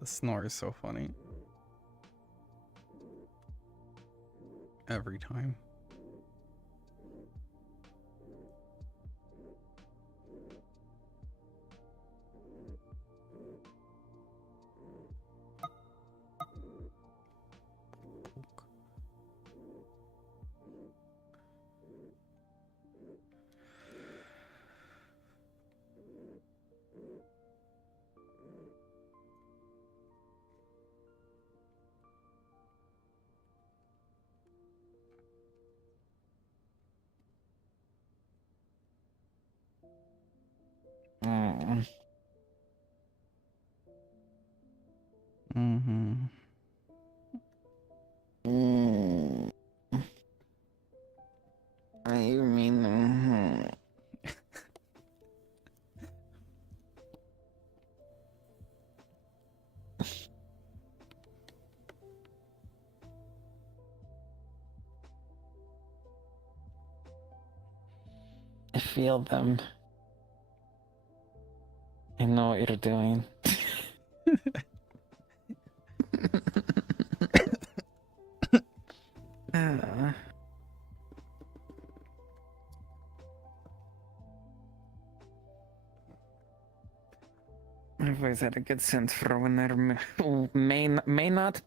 The snore is so funny. Every time. Mm-hmm. You mean? I feel them. I know what you're doing. I've always had a good sense for when there may not,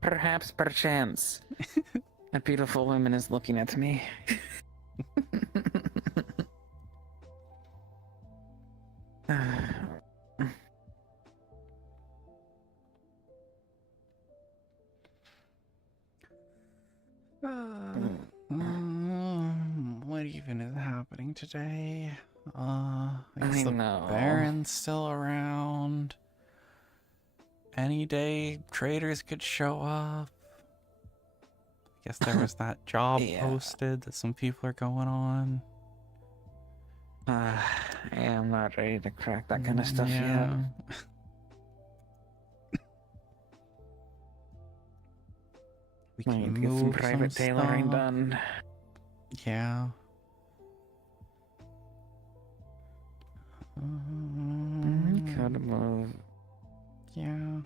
perhaps, perchance, a beautiful woman is looking at me. What even is happening today? I guess I the know. Baron's still around. Any day, traders could show up. I guess there was that job posted that some people are going on. I'm not ready to crack that kind of stuff yet. We can get some private tailoring done. Yeah. Could move. Yeah.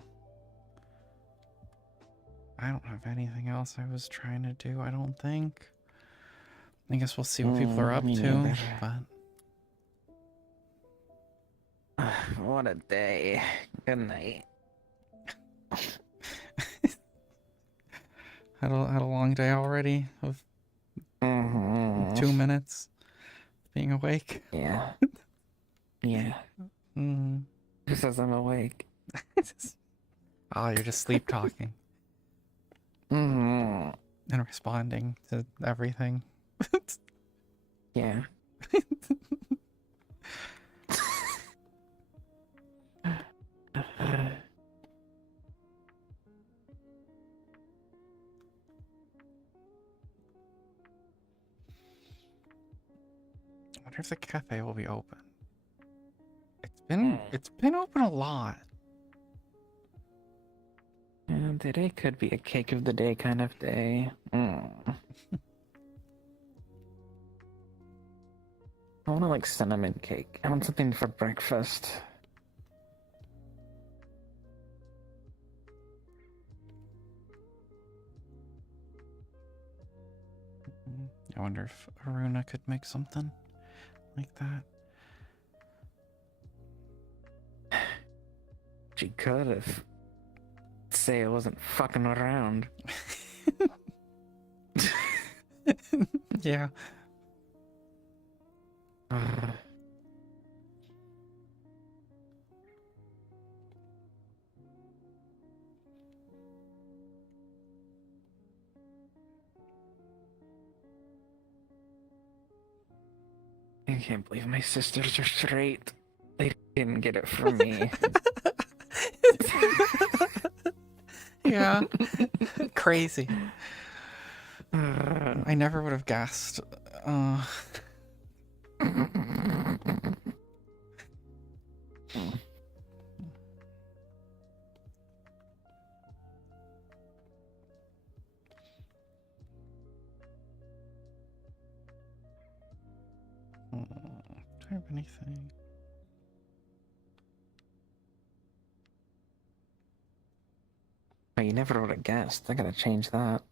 I don't have anything else I was trying to do, I don't think. I guess we'll see what people are up to, but... What a day. Good night. Had a long day already of 2 minutes being awake. Yeah. Who says I'm awake? Oh, you're just sleep talking. And responding to everything. Yeah. I wonder if the cafe will be open. It's been open a lot. And today could be a cake of the day kind of day. I want to like cinnamon cake. I want something for breakfast. I wonder if Aruna could make something like that. She could if say I wasn't fucking around. Yeah. I can't believe my sisters are straight. They didn't get it from me. Yeah. Crazy. I never would have guessed. Do I have anything? But you never would have guessed. I gotta change that.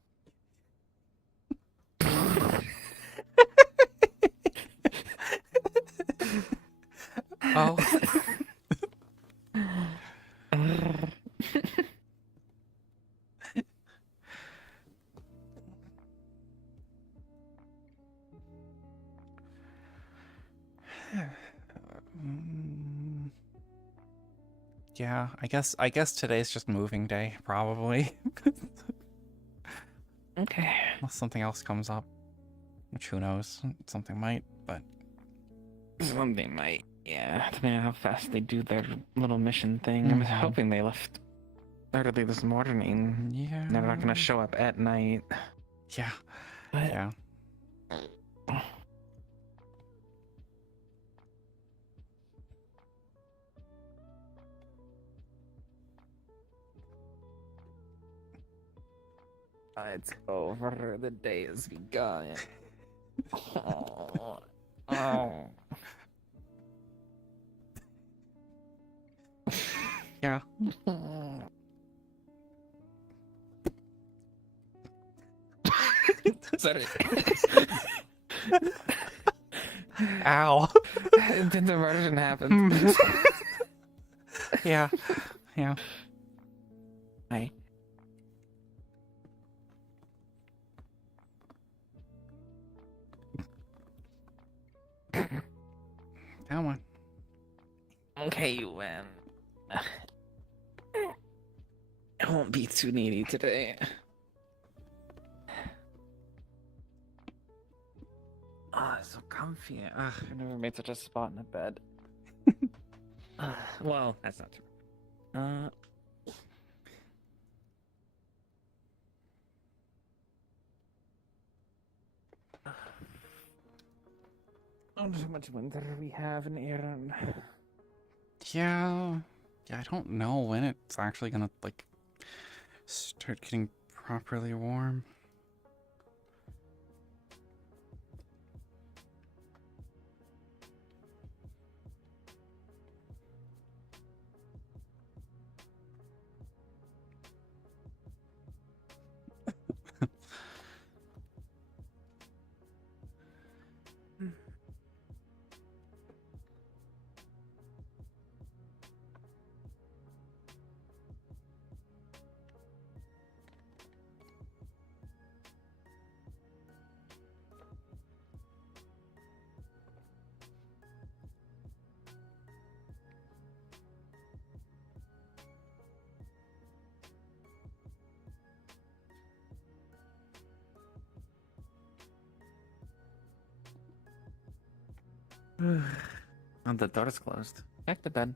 Oh. Mm, yeah, I guess today's just moving day, probably. Okay. Unless something else comes up. Which who knows? Something might, but Something might. Yeah, depending on how fast they do their little mission thing. I was hoping they left early this morning. yeah. They're not gonna show up at night. Yeah. But Yeah. it's over. The day has begun. Oh. Oh. Yeah. Sorry. Ow. The diversion happened. Yeah. Yeah. Hi. Come on. Okay, you win. I won't be too needy today. Ah, it's so comfy. Ugh, I've never made such a spot in a bed. Well, that's not true. I wonder how much winter we have in Iran. Yeah. Yeah, I don't know when it's actually gonna, like, start getting properly warm. Oh, the door's closed. Back to bed.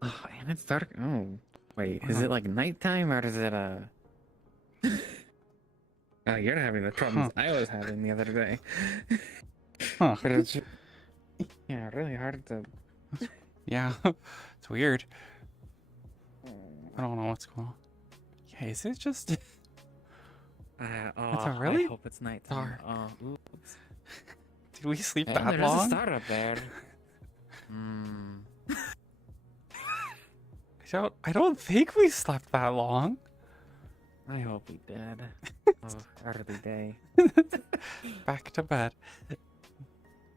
Oh, and it's dark. Oh, wait. Is it like nighttime or is it Oh, you're having the problems I was having the other day. Huh. But it's yeah, really hard to. Yeah. It's weird. I don't know what's going on. Yeah, is it just... Oh, a really I hope it's nighttime. dark. Oh, oops. Did we sleep Hey, that there is a long? star up there. Hmm. I don't think we slept that long. I hope we did. Oh, early day. Back to bed.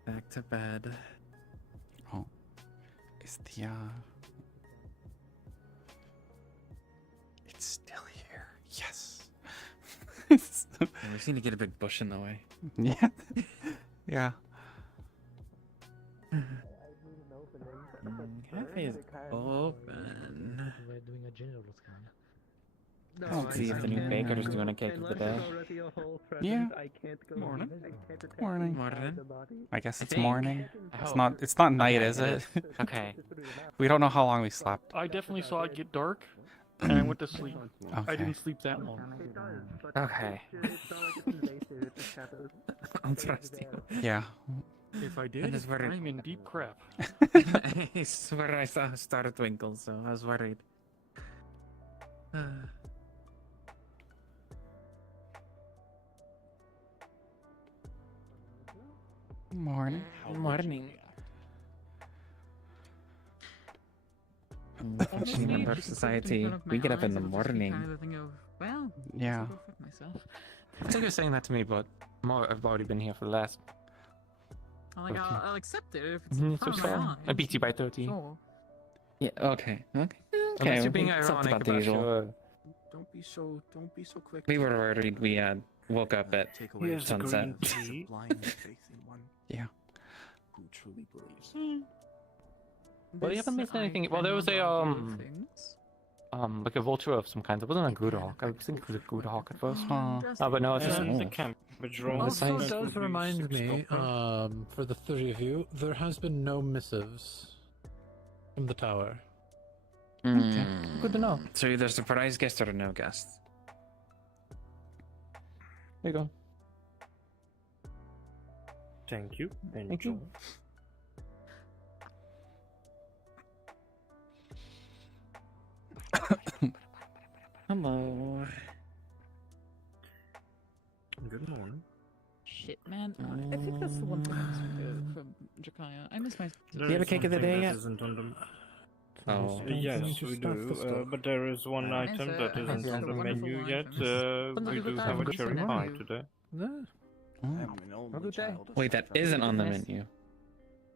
Back to bed. Oh. Is the It's still here. Yes. Yeah, we seem to get a big bush in the way. Yeah. Yeah. Cafe is open. We're doing a general scan. Let's see if the new baker's doing a cake of the day. Yeah. Morning. Morning. Morning. I guess it's think. morning. I It's hope. not night, Okay, is it it? Okay. We don't know how long we slept. I definitely saw it get dark, and I went to sleep. I Okay. didn't sleep that long. Okay. I'll trust you. Yeah. If I I did, just worried. I'm in deep crap. I swear I saw a star twinkle, so I was worried. Morning. Morning. Functioning member of society. We get up in the morning. Kind of a thing of, well, Yeah. I'll go fuck myself. I think you're saying that to me, but I've already been here for the last. Like, I'll accept it if it's So in front of my far. eyes. I beat you by 30. Sure. Yeah. Okay. Unless you're being Something ironic about the about usual. your. Don't be so quick. We were worried. We woke up at take away Here's the sunset. green tea. blind faith in one. Yeah. Who truly believes. Well, you haven't This missed anything. I Well, there was cannot a argue with things. like a vulture of some kind. It wasn't a good hawk. I was thinking it was a good hawk at first. Huh. Oh, but no, it's just. And the cabbage roll. Also, that it would does be remind 6 me, copper. for the three of you, there has been no missives from the tower. Good to know. So either surprise guest or no guest. There you go. Thank you. Thank you. Hello. Good morning. Shit, man. I think that's the one thing from Jakaya. I miss my. There you have a is cake of the something day that yet? isn't on the... Oh. Yes, Need to we stuff the do. stock. But there is one Yes, item that I isn't have on a the wonderful menu life. yet. Something We to do look have a at, cherry good pie nephew. today. No. Oh. I'm an only good day. child of Wait, that such a isn't on the family. menu.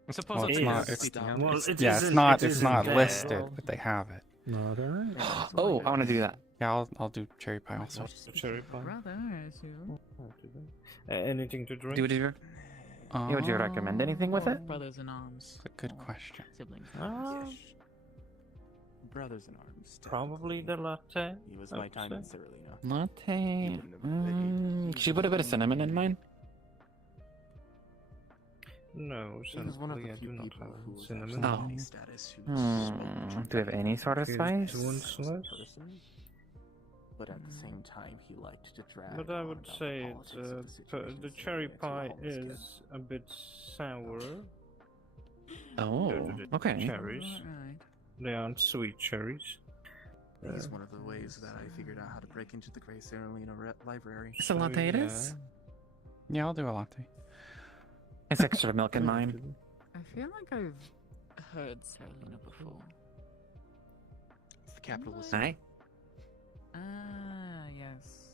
I suppose Well, it's it's not. not- It's, Well, it Yeah, it's isn't- not. it It's isn't not there. listed, but they have it. No, there ain't. Oh, I want to do that. Yeah, I'll do cherry pie also. A cherry pie. Rather, I assume. Anything to drink? Would you recommend anything with it? Brothers in arms. That's a good question. Siblings. Ah, Brothers in arms. probably the latte. He was I my would time say. in Cyrilina. Latte. wouldn't have been Could you put a bit of cinnamon in mine? No, He was one of sadly, the I do few not people have who was cinnamon. Oh. actually status who spoke Do we have any sort of Is spice? one as a slice? person, but at the same time he liked to drag But I on would about say the it's, politics of the situation, the so cherry it's pie almost good. is a bit sour. Oh, The okay. Cherries. Right. They aren't sweet cherries. He's one of the ways that I figured out how to break into the Grey Cyrilina library. It's a latte it is? Yeah, I'll do a latte. It's extra milk in mine. I feel like I've heard Cyrilina before. It's the capital of Aye. Ah, yes.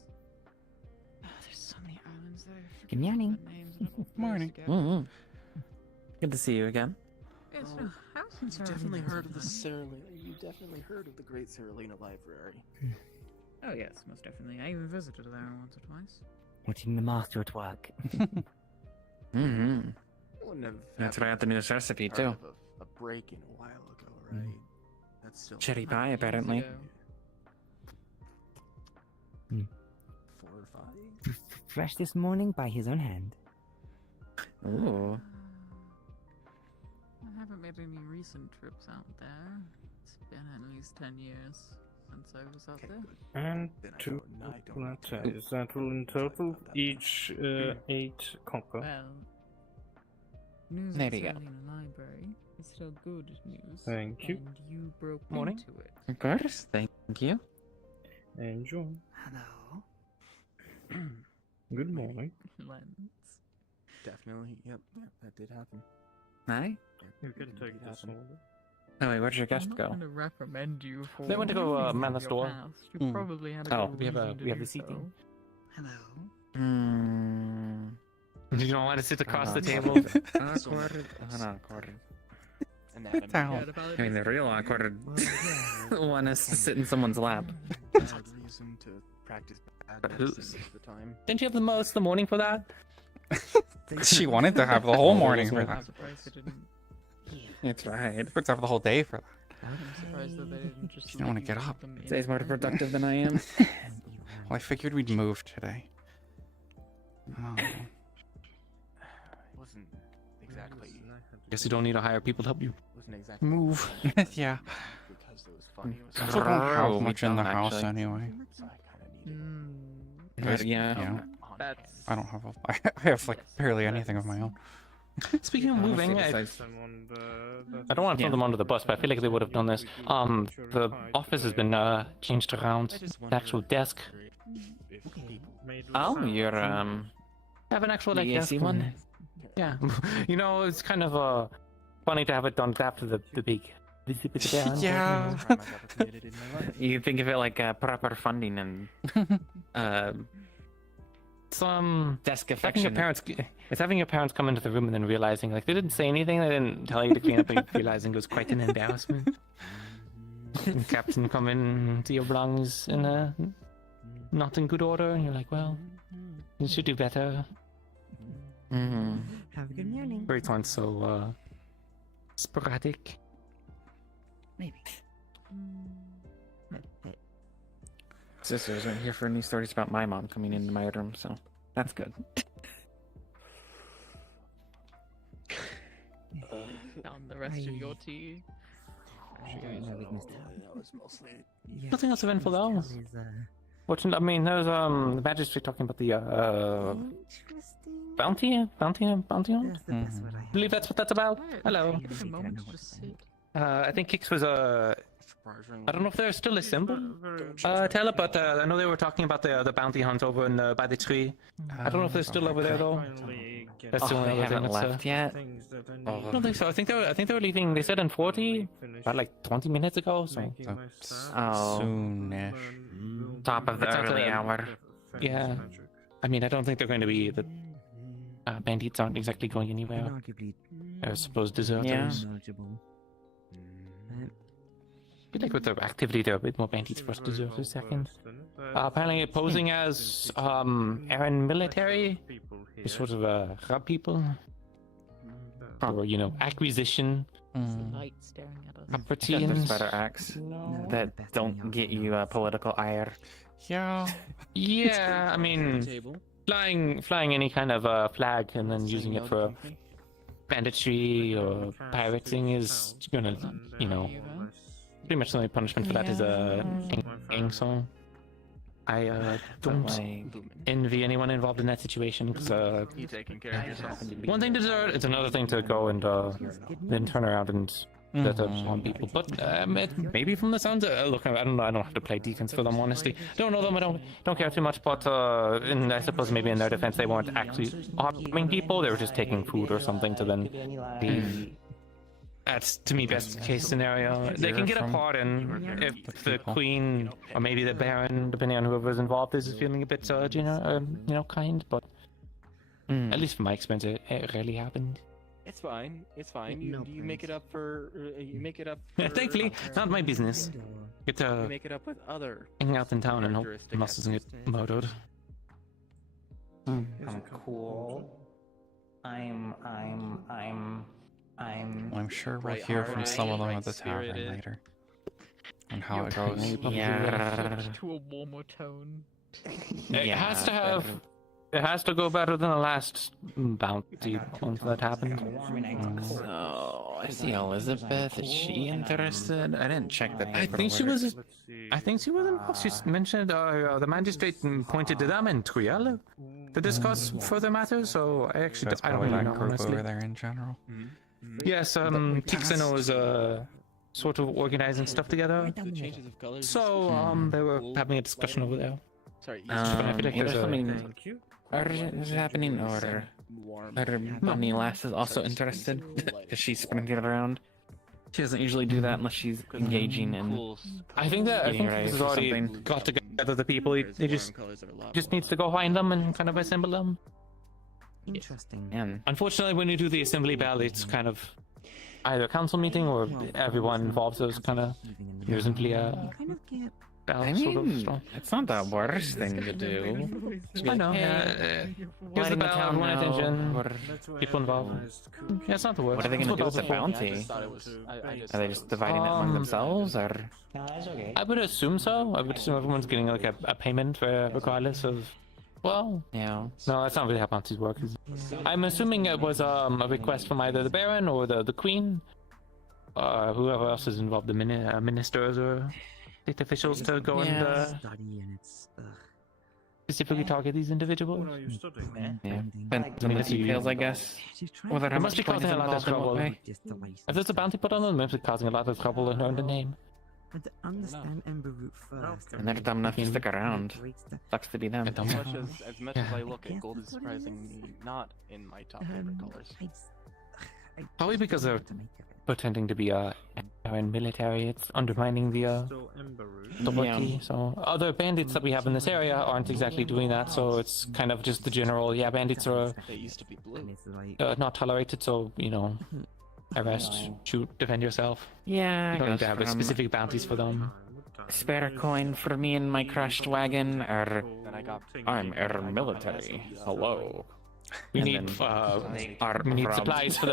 Oh, there's so many islands there. I forget Good morning. the names. I don't know if I Morning. forget. Mm-hmm. Good to see you again. It's Oh, a house in You've definitely Cyrilina heard of the sometime. Cyrilina. You definitely heard of the Great Cyrilina Library. Oh yes, most definitely. I even visited there once or twice. Watching the master at work. Mm-hmm. Wouldn't have That's why I got the newest recipe heard too. of a break-in a while ago, right? That's still Cherry Not pie, years apparently. ago. 4 or 5. Fresh this morning by his own hand. Ooh. I haven't made any recent trips out there. It's been at least 10 years since I was out Okay, there. good. And Then I 2 don't need to lattes. That will in total each 8 copper. Well, news There at we go. Cyrilina Library is still good news. Thank you. And you broke Morning. into it. Of course. Thank you. Enjoy. Hello. Good morning. Lens. Definitely, yep, that did happen. Aye. You It can did take this happen. order. Oh wait, where did your guest I'm not go? going to reprimand you for. They went to go, anything man of the your store. past. You Hmm. probably had a Oh. good We have a- reason to we have do the seating. so. Hello. Hmm. You don't want to sit across the Uh-huh. table. Awkward. Awkward. Anatomy. Towel. Yeah, the I mean, the real awkward one is to sit in someone's lap. Valid reason to practice bad But medicine who's- most of the time. Didn't you have the most the morning for that? She wanted to have the whole morning for I'm that. surprised they didn't. That's right. Let's have the whole day for that. I'm surprised that they didn't just. She didn't wanna leave get up. them in Today's more there. productive than I am. Well, I figured we'd move today. Oh, It wasn't exactly. Guess you don't need to hire people to help you. Wasn't exactly. move. Yeah. Because it was funny. It was I don't have we much in the don't, house actually. anyway. So I kind of needed. But yeah. Yeah. on That's. hand. I don't have. I have like barely anything of my own. Speaking of Honestly, moving, besides- I don't want to throw Yeah. them under the bus, but I feel like they would have done this. The office has been changed I around. just The actual wondered desk. if people Oh, you're Have an actual like the desk AC one. Yeah, you know, it's kind of funny to have it done after the big visit with the Baron. Yeah. You think of it like proper funding and Some desk having your affection. parents. It's having your parents come into the room and then realizing like they didn't say anything. They didn't tell you to clean up, and realizing it was quite an embarrassment. And Captain come in, see your belongings in not in good order, and you're like, well, you should do better. Mm-hmm. Have a good morning. Very sounds so sporadic. Maybe. Sisters aren't here for any stories about my mom coming into my room, so that's good. Down the rest of your tea. Nothing else eventful though. Fortunately, I mean, there's the magistrate talking about the bounty hunt. I believe that's what that's about. Hello. Take a moment to just sit. I think Kix was I don't know if they're still assembled. Tell it, but I know they were talking about the bounty hunt over in by the tree. I don't know if they're still over there though. That's the only They other thing haven't that's, left yet. I don't think so. I think they were leaving. They said in 40, about like 20 minutes ago. So Oh, Soonish. top of the It's not early the- hour. yeah. I mean, I don't think they're going to be the bandits aren't exactly going anywhere. I suppose deserters. Yeah. I feel like with their activity, they're a bit more bandits first, deserters second. Apparently posing as Aaron military, is sort of rub people, or you know, acquisition, Light staring at us. property, There's and better acts that don't get you political ire. Yeah. yeah. I mean, flying any kind of flag and then using it for banditry or pirating is gonna, you know, pretty much the only punishment for that is hanging. So I don't envy anyone involved in that situation because You taking care of yourself. one thing to desert, it's another thing to go and then turn around and let on people. But maybe from the sounds, look, I don't know. I don't have to play defense for them, honestly. Don't know them. I don't care too much. But and I suppose maybe in their defense, they weren't actually harming people. They were just taking food or something to then leave. That's, to me, best case scenario. They can get a pardon if the queen or maybe the baron, depending on whoever's involved, is feeling a bit, you know, kind. But at least from my experience, it rarely happened. It's fine. It's fine. You make it up for. You make it up. For, Thankfully, not my business. Get You to make it up with other. hang out in town and hope characteristic Moss doesn't get episodes. murdered. I'm cool. I'm sure we'll Right, hear from alright, some of them right at the tavern spirited. later. And how it goes. Yeah. To a warmer tone. It has to have. It has to go better than the last bounty hunt that happened. So I see Elizabeth. Is she interested? I didn't check the I think she paperwork. was. I think she was involved. She mentioned the magistrate pointed to them in Triel to discuss further matters. So I actually That's I don't probably really that know group honestly. over there in general. Yes, Kixino is sort of organizing stuff together. The changes of colors. So they were having a discussion over there. Sorry. I feel like Either there's a- something urgent is happening, or her bunny lass is also interested because she's sprinting around. She doesn't usually do that unless she's engaging in. I think Getting this ready has for already something. got together the people. He just needs to go find them and kind of assemble them. Interesting. Man, Unfortunately, when you do the assembly bell, it's kind of either a council meeting or everyone involved. So it's kind of there isn't really a Kind of get bell I sort of mean, strong. it's not the worst thing to do. I know. Hey, Here's the letting the bell. town Everyone know, attention. or People involved. Yeah, it's not the worst. what are they going to do with the It's about bounty? I Are they just dividing it among themselves, or? I would assume so. I would assume everyone's getting like a payment regardless of. Well, Yeah. no, that's not really how bounties work. I'm assuming it was a request from either the Baron or the Queen, or whoever else is involved, the ministers or state officials, to go and study and it's specifically target these individuals. Yeah. Depends on the details, I guess. Whether how It must much be point is causing a lot of involved in what trouble. way. If there's a bounty put on them, it must be causing a lot of trouble and earn the name. But to understand Ember Root first. And they're dumb enough to stick around. Sucks to be them. Dumb As enough. much as much as I look at gold is surprisingly not in my top favorite colors. Probably because they're pretending to be Aaron military. It's undermining the Still Ember Root. authority. So other bandits that we have in this area aren't exactly doing that. So it's kind of just the general. Yeah, bandits are They used to be blue. And it's like, not tolerated. So arrest, shoot, defend yourself. Yeah, You don't need goes to have from specific bounties for them. spare coin for me and my crashed wagon, or Then I got. I'm military. Hello. We And need then we need supplies for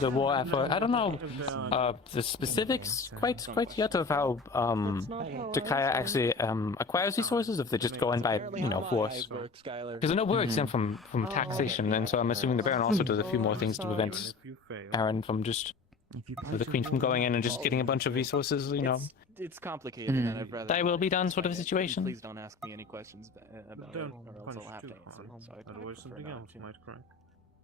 the war effort. I don't know the specifics quite yet of how Takaya actually acquires resources, if they just go in by force. Because I know we're exempt from taxation, and so I'm assuming the Baron also does a few more things to prevent Aaron from just the Queen from going in and just getting a bunch of resources. It's complicated, and I'd rather. Thy will be done sort of a situation. Please don't ask me any questions about it, Don't or else punch I'll have too to answer. hard, So I otherwise prefer something not else to. might crack.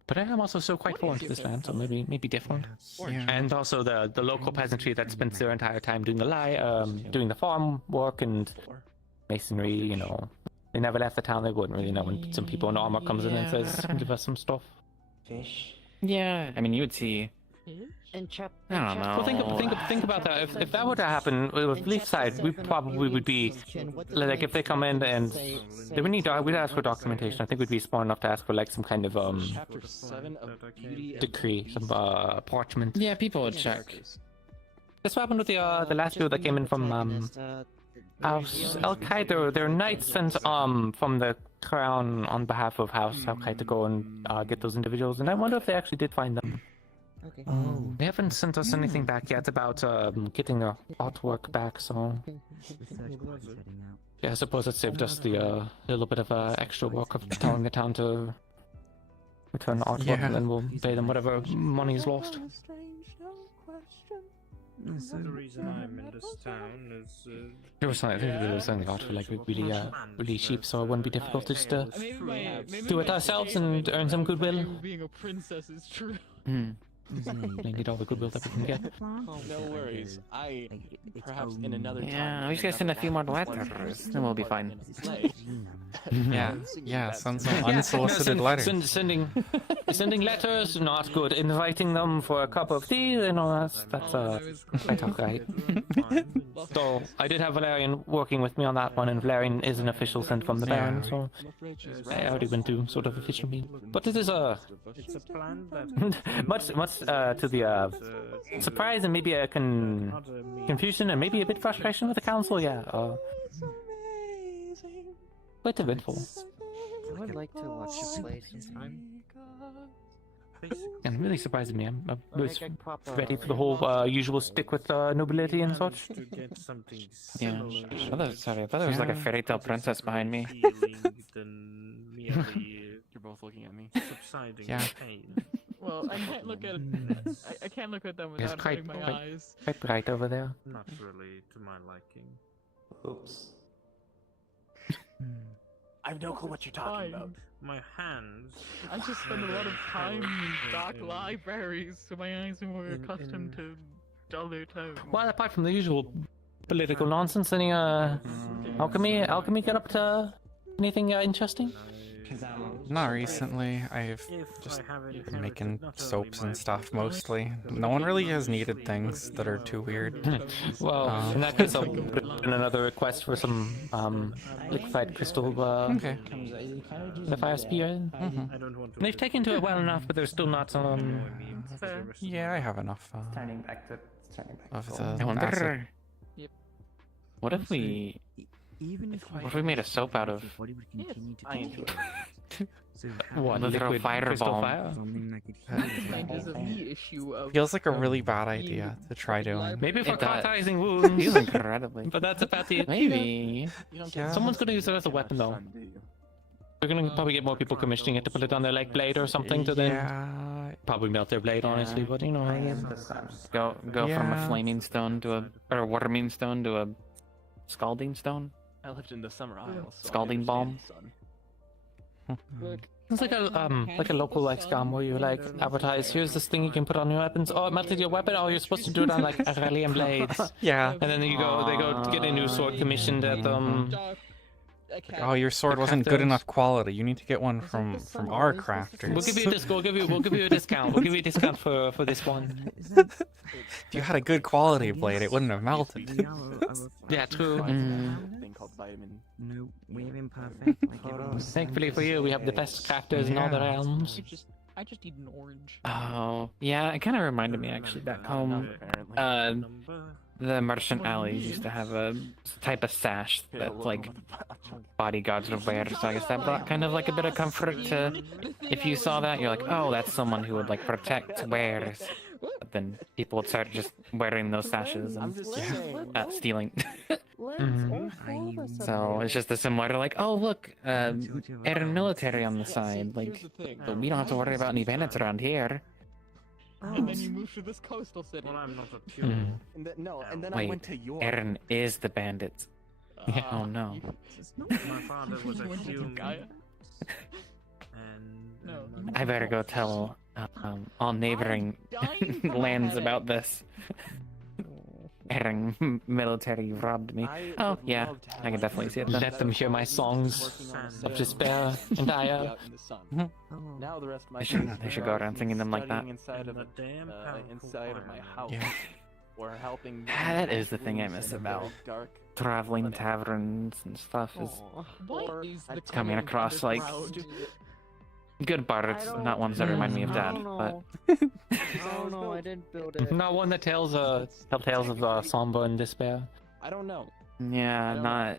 But I am also so quite foreign to this land, so maybe different. Yeah. And also the local peasantry that spends their entire time doing doing the farm work and masonry. They never left the town. They wouldn't really know when some people in armor comes in and says, "Give us some stuff." Fish. Yeah, I mean, you would see. I don't know. Well, think about that. If that were to happen with Leaf Side, we probably would be like, if they come in and they would we'd ask for documentation. I think we'd be smart enough to ask for like some kind of Chapter 7 of Beauty and decree, some parchment. Yeah, people would check. That's what happened with the last people that came in from House Al-Qaeda. They're knights sent from the crown on behalf of House Al-Qaeda to go and get those individuals, and I wonder if they actually did find them. okay. They haven't sent us anything back yet about getting the artwork back, so The search party's heading out. yeah, I suppose it saved us the little bit of extra work of telling the town to return the artwork, Yeah. and then we'll pay them whatever money is lost. So, The reason I'm in this town is. There was something, I think there was something about for like really cheap, so it wouldn't be difficult to just do it ourselves and earn some goodwill. Being a princess is true. We need all the goodwill that we can get. No worries. Perhaps in another time. Yeah, we just gotta send a few more letters, and we'll be fine. Yeah, send some unsolicited letters. Sending letters, not good. Inviting them for a cup of tea, that's quite alright. So I did have Valerian working with me on that one, and Valerian is an official sent from the Baron, so I already went to sort of official meeting. But it is It's a plan that. much to the surprise and maybe a confusion and maybe a bit frustration with the council. Yeah, quite eventful. I would like to watch you play sometime. And really surprised me. I was ready for the whole usual stick with nobility and such. To get something Yeah. similar. Sorry, I thought there was like a fairy tale princess behind me. Healing than merely You're both looking at me. subsiding Yeah. pain. Well, I can't look at I can't look at them It's without quite- opening my quite- eyes. Quite bright over there. Not really to my liking. Oops. I have no clue what you're talking about. My hands. I just spend a lot of time in dark libraries, so my eyes are more accustomed to duller tones. Well, apart from the usual political nonsense, any alchemy get up to anything interesting? Not recently. I've If just I have been inherited making not only soaps my and stuff blood, mostly. No one really has needed things that are too weird. Well, in that case, I'll put in another request for some liquefied crystal Okay. the fire spear. I don't want to. They've taken to it well enough, but there's still not Yeah, I have enough Turning back to of to the I acid. wonder. What if we even if What if we made a soap out of- the body would continue to I enjoy decay. So What, Let's throw liquid fire crystal bomb. fire? something that could Kind heal of the issue of Feels like a really bad idea to try doing. Maybe for It does. cauterizing wounds. He's incredibly. But that's about it. Maybe. Yeah. Someone's gonna use it as a weapon, though. We're gonna probably get more people commissioning it to put it on their like blade or something to then Yeah. probably melt their blade, honestly. But you know, Go from a Yeah. flaming stone to a warming stone to a scalding stone. I lived in the Summer Isles. So Scalding balm. it's like a local like scam where you like advertise, here's this thing you can put on your weapons. Oh, it melted your weapon. Oh, you're supposed to do it on like Aurelian blades. Yeah. And then they go to get a new sword commissioned at Like, oh, your sword wasn't good enough quality. You need to get one from our crafters. We'll give you a discount. We'll give you a discount. We'll give you a discount for this one. If you had a good quality blade, it wouldn't have melted. Yeah, true. Thing called vitamin. No, we're imperfect. Like everyone. Thankfully for you, we have the best crafters in all the realms. I just need an orange. Oh, yeah, it kind of reminded me actually back home. The merchant alleys used to have a type of sash that like bodyguards would wear, so I guess that brought kind of like a bit of comfort to if you saw that, you're like, oh, that's someone who would like protect wares. But then people would start just wearing those sashes and stealing. So it's just a similar like, oh look, air and military on the side, like, but we don't have to worry about any bandits around here. And then you move to this coastal city. Well, I'm not a pure. And then I Wait, went to York. Eren is the bandit. Oh no. My father was a You went to human. Gaia? And I better go tell all neighboring lands about this. Eren military robbed me. Oh yeah, I can definitely see it then. Let them hear my songs of despair and ire. Now the rest of my They should go around singing them like that. inside of my house. Yeah. Or helping. That is the thing I miss about dark. traveling taverns and stuff is What is the coming color of across this like crowd? good bards, not ones that remind me of Dad, but Oh no, I didn't build it. Not one that tells tales of somber and despair. I don't know. yeah, not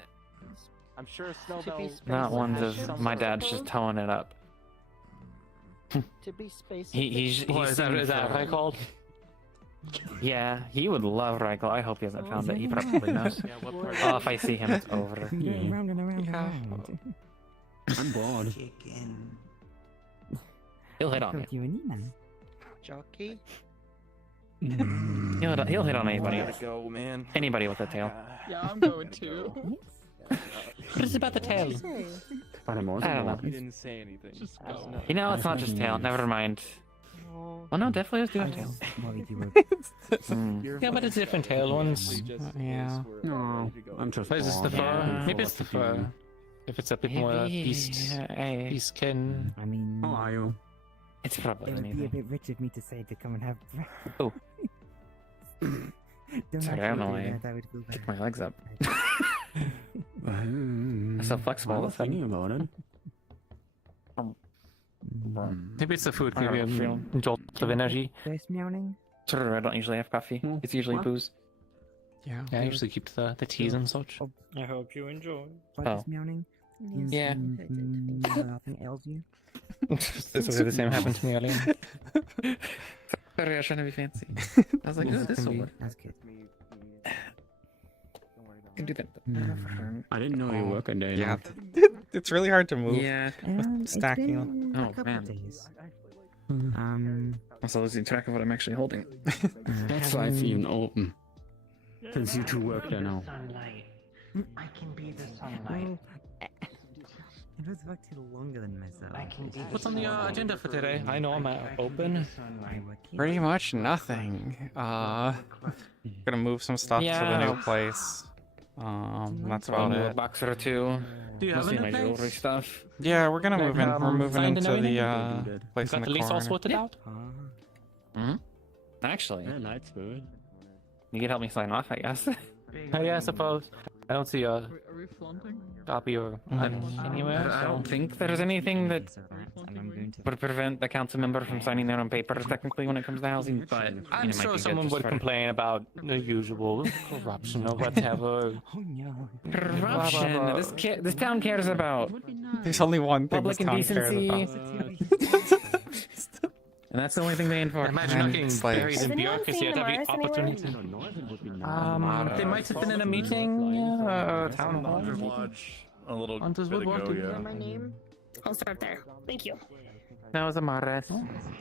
I'm sure Snowbell. not ones of my dad's just towing it up. To be space. He's What is that what I called? yeah, he would love Reichel. I hope he hasn't found it. He probably knows. Oh, if I see him, it's over. Round and around and around. I'm bored. He'll hit on You and man. Jockey? you. He'll hit on anybody. Gotta go, man. Anybody with a tail. Yeah, I'm going to. What is about the tail? I don't know. You didn't say anything. Just go. You know, it's not just tail. Never mind. Oh no, definitely does do have tail. Yeah, but it's different tail ones. Yeah. No, I'm just. Is this the fur? Maybe it's the fur. If it's a bit more beast skin. I mean, How are you? It's probably it would be a anything. bit rich of me to say to come and have. Oh. Don't Sorry, I don't know actually do why that, I would feel Kick bad. my legs up. I'm so flexible all of a sudden. about it. Maybe it's the food I don't giving know, you a jolt of energy. First meowing? True, I don't usually have coffee. It's usually booze. Yeah. Yeah, I usually keep the teas and such. I hope you enjoy. First meowing? Yeah. Nothing ails you? This was the same happened to me earlier. Sorry, I was trying to be fancy. I was like, oh, this will work. That's good. I can do that. I didn't know you were working there. Yeah. It's really hard to move. Yeah. It's stacking been Oh, a couple man. days. Also losing track of what I'm actually holding. That's why it's even open. Since you two work there now. I can be the sunlight. It was about too longer than myself. What's on the agenda for today? I know I'm open. Pretty much nothing. Gonna move some stuff to the new place. That's about A it. box or two. Do you have Mostly a my new jewelry place? stuff. Yeah, we're gonna move in. We're moving signed and into the everything? place in Got the the lease all corner. sorted out? Actually, Yeah, that's good. you could help me sign off, I guess. Oh, yeah, I suppose. I don't see a Are we flaunting? copy or anywhere. I So. don't think there's anything that And I'm going to. would prevent the council member from signing their own papers technically when it comes to housing, but I'm it might sure be good someone just would for- complain about the usual corruption or whatever. Oh no. Corruption. Blah, blah, blah. This town cares about Would be nice. There's only one thing this public town cares indecency, about. and that's the only thing they enforce. Imagine not And getting slaves. buried in bureaucracy. I'd have the opportunity. They might have been in a meeting, or town hall. A little Hunters bit would want ago, to. yeah. My name? I'll start there. Thank you. That was a Mares.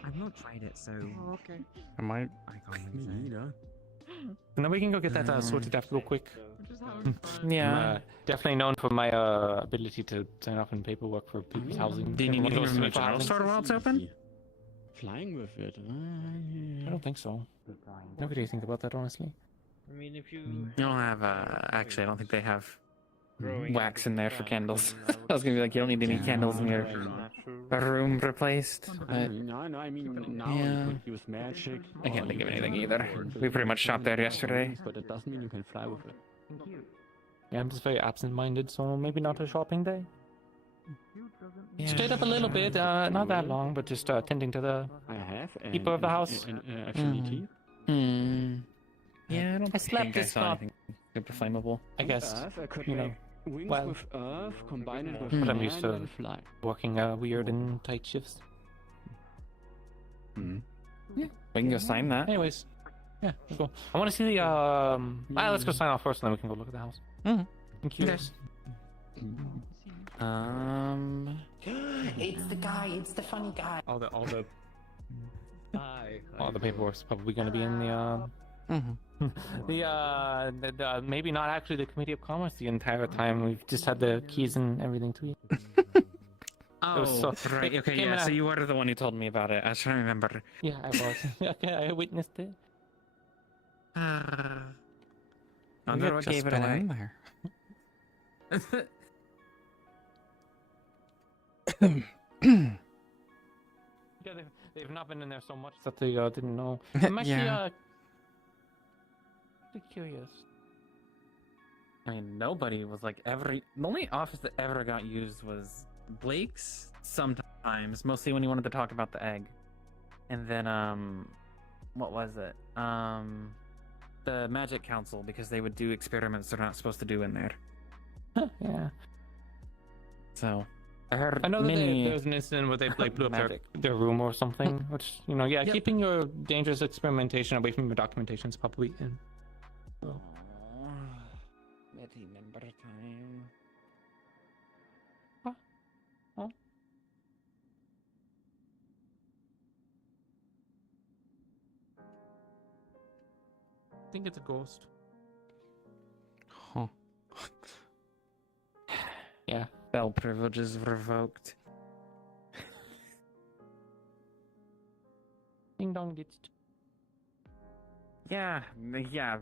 I've not tried it, so Okay. I might. I can't really say. Now we can go get that sorted out real quick. We're just having fun. Yeah. I'm definitely known for my ability to sign off in paperwork for people's housing. Do you need Everyone anything goes from to the general housing. store while it's open? Flying with it. I don't think so. Nobody think about that honestly. I mean, if you. You don't have, actually, I don't think they have wax in there for candles. I was gonna be like, you don't need any candles in your room replaced. But No, I mean, now yeah. you could use magic. I can't or think you of can anything use either. swords, We pretty much you shopped can there use yesterday. things, but it doesn't mean you can fly with it. Yeah, I'm just very absent-minded, so maybe not a shopping day. Yeah. Stayed up a little bit, not that long, but just tending to the I have. people of the house. Actually, tea. Yeah, I don't I slept think I this saw not, anything super flammable. I guess, I could you know, make wings well, with earth, combine it with but I'm used land to and fly. working weird and tight shifts. We can go sign that. Anyways, yeah, let's go. I want to see the, let's go sign off first, and then we can go look at the house. Thank you. Yes. It's the guy. It's the funny guy. All the paperwork's probably going to be in the the maybe not actually the Committee of Commerce the entire time. We've just had the keys and everything to it. Oh, so, right. Okay, yeah. So you were the one who told me about it. I was trying to remember. Yeah, I was. Okay, I witnessed it. I Maybe wonder I've what just gave it been away. in there. Yeah, they've not been in there so much that they didn't know. I'm actually Yeah. pretty curious. I mean, nobody was like the only office that ever got used was Blake's sometimes, mostly when he wanted to talk about the egg. And then, what was it? The Magic Council, because they would do experiments they're not supposed to do in there. Yeah. So, I heard I know that many... there was an incident where they like blew up Magic. their room or something, which, you know, yeah, Yep. keeping your dangerous experimentation away from your documentation is probably in. Remember time. I think it's a ghost. Huh. Yeah. Bell privileges revoked. Ding dong ditched. Yeah,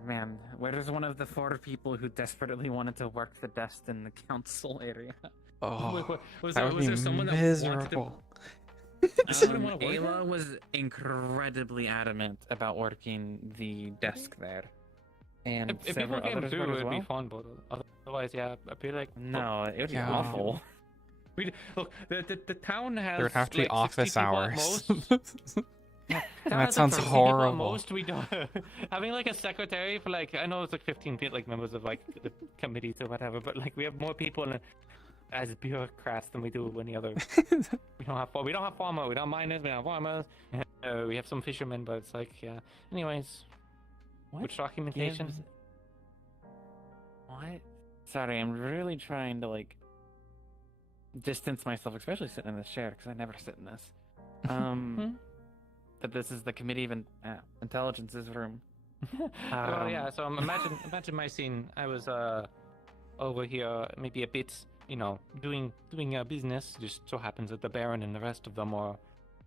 man. Where's one of the 4 people who desperately wanted to work the desk in the council area? Oh, Was that would be there someone that miserable. Ayla was incredibly adamant about working the desk there. And If people several came others through, were it as would be well. fun, but otherwise, yeah, I feel like No, it would be Yeah. awful. look, the town has There would have to be like 60 office people at hours. most. And Town that has, like, sounds 60 people at horrible. Most we don't having like a secretary for like I know it's like 15 people, like members of like the committees or whatever, but like we have more people as bureaucrats than we do any other. we don't have farmers, we don't have miners, we don't have farmers. We have some fishermen, but it's like yeah. Anyways, which documentation? What? Sorry, I'm really trying to like distance myself, especially sitting in this chair, because I never sit in this. That this is the Committee of Intelligence's room. Well, yeah. So imagine my scene. I was over here, maybe a bit, you know, doing business. Just so happens that the Baron and the rest of them are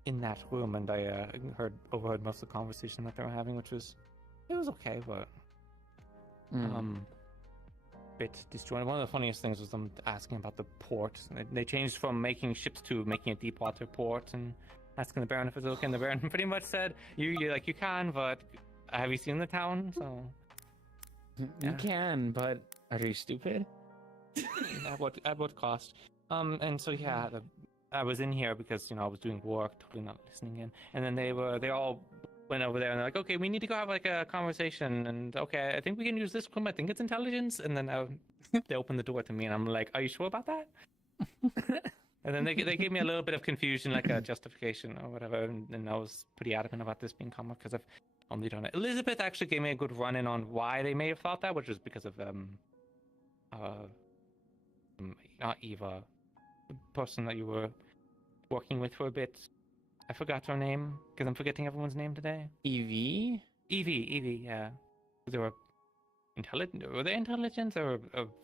in that room, and I overheard most of the conversation that they were having, which was okay, but bit disjointed. One of the funniest things was them asking about the port. They changed from making ships to making a deep water port, and asking the Baron if it's okay. And the Baron pretty much said, "You can, but have you seen the town?" So You can, but are you stupid? at what cost? And so yeah, I was in here because, you know, I was doing work, totally not listening in. And then they all went over there and they're like, okay, we need to go have like a conversation. And okay, I think we can use this room. I think it's intelligence. And then they opened the door to me, and I'm like, are you sure about that? And then they gave me a little bit of confusion, like a justification or whatever. And I was pretty adamant about this being common because I've only done it. Elizabeth actually gave me a good run in on why they may have thought that, which was because of not Eva, the person that you were working with for a bit. I forgot her name because I'm forgetting everyone's name today. Evie, yeah. They were intelligent. Were they intelligent, or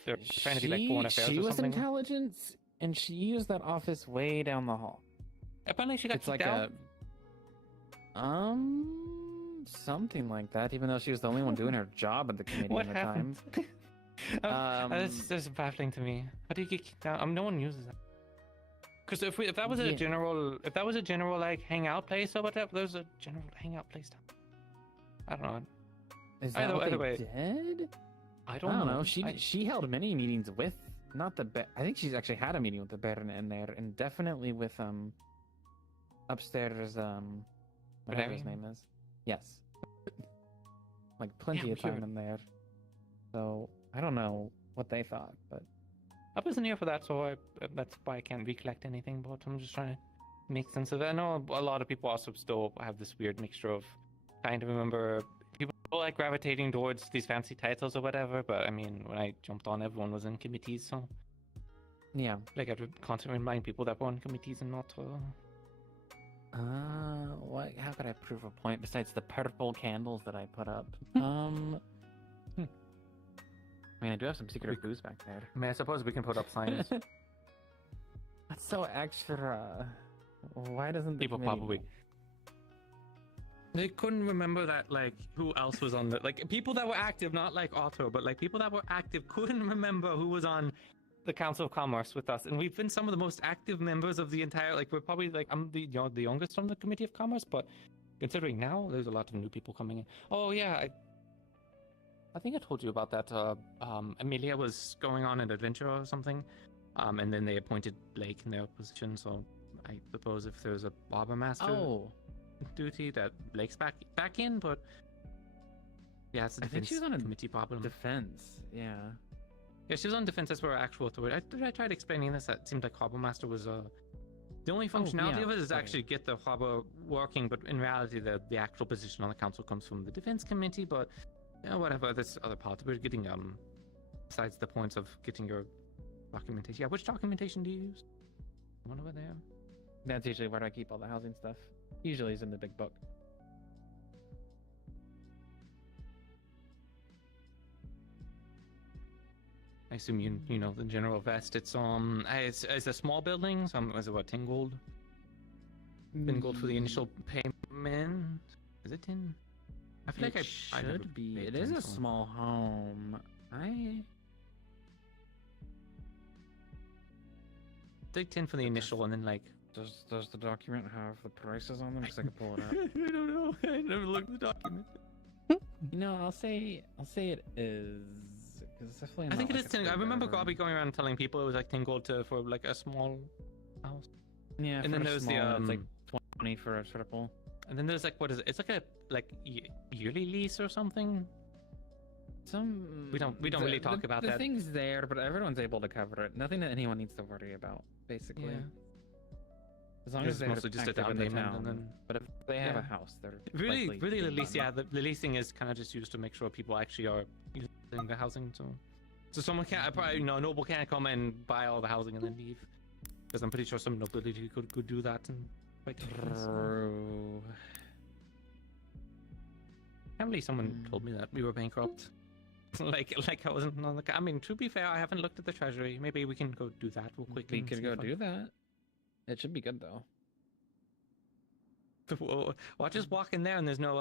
they're trying to be like foreign affairs she or was something? intelligence, and she used that office way down the hall. Apparently, she got It's like kicked out. something like that. Even though she was the only one doing her job at the committee What at the happened? time. That's baffling to me. How do you get kicked out? No one uses that. Because if that was a general like hangout place or whatever, there's a general hangout place down. I don't know. Is that what either they way, did? I I don't don't know. know. She held many meetings with not the I think she's actually had a meeting with the Baron in there, and definitely with upstairs whatever his name is. Yes. Like plenty of time in there. So I don't know what they thought, but I wasn't here for that, so that's why I can't recollect anything. But I'm just trying to make sense of it. I know a lot of people also still have this weird mixture of trying to remember. People like gravitating towards these fancy titles or whatever, but I mean, when I jumped on, everyone was in committees, so yeah. like I have to constantly remind people that we're in committees and not. What? How could I prove a point besides the purple candles that I put up? I mean, I do have some secret booze back there. I mean, I suppose we can put up signs. That's so extra. Why doesn't the People committee probably. They couldn't remember that, like, who else was on the, like, people that were active, not like Otto, but like people that were active couldn't remember who was on the Council of Commerce with us, and we've been some of the most active members of the entire, like, we're probably, like, I'm the youngest on the Committee of Commerce, but considering now, there's a lot of new people coming in. Oh, yeah, I think I told you about that, Amelia was going on an adventure or something, and then they appointed Blake in their position, so I suppose if there's a Barber Master duty that Blake's back in, but yeah, it's a defense committee problem. Defense, yeah. Yeah, she was on defense. That's where her actual authority. I tried explaining this. That seemed like Harbor Master was the only functionality of it is actually get the harbor working, but in reality, the actual position on the council comes from the defense committee. But yeah, whatever. There's other parts. We're getting besides the points of getting your documentation. Yeah, which documentation do you use? One over there. That's usually where I keep all the housing stuff. Usually is in the big book. I assume you know the general vest. It's a small building. Is it what, 10 gold? 10 gold for the initial payment. Is it 10? I feel like I should be. It is a small home. I take 10 for the initial, and then like. Does the document have the prices on them? Because I can pull it up. I don't know. I never looked at the document. You know, I'll say it is. It's definitely I think not it is 10. I remember Grobby going around telling people it was like 10 gold for like a small house. Yeah, and then there's it's like 20 for a triple. And then there's like, what is it? It's like a yearly lease or something. We don't really talk about that. The thing's there, but everyone's able to cover it. Nothing that anyone needs to worry about, basically. Yeah. As long as they're mostly just a down payment, and then. But if they have a house, they're really the lease. Yeah, the leasing is kind of just used to make sure people actually are using the housing. So someone can't, probably, noble can't come and buy all the housing and then leave, because I'm pretty sure some nobility could do that and. True. Can't believe someone told me that we were bankrupt. like I wasn't on the. I mean, to be fair, I haven't looked at the treasury. Maybe we can go do that real quick. We could go do that. It should be good though. Well, just walk in there and there's no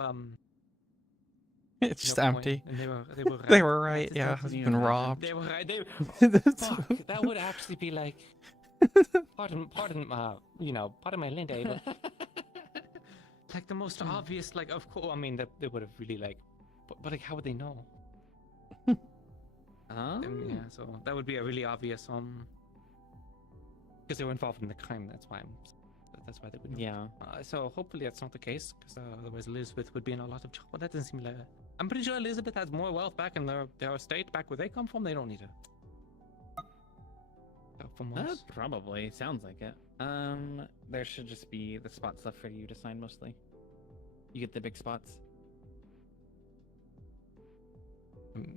It's just empty. And they were right. Yeah, it's been robbed. They were right. Fuck, that would actually be like. Pardon my Linda, but like the most obvious, like, of course, I mean, they would have really like, but like, how would they know? Yeah, so that would be a really obvious because they were involved in the crime. That's why they would know. Yeah. So hopefully that's not the case, because otherwise Elizabeth would be in a lot of trouble. That doesn't seem like. I'm pretty sure Elizabeth has more wealth back in their estate, back where they come from. They don't need it. Probably sounds like it. There should just be the spot stuff for you to sign mostly. You get the big spots.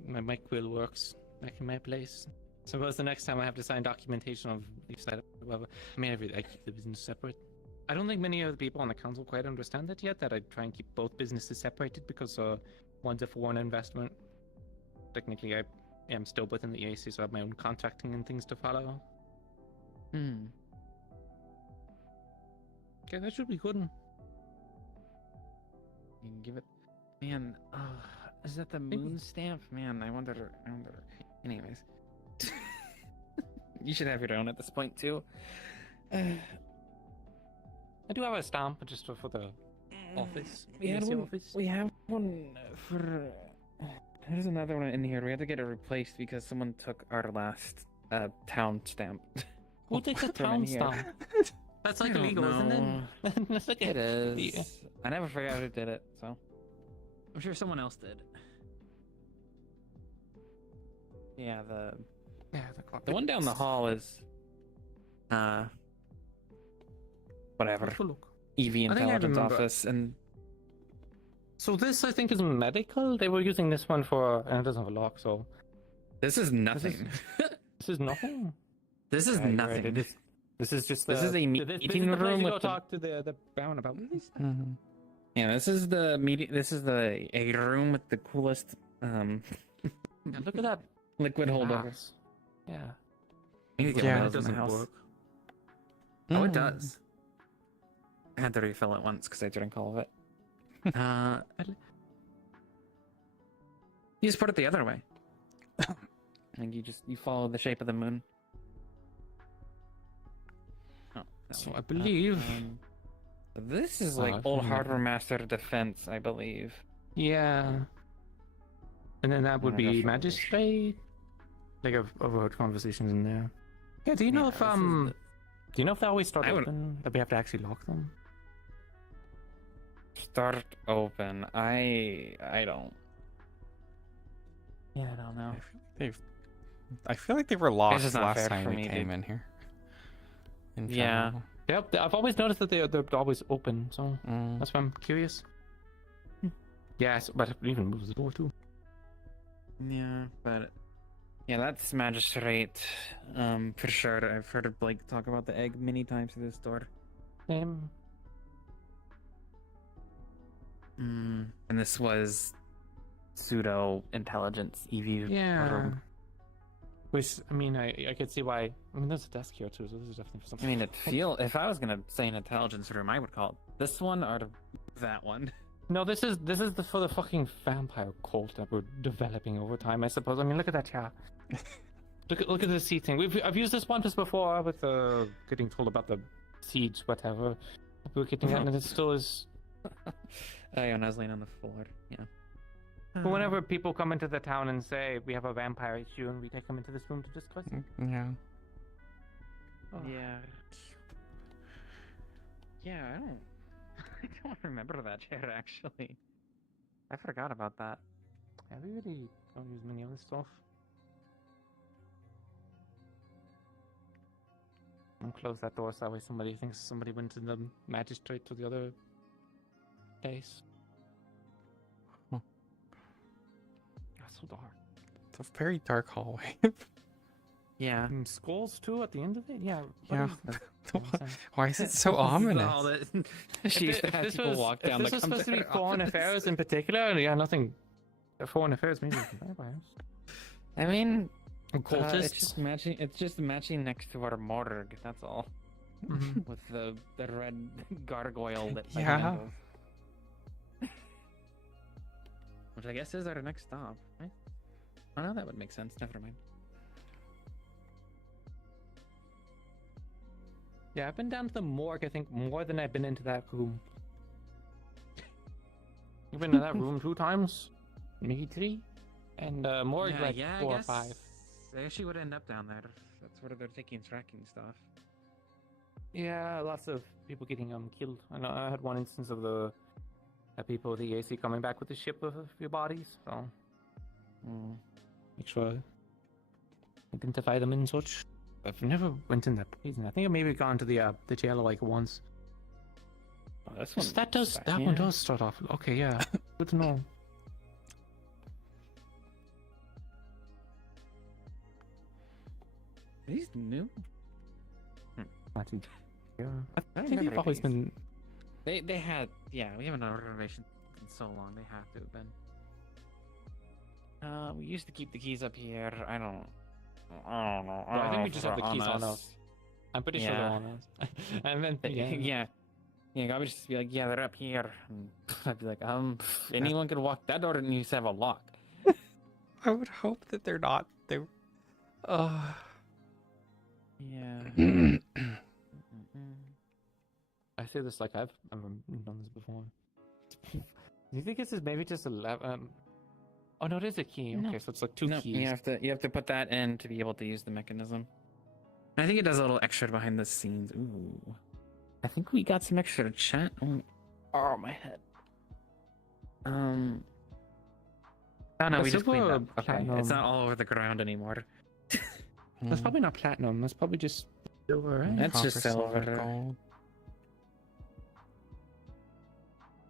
My quill works back in my place. Suppose the next time I have to sign documentation of each side, whatever. I mean, I keep the business separate. I don't think many of the people on the council quite understand that yet. That I try and keep both businesses separated because one's a foreign investment. Technically, I am still within the EAC, so I have my own contracting and things to follow. Okay, that should be good. You can give it. Man, is that the moon stamp? Man, I wonder. Anyways. You should have your own at this point, too. I do have a stamp just for the office. We had AC one. office. We have one for. There's another one in here. We had to get it replaced because someone took our last town stamp. Who takes a from town in here. stamp? That's like I don't illegal, isn't know. it? That's like It is. Yeah. I never figured out who did it, so. I'm sure someone else did. Yeah, Yeah, the one down the hall is. Whatever. Let's go look. EV I intelligence remember. office, and So this, I think, is medical. They were using this one for, and it doesn't have a lock, so this is nothing. this is nothing. This is Yeah, you're right, nothing. This is just. This is a this is meeting the place room you go with the- talk to the Baron about this. Mhm. Yeah, this is the meeting. This is a room with the coolest Yeah, look at that. liquid holdovers. glass. Yeah. I need to get Yeah, one it of those in doesn't the house. work. Oh, it Mm. does. I had to refill it once because I drank all of it. You just put it the other way. And you follow the shape of the moon. Oh, that So way. I believe. This is Oh, like I old forgot. Hardware Master Defense, I believe. Yeah. And then that would I'm gonna go be for magistrate. Like I've overheard conversations in there. Yeah. Do you know Yeah, if this is do you know if they always start I would- open? That we have to actually lock them? Start open. I don't. Yeah, I don't know. I feel like they were locked is not last fair time for we me, came dude. in here. In Yeah. general. Yep. I've always noticed that they're always open, so Mm. that's why I'm curious. Yes, but it even moves the door too. Yeah, but yeah, that's magistrate. For sure. I've heard Blake talk about the egg many times through this door. Same. And this was pseudo intelligence EV Yeah. room. Which I mean, I could see why. I mean, there's a desk here too, so this is definitely for I something. mean, if I was gonna say an intelligence room, I would call it this one or that one. No, this is for the fucking vampire cult that we're developing over time, I suppose. I mean, look at that, yeah. look at the seed thing. I've used this one just before with getting told about the seeds, whatever. We're getting that, and it still is. Oh, yeah, when I was laying on the floor. Yeah. But whenever people come into the town and say we have a vampire issue, and we take them into this room to discuss it. Yeah. Yeah. Yeah, I don't remember that chair actually. I forgot about that. Yeah, we really don't use many of this stuff. And close that door so that way somebody thinks somebody went to the magistrate to the other place. Huh. That's so dark. It's a very dark hallway. Yeah. And skulls too at the end of it? Yeah. Yeah. What is that? Why is it so ominous? She used to have people walk down if the this was supposed to be foreign affairs in particular, yeah, nothing. Foreign affairs, maybe vampires. I mean, Cultists. It's just matching next to our morgue. That's all. Mhm. With the red gargoyle lit by Yeah. candles. Which I guess is our next stop, right? Oh no, that would make sense. Never mind. Yeah, I've been down to the morgue, I think, more than I've been into that room. I've been to that room 2 times, maybe 3, and morgue like 4 or 5. I guess she would end up down there. That's where they're taking tracking stuff. Yeah, lots of people getting killed. I know I had one instance of the people with the AC coming back with the ship of a few bodies, so make sure I identify them and such. I've never went in that prison. I think I've maybe gone to the jail like once. Oh, this one. That one does start off. Okay, yeah, good to know. Are these new? Yeah, I I think they've remember always these. been. They had, yeah, we haven't had a renovation in so long. They have to have been. We used to keep the keys up here. I don't know. Well, I think we if just have the they're keys on us. I'm pretty sure they're Yeah. on us. And then Yeah. God would just be like, yeah, they're up here. And I'd be like, anyone could walk that door and you used to have a lock. I would hope that they're not. They. Yeah. I say this like I've done this before. Do you think this is maybe just a Oh no, it is a key. No. Okay, so it's like two No, keys. you have to put that in to be able to use the mechanism. I think it does a little extra behind the scenes. Ooh. I think we got some extra chat. Oh my head. Oh no, we just cleaned up. Okay, platinum. it's not all over the ground anymore. That's probably not platinum. That's probably just silver, right? That's Copper, just silver. gold.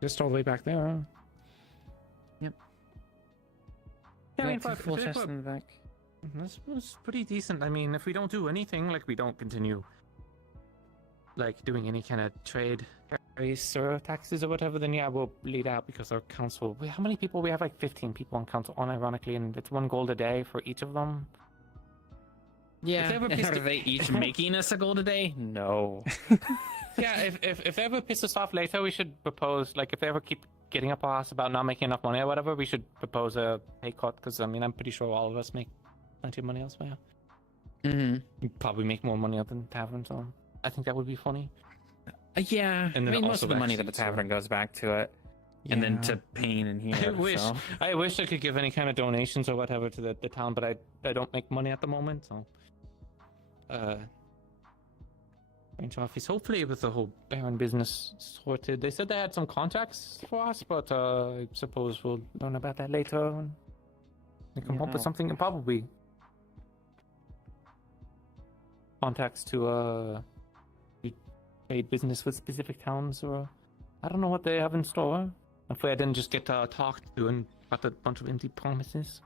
Just all the way back there. Yep. Yeah, I mean, That's a full chest in the back. This was pretty decent. I mean, if we don't do anything, like we don't continue, like doing any kind of trade race or taxes or whatever, then yeah, we'll lead out because our council. How many people? We have like 15 people on council, unironically, and it's 1 gold a day for each of them. Yeah. Are they each making us a gold a day? No. Yeah, if they ever piss us off later, we should propose, like, if they ever keep getting up our ass about not making enough money or whatever, we should propose a pay cut, because, I mean, I'm pretty sure all of us make plenty of money elsewhere. Mm-hmm. We probably make more money at the tavern, so I think that would be funny. Yeah, And I then mean, most also of the money at actually, the tavern goes back to it, and then to Pain and here. I wish I could give any kind of donations or whatever to the town, but I don't make money at the moment, so... Range office. Hopefully with the whole Baron business sorted. They said they had some contacts for us, but I suppose we'll learn about that later and they come up with something, and probably contacts to trade business with specific towns, or I don't know what they have in store. Hopefully I didn't just get talked to and got a bunch of empty promises.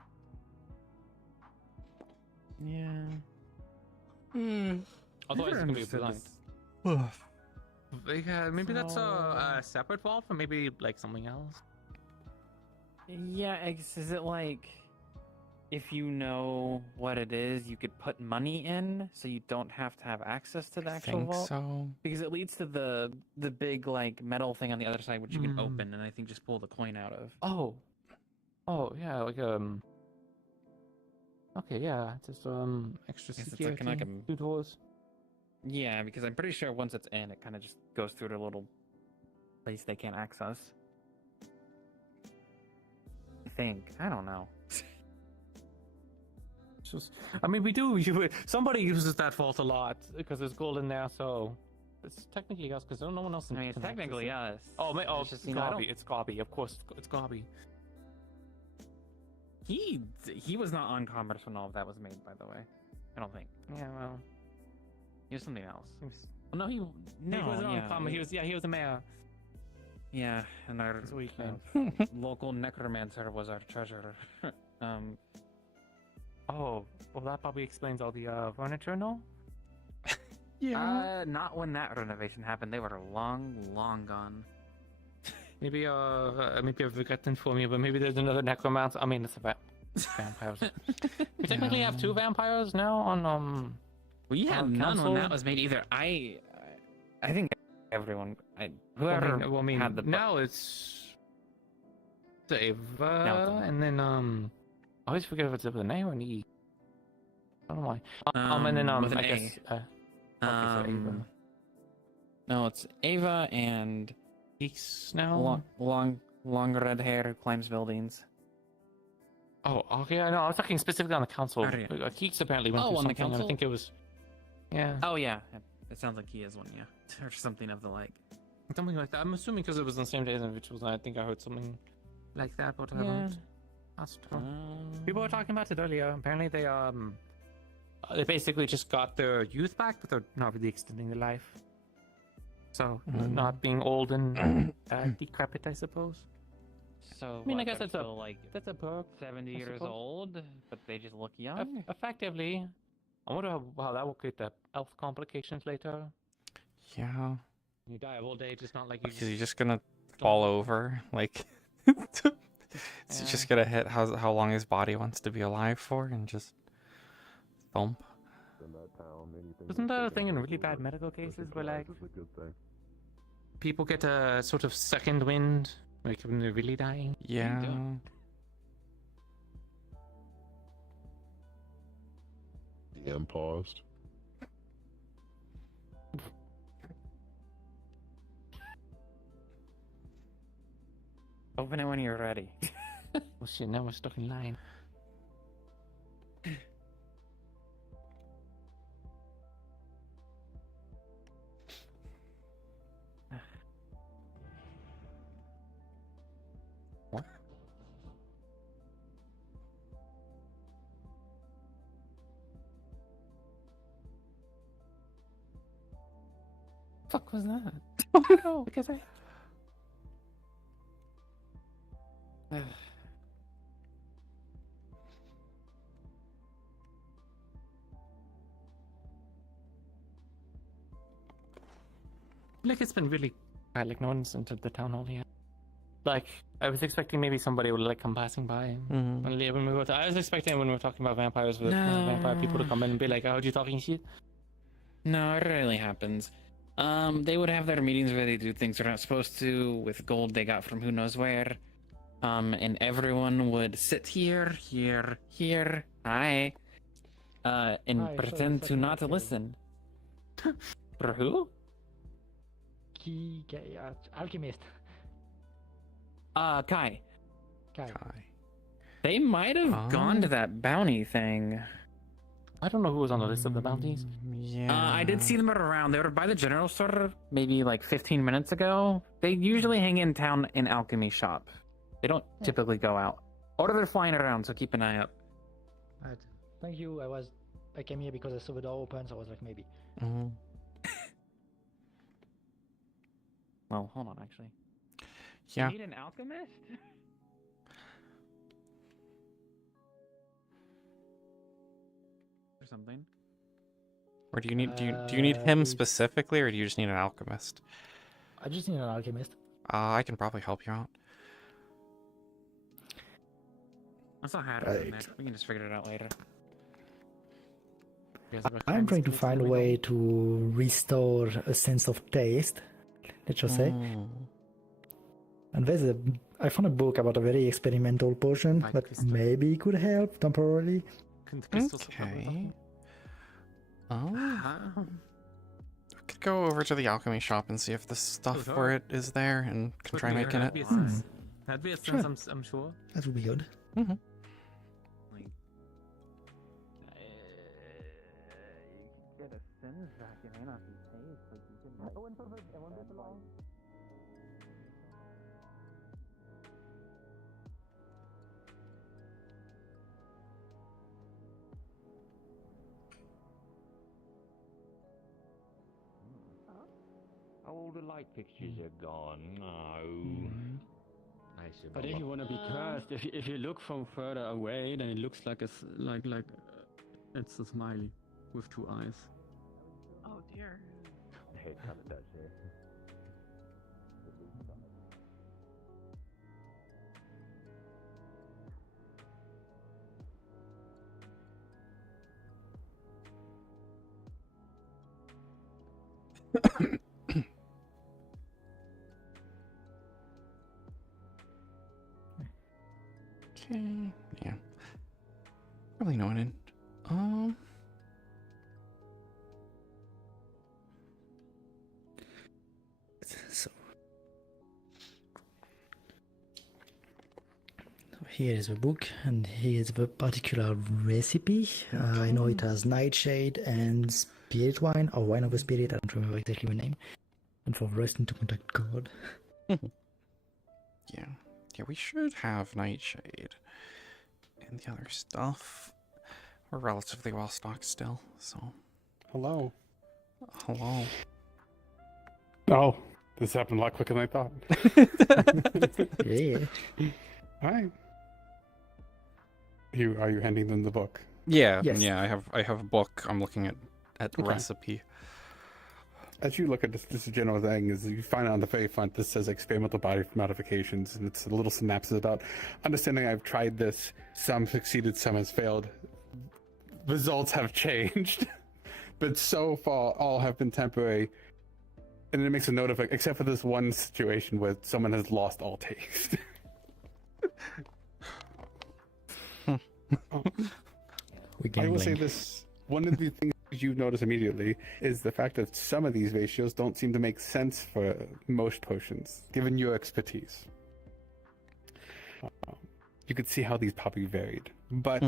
Yeah. Otherwise it's gonna be blind. Maybe that's a separate vault, or maybe like something else. Yeah, is it like if you know what it is, you could put money in, so you don't have to have access to the actual vault? So. Because it leads to the big like metal thing on the other side, which you can open, and I think just pull the coin out of. Oh yeah, like Okay, yeah, just extra security. It's like 2 doors. Yeah, because I'm pretty sure once it's in, it kind of just goes through the little place they can't access. I think. I don't know. I mean, we do. Somebody uses that vault a lot because there's gold in there, so it's technically us because no one else. I mean, it's technically us. It's just, Gobby. It's Gobby. Of course, it's Gobby. He was not on commerce when all of that was made, by the way. I don't think. Yeah, well, he was something else. He wasn't on commerce. He was a mayor. Yeah, and our local necromancer was our treasurer. Oh, well, that probably explains all the furniture, no? Not when that renovation happened. They were long gone. Maybe I've forgotten for me, but maybe there's another necromancer. I mean, it's a vampires. We technically have 2 vampires now on We had none when that was made either. I think everyone. Whoever had the book. Now it's Ava, and then I always forget if it's with an A or an E. I don't know why. And then with an I A. guess Ava. No, it's Ava and Geeks now. Long red hair who climbs buildings. Oh, okay. I know. I was talking specifically on the council. Yeah. Geeks apparently went through on the something. council? I think it was. Yeah. Oh yeah, it sounds like he is one. Yeah, or something of the like. Something like that. I'm assuming because it was on the same day as Rituals, and I think I heard something like that, but I haven't asked her. People were talking about it earlier. Apparently, they basically just got their youth back, but they're not really extending their life. So not being old and decrepit, I suppose. So I mean, I guess that's a perk. 70 years old, but they just look young. Effectively, I wonder how that will create the health complications later. Yeah. You die of old age. It's not like you're just gonna fall over, like. It's just gonna hit how long his body wants to be alive for, and just thump. Isn't that a thing in really bad medical cases where like people get a sort of second wind, like when they're really dying? Yeah. DM paused. Open it when you're ready. Oh shit, now we're stuck in line. What? Fuck was that? Oh no, because I. Like it's been really quiet, like no one's entered the town hall yet. Like I was expecting maybe somebody would like come passing by. And when we were I was expecting when we were talking about vampires with vampire people to come in and be like, "Oh, you talking shit?" No, it rarely happens. They would have their meetings where they do things they're not supposed to with gold they got from who knows where. And everyone would sit here, hi, and pretend to not listen. For who? Alchemist. Kai. Kai. They might have gone to that bounty thing. I don't know who was on the list of the bounties. Yeah. I did see them around. They were by the general store maybe like 15 minutes ago. They usually hang in town in alchemy shop. They don't typically go out. Or they're flying around, so keep an eye out. Alright. Thank you. I came here because I saw the door open, so I was like, maybe. Well, hold on, actually. Yeah. You need an alchemist? Or something. Or do you need him specifically, or do you just need an alchemist? I just need an alchemist. I can probably help you out. I saw Hatter in there. We can just figure it out later. I'm trying to find a way to restore a sense of taste, let's just say. And I found a book about a very experimental potion that maybe could help temporarily. Okay. We could go over to the alchemy shop and see if the stuff for it is there, and can try making it. That'd be a Sure. sense, I'm sure. That would be good. Get a sins back, it may not be safe, but you can. Oh, and perfect. It won't be long. All the light fixtures are gone. No. But if you want to be cursed, if you look from further away, then it looks like it's a smiley with two eyes. Oh dear. It kind of does, yeah. Okay. Yeah. Probably no one in. So here is the book, and here is the particular recipe. I know it has nightshade and spirit wine, or wine of the spirit. I don't remember exactly the name. And for resting to contact God. Yeah. Yeah, we should have nightshade. And the other stuff. We're relatively well stocked still, so. Hello. Hello. Oh, this happened a lot quicker than I thought. Yeah. Hi. Are you handing them the book? Yeah, Yes. yeah, I have a book. I'm looking at the Okay. recipe. As you look at this general thing, is you find on the very front this says experimental body modifications, and it's a little synopsis about understanding I've tried this, some succeeded, some has failed. Results have changed, but so far all have been temporary. And it makes a note of it, except for this one situation where someone has lost all taste. We I will say this one of the things you've noticed immediately is the fact that some of these ratios don't seem to make sense for most potions, given your expertise. You could see how these probably varied, but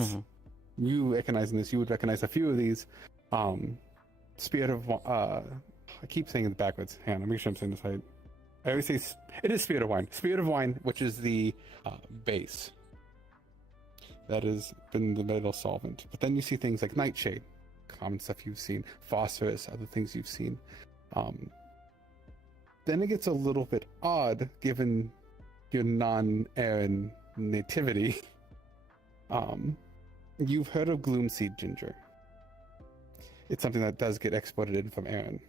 you recognizing this, you would recognize a few of these. Spirit of I keep saying it backwards. Hang on, let me make sure I'm saying this right. I always say it is Spirit of Wine. Spirit of Wine, which is the base. That has been the middle solvent. But then you see things like Nightshade, common stuff you've seen, phosphorus, other things you've seen. Then it gets a little bit odd given your non-Aaron nativity. You've heard of Gloomseed Ginger. It's something that does get exported in from Aaron.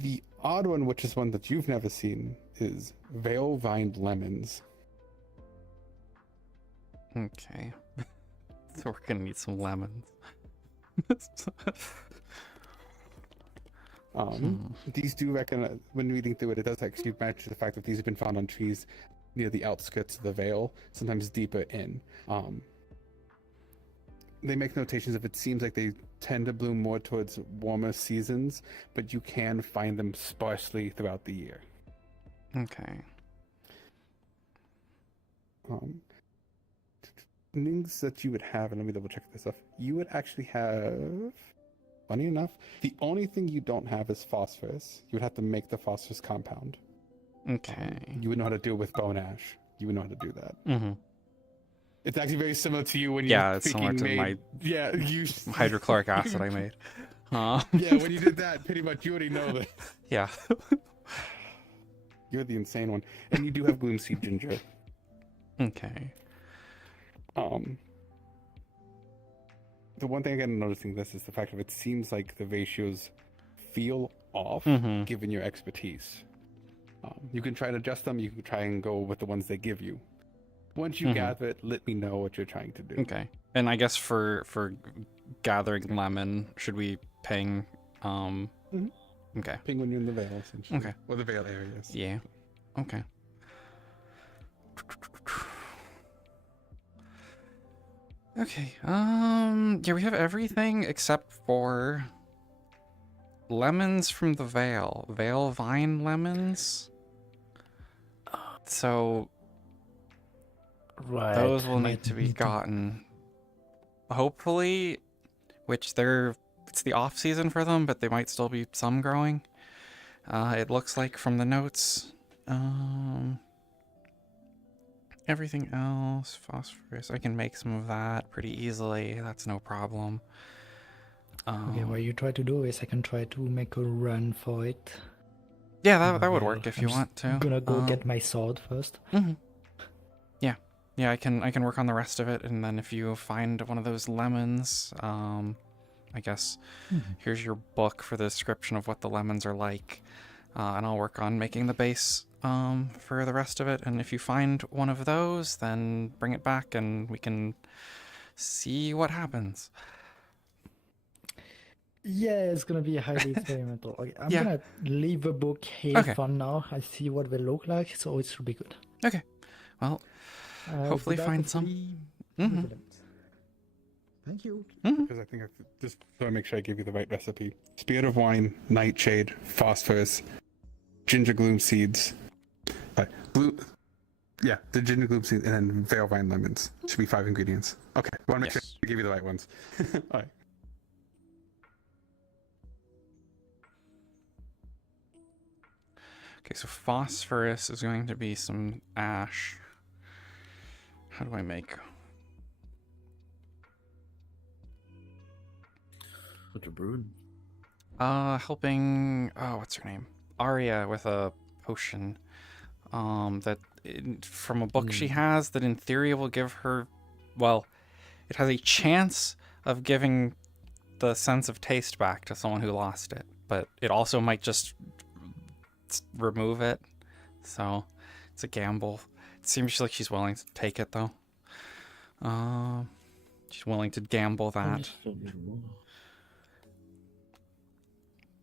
The odd one, which is one that you've never seen, is Veil Vined Lemons. Okay. So we're gonna need some lemons. These do recognize, when reading through it, it does actually match the fact that these have been found on trees near the outskirts of the Vale, sometimes deeper in. They make notations if it seems like they tend to bloom more towards warmer seasons, but you can find them sparsely throughout the year. Okay. Things that you would have, and let me double check this stuff. You would actually have, funny enough, the only thing you don't have is phosphorus. You would have to make the phosphorus compound. Okay. You would know how to do it with bone ash. You would know how to do that. Mm-hmm. It's actually very similar to you when you it's similar to my hydrochloric acid I made. Yeah, when you did that, pretty much you already know that. Yeah. You're the insane one. And you do have Gloomseed Ginger. Okay. The one thing again noticing this is the fact that it seems like the ratios feel off given your expertise. You can try to adjust them, you can try and go with the ones they give you. Once you gather it, let me know what you're trying to do. Okay. And I guess for gathering lemon, should we ping Okay. Ping when you're in the Vale, essentially. Okay. Or the Vale areas. Yeah. Okay. Okay. Yeah, we have everything except for lemons from the Vale. Vale vine lemons. So those will need to be gotten. Hopefully, it's the off season for them, but they might still be some growing. It looks like from the notes. Everything else, phosphorus, I can make some of that pretty easily. That's no problem. Okay, what you try to do is I can try to make a run for it. Yeah, that would work if you want to. I'm gonna go get my sword first. Yeah, I can work on the rest of it, and then if you find one of those lemons, I guess here's your book for the description of what the lemons are like, and I'll work on making the base for the rest of it. And if you find one of those, then bring it back, and we can see what happens. Yeah, it's gonna be highly experimental. Okay, I'm gonna leave the book here for now. I see what they look like, so it should be good. Okay, well, hopefully find some. Thank you. Because I think I just want to make sure I give you the right recipe. Spirit of Wine, Nightshade, Phosphorus, Ginger Gloom Seeds. The Ginger Gloom Seeds, and then Veil Vine Lemons. Should be 5 ingredients. Okay, I want to make sure I give you the right ones. All right. Okay, so phosphorus is going to be some ash. How do I make? What you brewing? Helping. Oh, what's her name? Arya with a potion. From a book she has that in theory will give her. Well, it has a chance of giving the sense of taste back to someone who lost it, but it also might just remove it. So it's a gamble. It seems like she's willing to take it though. She's willing to gamble that.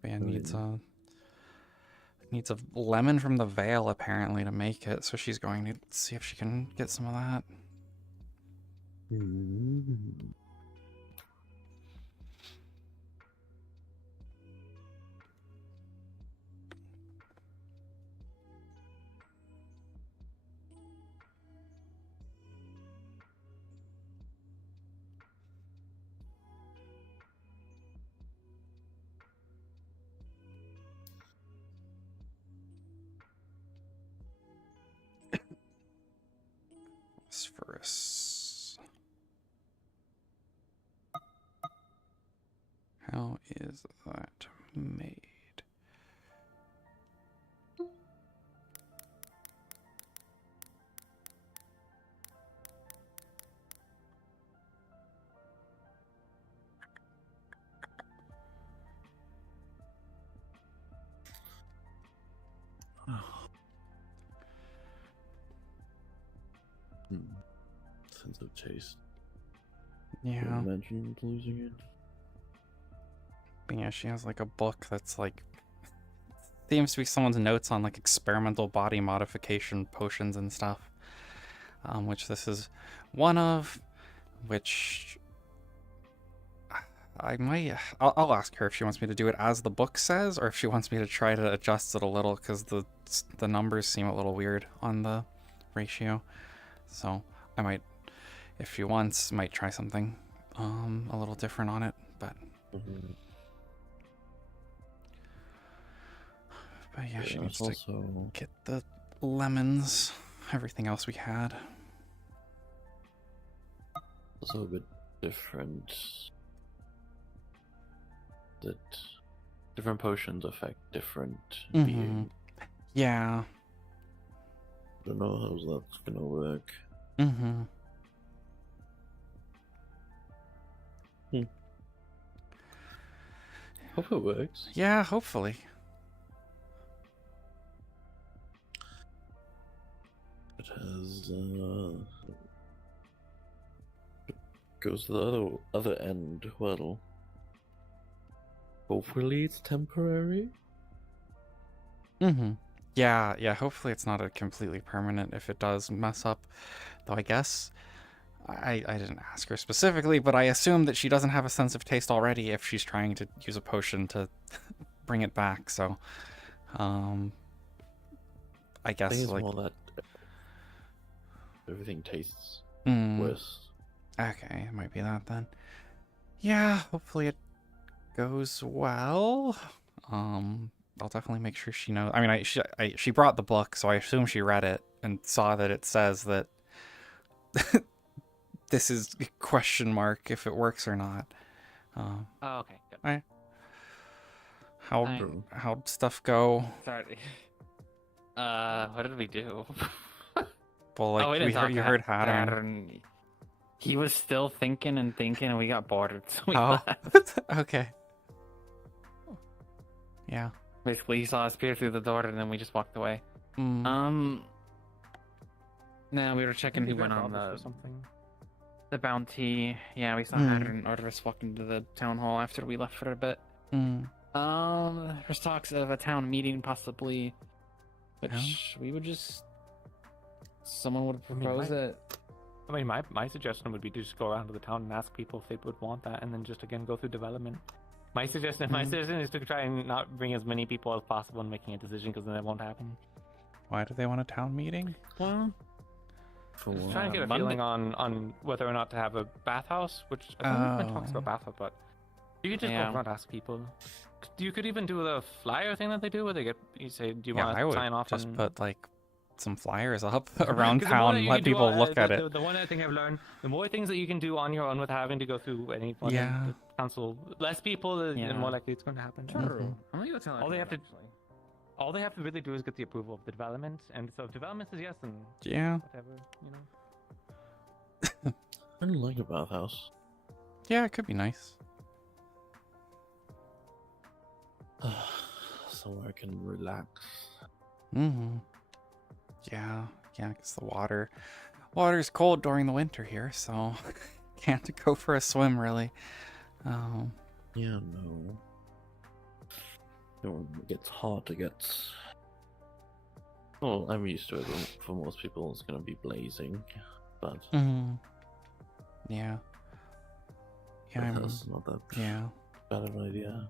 Man needs a lemon from the Vale apparently to make it, so she's going to see if she can get some of that. phosphorus. How is that made? Sense of taste. Yeah. Imagine losing it. But yeah, she has like a book that's like seems to be someone's notes on like experimental body modification potions and stuff. Which this is one of, which I'll ask her if she wants me to do it as the book says, or if she wants me to try to adjust it a little, because the numbers seem a little weird on the ratio. So I might, if she wants, might try something a little different on it, but but yeah, she needs to get the lemons, everything else we had. Also a bit different. That different potions affect different beings. Yeah. Don't know how that's gonna work. Hope it works. Yeah, hopefully. It has goes to the other end. Well, hopefully it's temporary. Yeah, hopefully it's not a completely permanent if it does mess up. Though I guess I didn't ask her specifically, but I assume that she doesn't have a sense of taste already if she's trying to use a potion to bring it back, so I guess I think it's like more that everything tastes worse. Okay, it might be that then. Yeah, hopefully it goes well. I'll definitely make sure she knows. I mean, she brought the book, so I assume she read it and saw that it says that this is question mark if it works or not. Oh, okay. Good. How'd stuff go? Sorry. What did we do? Well, like you heard Hattern. He was still thinking and we got bored, so we left. Okay. Yeah. Basically, he saw us peer through the door, and then we just walked away. Now we were checking who went on the bounty. Yeah, we saw Hattern and Artemis walk into the town hall after we left for a bit. There's talks of a town meeting, possibly, which we would just... Someone would propose it. I mean, my suggestion would be to just go around to the town and ask people if they would want that, and then just again go through development. My suggestion is to try and not bring as many people as possible in making a decision, because then it won't happen. Why do they want a town meeting? Well, just trying to get a feeling on whether or not to have a bathhouse, which I think we've been talking about bathhouse, but you could just go around and ask people. You could even do the flyer thing that they do, where they you say, do you want to sign off? Just put like some flyers up around town and let people look at it. The one thing I've learned, the more things that you can do on your own without having to go through any council, less people, the more likely it's going to happen. True. I'm gonna go tell all they have to really do is get the approval of the development, and so if development says yes, then whatever, I don't like a bathhouse. Yeah, it could be nice. Somewhere I can relax. Yeah, because the water's cold during the winter here, so can't go for a swim really. Yeah, no. When it gets hot, it gets... Well, I'm used to it. For most people, it's going to be blazing, but... Yeah. That's not that bad of an idea.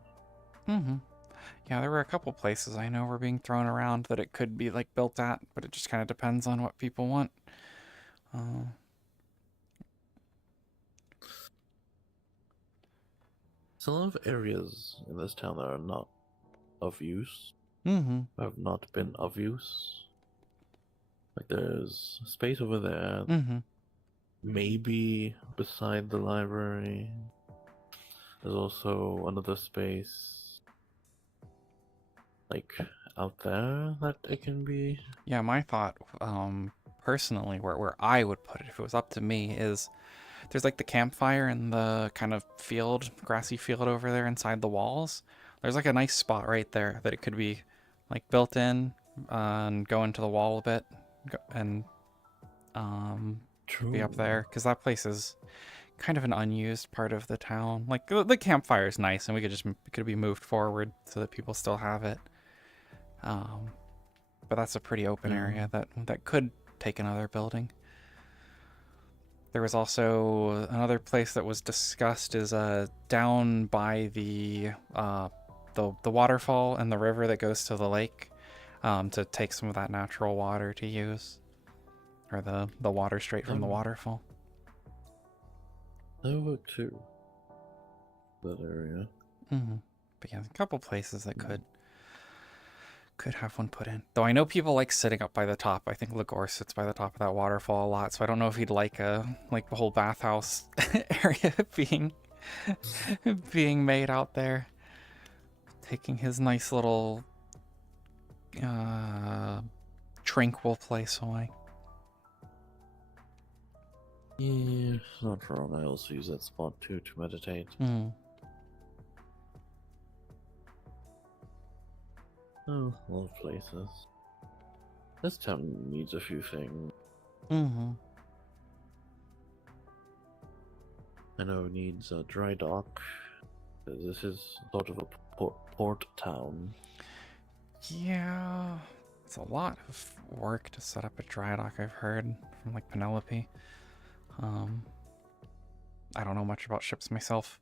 Yeah, there were a couple places I know were being thrown around that it could be like built at, but it just kind of depends on what people want. There's a lot of areas in this town that are not of use. Have not been of use. Like there's space over there maybe beside the library. There's also another space, like, out there that it can be. Yeah, my thought, personally, where I would put it if it was up to me is there's like the campfire in the kind of field, grassy field over there inside the walls. There's like a nice spot right there that it could be like built in and go into the wall a bit and be up there because that place is kind of an unused part of the town. Like the campfire is nice and it could be moved forward so that people still have it. But that's a pretty open area that could take another building. There was also another place that was discussed is down by the waterfall and the river that goes to the lake, to take some of that natural water to use, or the water straight from the waterfall. That would work too. That area. But yeah, a couple places that could have one put in. Though I know people like sitting up by the top. I think Ligor sits by the top of that waterfall a lot, so I don't know if he'd like the whole bathhouse area being made out there. Taking his nice little tranquil place away. Yeah, not wrong. I also use that spot too to meditate. Oh, a lot of places. This town needs a few things. I know it needs a dry dock. This is sort of a port town. Yeah, it's a lot of work to set up a dry dock, I've heard from like Penelope. I don't know much about ships myself.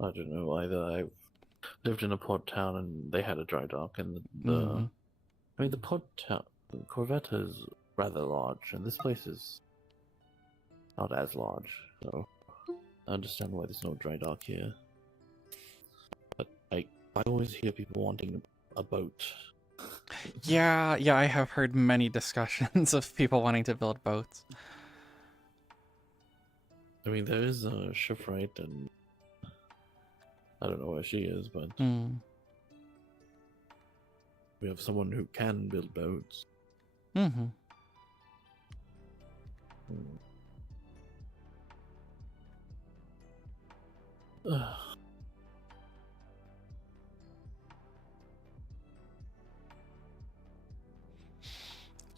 I don't know either. I lived in a port town and they had a dry dock, and I mean the port town, Corvette is rather large, and this place is not as large, so I understand why there's no dry dock here. But I always hear people wanting a boat. Yeah, I have heard many discussions of people wanting to build boats. I mean, there is a shipwright, and I don't know where she is, but we have someone who can build boats.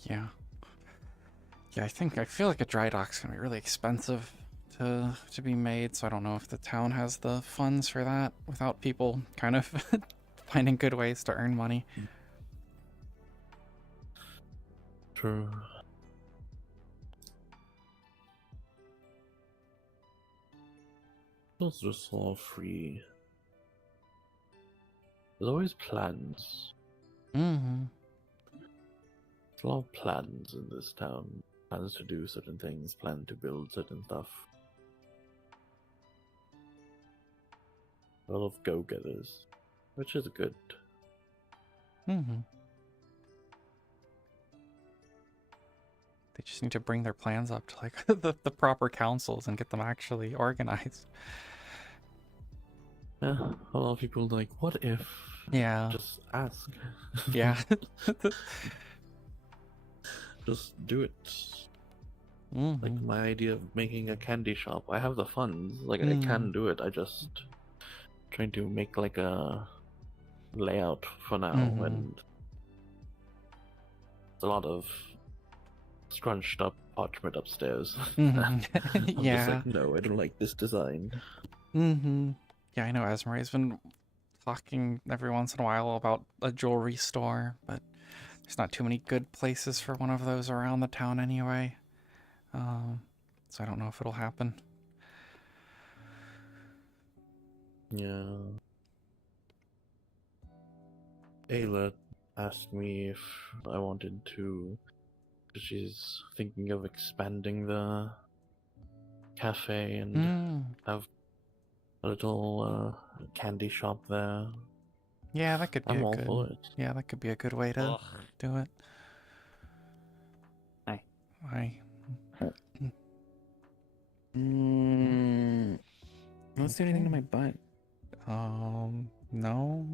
Yeah, I feel like a dry dock's gonna be really expensive to be made, so I don't know if the town has the funds for that without people kind of finding good ways to earn money. True. It's just all free. There's always plans. There's a lot of plans in this town. Plans to do certain things, plan to build certain stuff. A lot of go-getters, which is good. They just need to bring their plans up to like the proper councils and get them actually organized. Yeah, a lot of people like, what if? Yeah. Just ask. Yeah. Just do it. Like my idea of making a candy shop, I have the funds. Like I can do it. I just trying to make like a layout for now, and it's a lot of scrunched up parchment upstairs. I'm just like, no, I don't like this design. Yeah, I know Esmeralda's been talking every once in a while about a jewelry store, but there's not too many good places for one of those around the town anyway. So I don't know if it'll happen. Yeah. Ayla asked me if I wanted to. She's thinking of expanding the cafe and have a little candy shop there. Yeah, that could be I'm all for it. Yeah, that could be a good way to do it. Hi. Hi. Let's do anything to my butt. No.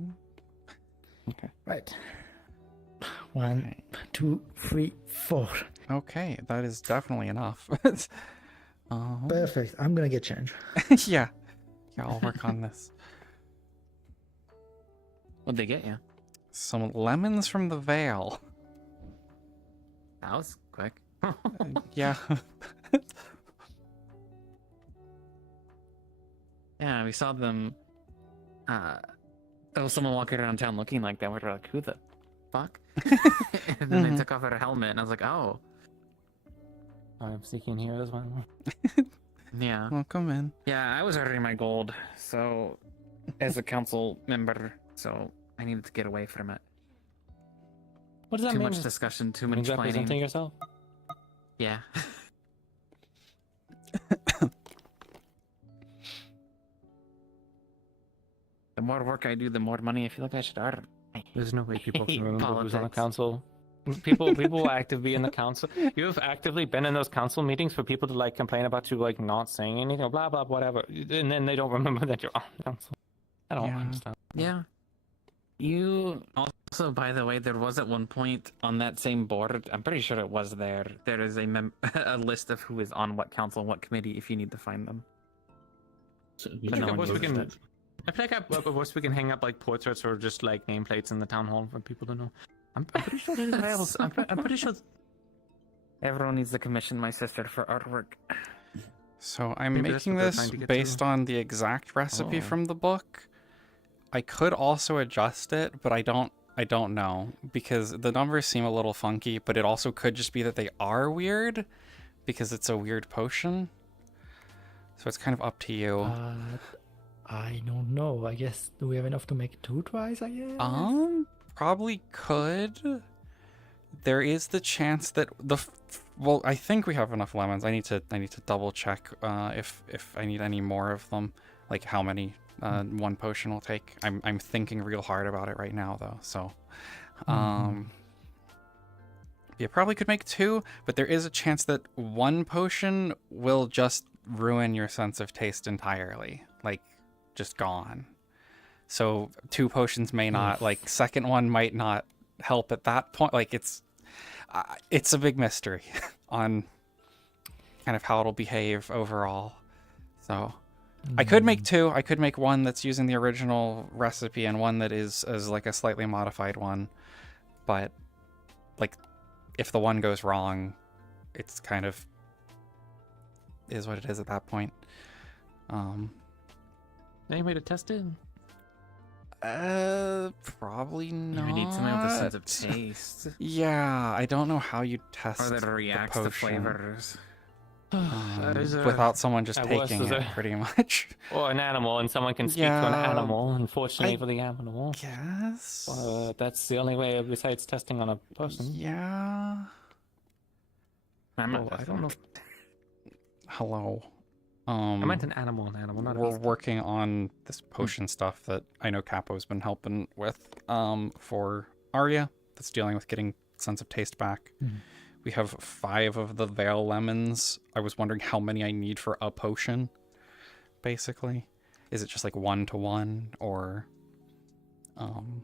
Okay. Right. 1, 2, 3, 4. Okay, that is definitely enough. Perfect. I'm gonna get change. Yeah. Yeah, I'll work on this. What'd they get you? Some lemons from the Vale. That was quick. Yeah. Yeah, we saw them. There was someone walking around town looking like that. We were like, who the fuck? And then they took off her helmet, and I was like, oh. I'm seeking here as well. Yeah. Welcome in. Yeah, I was earning my gold, so as a council member, so I needed to get away from it. What does that Too mean? much discussion, too Means much representing planning. yourself? Yeah. The more work I do, the more money I feel like I should earn. There's no way people hate can remember who's on the politics. council. People will actively in the council. You have actively been in those council meetings for people to like complain about you like not saying anything, blah blah whatever, and then they don't remember that you're on the council. I don't understand. Yeah. You also, by the way, there was at one point on that same board. I'm pretty sure it was there. There is a a list of who is on what council and what committee if you need to find them. I feel like at worst we can hang up like portraits or just like nameplates in the town hall for people to know. I'm pretty sure there's else. I'm pretty sure. Everyone needs to commission my sister for artwork. So I'm Maybe that's making what they're this trying to get based to. on the exact recipe Oh. from the book. I could also adjust it, but I don't know because the numbers seem a little funky, but it also could just be that they are weird because it's a weird potion. So it's kind of up to you. I don't know. I guess do we have enough to make 2 tries? I guess. Probably could. There is the chance that well, I think we have enough lemons. I need to double check if I need any more of them, like how many one potion will take. I'm thinking real hard about it right now though. So you probably could make 2, but there is a chance that one potion will just ruin your sense of taste entirely, like just gone. So 2 potions may not, like second one might not help at that point. Like it's a big mystery on kind of how it'll behave overall. So I could make 2. I could make one that's using the original recipe and one that is like a slightly modified one. But like if the one goes wrong, it's kind of is what it is at that point. Any way to test it? Probably not. You need something with a sense of taste. Yeah, I don't know how you test Or that reacts the to potion. flavors. Without someone just at worst, taking is it, there- pretty much. Or an animal, and someone can speak to an Yeah, animal. Unfortunately I for the animal. Yes. That's the only way besides testing on a person. Yeah. I'm not I testing don't know. it. Hello. I meant an animal, not We're a working on this potion stuff that I know Capo's been helping with for Arya, that's dealing with getting sense of taste back. We have 5 of the Vale lemons. I was wondering how many I need for a potion, basically. Is it just like 1-to-1 or kind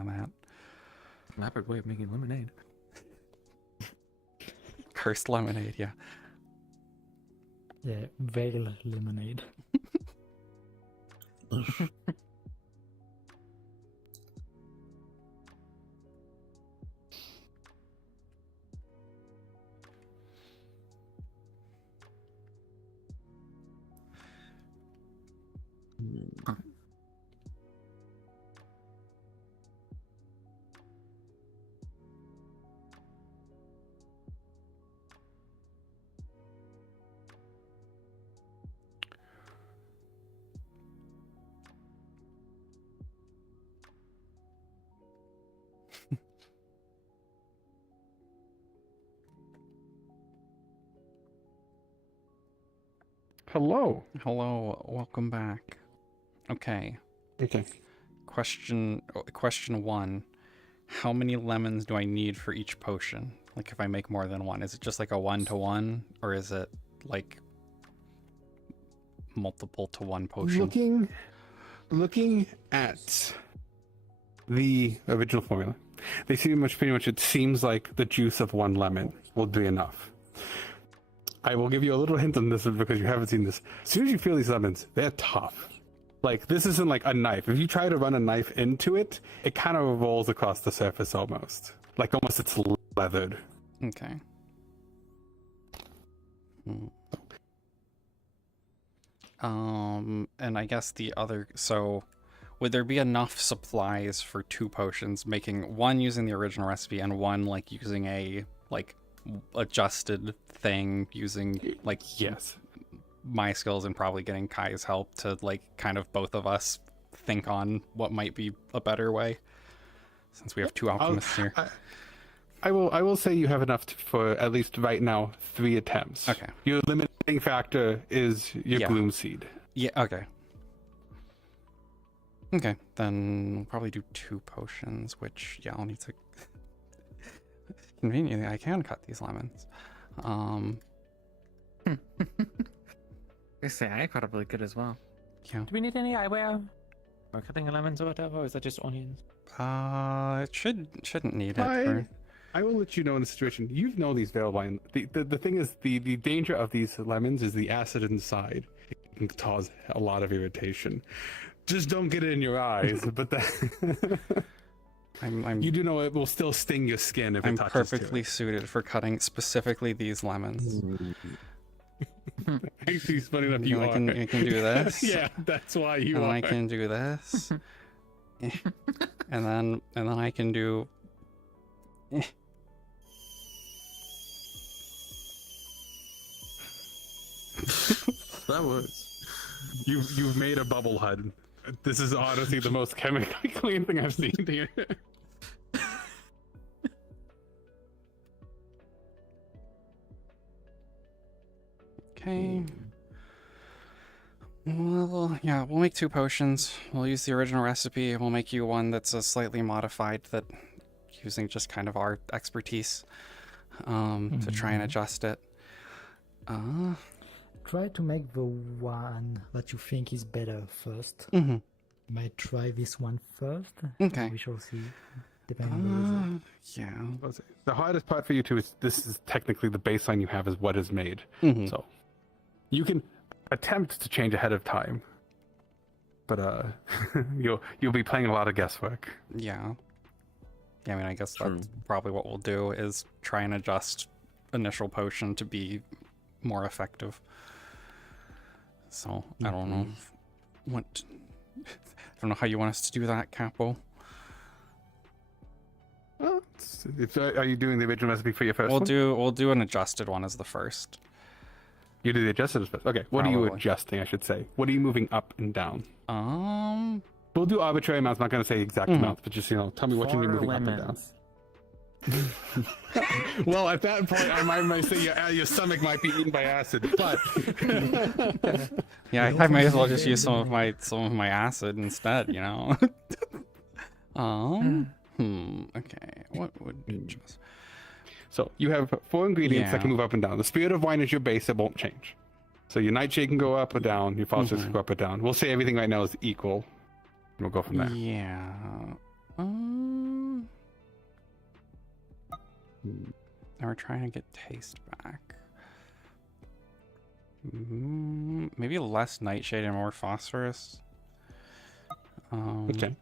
of that? elaborate way of making lemonade. Cursed lemonade, yeah. Yeah, Vale lemonade. Hello. Hello, welcome back. Okay. Okay. Question 1. How many lemons do I need for each potion? Like if I make more than one, is it just like a 1-to-1 or is it like multiple to one potion. Looking at the original formula, they pretty much it seems like the juice of one lemon will be enough. I will give you a little hint on this because you haven't seen this. As soon as you feel these lemons, they're tough. Like, this isn't like a knife. If you try to run a knife into it, it kind of rolls across the surface almost. Like, almost it's leathered. Okay. And I guess so would there be enough supplies for 2 potions, making one using the original recipe and one like using a like adjusted thing using like yes my skills and probably getting Kai's help to like kind of both of us think on what might be a better way, since we have 2 alchemists here. I will say you have enough for at least right now 3 attempts. Okay. Your limiting factor is your gloom seed. Yeah. Okay. Okay, then we'll probably do 2 potions, which I'll need to. Conveniently, I can cut these lemons. I say I probably could as well. Yeah. Do we need any eyewear? Or cutting lemons or whatever, or is that just onions? It shouldn't need it. I will let you know in the situation. You know these veil wine. The thing is, the danger of these lemons is the acid inside. It can cause a lot of irritation. Just don't get it in your eyes. But that you do know it will still sting your skin if it touches I'm perfectly suited for cutting specifically these lemons. Actually, it's funny enough, I can do this. Yeah, that's why you and are. I can do this. and then I can do. That works. You've made a bubble HUD. This is honestly the most chemically clean thing I've seen here. Okay. Well, yeah, we'll make 2 potions. We'll use the original recipe. We'll make you one that's a slightly modified, that using just kind of our expertise to try and adjust it. Try to make the one that you think is better first. Mm-hmm. Might try this one first. Okay. We shall see. Depending on the result. Yeah. The hardest part for you too is this is technically the baseline you have is what is made. Mm-hmm. So you can attempt to change ahead of time, but you'll be playing a lot of guesswork. Yeah. Yeah, I mean, I guess that's probably what we'll do is try and adjust initial potion to be more effective. So I don't know I don't know how you want us to do that, Capo. Are you doing the original recipe for your first one? We'll do an adjusted one as the first. You do the adjusted first. Okay. What are you adjusting, I should say? What are you moving up and down? We'll do arbitrary amounts. I'm not going to say exact amounts, but just tell me what you're moving up and down. Well, at that point, I might say your stomach might be eaten by acid, but yeah, I might as well just use some of my acid instead, you know. Okay, what would just? So you have 4 ingredients that can move up and down. The spirit of wine is your base; it won't change. So your nightshade can go up or down. Your phosphorus can go up or down. We'll say everything right now is equal. We'll go from there. Yeah. And we're trying to get taste back. Maybe less nightshade and more phosphorus. Okay.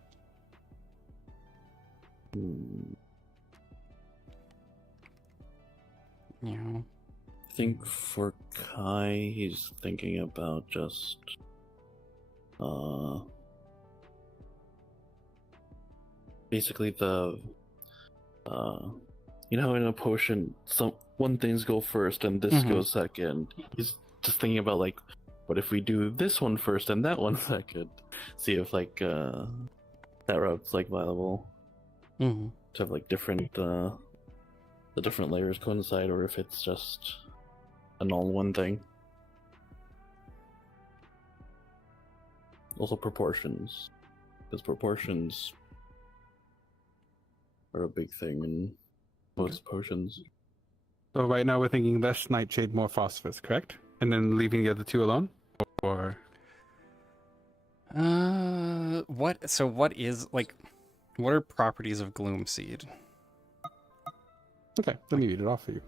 Yeah. I think for Kai, he's thinking about just basically the you know, in a potion, one things go first and this goes second. He's just thinking about like, what if we do this one first and that one second? See if like that route's like viable. To have like different the different layers coincide, or if it's just an all one thing. Also proportions, because proportions are a big thing in most potions. So right now we're thinking less nightshade, more phosphorus, correct? And then leaving the other 2 alone? or what? So what is like? What are properties of gloom seed? okay, let me read it off for you.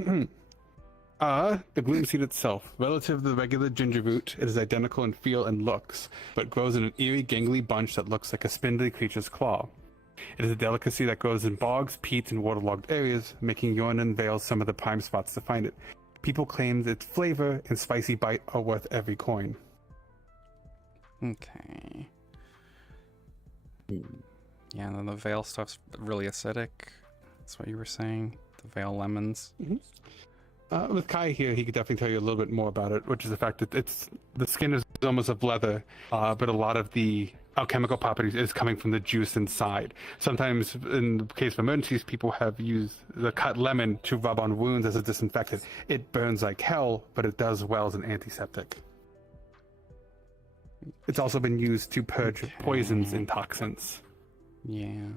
The gloom seed itself, relative to the regular ginger root, it is identical in feel and looks, but grows in an eerie, gangly bunch that looks like a spindly creature's claw. It is a delicacy that grows in bogs, peats, and waterlogged areas, making Yornan Vale some of the prime spots to find it. People claim that its flavor and spicy bite are worth every coin. Okay. Yeah, and then the Vale stuff's really acidic. That's what you were saying. The Vale lemons. With Kai here, he could definitely tell you a little bit more about it, which is the fact that the skin is almost of leather, but a lot of the alchemical properties is coming from the juice inside. Sometimes, in the case of emergencies, people have used the cut lemon to rub on wounds as a disinfectant. It burns like hell, but it does well as an antiseptic. It's also been used to purge poisons and toxins. Yeah.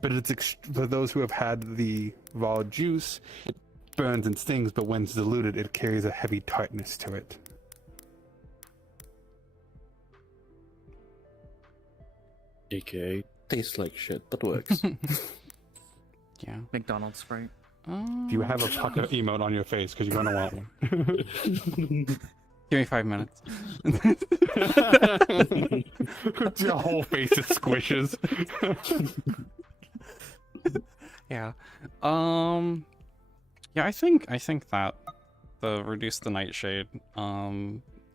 But it's for those who have had the raw juice, it burns and stings, but when it's diluted, it carries a heavy tartness to it. AKA tastes like shit, but works. Yeah. McDonald's Sprite. Do you have a pucker emote on your face? Because you're going to want one. Give me 5 minutes. Your whole face is squishes. Yeah. Yeah, I think that the reduce the nightshade.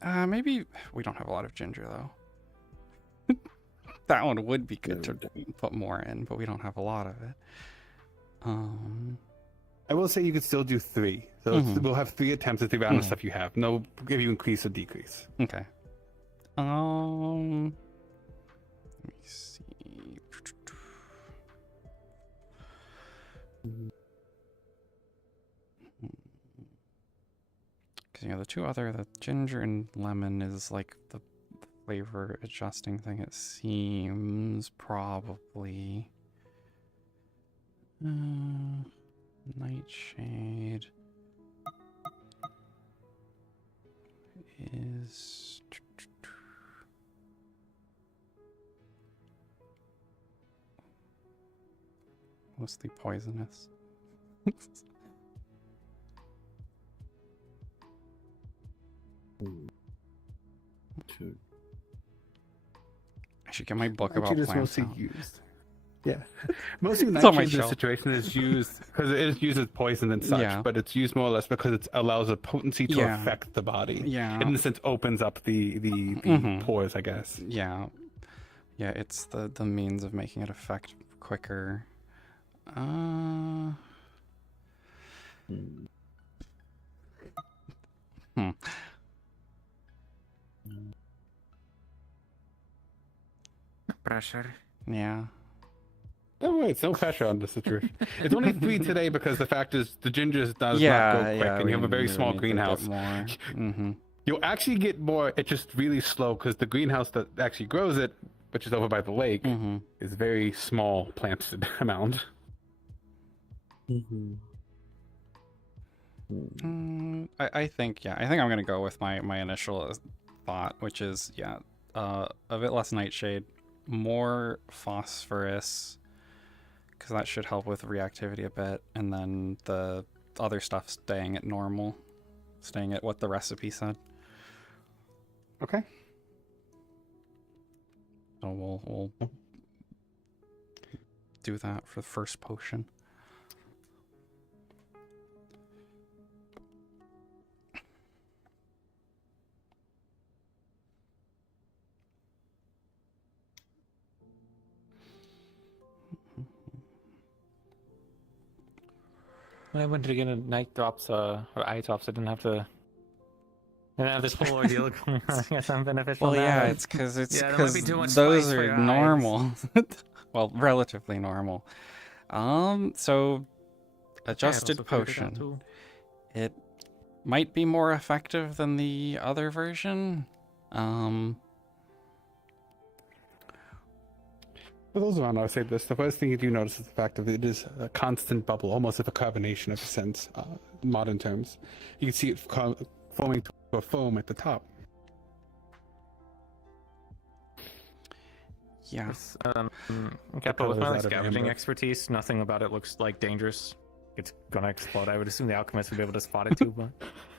Maybe we don't have a lot of ginger though. That one would be good to put more in, but we don't have a lot of it. I will say you could still do 3. So we'll have 3 attempts at the round of stuff you have. No, give you increase or decrease. Okay. Let me see. Because the two other, the ginger and lemon is like the flavor adjusting thing. It seems probably nightshade is mostly poisonous. I should get my book about Nightshade is plants mostly out. used. Yeah, mostly It's on my nightshade in this shelf. situation is used because it is used as poison and such, Yeah. but it's used more or less because it allows a potency to Yeah. affect the body. Yeah. In the sense, opens up the pores, I guess. Yeah. Yeah, it's the means of making it affect quicker. Pressure. Yeah. Oh wait, it's no pressure on the situation. It's only 3 today because the fact is the ginger does not Yeah, go quick, yeah, and you have a very we small need to get greenhouse. more. You'll actually get more. It's just really slow because the greenhouse that actually grows it, which is over by the lake, is very small planted amount. I think I'm gonna go with my initial thought, which is a bit less nightshade, more phosphorus, because that should help with reactivity a bit, and then the other stuff staying at normal, staying at what the recipe said. Okay. So we'll do that for the first potion. When I went to get a night drops or eye drops, I didn't have this whole ordeal going on. I guess I'm beneficial. Well, now. yeah, it's because Yeah, there might be too much those spice for are your normal. Well, relatively normal. So adjusted potion. It might be more effective than the other version. For those around, I would say this. The first thing you do notice is the fact that it is a constant bubble, almost of a carbonation of a sense, modern terms. You can see it forming a foam at the top. Yeah. Capo, with my colors like, out of scavenging amber. expertise, nothing about it looks like dangerous. It's gonna explode. I would assume the alchemist would be able to spot it too, but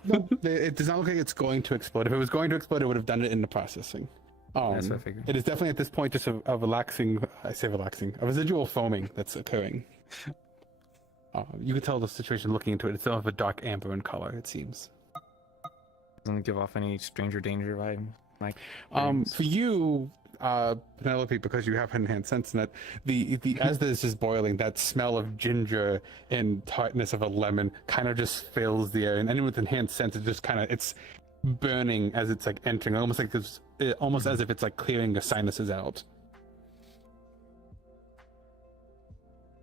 No, it does not look like it's going to explode. If it was going to explode, it would have done it in the processing. That's what I figured. It is definitely at this point just a relaxing, a residual foaming that's occurring. You could tell the situation looking into it. It's still of a dark amber in color, it seems. Doesn't give off any stranger danger vibe. Like, for you, Penelope, because you have enhanced sense in that, the as this is boiling, that smell of ginger and tartness of a lemon kind of just fills the air. And anyone with enhanced sense, it just kind of it's burning as it's like entering, almost like this, almost as if it's like clearing the sinuses out.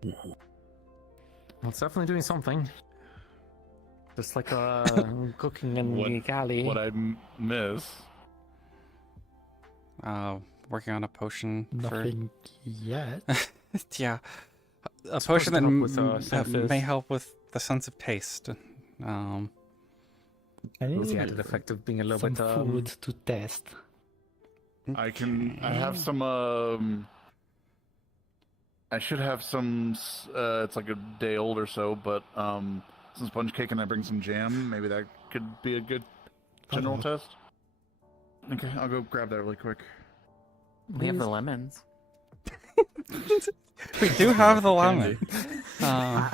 Well, it's definitely doing something. Just like cooking in the galley. What I miss? Working on a potion Nothing yet. Yeah, a potion that help with, may help with the sense of taste. I The need added effect of being a little some bit food to test. I have some. I should have some. It's like a day old or so, but some sponge cake, and I bring some jam. Maybe that could be a good general test. Okay, I'll go grab that really quick. We have the lemons. We do have the lemon. I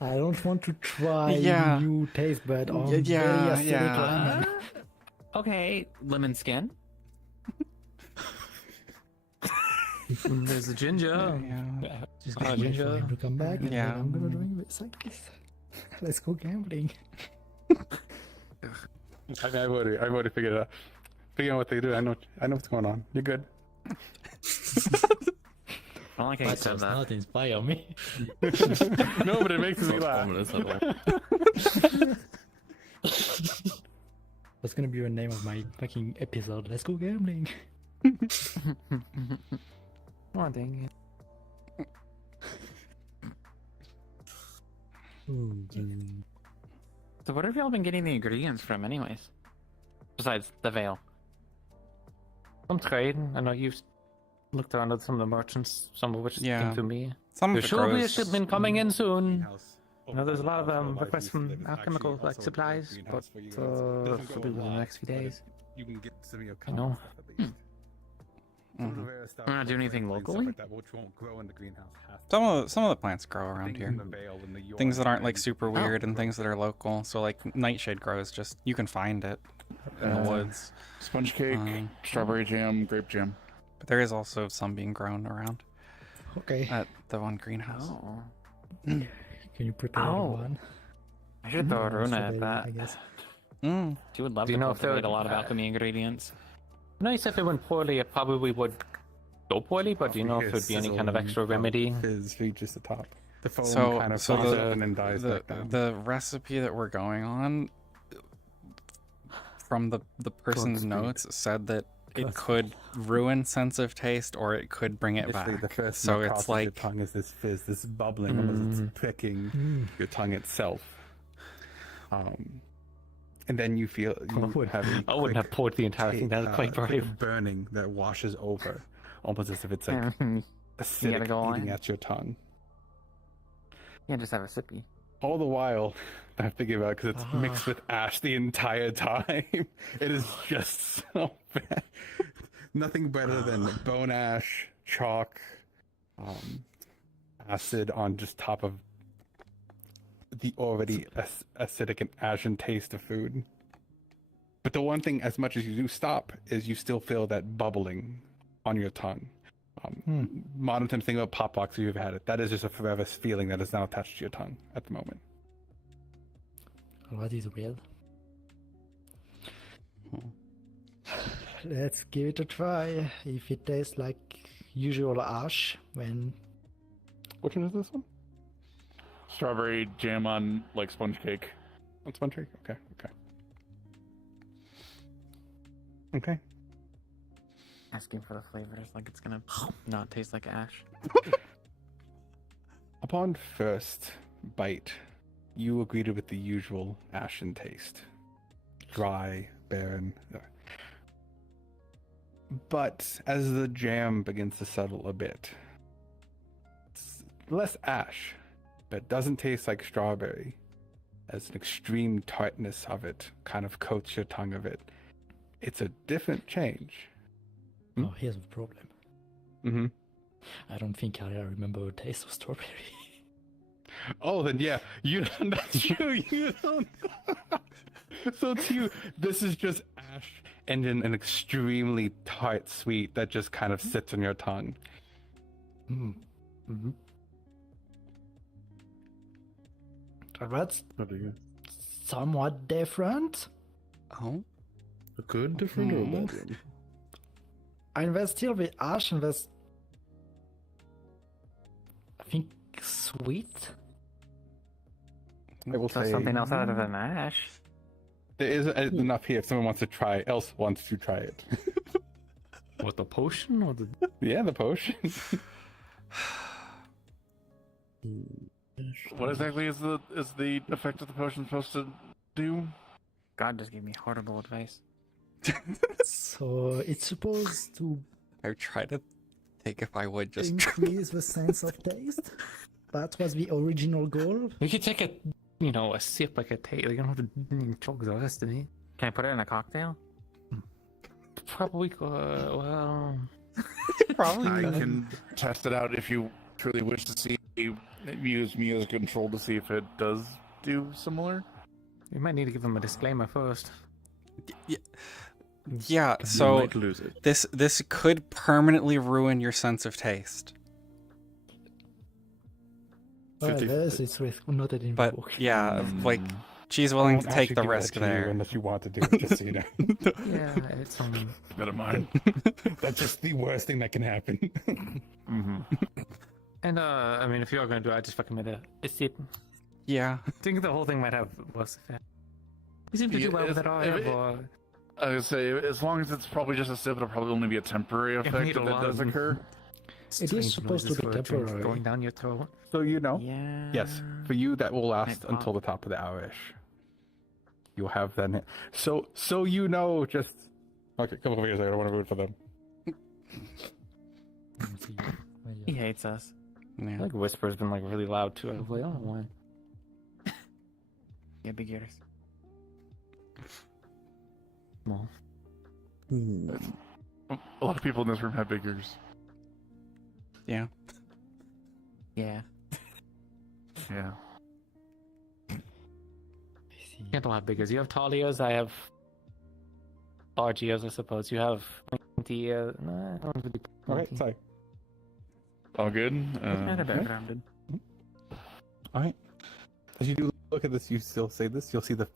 don't want to try Yeah. new taste, but on Yeah, very acidic yeah. lemon. Okay, lemon skin. There's the ginger. Yeah. Just wait for him to come back, and Yeah. then I'm gonna drink this like this. Let's go gambling. I've already figured it out. Figuring out what they do. I know what's going on. You're good. I don't like how you That said does that. not inspire me. No, but it makes me laugh. What's gonna be the name of my fucking episode? Let's go gambling. Oh, dang it. So where have y'all been getting the ingredients from anyways? Besides the veil. Some trade. I know you've looked around at some of the merchants, some of which Yeah. came to me. Some There of it should be a grows. shipment coming in soon. Greenhouse. You know, there's a lot of Also, requests from there's alchemical actually like also a supplies, greenhouse but for you guys. It doesn't should grow be a within the lot, next few but days. You can get some of your You know. stuff at least. Some of the rare stuff, We're not doing like anything grain and stuff locally? like that, which won't grow in the greenhouse. Has to. Some of the plants grow around Things here. in the Vale and the York Things that aren't like and- super weird and things that are local. So like nightshade grows, just you can find it in the woods. Sponge cake, strawberry jam, grape jam. But there is also some being grown around Okay. at the one greenhouse. Oh. Can you prepare one? I should throw a runa Strawberry, at that. I guess. She would love Do you to know if there cultivate a would- lot of alchemy ingredients. Nice if it went poorly, it probably would go poorly, but do you know if there'd be any kind of extra remedy? Fizz reaches the top. The foam So, kind of so falls the, up and then dies the, back down. the recipe that we're going on from the person's speed. notes said that it could ruin sense of taste or it could bring it Basically, back. the first So thing that it's crosses your like tongue is this fizz, this bubbling, almost it's pricking your tongue itself. And then you feel you have a I wouldn't have poured the entire thing down quite quick brave. burning that washes over, almost as if it's like You acidic gotta go eating on. at your tongue. Yeah, just have a sippy. All the while, I have to give out because it's mixed with ash the entire time. It is just so bad. Nothing better than bone ash, chalk, acid on just top of the already acidic and ashen taste of food. But the one thing, as much as you do stop, is you still feel that bubbling on your tongue. Modern times, think about pop rocks if you've had it. That is just a forever feeling that is now attached to your tongue at the moment. What is weird? Let's give it a try. If it tastes like usual ash, when Which one is this one? Strawberry jam on like sponge cake. On sponge cake? Okay, okay. Okay. Asking for the flavors like it's gonna not taste like ash. Upon first bite, you are greeted with the usual ashen taste. dry, barren. But as the jam begins to settle a bit, it's less ash, but it doesn't taste like strawberry, as an extreme tartness of it kind of coats your tongue of it. It's a different change. Oh, here's the problem. Mm-hmm. I don't think I remember the taste of strawberry. Oh, then yeah, that's true. You don't. So to you, this is just ash and then an extremely tart sweet that just kind of sits on your tongue. Mm-hmm. That's somewhat different. Oh, good, different, or bad one? And there's still the ash, and there's, I think, sweet. I will say something else out of the mash. there is enough here if someone wants to try. Else wants to try it. What, the potion or the? Yeah, the potion. What exactly is the effect of the potion supposed to do? God just gave me horrible advice. So it's supposed to I tried to think if I would just increase the sense of taste. That was the original goal. You could take a sip like a taste. You don't have to chug the rest of it. Can I put it in a cocktail? Probably. Well. probably. I can test it out if you truly wish to see. Use me as a control to see if it does do similar. You might need to give them a disclaimer first. Yeah, You so might lose it. this could permanently ruin your sense of taste. Well, yes, it's noted in the But book. yeah, like she's willing to I won't take actually the do that risk to you there. unless you want to do it, just so you know. Yeah, it's Bit of mine. That's just the worst thing that can happen. Mm-hmm. And I mean, if you're gonna do it, I just fucking made a sip. Yeah. I think the whole thing might have worse effect. You seem to do well with it, I would say, as long as it's probably just a sip, it'll probably only be a temporary effect if it does occur. It is supposed to be temporary. Going down your throat. So you know. Yeah. Yes, for you that will last Might until pop. the top of the hour-ish. You'll have that. So you know, just okay. Come over here. I don't want to root for them. He hates us. Yeah. Like Whisper's been like really loud too. I don't know why. Yeah, big ears. Well, A lot of people in this room have big ears. Yeah. Yeah. Yeah. can't all have big ears. You have tall ears. I have large ears, I suppose. You have pointy ears. Nah, I don't really Okay, sorry. All good. Kind of okay. backgrounded. All right. As you do look at this, you still say this. You'll see the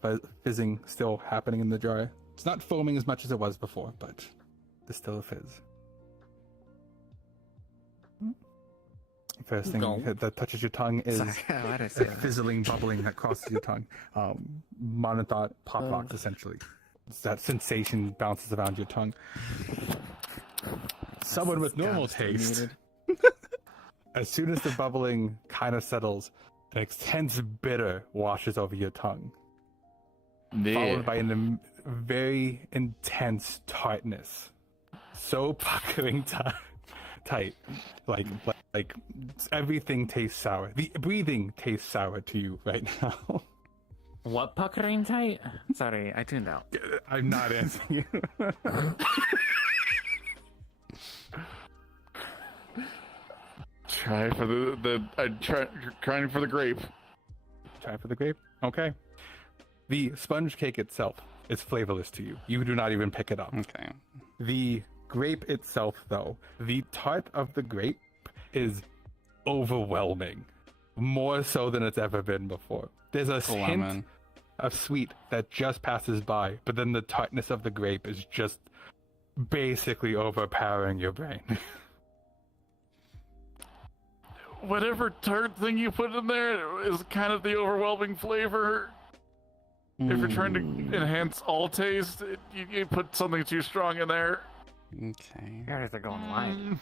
fizzing still happening in the jar. It's not foaming as much as it was before, but there's still a fizz. First thing that touches your tongue is Why did I a say that? fizzling, bubbling that crosses your tongue. Monothought pop rocks, essentially. It's that sensation bounces around your tongue. Someone with normal taste. As soon as the bubbling kind of settles, an intense bitter washes over your tongue, followed by a very intense tartness, so puckering tight, like everything tastes sour. The breathing tastes sour to you right now. What puckering tight? Sorry, I tuned out. I'm not answering you. Try for trying for the grape. Try for the grape. Okay. The sponge cake itself is flavorless to you. You do not even pick it up. Okay. The grape itself, though, the tart of the grape is overwhelming, more so than it's ever been before. There's a hint of sweet that just passes by, but then the tartness of the grape is just basically overpowering your brain. Whatever tart thing you put in there is kind of the overwhelming flavor. If you're trying to enhance all taste, you put something too strong in there. Okay. Guys are going live.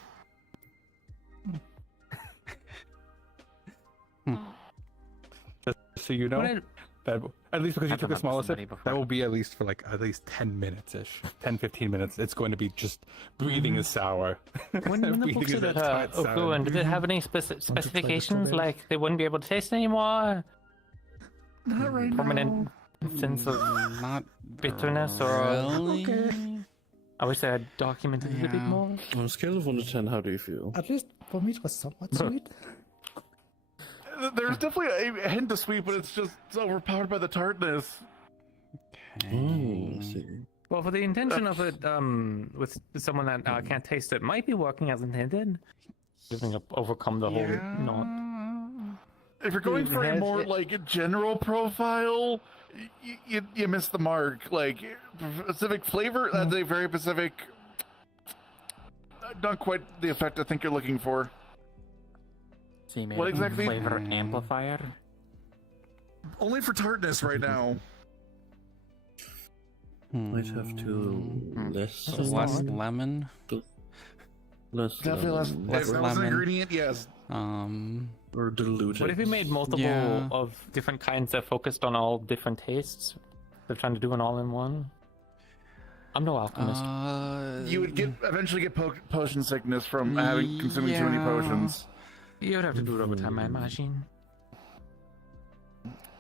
Just so you know, That at least because you I've took a done that smaller with somebody sip, before. that will be at least for like at least 10 minutes ish, 10-15 minutes. It's going to be just breathing is sour. When the Breathing books is that that sour. fluent, did it have any specifications like they wouldn't be able to taste anymore? Not right Permanent sense of Not bitterness or really. I wish they had documented it a bit more. On a scale of 1 to 10, how do you feel? At least for me, it was somewhat sweet. There's definitely a hint of sweet, but it's just overpowered by the tartness. I see. Well, for the intention of it, with someone that can't taste it, might be working as intended. Giving up, overcome the whole not. If you're going for a more like general profile, you miss the mark. Like specific flavor, that's a very specific. Not quite the effect I think you're looking for. So you made What a exactly? flavor amplifier? Only for tartness right now. Might have to less lemon. Less Definitely less. lemon. If that was an ingredient, yes. Or diluted. What if we made multiple of different kinds that focused on all different tastes? They're trying to do an all-in-one. I'm no alchemist. You would eventually get potion sickness from having consuming too many potions. You would have to do it over time, I imagine.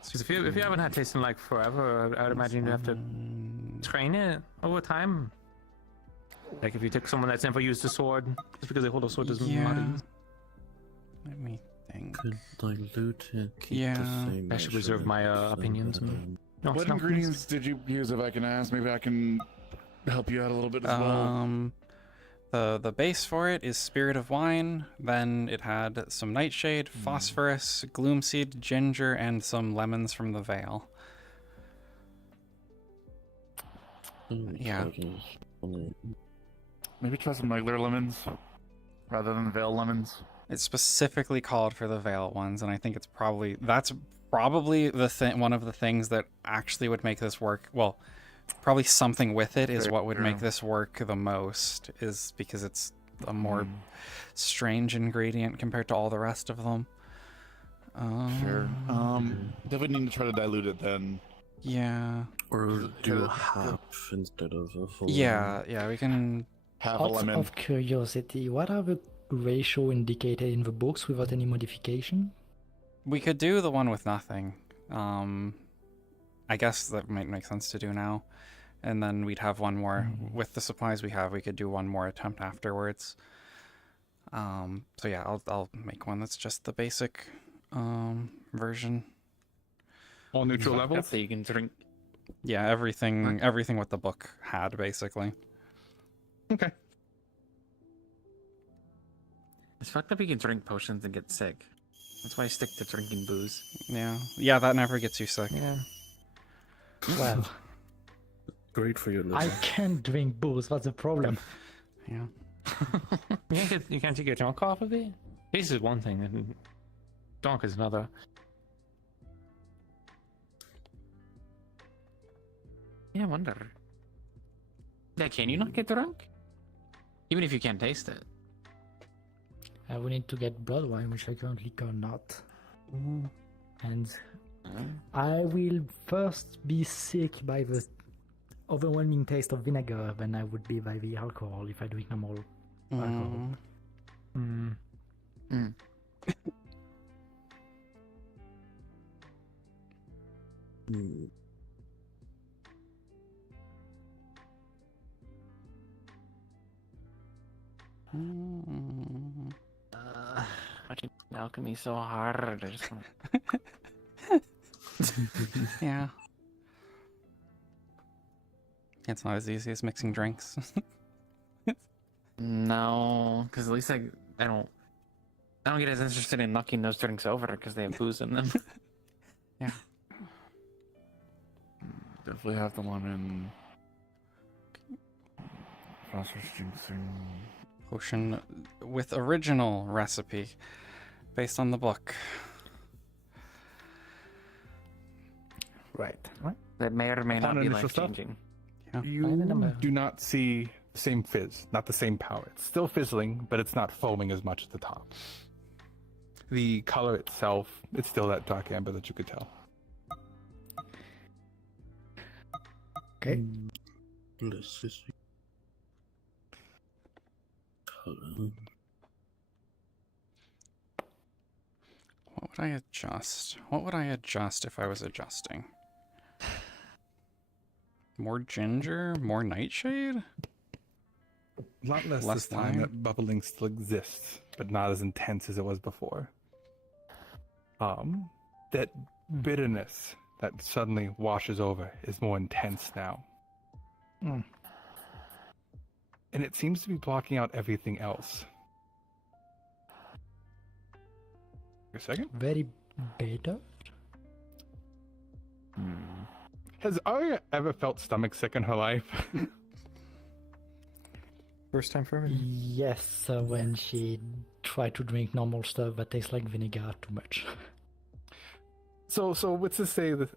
Because if you haven't had tasting like forever, I would imagine you'd have to train it over time. Like if you took someone that's never used a sword, just because they hold a sword doesn't matter. Let me think. Could dilute it. Keep Yeah. the same I should reserve my opinions. What ingredients did you use, if I can ask? Maybe I can help you out a little bit as well. The base for it is Spirit of Wine. Then it had some Nightshade, Phosphorus, Gloomseed, Ginger, and some lemons from the Vale. Yeah. Maybe try some regular lemons rather than Vale lemons. It's specifically called for the Vale ones, and I think it's probably the one of the things that actually would make this work. Well, probably something with it is what would make this work the most, is because it's a more strange ingredient compared to all the rest of them. Sure. Definitely need to try to dilute it then. Yeah. Or do half instead of a full. Yeah, we can have a Out lemon. of curiosity, what are the ratio indicated in the books without any modification? We could do the one with nothing. I guess that might make sense to do now. And then we'd have one more. With the supplies we have, we could do one more attempt afterwards. So yeah, I'll make one that's just the basic version. All neutral levels? So you can drink. Yeah, everything what the book had, basically. Okay. It's fucked up you can drink potions and get sick. That's why I stick to drinking booze. Yeah, that never gets you sick. Yeah. Well, Great for your liver. I can't drink booze. What's the problem? Yeah. You can't take your junk off of it? This is one thing, and drunk is another. Yeah, I wonder. Yeah, can you not get drunk? Even if you can't taste it. I will need to get blood wine, which I currently cannot. And I will first be sick by the overwhelming taste of vinegar than I would be by the alcohol if I drink normal alcohol. Watching alchemy so hard. I just want... Yeah. It's not as easy as mixing drinks. No, because at least I don't get as interested in knocking those drinks over because they have booze in them. Yeah. Definitely have the lemon. Phosphorus ginseng. Potion with original recipe based on the book. Right. That may or may not Upon be initial stuff, life-changing. You do not see the same fizz, not the same power. It's still fizzling, but it's not foaming as much at the top. The color itself, it's still that dark amber that you could tell. Okay. Let's just see. What would I adjust? What would I adjust if I was adjusting? More ginger? More nightshade? A lot less Less this time lime? that bubbling still exists, but not as intense as it was before. That bitterness that suddenly washes over is more intense now. Mm. And it seems to be blocking out everything else. A second? Very bitter. Has Arya ever felt stomach sick in her life? First time for me. Yes, when she tried to drink normal stuff that tastes like vinegar too much. So what's to say that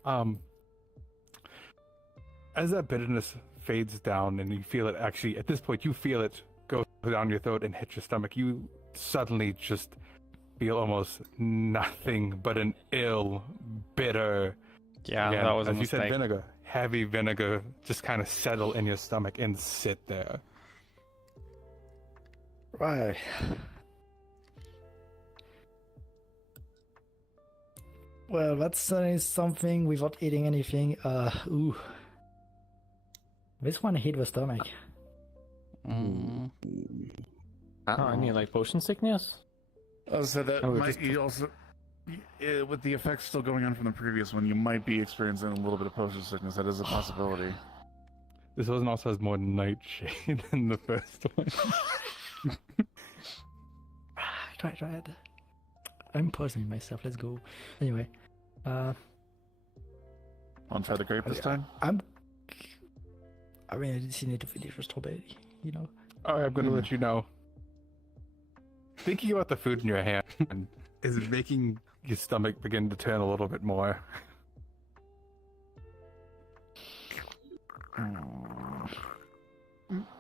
as that bitterness fades down and you feel it actually at this point you feel it go down your throat and hit your stomach, you suddenly just feel almost nothing but an ill, bitter, Yeah, again, that was a as you said, mistake. vinegar, heavy vinegar, just kind of settle in your stomach and sit there. Right. Well, that's certainly something without eating anything. Ooh. This one hit the stomach. Mm. Oh, I mean, like potion sickness? Oh, so that Oh, might just- you also, with the effects still going on from the previous one, you might be experiencing a little bit of potion sickness. That is a possibility. This one also has more nightshade than the first one. Try it. I'm pausing myself. Let's go. Anyway, Want to try the grape this time? I mean, I just need to finish the strawberry. You know. Alright, I'm gonna let you know. Thinking about the food in your hand is making your stomach begin to turn a little bit more.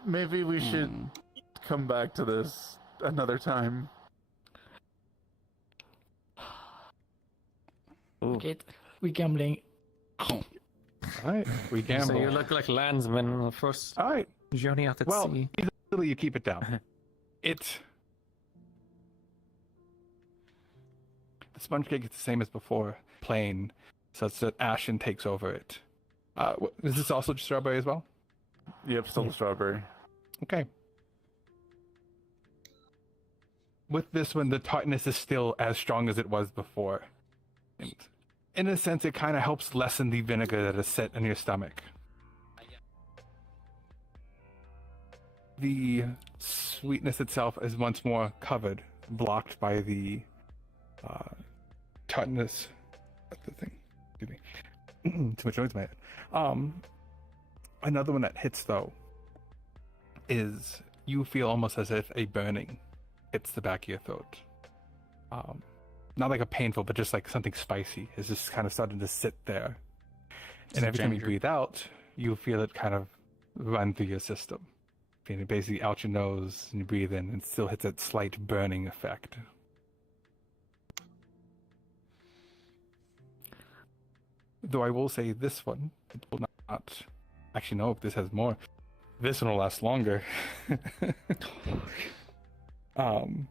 Maybe we should come back to this another time. Okay, we gambling. Alright, we gamble. So you look like landsmen on the first Alright. journey out at Well, sea. easily you keep it down. The sponge cake is the same as before, plain, such that Ashen takes over it. Is this also just strawberry as well? Yep, still the strawberry. Okay. With this one, the tartness is still as strong as it was before. And in a sense, it kind of helps lessen the vinegar that is set in your stomach. The sweetness itself is once more covered, blocked by the tartness of the thing. Excuse me. Too much noise in my head. Another one that hits, though, is you feel almost as if a burning hits the back of your throat. Not like a painful, but just like something spicy is just kind of starting to sit there. And every time you breathe out, you feel it kind of run through your system. And it basically out your nose and you breathe in and it still hits that slight burning effect. Though I will say this one, it will not... Actually, no, this has more. This one will last longer. On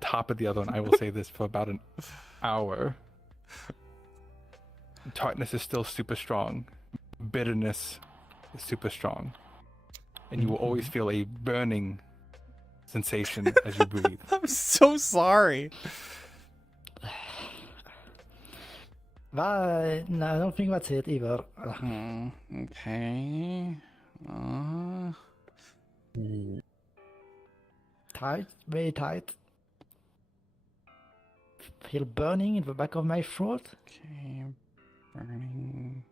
top of the other one, I will say this for about an hour. Tartness is still super strong. Bitterness is super strong. And you will always feel a burning sensation as you breathe. I'm so sorry. No, I don't think that's it either. Okay. Tight, very tight. Feel burning in the back of my throat. Okay, burning.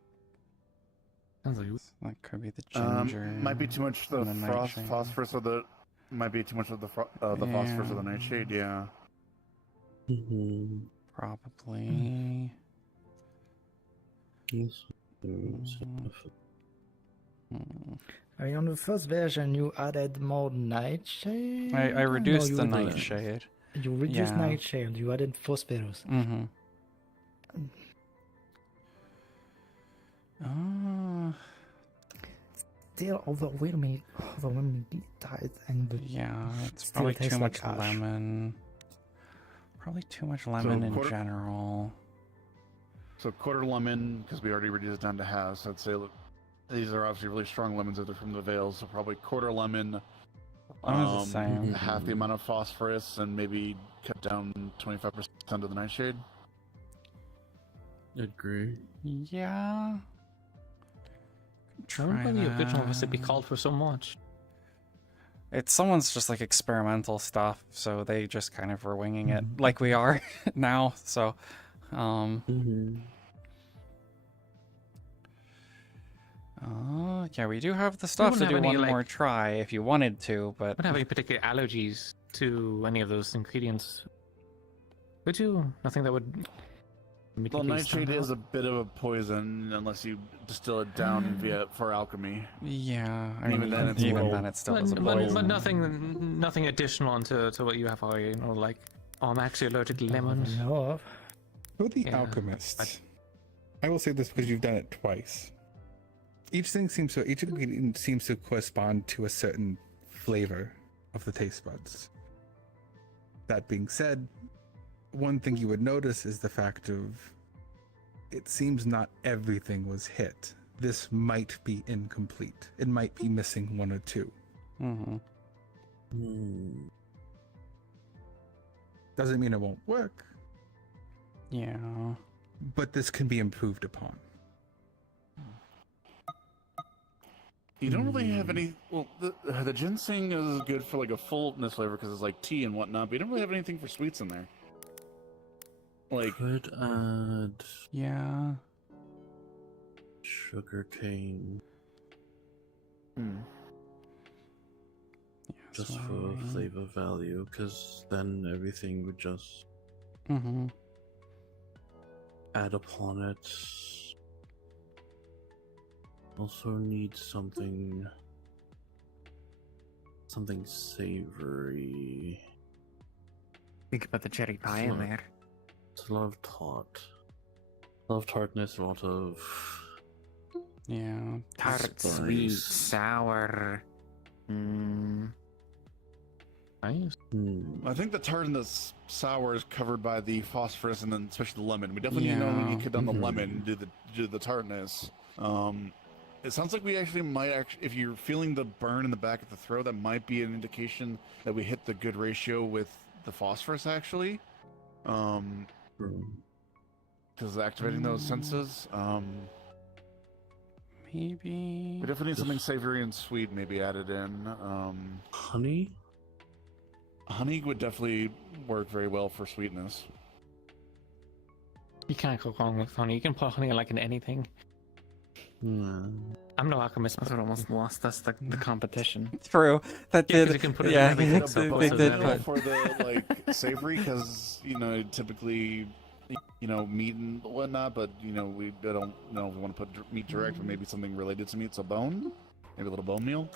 Sounds like that could be the ginger. Might be too much the and nightshade. phosphorus of the. Might be too much of the phosphorus of the nightshade. Yeah. Probably. I mean, on the first version, you added more nightshade. I reduced No, the you didn't. nightshade. You reduced Yeah. nightshade. You added phosphorus. Mm-hmm. Still overwhelmingly tight, and yeah, it's still probably tastes too like much ash. lemon. Probably too much lemon in general. So quarter lemon, because we already reduced it down to half. So I'd say, look, these are obviously really strong lemons if they're from the Vales. So probably quarter lemon. I'm the same. Half the amount of phosphorus, and maybe cut down 25% of the nightshade. Agree. Yeah. I remember the original recipe called for so much. It's someone's just like experimental stuff, so they just kind of were winging it like we are now. So, yeah, we do have the stuff to do one more try if you wanted to, but Would have any particular allergies to any of those ingredients? Would you? Nothing that would. Well, nightshade is a bit of a poison unless you distill it down for alchemy. Yeah, I even mean, then it's then it still is a poison. But nothing additional to what you have already. You know, like I'm actually allergic to lemons. For the alchemist, I will say this because you've done it twice. Each ingredient seems to correspond to a certain flavor of the taste buds. That being said, one thing you would notice is the fact of it seems not everything was hit. This might be incomplete. It might be missing one or two. Doesn't mean it won't work. Yeah. But this can be improved upon. You don't really have any. Well, the ginseng is good for like a fullness flavor because it's like tea and whatnot. But you don't really have anything for sweets in there. Like could add. Yeah. Sugar cane. Just for flavor value, because then everything would just add upon it. Also need something savory. Think about the cherry pie in there. It's a lot of tartness, a lot of tart, spice. sweet, sour. Nice. I think the tart and the sour is covered by the phosphorus and then especially the lemon. We definitely need to know when you cut down the lemon and do the tartness. It sounds like we actually might if you're feeling the burn in the back of the throat, that might be an indication that we hit the good ratio with the phosphorus actually. Because activating those senses. Maybe. We definitely need something savory and sweet maybe added in. Honey? Honey would definitely work very well for sweetness. You can't go wrong with honey. You can put honey like in anything. I'm no alchemist. That's what almost lost us the competition. True. That did. You can put it yeah, in everything, so they did. For the savory, because typically, meat and whatnot. But we don't know if we want to put meat direct, but maybe something related to meat. So bone, maybe a little bone meal.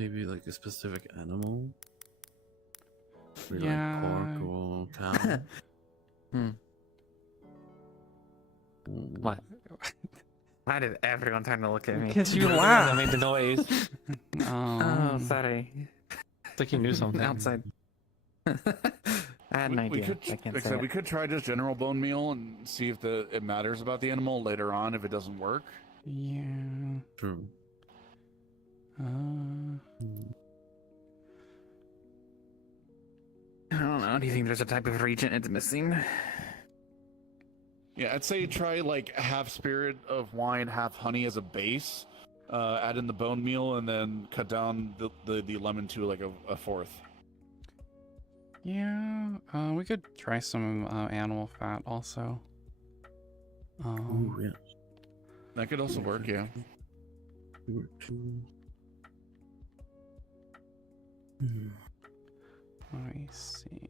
Maybe like a specific animal. Maybe Yeah. like pork or cow. What? Why did everyone turn to look at me? Because you laughed. I made the noise. Oh, sorry. It's like you knew something. Outside. I had an idea. We could try just general bone meal and see if it matters about the animal later on if it doesn't work. Yeah. True. I don't know. Do you think there's a type of regent it's missing? Yeah, I'd say try like half spirit of wine, half honey as a base. Add in the bone meal, and then cut down the lemon to like a fourth. Yeah. We could try some animal fat also. Ooh, yeah. That could also work. Yeah. Let me see.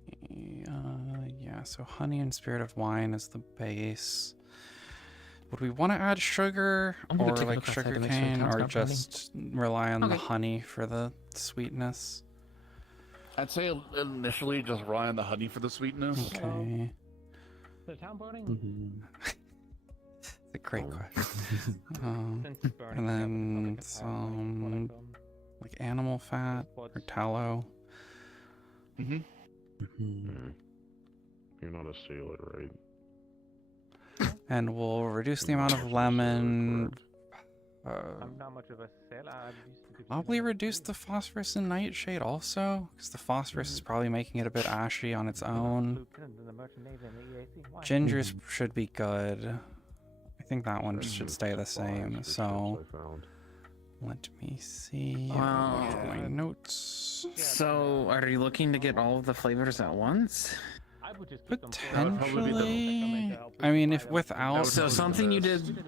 Yeah, so honey and spirit of wine is the base. Would we want to add sugar or like sugar cane, or just rely on the honey for the sweetness? I'd say initially just rely on the honey for the sweetness. Okay. The town burning? It's a great question. And then some like animal fat or tallow. You're not a sailor, right? And we'll reduce the amount of lemon. I'm not much of a sailor. Probably reduce the phosphorus and nightshade also, because the phosphorus is probably making it a bit ashy on its own. Gingers should be good. I think that one should stay the same, so let me see my notes. So, are you looking to get all of the flavors at once? Potentially. I mean, if without. So something you did.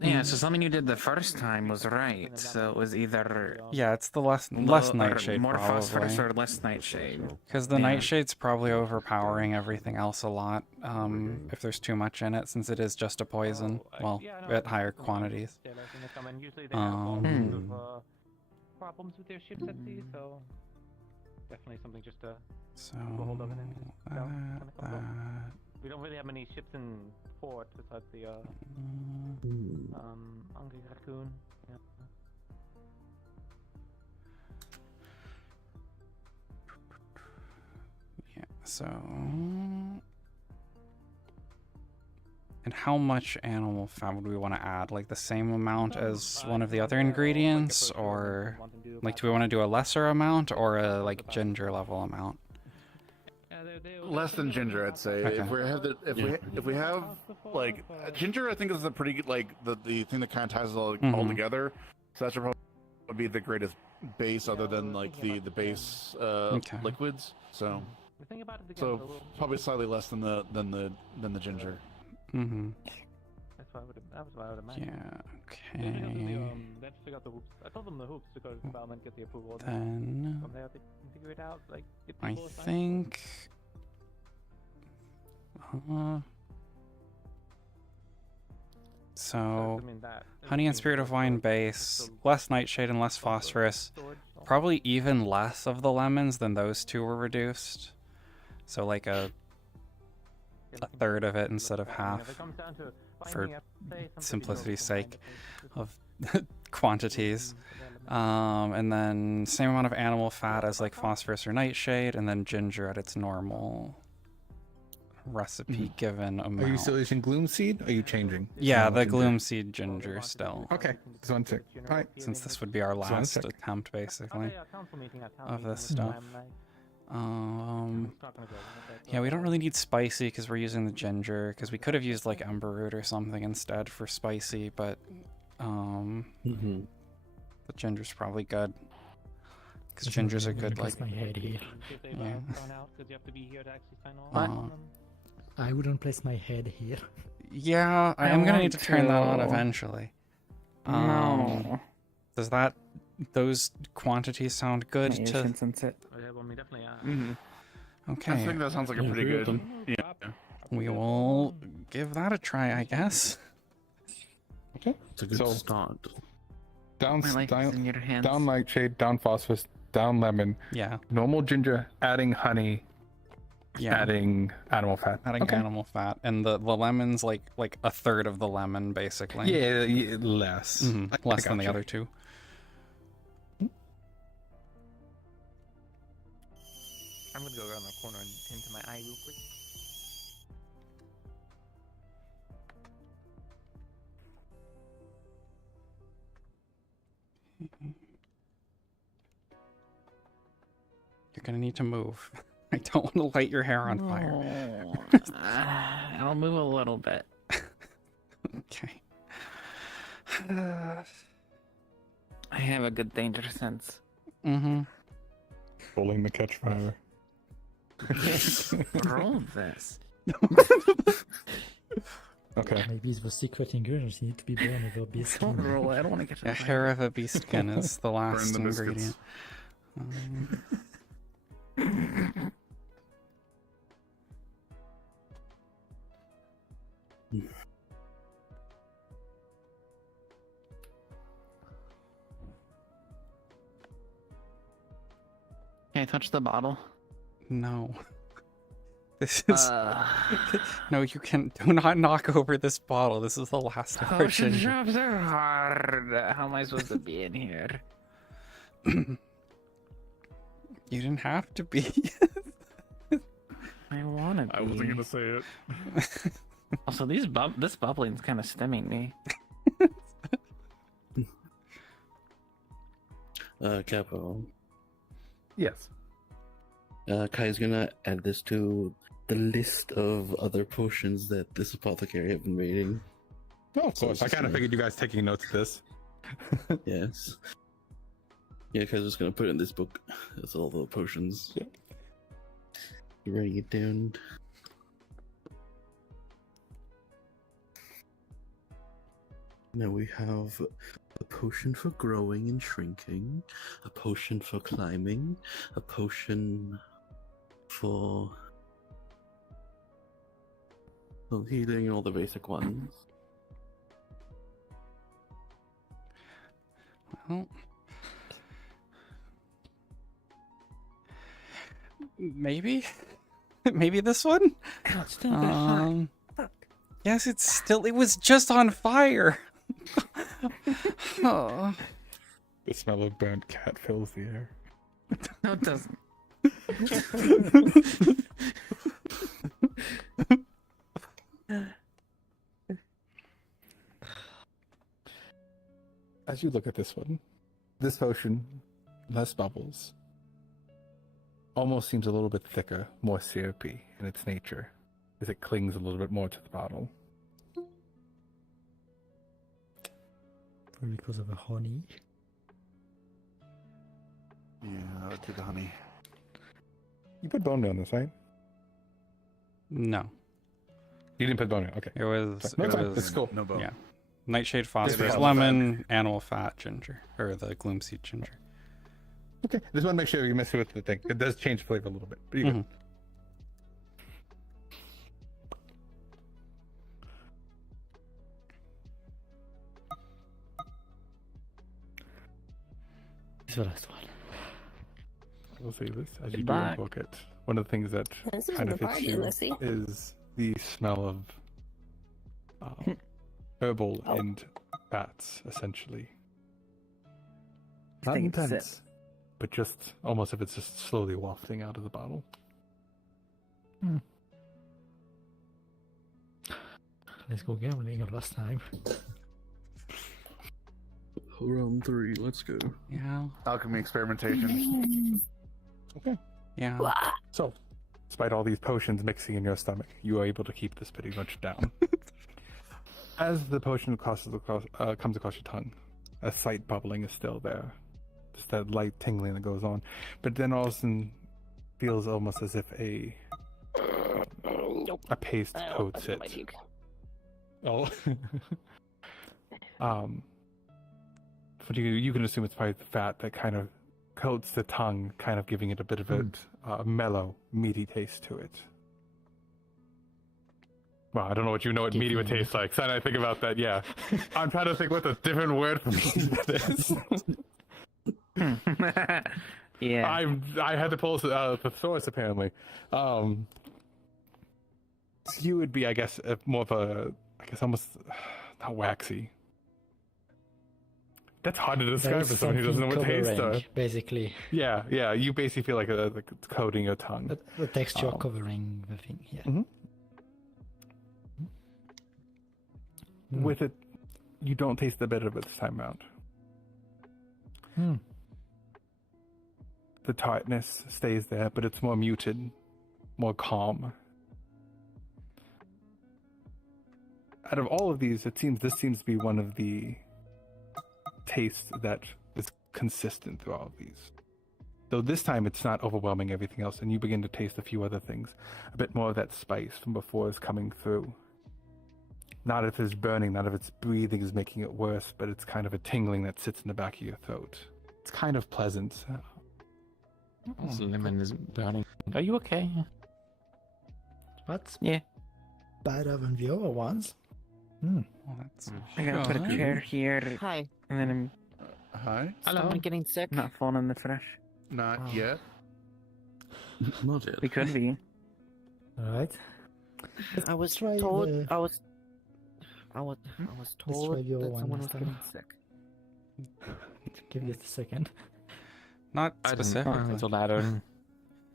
Yeah, so something you did the first time was right. So it was either. Yeah, it's the less nightshade, more probably. phosphorus or less nightshade. Because the nightshade's probably overpowering everything else a lot. If there's too much in it, since it is just a poison. Well, at higher quantities. Problems with their ships at sea, so definitely something just to So hold up in it. We don't really have many ships in port besides the Hungry Raccoon. Yeah. Yeah, so. And how much animal fat would we want to add? Like the same amount as one of the other ingredients, or like do we want to do a lesser amount or a like ginger level amount? Less than ginger, I'd say. Okay. If we have like ginger, I think is a pretty good, like the thing that kind of ties it all together. So that should probably be the greatest base, other than like the base liquids. So probably slightly less than the ginger. That was what I would imagine. Yeah. They Okay. have to figure out the hoops. I told them the hoops to go to development, get the approval. Then From there, they can figure it out. Like, get I people assigned. think. So, honey and spirit of wine base, less nightshade and less phosphorus, probably even less of the lemons than those two were reduced. So like a third of it instead of half, for simplicity's sake of quantities. And then same amount of animal fat as like phosphorus or nightshade, and then ginger at its normal recipe given amount. Are you still using gloom seed? Or are you changing? Yeah, the gloom seed ginger still. Okay, just one sec. All right. Since this would be our last attempt, basically, of this stuff. Yeah, we don't really need spicy because we're using the ginger. Because we could have used like ember root or something instead for spicy, but the ginger's probably good. Because gingers are good, like. My head here. Yeah. I wouldn't place my head here. Yeah, I am gonna need to turn that on eventually. No. Does those quantities sound good to? Definitely. Okay. I think that sounds like a pretty good. Yeah. We will give that a try, I guess. Okay. It's a good start. Down in your hands. down nightshade, down phosphorus, down lemon. Yeah. Normal ginger, adding honey. Yeah. Adding animal fat. Adding animal fat, and the lemon's like a third of the lemon, basically. Yeah, less. Less than the other two. I'm gonna go around the corner and tend to my eye real quick. You're gonna need to move. I don't want to light your hair on fire. I'll move a little bit. Okay. I have a good danger sense. Pulling the catch fire. Roll this. Okay. Maybe the secret ingredients need to be born over beast. Don't roll. I don't want to get A hair of a beast skin is the last Burn the ingredient. Can I touch the bottle? No. This is no. You can do not knock over this bottle. This is the last of our Potion ginger. drops are hard. How am I supposed to be in here? You didn't have to be. I wanna be. I wasn't gonna say it. Also, this bubbling's kind of stemming me. Capo. Yes. Kai's gonna add this to the list of other potions that this apothecary have been reading. Oh, of course. I kind of figured you guys taking notes of this. Yes. Yeah, Kai's just gonna put it in this book. That's all the potions. Yeah. Writing it down. Now we have a potion for growing and shrinking, a potion for climbing, a potion for healing, all the basic ones. Well, maybe this one. Oh, it's still a bit hot. Yes, it was just on fire. Oh. The smell of burnt cat fills the air. No, it doesn't. As you look at this one, this potion, less bubbles, almost seems a little bit thicker, more syrupy in its nature, as it clings a little bit more to the bottle. Probably because of the honey. Yeah, to the honey. You put bone meal on this, right? No. You didn't put bone meal. Okay. It was. No, it it's fine. was It's cool. No bone. Yeah. Nightshade, phosphorus, Yeah. lemon, animal fat, ginger, or the gloom seed ginger. Okay. Just want to make sure you mess with the thing. It does change flavor a little bit, but you good. This is the last one. We'll see this as you do Goodbye. book it. One of the things that This is kind a of hits party, you Lissy. is the smell of herbal and bats, essentially. Not Take a sip. intense, but just almost if it's just slowly wafting out of the bottle. Let's go gambling last time. Round 3, let's go. Yeah. Alchemy experimentation. Okay. Yeah. So, despite all these potions mixing in your stomach, you are able to keep this pretty much down. As the potion comes across your tongue, a slight bubbling is still there. Just that light tingling that goes on. But then all of a sudden feels almost as if a paste coats it. Oh. But you can assume it's probably the fat that kind of coats the tongue, kind of giving it a bit of a mellow, meaty taste to it. Well, I don't know what meaty would taste like. So I think about that, yeah. I'm trying to think what the different word for meaty is. Yeah. I had to pull the thesaurus, apparently. So you would be, I guess, more of a, almost not waxy. That's hard to describe for someone who doesn't know what taste are. Basically. Yeah. You basically feel like it's coating your tongue. The texture covering the thing, yeah. With it, you don't taste the bitter this time around. The tartness stays there, but it's more muted, more calm. Out of all of these, this seems to be one of the tastes that is consistent through all of these. Though this time it's not overwhelming everything else, and you begin to taste a few other things. A bit more of that spice from before is coming through. Not if it's burning, not if it's breathing is making it worse, but it's kind of a tingling that sits in the back of your throat. It's kind of pleasant. This lemon is burning. Are you okay? What's better than the other ones? Well, that's I'm gonna put a chair here. Hi. And then I'm. Hi. Someone getting sick? Not falling in the fresh. Not yet. Not yet. We could be. Alright. I was try told. the- I was try told your that one someone was last time. getting sick. Give me just a second. Not I specifically. told Adam.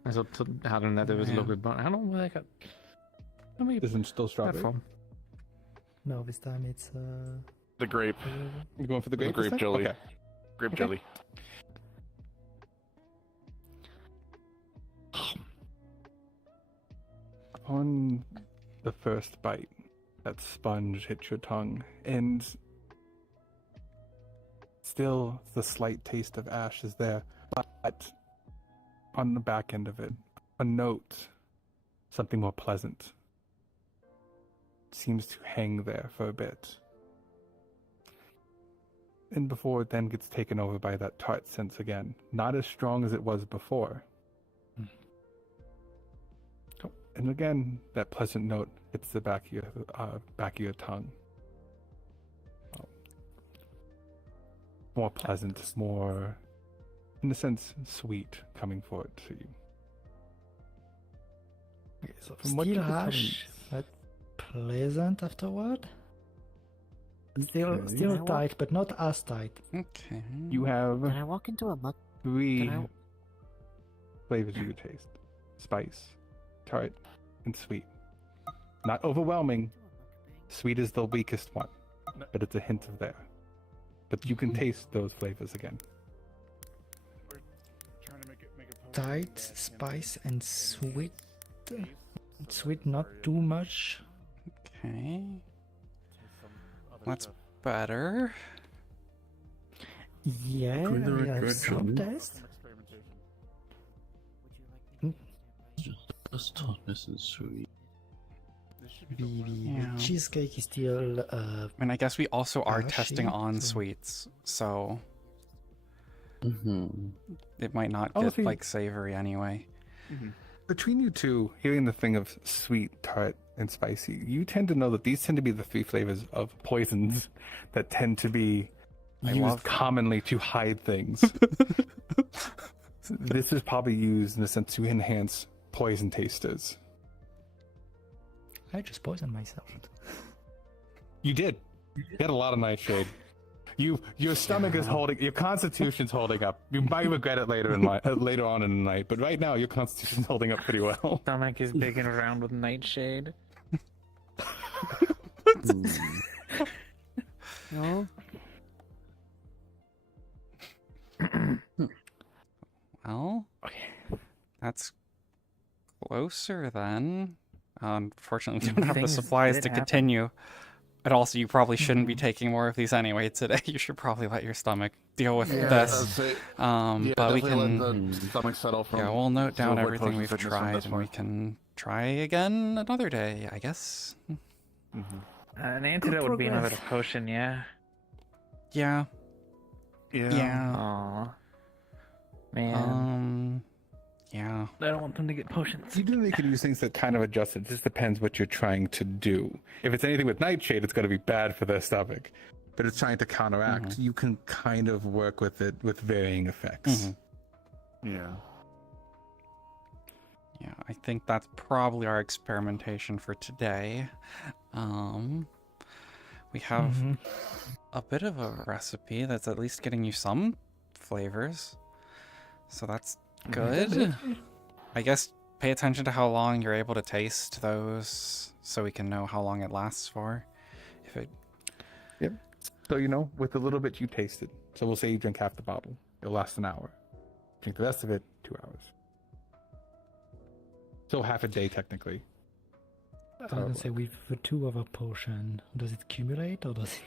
I told Adam that there was a little bit, but I don't know where I got. Isn't still strawberry? From. No, this time it's The grape. You going for the grape? The grape this time? jelly. Okay. Grape Okay. jelly. On the first bite, that sponge hits your tongue, and still the slight taste of ash is there, but on the back end of it, a note, something more pleasant, seems to hang there for a bit. And before it then gets taken over by that tart sense again. Not as strong as it was before. And again, that pleasant note hits the back of your tongue. More pleasant, more, in a sense, sweet coming forward to you. okay, so From what still you can tell harsh, me- but pleasant afterward. Still, Okay. still Can I tight, but not as tight. Okay. You have Can I walk into a mug? 3 Can flavors you could taste: spice, tart, and sweet. Not overwhelming. Sweet is the weakest one, but it's a hint of there. But you can taste those flavors again. Tight, spice, and sweet. Sweet, not too much. Okay. That's better. Yeah, For the we have record, some John. taste. Just tartness and sweet. The cheesecake is still And I guess we also are Ashy, testing on so- sweets, so Mm-hmm. it might not Oh, get see- like savory anyway. Between you two, hearing the thing of sweet, tart, and spicy, you tend to know that these tend to be the 3 flavors of poisons that tend to be I used love that. commonly to hide things. This is probably used in a sense to enhance poison tasters. I just poisoned myself. You did. You had a lot of nightshade. Your stomach is holding. Your constitution's holding up. You might regret it later later on in the night, but right now your constitution's holding up pretty well. Stomach is big and round with nightshade. No. Well, that's closer then. Unfortunately, we don't have the Things supplies did to happen. continue. And also, you probably shouldn't be taking more of these anyway today. You should probably let your stomach deal with this. But we can. Let the stomach settle from. Yeah, we'll note down avoid everything potion we've sickness from tried, this and we point. can try again another day, I guess. An antidote would be another progress. potion, yeah. Yeah. Yeah. Aw. Man. Yeah. I don't want them to get potions. You do make it use things that kind of adjust it. It just depends what you're trying to do. If it's anything with nightshade, it's going to be bad for their stomach. But it's trying to counteract. You can kind of work with it with varying effects. Yeah. Yeah, I think that's probably our experimentation for today. We have a bit of a recipe that's at least getting you some flavors. So that's good. I guess pay attention to how long you're able to taste those so we can know how long it lasts for. If it Yep. So, you know, with the little bit you tasted. So we'll say you drink half the bottle. It'll last an hour. Drink the rest of it, 2 hours. So half a day, technically. I was gonna say, with the 2 of a potion, does it accumulate or does it?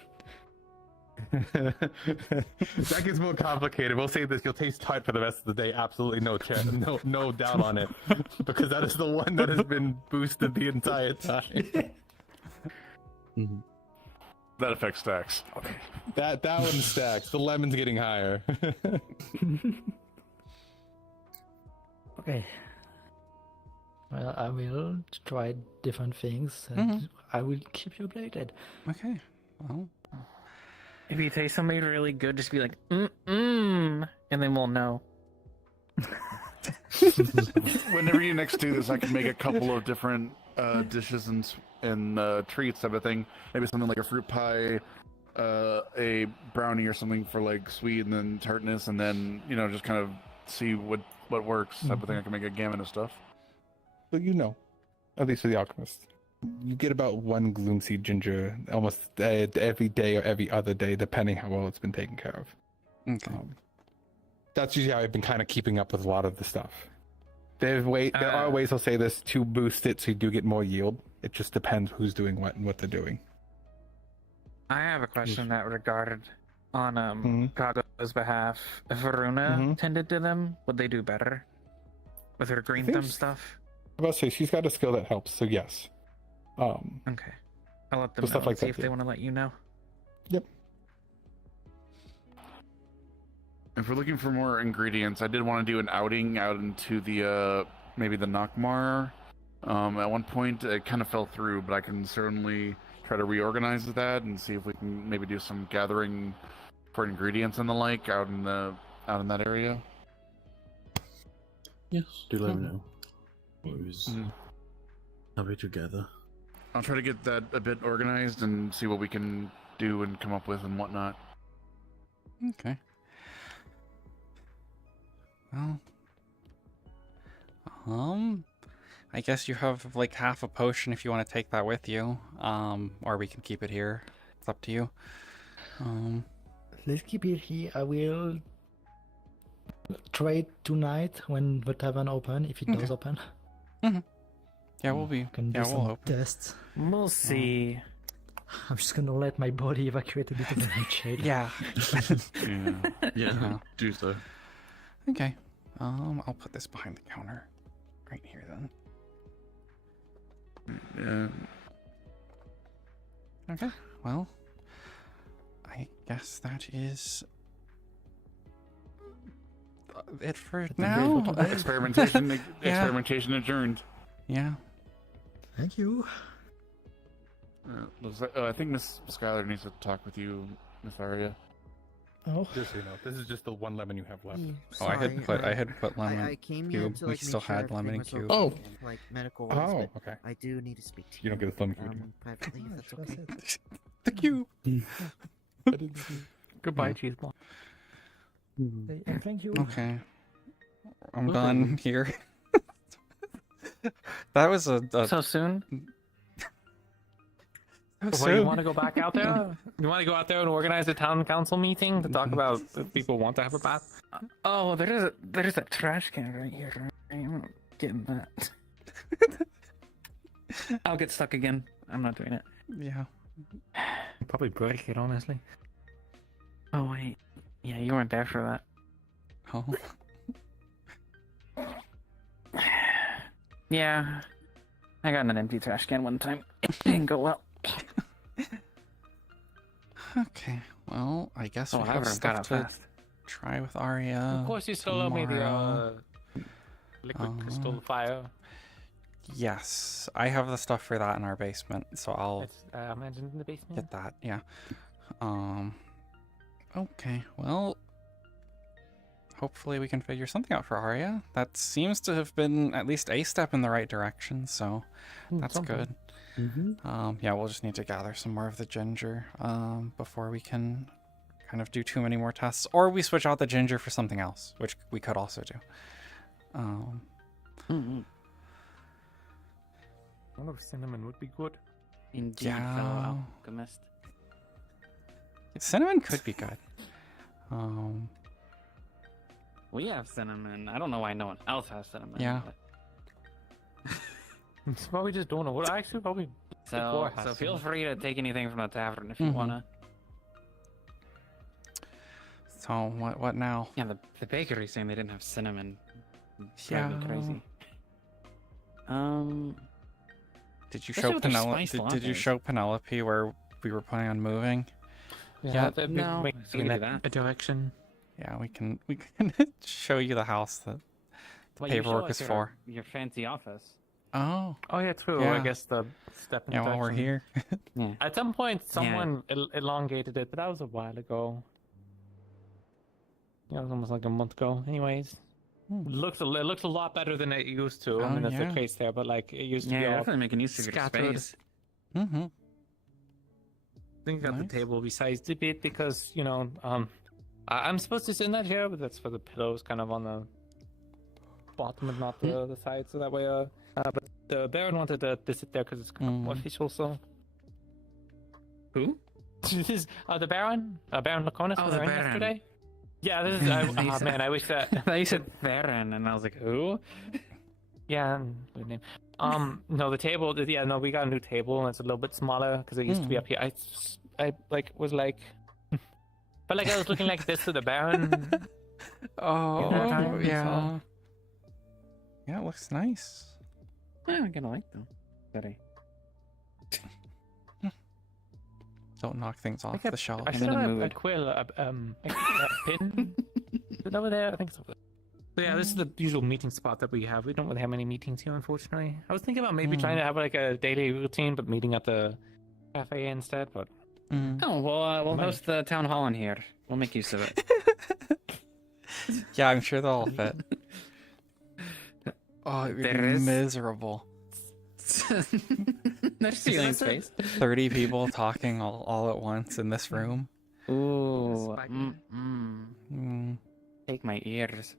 That gets more complicated. We'll say this: you'll taste tart for the rest of the day. Absolutely no doubt on it, because that is the one that has been boosted the entire time. That affects stacks. Okay. That one stacks. The lemon's getting higher. Okay. Well, I will try different things, and I will keep you updated. Okay. Well, If you taste something really good, just be like, and then we'll know. Whenever you next do this, I can make a couple of different dishes and treats type of thing. Maybe something like a fruit pie, a brownie or something for like sweet, and then tartness, and then just kind of see what works type of thing. I can make a gamut of stuff. So at least for the alchemist, you get about 1 gloomseed ginger almost every day or every other day, depending how well it's been taken care of. Okay. That's usually how I've been kind of keeping up with a lot of the stuff. There are ways I'll say this to boost it so you do get more yield. It just depends who's doing what and what they're doing. I have a question in that regard on Kago's behalf. If Varuna tended to them, would they do better with her green thumb stuff? I was about to say she's got a skill that helps, so yes. Okay, I'll let them know stuff like and see that, if they want to let you know. Yep. If we're looking for more ingredients, I did want to do an outing out into the maybe the Nakmar. At one point, it kind of fell through, but I can certainly try to reorganize that and see if we can maybe do some gathering for ingredients and the like out in that area. Yes, do let me know. Always happy together. I'll try to get that a bit organized and see what we can do and come up with and whatnot. Okay. Well, I guess you have like half a potion if you want to take that with you. Or we can keep it here. It's up to you. Let's keep it here. I will trade tonight when the tavern open, if it does open. Yeah, we'll be. Can do Yeah, we'll some open. tests. We'll see. I'm just gonna let my body evacuate a bit of the nightshade. Yeah. Yeah. Do so. Okay. I'll put this behind the counter, right here then. Okay. Well, I guess that is it for now. Experimentation adjourned. Yeah. Thank you. I think Miss Skylar needs to talk with you, Miss Aria. Oh. Just so you know, this is just the 1 lemon you have left. I had put lemon I came here cube. to We like still make sure had lemon everything cube. was okay, like medical wise, Oh, but okay. I do need to speak to You don't get a lemon cube. privately, if that's okay. The cube. Goodbye, cheese ball. Thank you. Okay. I'm done here. That was a So soon? So you want to go back out there? You want to go out there and organize a town council meeting to talk about if people want to have a bath? Oh, there is a trash can right here. I'm not getting that. I'll get stuck again. I'm not doing it. Yeah. Probably break it, honestly. Oh wait, yeah, you weren't there for that. Oh. Yeah, I got an empty trash can one time. It didn't go well. Okay. Well, I guess we have I've got stuff it to fast. try with Arya. Of course, you still owe me the tomorrow. liquid crystal fire. Yes, I have the stuff for that in our basement, so I'll I imagine in the basement. get that. Yeah. Okay. Well, hopefully we can figure something out for Arya. That seems to have been at least a step in the right direction, so that's something. good. Yeah, we'll just need to gather some more of the ginger before we can kind of do too many more tests, or we switch out the ginger for something else, which we could also do. I wonder if cinnamon would be good. Indeed, Yeah. fellow alchemist. Cinnamon could be good. We have cinnamon. I don't know why no one else has cinnamon. Yeah. but- It's probably just don't know. Well, actually, probably. So feel free to take anything from the tavern if you wanna. So what now? Yeah, the bakery's saying they didn't have cinnamon. Yeah. Drive me crazy. Did you Especially show with their Penelope? spiced Did you lattes. show Penelope where we were planning on moving? Yeah, no, we can do that. A direction. Yeah, we can show you the house that the Well, you show paperwork us is for. your fancy office. Oh. Oh yeah, true. Yeah. I guess the stepping Yeah, while we're here. Yeah. At some point, someone elongated it, but that was a while ago. Yeah, it was almost like a month ago. Anyways, It looks a lot better than it used to. I Oh, mean, there's yeah. a case there, but like it used to Yeah, be you're all definitely making use of your scattered. space. Mm-hmm. I think I got Nice. the table resized a bit because, you know, I'm supposed to sit in that chair, but that's for the pillows kind of on the bottom and not the side, so that way, but the Baron wanted to sit there because it's kind of more official, so. Who? This is, the Baron? Baron Laconis Oh, was the there Baron. yesterday? Yeah, this is, oh man, I wish that. I thought you said Baron, and I was like, who? Yeah, good name. No, the table, yeah, no, we got a new table, and it's a little bit smaller, because it used to be up here. I like, was like, felt like I was looking like this to the Baron. Oh, time, yeah. so- Yeah, it looks nice. Yeah, I kind of like them. Sorry. Don't knock things off the shelf. I still have a quill, a pin. Is it over there? I think so. So yeah, this is the usual meeting spot that we have. We don't really have many meetings here, unfortunately. I was thinking about maybe trying to have like a daily routine, but meeting at the cafe instead. But Oh, well, we'll host the town hall in here. We'll make use of it. Yeah, I'm sure they'll all fit. Oh, it would There be is- miserable. There's ceiling space. 30 people talking all at once in this room. Ooh. Take my ears.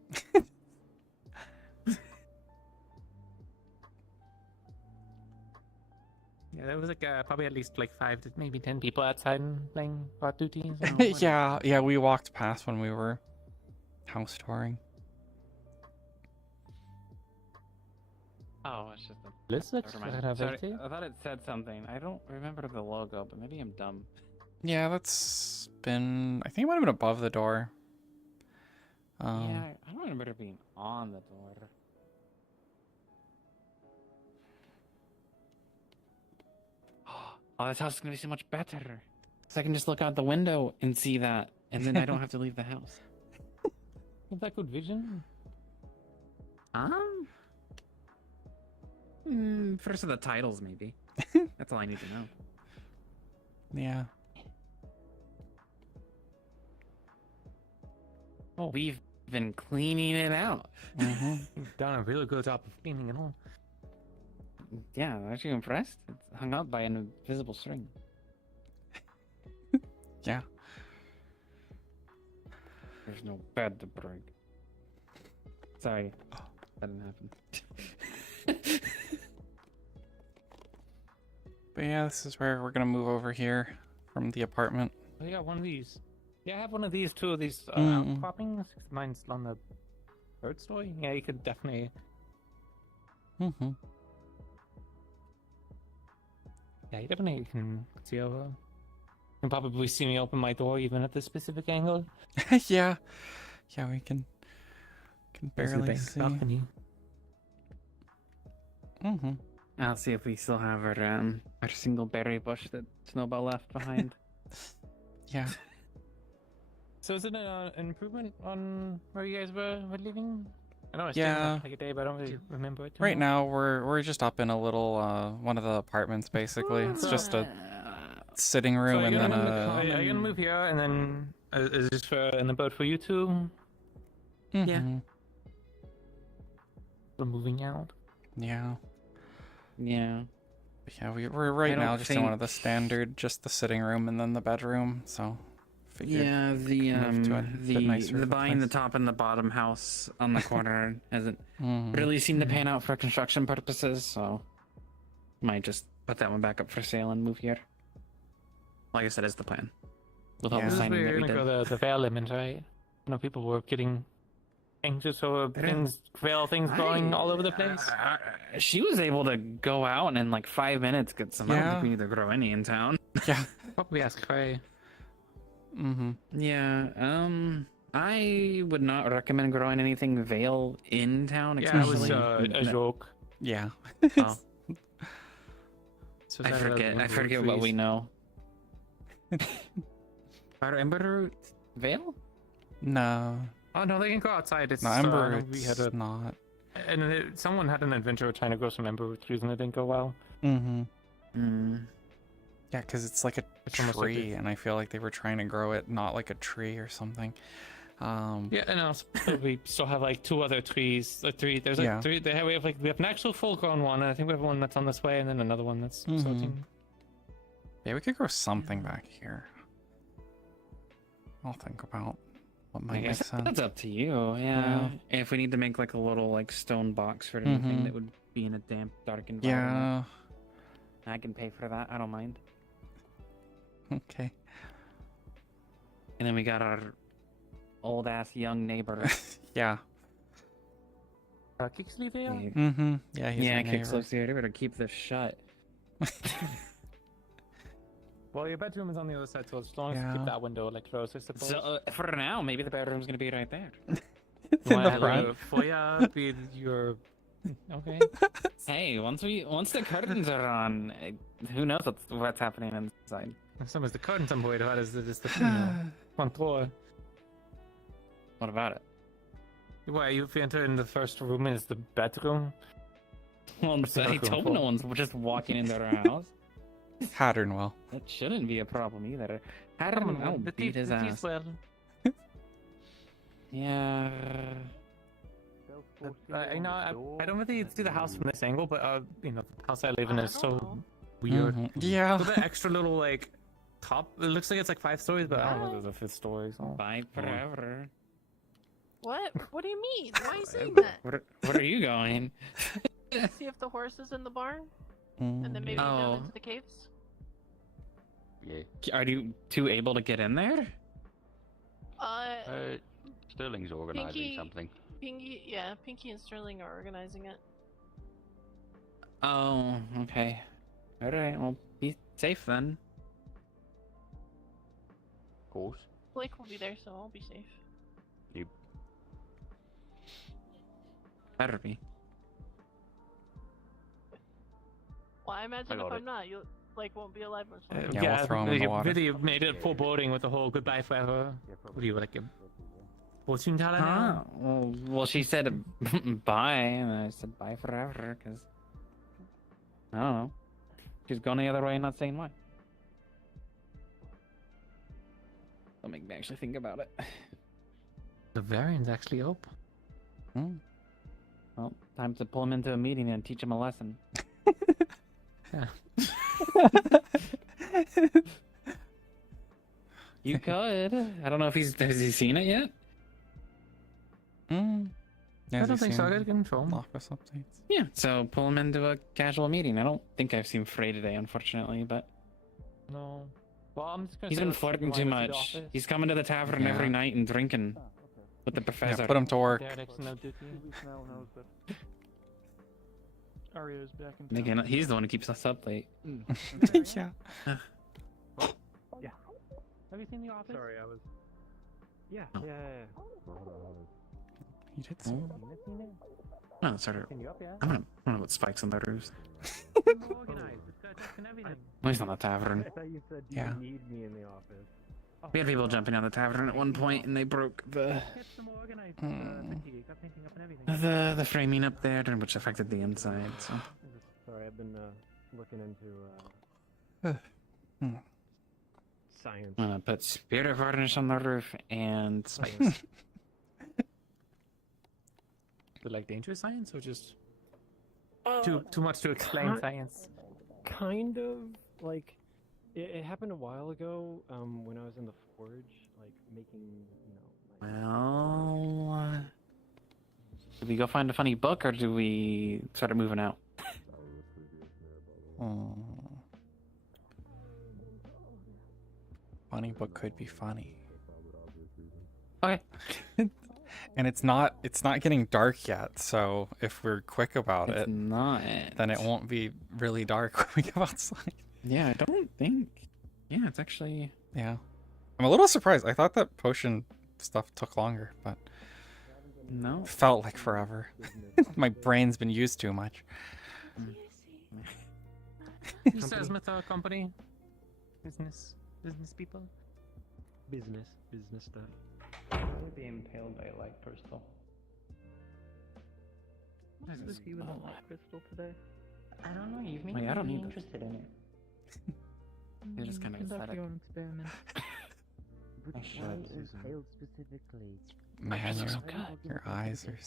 yeah, there was like probably at least like 5 to maybe 10 people outside and playing guard duties. Yeah, we walked past when we were house touring. Oh, it's just a... This looks Never mind. kind of Sorry, empty. I thought it said something. I don't remember the logo, but maybe I'm dumb. Yeah, that's been... I think it might have been above the door. Yeah, I don't remember it being on the door. Oh, this house is gonna be so much better. Cause I can just look out the window and see that, and then I don't have to leave the house. Is that good vision? First of the titles, maybe. That's all I need to know. Yeah. Oh, we've been cleaning it out. You've done a really good job of cleaning it all. Yeah, aren't you impressed? It's hung up by an invisible string. Yeah. There's no bed to break. Sorry, that didn't happen. But yeah, this is where we're gonna move over here from the apartment. Oh, yeah, one of these. Yeah, I have one of these too. These outcroppings. Mine's on the third story. Yeah, you could definitely. Mm-hmm. Yeah, you definitely can see over. You can probably see me open my door even at this specific angle. Yeah, we can There's the barely big see. balcony. Mm-hmm. I'll see if we still have our single berry bush that Snowball left behind. Yeah. So is it an improvement on where you guys were living? I know it's Yeah. been like a day, but I don't really remember it. too Right much. now we're just up in a little one of the apartments basically. It's just a sitting So room are and you then gonna a are you gonna move here and then is this for in the boat for you two? Yeah. We're moving out. Yeah. Yeah. Yeah, we're right I now don't just in one think- of the standard, just the sitting room and then the bedroom. So, figured Yeah, the move to a bit nicer of the a buying the place. top and the bottom house on the corner hasn't Mhm. really seemed to pan out for construction purposes, so might just put that one back up for sale and move here. Like I said, is the plan. With all This the is signing where that you're we gonna did. go the veil limit, right? You know, people were getting anxious over veil things going all over the place. She was able to go out and in like 5 minutes get some. I don't Yeah. think we need to grow any in town. Yeah. Probably ask Faye. Mm-hmm. Yeah. I would not recommend growing anything veil in town. Yeah, it was especially. a joke. Yeah. Oh. So I that forget. one I of the forget what we trees. know. Are Ember Root veil? No. Oh no, they can go outside. It's No, Ember I know we had Root's a not. and someone had an adventure trying to grow some ember root trees and it didn't go well. Mm-hmm. Mm. Yeah, because it's like a It's almost like tree, and I feel like they were trying to grow it not like a tree or something. Yeah, and also we still have like 2 other trees. There's like Yeah. 3. We have an actual full-grown one, and I think we have one that's on this way, and then another one that's sorting. Yeah, we could grow something back here. I'll think about what I might make guess sense. that's up to you. Yeah. If we need to make like a little like stone box for anything that would be in a damp, dark environment, I can pay for that. I don't mind. Okay. And then we got our old ass young neighbor. Yeah. Kix live here? Yeah, he's yeah, our Kix neighbor. lives here. They better keep this shut. Well, your bedroom is on the other side, so as long as you keep that window like closed, I suppose. So for now, maybe the bedroom's gonna be right there. It's in the Well, front. Foyer be your... Okay. Hey, once the curtains are on, who knows what's happening inside? Some is the curtains I'm worried about is the front door. What about it? Why, you've entered in the first room and it's the bedroom? Well, I hope no one's just walking into our house. Pattern well. That shouldn't be a problem either. Haddon, I'll beat his ass. Yeah. I don't really see the house from this angle, but you know, the house I live in is so weird. Yeah. So the extra little like top, it looks like it's like 5 stories, but I don't know if there's a 5th story. So. Bye forever. What? What do you mean? Why are you saying that? Where are you going? See if the horse is in the barn, and then maybe down into the caves. Yeah. Are you 2 able to get in there? Sterling's organizing something. Pinky and Sterling are organizing it. Oh, okay. Alright, well, be safe then. Of course. Blake will be there, so I'll be safe. You better be. Well, I imagine if I'm not, you won't be alive much longer. Yeah, we'll throw him in the water. Really made it full boarding with the whole goodbye forever. What do you like? A fortune teller Huh? now? Well, she said bye, and I said bye forever, because I don't know. She's going the other way and not saying why. Don't make me actually think about it. The variant's actually open. Well, time to pull him into a meeting and teach him a lesson. Yeah. You could. I don't know if has he seen it yet? I don't think so. I got control. Office updates. Yeah, so pull him into a casual meeting. I don't think I've seen Frey today, unfortunately, but No. Well, I'm just gonna he's say been let's flirting go too to the much. office. He's coming to the tavern Yeah. every night and drinking with the professor. Yeah, put him to work. Derek's no duty. Now knows that Arya is back in town. Again, he's the one who keeps us up late. Yeah. Yeah. Have you seen The Office? Sorry, I was. Yeah, Oh. yeah. You did so. Oh, sort of. Can you up, yeah? I'm gonna put spikes on the roofs. Organized. It's got text and everything. Well, he's on the tavern. I thought you said Yeah. you need me in the office. We had people jumping on the tavern at one point, and they broke the It's some more organized. Pinky got painting up and everything. the framing up there, which affected the inside. So Sorry, I've been looking into science. I'm gonna put spirit varnish on the roof and spikes. Is it like dangerous science or just too much to explain science? Kind of like it happened a while ago when I was in the forge, like making Well, do we go find a funny book or do we start moving out? Funny book could be funny. Okay. And it's not getting dark yet, so if we're quick about It's it, not. then it won't be really dark when we go outside. Yeah, I don't think. Yeah, it's actually. Yeah. I'm a little surprised. I thought that potion stuff took longer, but No. felt like forever. My brain's been used too much. Says Mytho Company. Business people. business stuff. I would be impaled by a light crystal. What's with you with the light crystal today? I don't know. You've made Wait, I don't me need interested in it. You're just kind of Conduct aesthetic. your own experiment. Man, your eyes are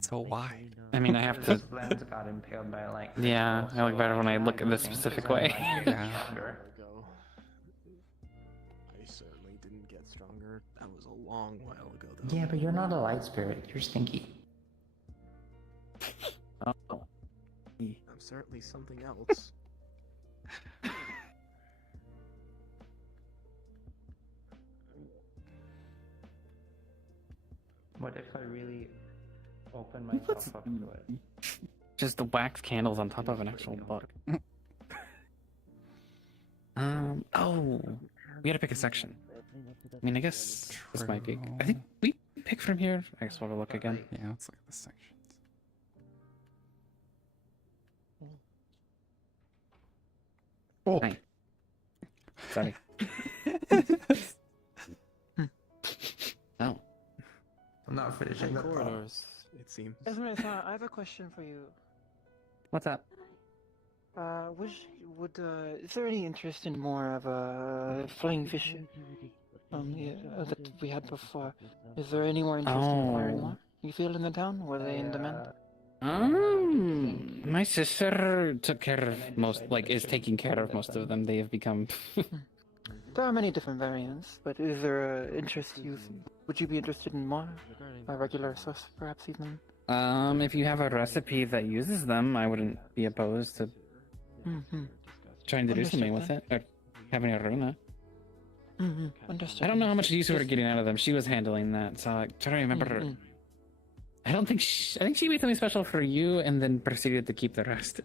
so wide. I mean, I have to. Yeah, I look better when I look at this specific way. Yeah. I certainly didn't get stronger. That was a long while ago, though. Yeah, but you're not a light spirit. You're stinky. I'm certainly something else. What if I really open myself up to it? Just the wax candles on top of an actual book. Oh, we gotta pick a section. I mean, I guess this might be. I think we pick from here. I guess we'll have a look again. Yeah, let's look at the sections. Oh. Hi. Sorry. Oh. I'm not finishing the corridors, it seems. Esmeralda, I have a question for you. What's up? Is there any interest in more of a flying fish? Yeah, that we had before. Is there any more interest in acquiring more? You feel in the town? Were they in demand? My sister took care of is taking care of most of them. They have become. There are many different variants, but is there interest would you be interested in more? A regular source, perhaps even? If you have a recipe that uses them, I wouldn't be opposed to trying to do something with it, or having a runa. Understood. I don't know how much use we were getting out of them. She was handling that, so I try to remember. I don't think I think she made something special for you, and then proceeded to keep the rest.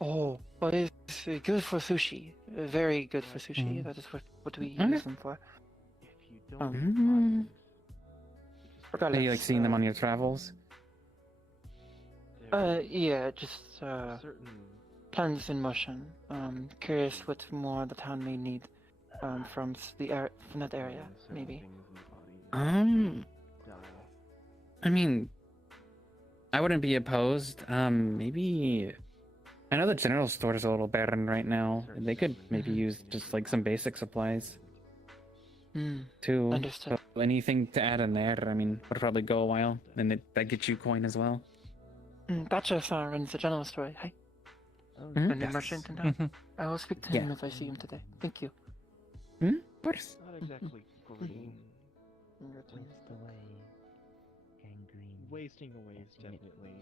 Oh, well, it's good for sushi. Very good for sushi. That is what we use them for. Are you seeing them on your travels? Yeah, just plans in motion. Curious what more the town may need from that area, maybe. I mean, I wouldn't be opposed. Maybe. I know the general store is a little barren right now. They could maybe use just some basic supplies. Too. Understood. So anything to add in there, I mean, would probably go a while, and that gets you coin as well. Bachelor runs the general store. Hi. Mhm. And the merchant in town. I will speak to him if I see him today. Thank you. Of course. Not exactly green. Wasting away is definitely.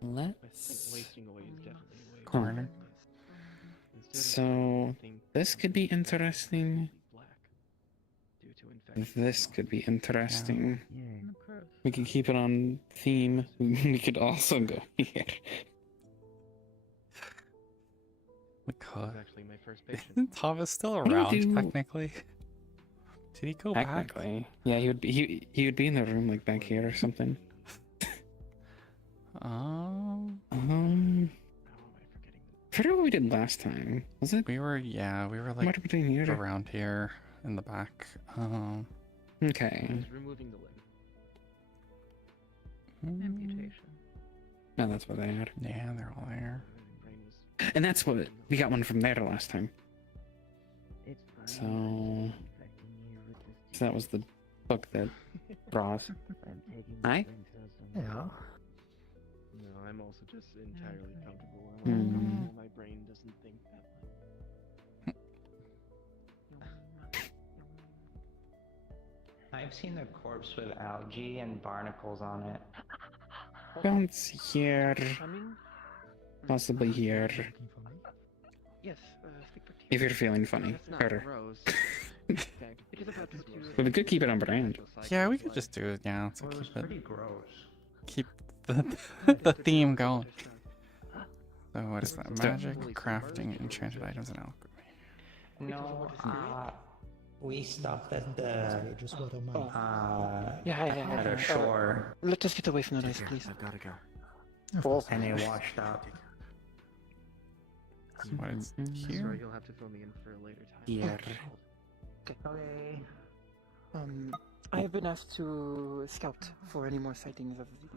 Wasting away is definitely a way. Corner. So this could be interesting. This could be interesting. We could keep it on theme. We could also go here. We could. Actually, my first patient. Isn't Thomas still around, technically? Did he go back? Technically. Yeah, he would be in the room back here or something. I forget what we did last time. Was it? We were around here in the back. Okay. Removing the limb. Amputation. No, that's what they had. Yeah, they're all there. And that's what we got one from there last time. So that was the book that brought. Aye? Yeah. No, I'm also just entirely comfortable. My brain doesn't think that way. I've seen a corpse with algae and barnacles on it. Bounce here. Possibly here. Yes, speak for If you're feeling funny. Better. It But we could keep it on brand. Yeah, we could just do it. Yeah, so Well, it was pretty gross. keep the theme going. So what is that? Magic, crafting, enchanted items, and alchemy. No, we stopped at the at a shore. Let us get away from the noise, please. I've gotta go. And they washed up. What is Sorry, here? you'll have to fill me in for a later time. Here. Okay. I have been asked to scout for any more sightings of these.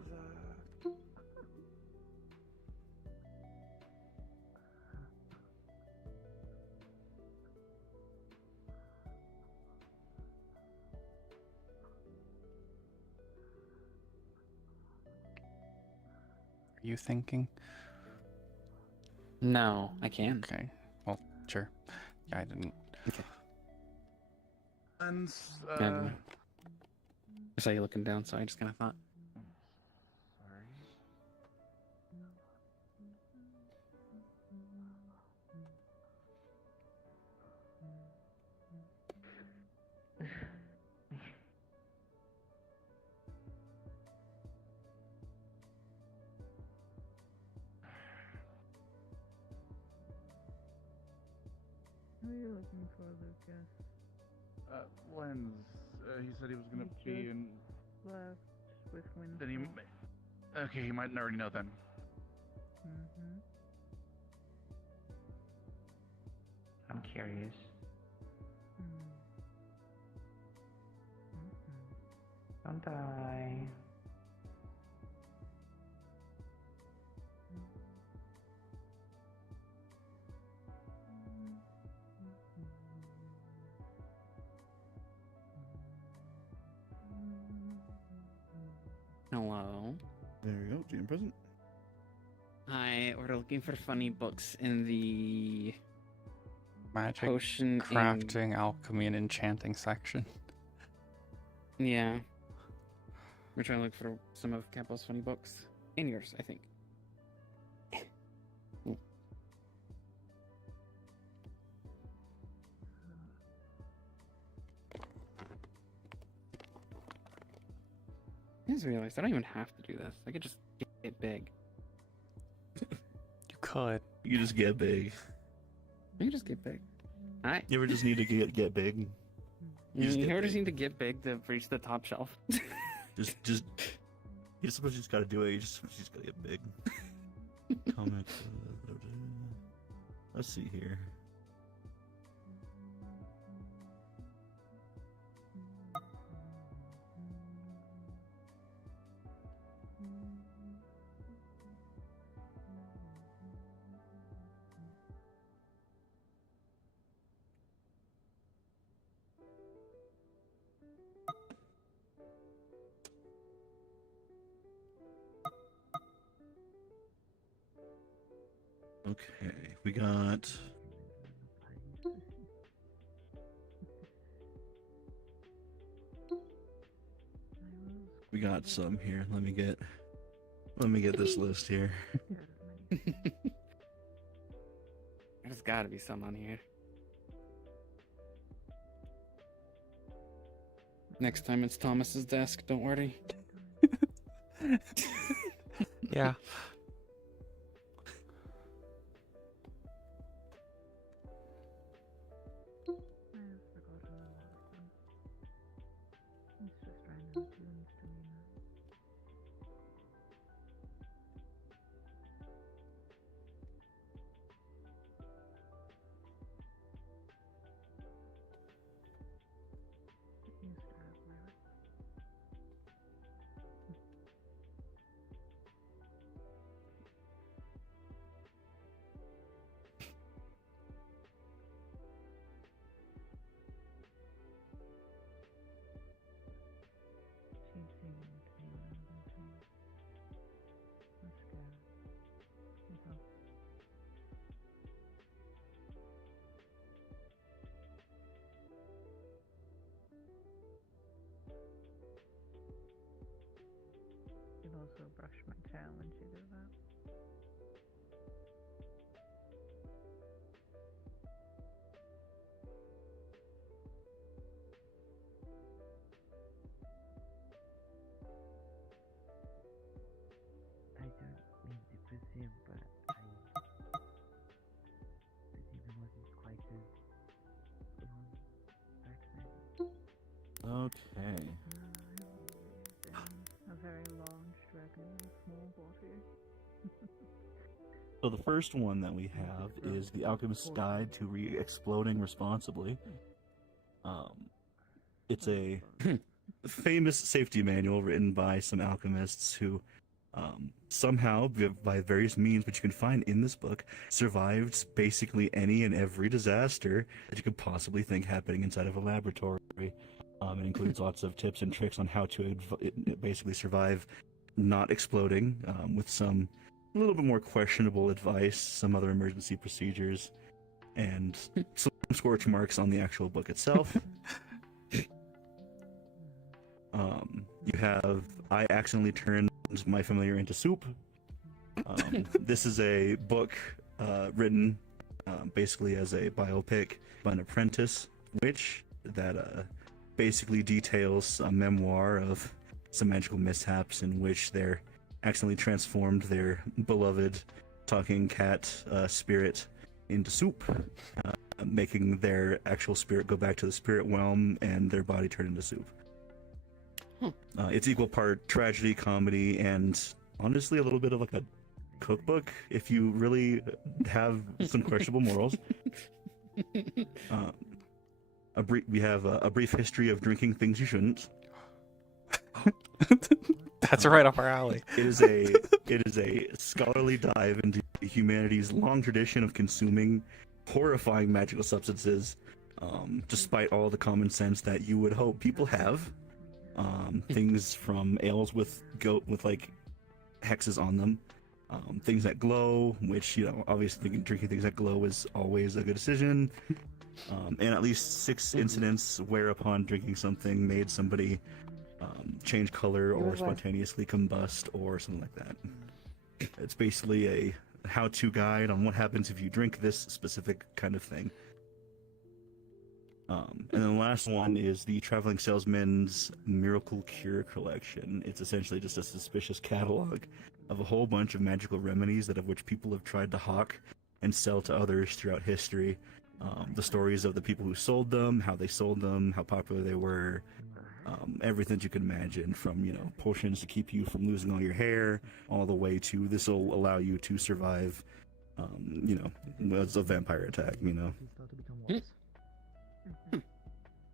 you thinking? No, I can. Okay. Well, sure. Yeah, I didn't. Okay. And I saw you looking down, so I just kind of thought. Who are you looking for, Lucas? Lens. He said he was gonna He be just in. left with Winslow. Then he. Okay, he might already know then. Mm-hmm. I'm curious. Don't die. Hello. There we go. GM present. Hi, we're looking for funny books in the Magic, potion crafting, alchemy, and enchanting section. Yeah. We're trying to look for some of Capo's funny books. And yours, I think. I just realized I don't even have to do this. I could just get big. You could. You just get big. I could just get big. Alright. You ever just need to get big? You ever just need to get big to reach the top shelf? just. You suppose you just gotta do it. You just gotta get big. Comment. Let's see here. Okay, we got. We got some here. Let me get this list here. There's gotta be some on here. Next time it's Thomas's desk, don't worry. Yeah. She'll also brush my tail when she does that. I don't mean to presume, but I presume it wasn't quite as long back then. Okay. A very large dragon with a small body. So the first one that we have is The Alchemist's Guide to Re-Exploding Responsibly. It's a famous safety manual written by some alchemists who somehow, by various means which you can find in this book, survived basically any and every disaster that you could possibly think happening inside of a laboratory. It includes lots of tips and tricks on how to basically survive not exploding, with some little bit more questionable advice, some other emergency procedures, and some scorch marks on the actual book itself. You have I accidentally turned my familiar into soup. This is a book written basically as a biopic by an apprentice witch that basically details a memoir of some magical mishaps in which they're accidentally transformed their beloved talking cat spirit into soup, making their actual spirit go back to the spirit realm and their body turn into soup. It's equal part tragedy, comedy, and honestly a little bit of like a cookbook if you really have some questionable morals. We have a brief history of drinking things you shouldn't. That's right up our alley. It is a scholarly dive into humanity's long tradition of consuming horrifying magical substances, despite all the common sense that you would hope people have. Things from ales with like hexes on them, things that glow, which obviously drinking things that glow is always a good decision. And at least 6 incidents whereupon drinking something made somebody change color or spontaneously combust or something like that. It's basically a how-to guide on what happens if you drink this specific kind of thing. And then the last one is the Traveling Salesman's Miracle Cure Collection. It's essentially just a suspicious catalog of a whole bunch of magical remedies that of which people have tried to hawk and sell to others throughout history. The stories of the people who sold them, how they sold them, how popular they were, everything you can imagine, from potions to keep you from losing all your hair, all the way to this will allow you to survive, as a vampire attack.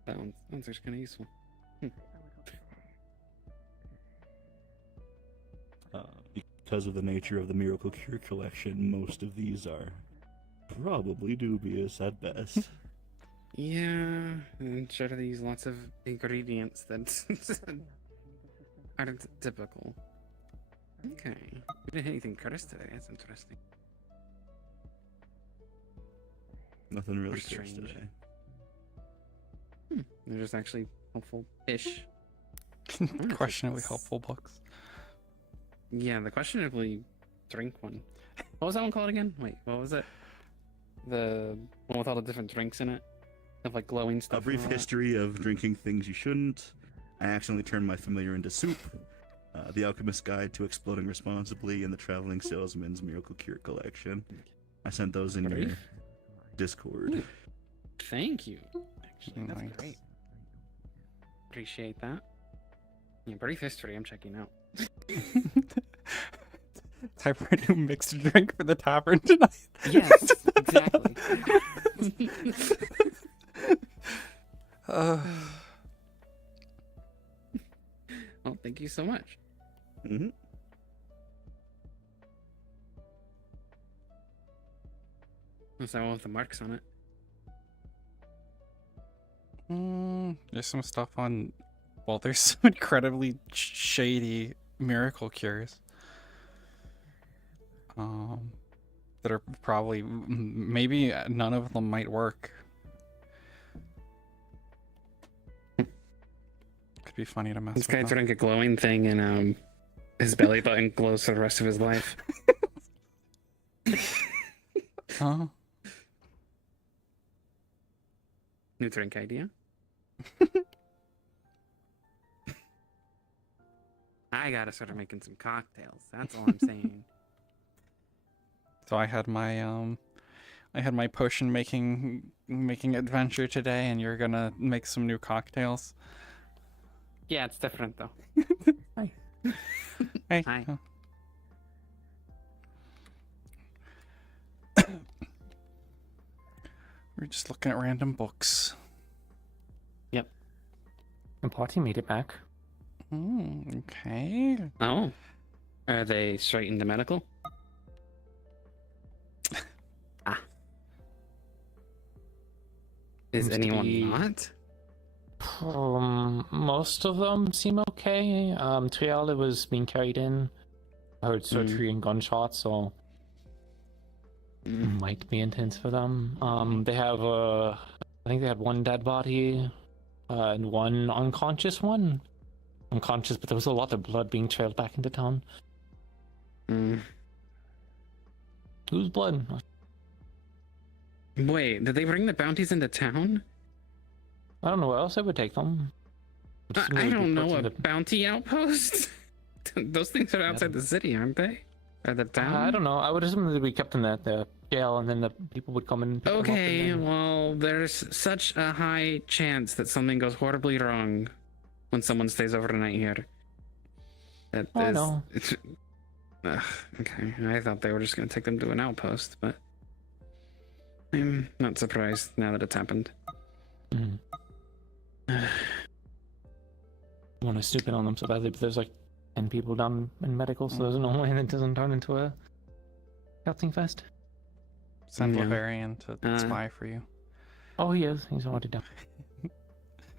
That one sounds actually kind of useful. Because of the nature of the Miracle Cure Collection, most of these are probably dubious at best. Yeah, I'm sure they use lots of ingredients that aren't typical. Okay, we didn't hit anything cursed today. That's interesting. Nothing really Or cursed strange. today. They're just actually helpful-ish. Questionably helpful books. Yeah, the questionably drink one. What was that one called again? Wait, what was it? The one with all the different drinks in it? Of like glowing stuff? A brief history of drinking things you shouldn't. I accidentally turned my familiar into soup. The Alchemist's Guide to Exploding Responsibly, and the Traveling Salesman's Miracle Cure Collection. I sent those in your Discord. Ooh, thank you. Actually, that's Nice. great. Appreciate that. Yeah, brief history I'm checking out. Time for a new mixed drink for the tavern tonight. Yes, exactly. Well, thank you so much. Mm-hmm. What's that one with the marks on it? There's some stuff on. Well, there's some incredibly shady miracle cures. That are probably maybe none of them might work. Could be funny to mess This with. guy them. drank a glowing thing and his belly button glows for the rest of his life. Huh? New drink idea? I gotta start making some cocktails. That's all I'm saying. So I had my potion making adventure today, and you're gonna make some new cocktails. Yeah, it's different though. Hi. Hey. Hi. Oh. We're just looking at random books. Yep. And Party made it back. Okay. Oh. Are they straight into medical? Is Seems to anyone be- not? Most of them seem okay. Triala was being carried in. heard surgery and gunshots, so might be intense for them. They have I think they had one dead body, and one unconscious one. Unconscious, but there was a lot of blood being trailed back into town. Whose blood? Wait, did they bring the bounties into town? I don't know where else I would take them. I don't know, a bounty outpost? Those things are outside the city, aren't they? Or the town? I don't know. I would assume they'd be kept in the jail, and then the people would come and pick them up Okay, and then... well, there's such a high chance that something goes horribly wrong when someone stays overnight here. I know. Okay, I thought they were just going to take them to an outpost, but I'm not surprised now that it's happened. I want to snoop in on them so badly, but there's like 10 people down in medical, so there's no way that it doesn't turn into a shouting fest. Send Lavarian to spy for you. Oh, he is. He's already done.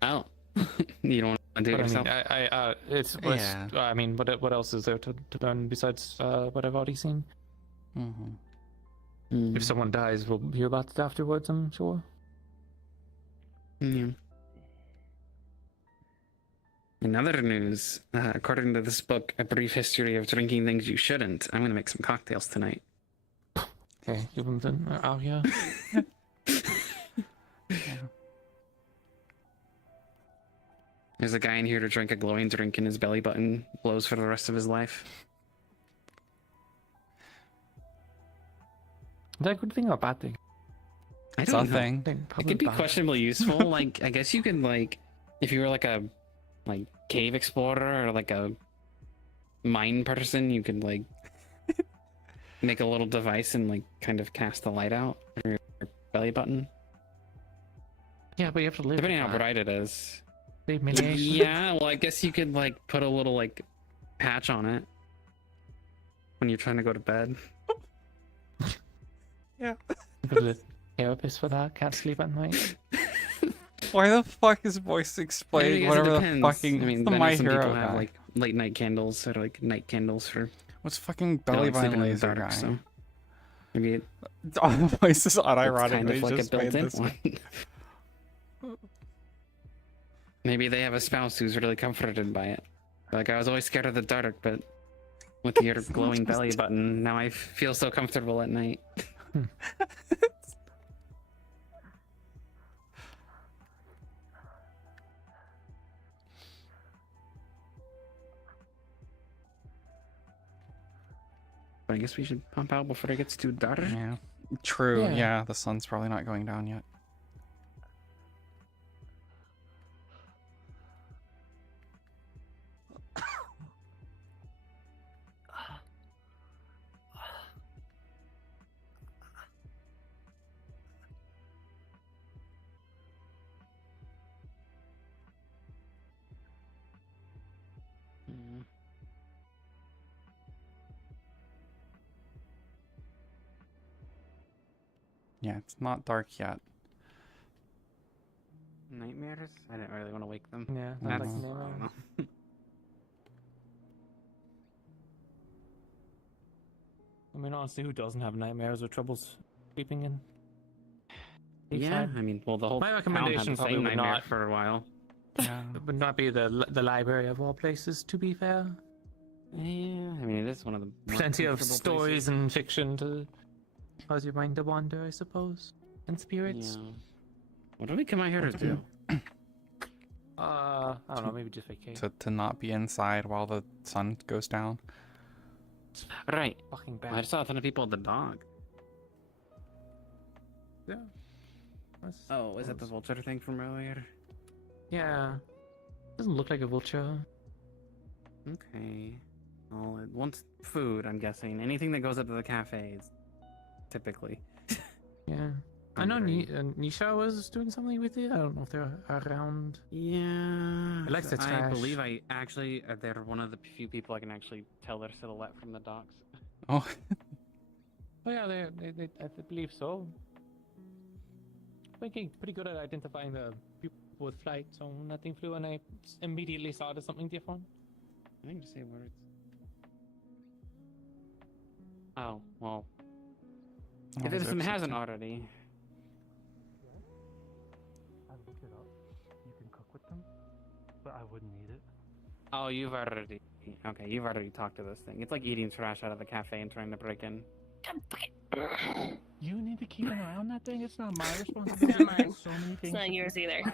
Oh, you don't want to do it yourself? I mean, what else is there to learn besides what I've already seen? If someone dies, we'll hear about it afterwards, I'm sure. Yeah. In other news, according to this book, A Brief History of Drinking Things You Shouldn't, I'm going to make some cocktails tonight. Okay, give them the out here. There's a guy in here to drink a glowing drink and his belly button blows for the rest of his life. Is that a good thing or a bad thing? I don't know. Thing. It could be questionably useful. Like, I guess you could, like, if you were like a cave explorer or like a mine person, you could like make a little device and like kind of cast the light out on your belly button. Yeah, but you have to live. Depending on how bright it is. Yeah, well, I guess you could like put a little like patch on it when you're trying to go to bed. Yeah. Go to the therapist for that. Can't sleep at night. Why the fuck is voice explain whatever the fucking I mean, the I know My some Hero people guy? have like late night candles or like night candles for What's fucking they belly like sleeping button in the laser dark, guy? So maybe All the voices it's unironically kind of like a just made built-in this one. Maybe they have a spouse who's really comforted by it. Like, I was always scared of the dark, but with your glowing belly button, now I feel so comfortable at night. But I guess we should pump out before it gets too dark. Yeah. True. Yeah. Yeah, the sun's probably not going down yet. Yeah, it's not dark yet. Nightmares? I didn't really want to wake them. Yeah, That's, like I nightmares. don't know. I mean, honestly, who doesn't have nightmares or troubles sleeping in? Yeah, I mean, well, the whole My town had recommendation the probably same would nightmare not for a while. It would not be the library of all places, to be fair. Yeah, I mean, it is one of the more Plenty of comfortable stories places. and fiction to cause your mind to wander, I suppose. And spirits. Yeah. What do we come out here to do? I don't know, maybe just vacate. To not be inside while the sun goes down. Right. Fucking I bad. just saw a ton of people at the dog. Yeah. Oh, is that the vulture thing from earlier? Yeah. Doesn't look like a vulture. Okay. Well, it wants food, I'm guessing. Anything that goes up to the cafes, typically. Yeah. I know Nisha was doing something with it. I don't know if they're around. Yeah. It likes its I trash. believe I actually, they're one of the few people I can actually tell their silhouette from the docks. Oh. Oh yeah, they I believe so. Thinking pretty good at identifying the people with flight, so nothing flew, and I immediately saw it as something different. I think to say words. Oh, well. Oh, If is it it hasn't something? already. I've looked it up. You can cook with them, but I wouldn't eat it. Oh, you've already. Okay, you've already talked to this thing. It's like eating trash out of the cafe and trying to break in. You need to keep an eye on that thing. It's not my responsibility. It's not mine. So many It's things not to yours do. either.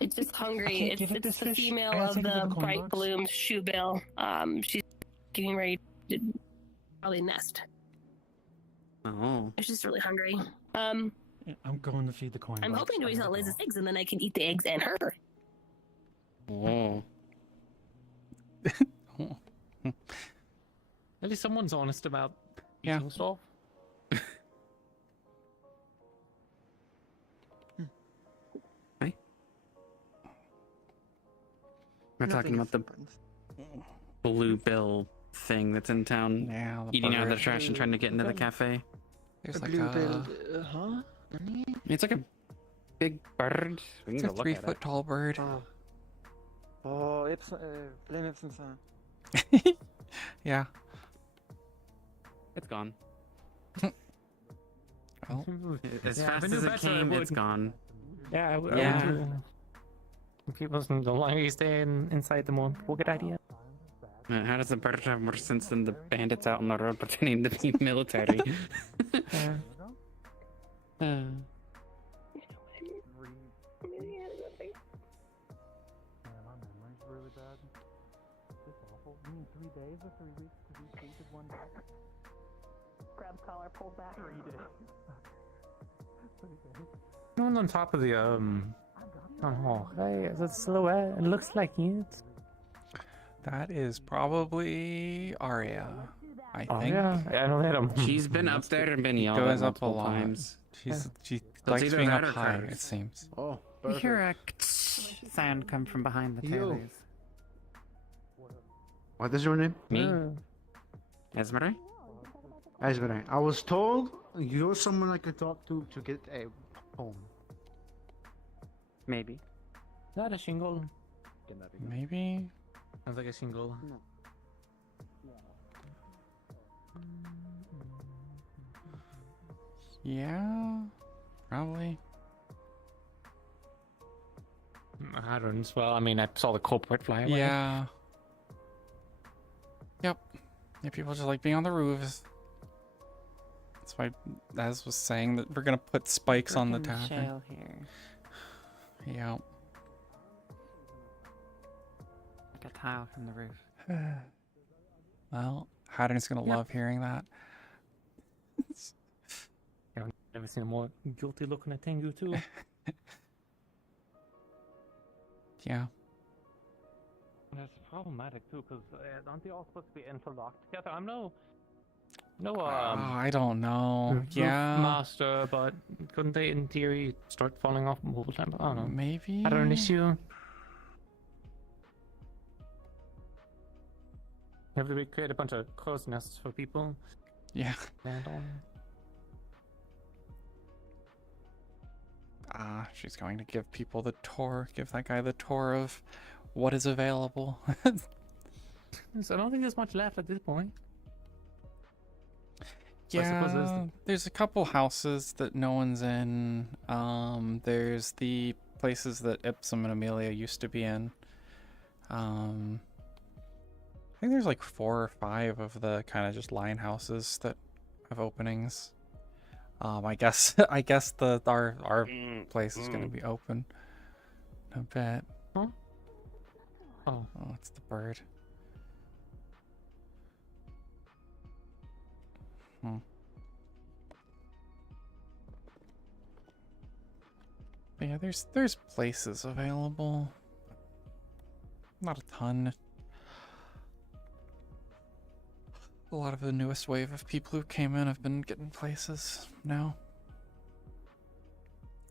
It's just I hungry. can't It's give it this the fish. female I gotta of take it to the the corn bright dogs. bloomed shoebill. She's getting ready to probably nest. Oh. She's just really hungry. I'm going to feed the coin. I'm bugs. hoping to I eat gotta Liz's go. eggs, and then I can eat the eggs and her. Oh. At least someone's honest about Yeah. eating stuff. We're talking about the blue bill thing that's in town. Yeah, the eating out of the bird. trash and trying to get into the cafe. There's A like blue-billed, a huh? It's like a big bird. We it's can a go look 3 at foot it. tall bird. Oh, blame Epson. Yeah. It's gone. Well, As Yeah, fast if I knew as it better, I came, it's would. gone. Yeah, I would. Yeah. People, the longer you stay inside, the more people get idea. How does the bird have more sense than the bandits out on the road pretending to be military? Yeah. Man, my memory's really bad. It's awful. You mean 3 days or 3 weeks to be sleeping one day? Grab collar, pull back. 3 days. 3 days. No one on top of the town hall. Hey, it's a silhouette. It looks like it. that is probably Arya. I Oh think. yeah, I don't hit him. She's been up there and been She yelled goes at up a multiple lot. times. She it's likes either being that up or high, curves. it seems. Oh, You hear a sound come from behind the Yo. terrace. What is your name? Me? Esmeralda? Esmeralda. I was told you're someone I could talk to get a home. Maybe. Not a shingle. Maybe. Sounds like a shingle. Yeah. Probably. Irons. Well, I mean, I saw the culprit fly away. Yeah. Yep. Yeah, people just like being on the roofs. That's why Az was saying that we're gonna put spikes on the tavern. Shell here. Yeah. Like a tile from the roof. Well, Haddon's gonna love hearing that. Yeah, I've never seen a more guilty looking at Tengu too. Yeah. That's problematic too, because aren't they all supposed to be interlocked together? I'm no Oh, I don't know. roof Yeah. master, but couldn't they, in theory, start falling off multiple times? I don't know. Maybe. I don't know, an issue. Have to create a bunch of crow's nests for people. Yeah. Land on. She's going to give people the tour. Give that guy the tour of what is available. So I don't think there's much left at this point. Yeah, there's a couple houses that no one's in. There's the places that Ipsum and Amelia used to be in. I think there's like 4 or 5 of the kind of just line houses that have openings. I guess our place is gonna be open in a bit. Huh? Oh, it's the bird. But yeah, there's places available. Not a ton. A lot of the newest wave of people who came in have been getting places now.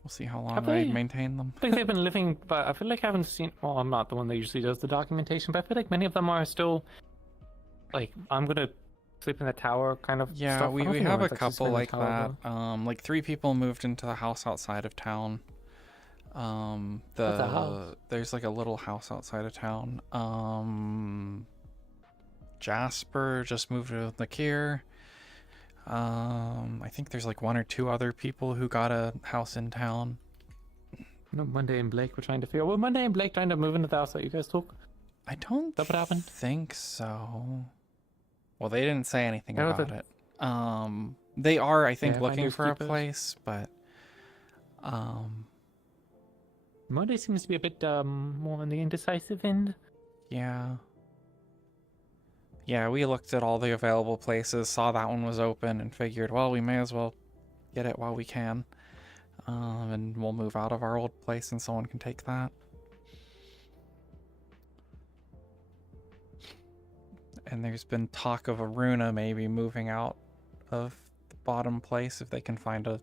We'll see how long I maintain them. I think they've been living, but I feel like I haven't seen. Well, I'm not the one that usually does the documentation, but I feel like many of them are still like, I'm gonna sleep in the tower kind of. Yeah, stuff. we I don't think have a anyone's actually couple sleeping in like the tower, that. Like 3 people moved into the house outside of town. What's a house? There's like a little house outside of town. Jasper just moved with Nakir. I think there's like 1 or 2 other people who got a house in town. No, Monday and Blake were trying to figure. Well, Monday and Blake trying to move into the house that you guys took. I don't That what happened? think so. Well, they didn't say anything I don't about think- it. They are, I think, Yeah, looking finders for a keepers. place, but Monday seems to be a bit more on the indecisive end. yeah. Yeah, we looked at all the available places, saw that one was open, and figured, well, we may as well get it while we can. And we'll move out of our old place and someone can take that. And there's been talk of Aruna maybe moving out of the bottom place if they can find a...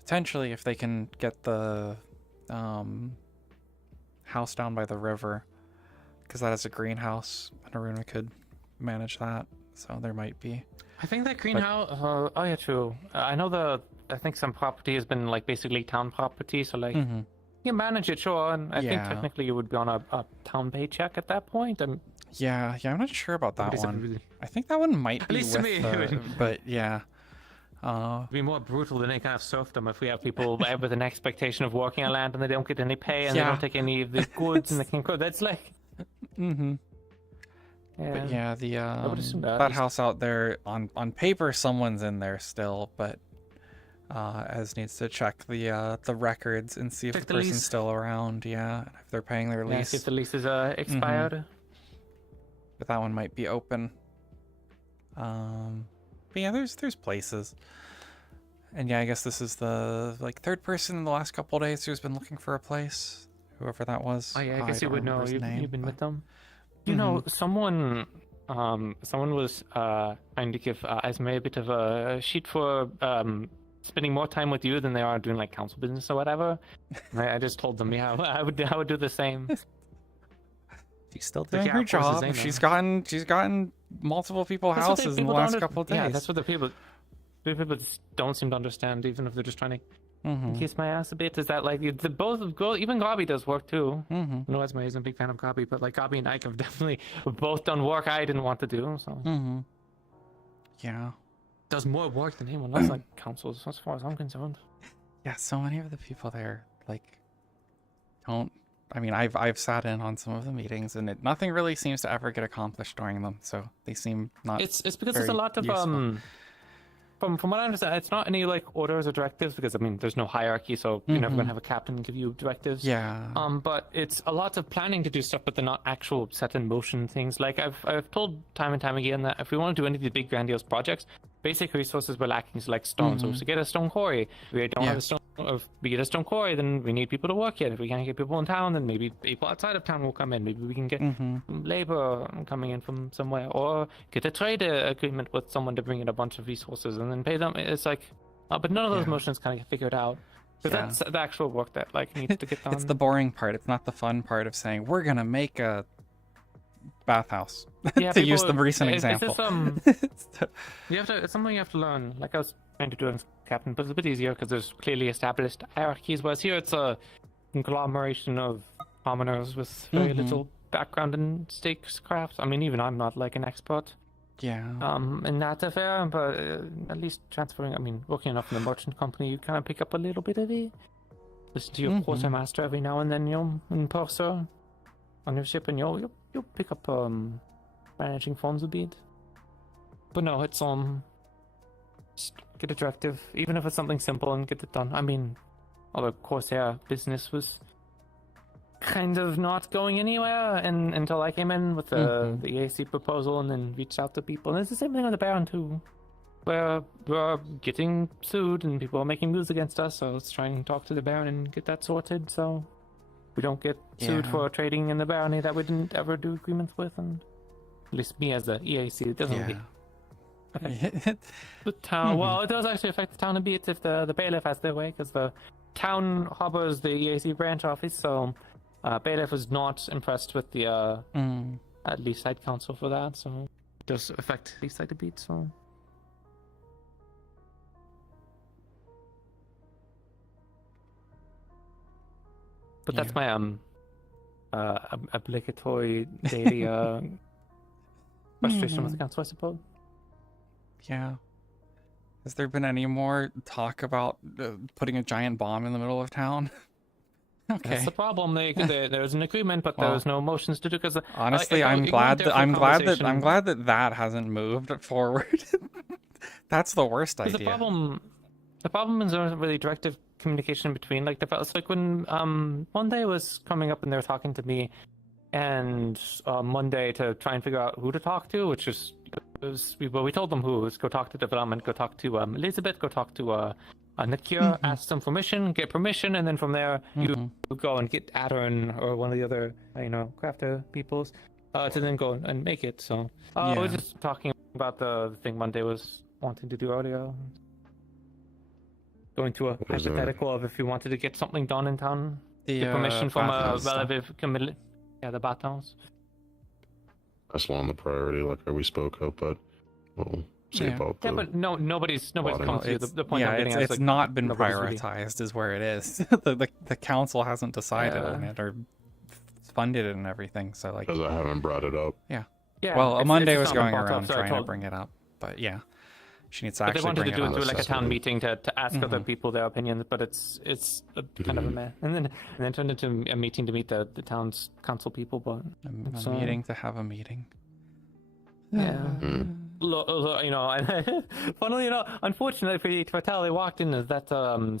Potentially if they can get the house down by the river. Because that is a greenhouse and Aruna could manage that. So there might be... I think that greenhouse. Oh yeah, true. I know I think some property has been like basically town property, so like you can manage it, sure. And I think Yeah. technically you would be on a town paycheck at that point. And Yeah, I'm not sure about that Nobody's ever one. really- I think that one might At be least to with me, the- it would- but yeah. It'd be more brutal than any kind of serfdom if we have people with an expectation of working on land and they don't get any pay and they Yeah. don't take any of the goods and they can go. That's like. But yeah, the would assume that, at that least. house out there on paper, someone's in there still, but as needs to check the records and see if Check the the person's lease. still around. Yeah, if they're paying their Yeah, lease. see if the lease is expired. But that one might be open. But yeah, there's places. And yeah, I guess this is the third person in the last couple of days who's been looking for a place. Whoever that was. Oh yeah, I guess you don't would know. remember his name, You've been but- with them. You know, someone was trying to give Esme a bit of a sheet for spending more time with you than they are doing like council business or whatever. I just told them, yeah, I would do the same. She's still Like, doing yeah, her of course, job. Zeyna. She's gotten multiple people That's what houses in the people last don't- couple of days. Yeah, that's what the people just don't seem to understand, even if they're just trying to kiss my ass a bit. Is that like the both of even Gabi does work too. No, Esme isn't a big fan of Gabi, but like Gabi and Ike have definitely both done work I didn't want to do. So Yeah. does more work than anyone else like councils, as far as I'm concerned. Yeah, so many of the people there don't. I mean, I've sat in on some of the meetings, and nothing really seems to ever get accomplished during them. So they seem not. It's because there's a very lot of useful. From what I understand, it's not any like orders or directives because I mean there's no hierarchy, so you're never Mhm. gonna have a captain give you directives. Yeah. But it's a lot of planning to do stuff, but they're not actual set in motion things. Like I've told time and time again that if we want to do any of these big grandiose projects, basic resources we're lacking, so like stone. So Mhm. to get a stone quarry, if we don't Yeah. have a stone. If we get a stone quarry, then we need people to work here. If we can't get people in town, then maybe people outside of town will come in. Maybe we can get labor coming in from somewhere, or get a trade agreement with someone to bring in a bunch of resources and then pay them. It's like, but none of those Yeah. motions kind of get figured out. Because Yeah. that's the actual work that like needs to get done. It's the boring part. It's not the fun part of saying we're gonna make a bathhouse. Yeah, to use the people- recent is example. this, you have to. It's something you have to learn. Like I was trying to do as captain, but it's a bit easier because there's clearly established hierarchies. Whereas here, it's a conglomeration of commoners with very Mhm. little background in statecraft. I mean, even I'm not like an expert. Yeah. In that affair, but at least transferring. I mean, working enough in the merchant company, you kind of pick up a little bit of it. Listen to your Mhm. quartermaster every now and then, in purser on your ship, and you'll pick up managing funds a bit. But no, it's just get a directive, even if it's something simple, and get it done. I mean, although Corsair business was kind of not going anywhere until I came in with the EAC proposal and then reached out to people. And it's the same thing on the Baron too, where we're getting sued and people are making moves against us. So let's try and talk to the Baron and get that sorted, so we don't get sued Yeah. for trading in the Barony that we didn't ever do agreements with. And at least me as the EAC, it doesn't really affect the town. Well, it does actually affect the town a bit if the bailiff has their way, because the town harbors the EAC branch office. So bailiff was not impressed with the least side council for that. So it does affect least side a bit. So. But that's my obligatory daily frustration with the council, I suppose. Yeah. Has there been any more talk about putting a giant bomb in the middle of town? Okay. That's the problem. There was an agreement, but there Well, was no motions to do because honestly, I'm glad that hasn't moved forward. That's the worst idea. The problem is there wasn't really directive communication between like the fellows. Like when Monday was coming up and they were talking to me, and Monday to try and figure out who to talk to, which we told them who. It was go talk to development, go talk to Elizabeth, go talk to Nakia, ask them permission, get permission, and then from there you go and get Adern or one of the other crafter peoples to then go and make it. So we're just talking about the thing Monday was wanting to do earlier. Going to a hypothetical of if you wanted to get something done in town, get permission from a relative committee. Yeah, the battles. That's one on the priority, like we spoke of, but we'll see about Yeah, but nobody's come to the point I'm getting at. It's not been prioritized, is where it is. the council hasn't decided on it or funded it and everything. So like, because I haven't brought it up. Yeah. Yeah. Well, Monday was going brought around up, so trying to bring it up, but yeah, she needs to but actually they wanted bring to it do up. like a town meeting to ask other people their opinions, but it's a kind of a mess. And then turned into a meeting to meet the town's council people, but a meeting to have a meeting. Yeah. Funnily enough, unfortunately for Tal, they walked in as that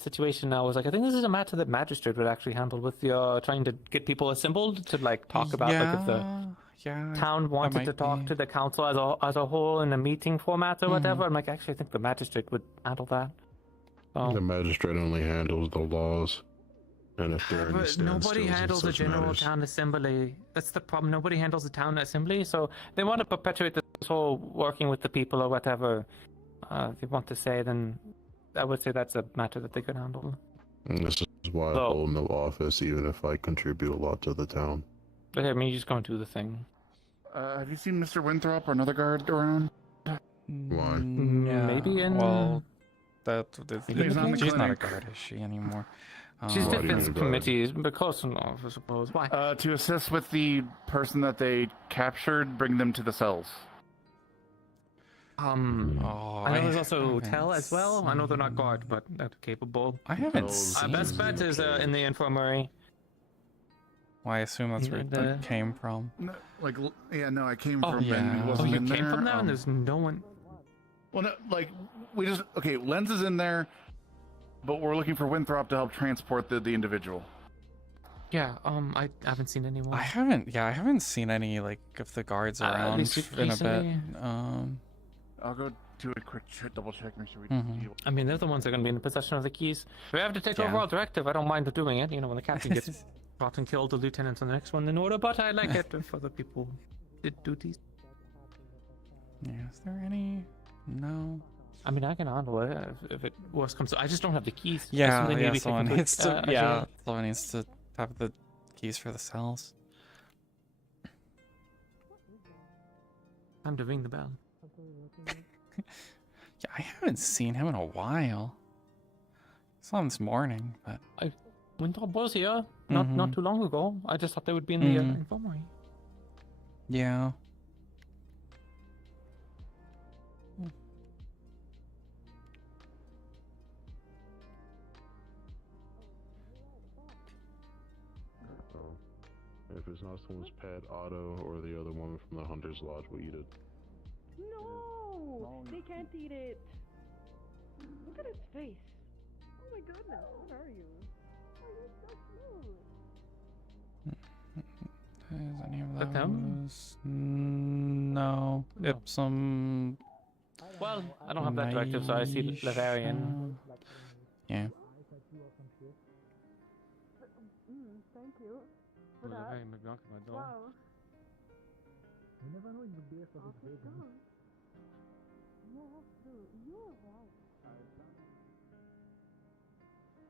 situation. I was like, I think this is a matter that magistrate would actually handle with the trying to get people assembled to like talk about like if the town wanted to talk to the council as a whole in a meeting format or whatever. I'm like, actually, I think the magistrate would handle that. So. The magistrate only handles the laws, and if there are any But nobody standstills in handles a such general matters. town assembly. That's the problem. Nobody handles the town assembly, so they want to perpetuate this whole working with the people or whatever. If you want to say, then I would say that's a matter that they could handle. And this is why I hold no office, even if I contribute a lot to the town. But I mean, you just go and do the thing. Have you seen Mr. Winthrop or another guard around? Why? Yeah. Maybe in. Well, She's not in the she's not a clinic. guard, is she anymore? She's Why do you defense need a guard? committees, but close enough, I suppose. Why? To assist with the person that they captured, bring them to the cells. Oh, I know there's also Tel as well. I know they're not guard, but they're capable. I haven't seen. Best bet is in the infirmary. Well, I assume that's where it came from. No, I came Oh, from. yeah. And he wasn't you in came there. from there, and there's no one. Well, no, Lens is in there, but we're looking for Winthrop to help transport the individual. Yeah, I haven't seen anyone. I haven't seen any of the guards around least in a bit. recently. I'll go do a quick double check, make sure we deal. I mean, they're the ones that are going to be in possession of the keys. If we have to take overall directive, I don't mind doing it. When the captain gets shot and killed, the lieutenant's on the next one in order, but I like it if other people did duties. Yeah, is there any? No. I mean, I can handle it if it worse comes to. I just don't have the keys. Yeah, Something maybe someone taken needs to. jail. Someone needs to have the keys for the cells. Time to ring the bell. Yeah, I haven't seen him in a while. Saw him this morning, but Winthrop was here not too long ago. I just thought they would be in the infirmary. Yeah. If it's not someone's pet, Otto, or the other woman from the Hunter's Lodge will eat it. No! They can't eat it! Look at his face! Oh my goodness, what are you? Oh, you're so cute! Is any of That them? those? No. Ipsum. Well, I don't have that directive, so I see Lavarian. Yeah. Thank you. For that. Wow. We never know in the beer for his baby. You're right.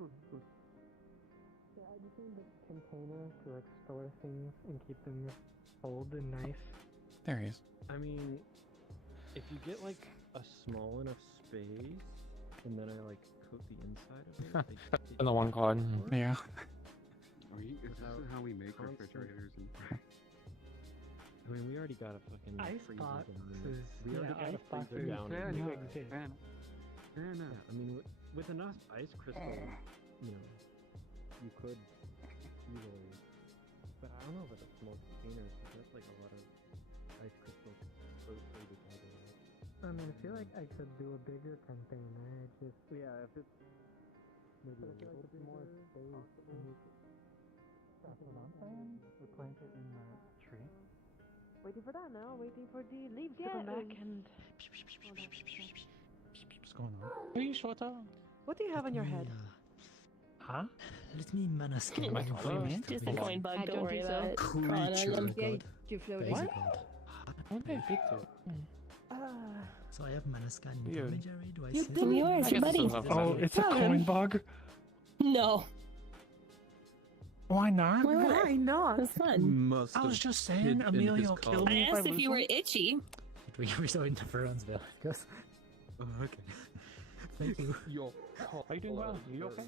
Good. Yeah, I just need the container to store things and keep them cold and nice. There he is. I mean, if you get a small enough space, and then I coat the inside of it. In the one card. Yeah. Is this how we make refrigerators? I mean, we already got a fucking Ice freezer boxes. down. We already got a ice boxes freezer down. clearly in- exist. Fair enough. I mean, with enough ice crystals, you know, you could easily. But I don't know about the small containers, because that's like a lot of ice crystals closely together. I mean, I feel like I could do a bigger container. Just Yeah, if it's maybe a little bit more space. That's what I'm saying. We plant it in the tree. Waiting for that now. Waiting for the leaves to Yeah, come back and. What's going on? Are you short up? What do you have on your head? Huh? Let me mana scan. My God, just a coin bug. I Don't don't worry think about so. it. Creature God, god. Yeah, you're floating. Basic What? god. So I have mana scan intermediary. Do I You say did yours, buddy. Oh, it's a coin bug? No. Why not? Why not? That's fun. I was just saying, Amelia will kill I me if I asked if lose you were one. itchy. We saw interference there. Because... Oh, okay. Thank you. Are you doing well? Are you okay?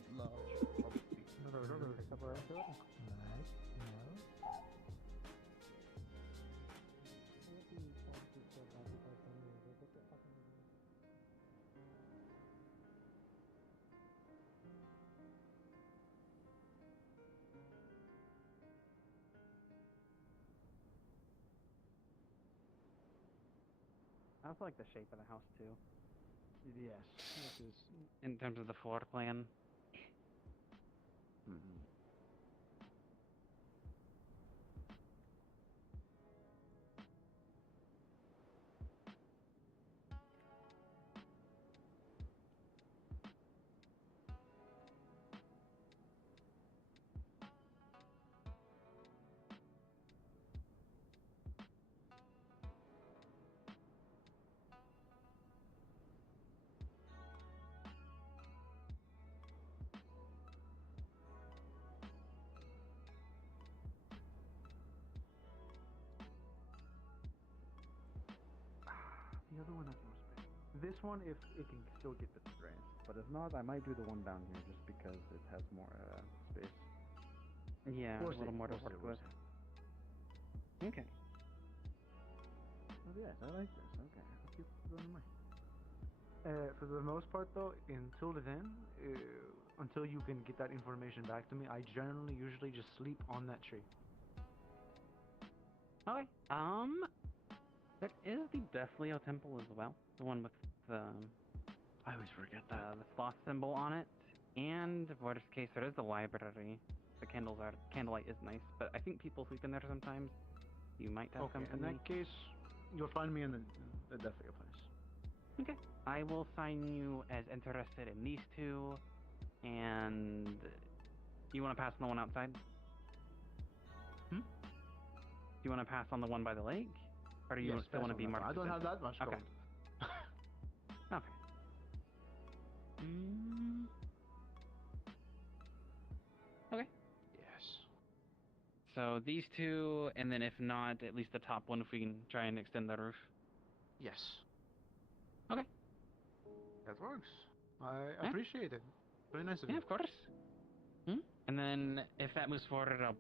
I also like the shape of the house too. Yes. This is. In terms of the floor plan. The other one has more space. This one, if it can still get the strength, but if not, I might do the one down here just because it has more space. Yeah, We'll a little see, more to we'll work see, we'll with. see. Okay. Oh yes, I like this. Okay, I'll keep going away. For the most part, though, until then, until you can get that information back to me, I generally usually just sleep on that tree. Okay. There is the Deathleo temple as well. The one with the I always forget that. the sloth symbol on it. And worst case, there is the library. The candlelight is nice, but I think people sleep in there sometimes. You might have Okay, in company. that case, you'll find me in the Deathleo place. Okay. I will sign you as interested in these two, and you want to pass on the one outside? Do you want to pass on the one by the lake, or do you Yes, still want to pass be on that marked? one. I don't as have that much Okay. gold. Okay. Okay. Yes. So these two, and then if not, at least the top one, if we can try and extend the roof. Yes. Okay. That works. I appreciate it. Very nice of you. Yeah, of course. And then if that moves forward, I'll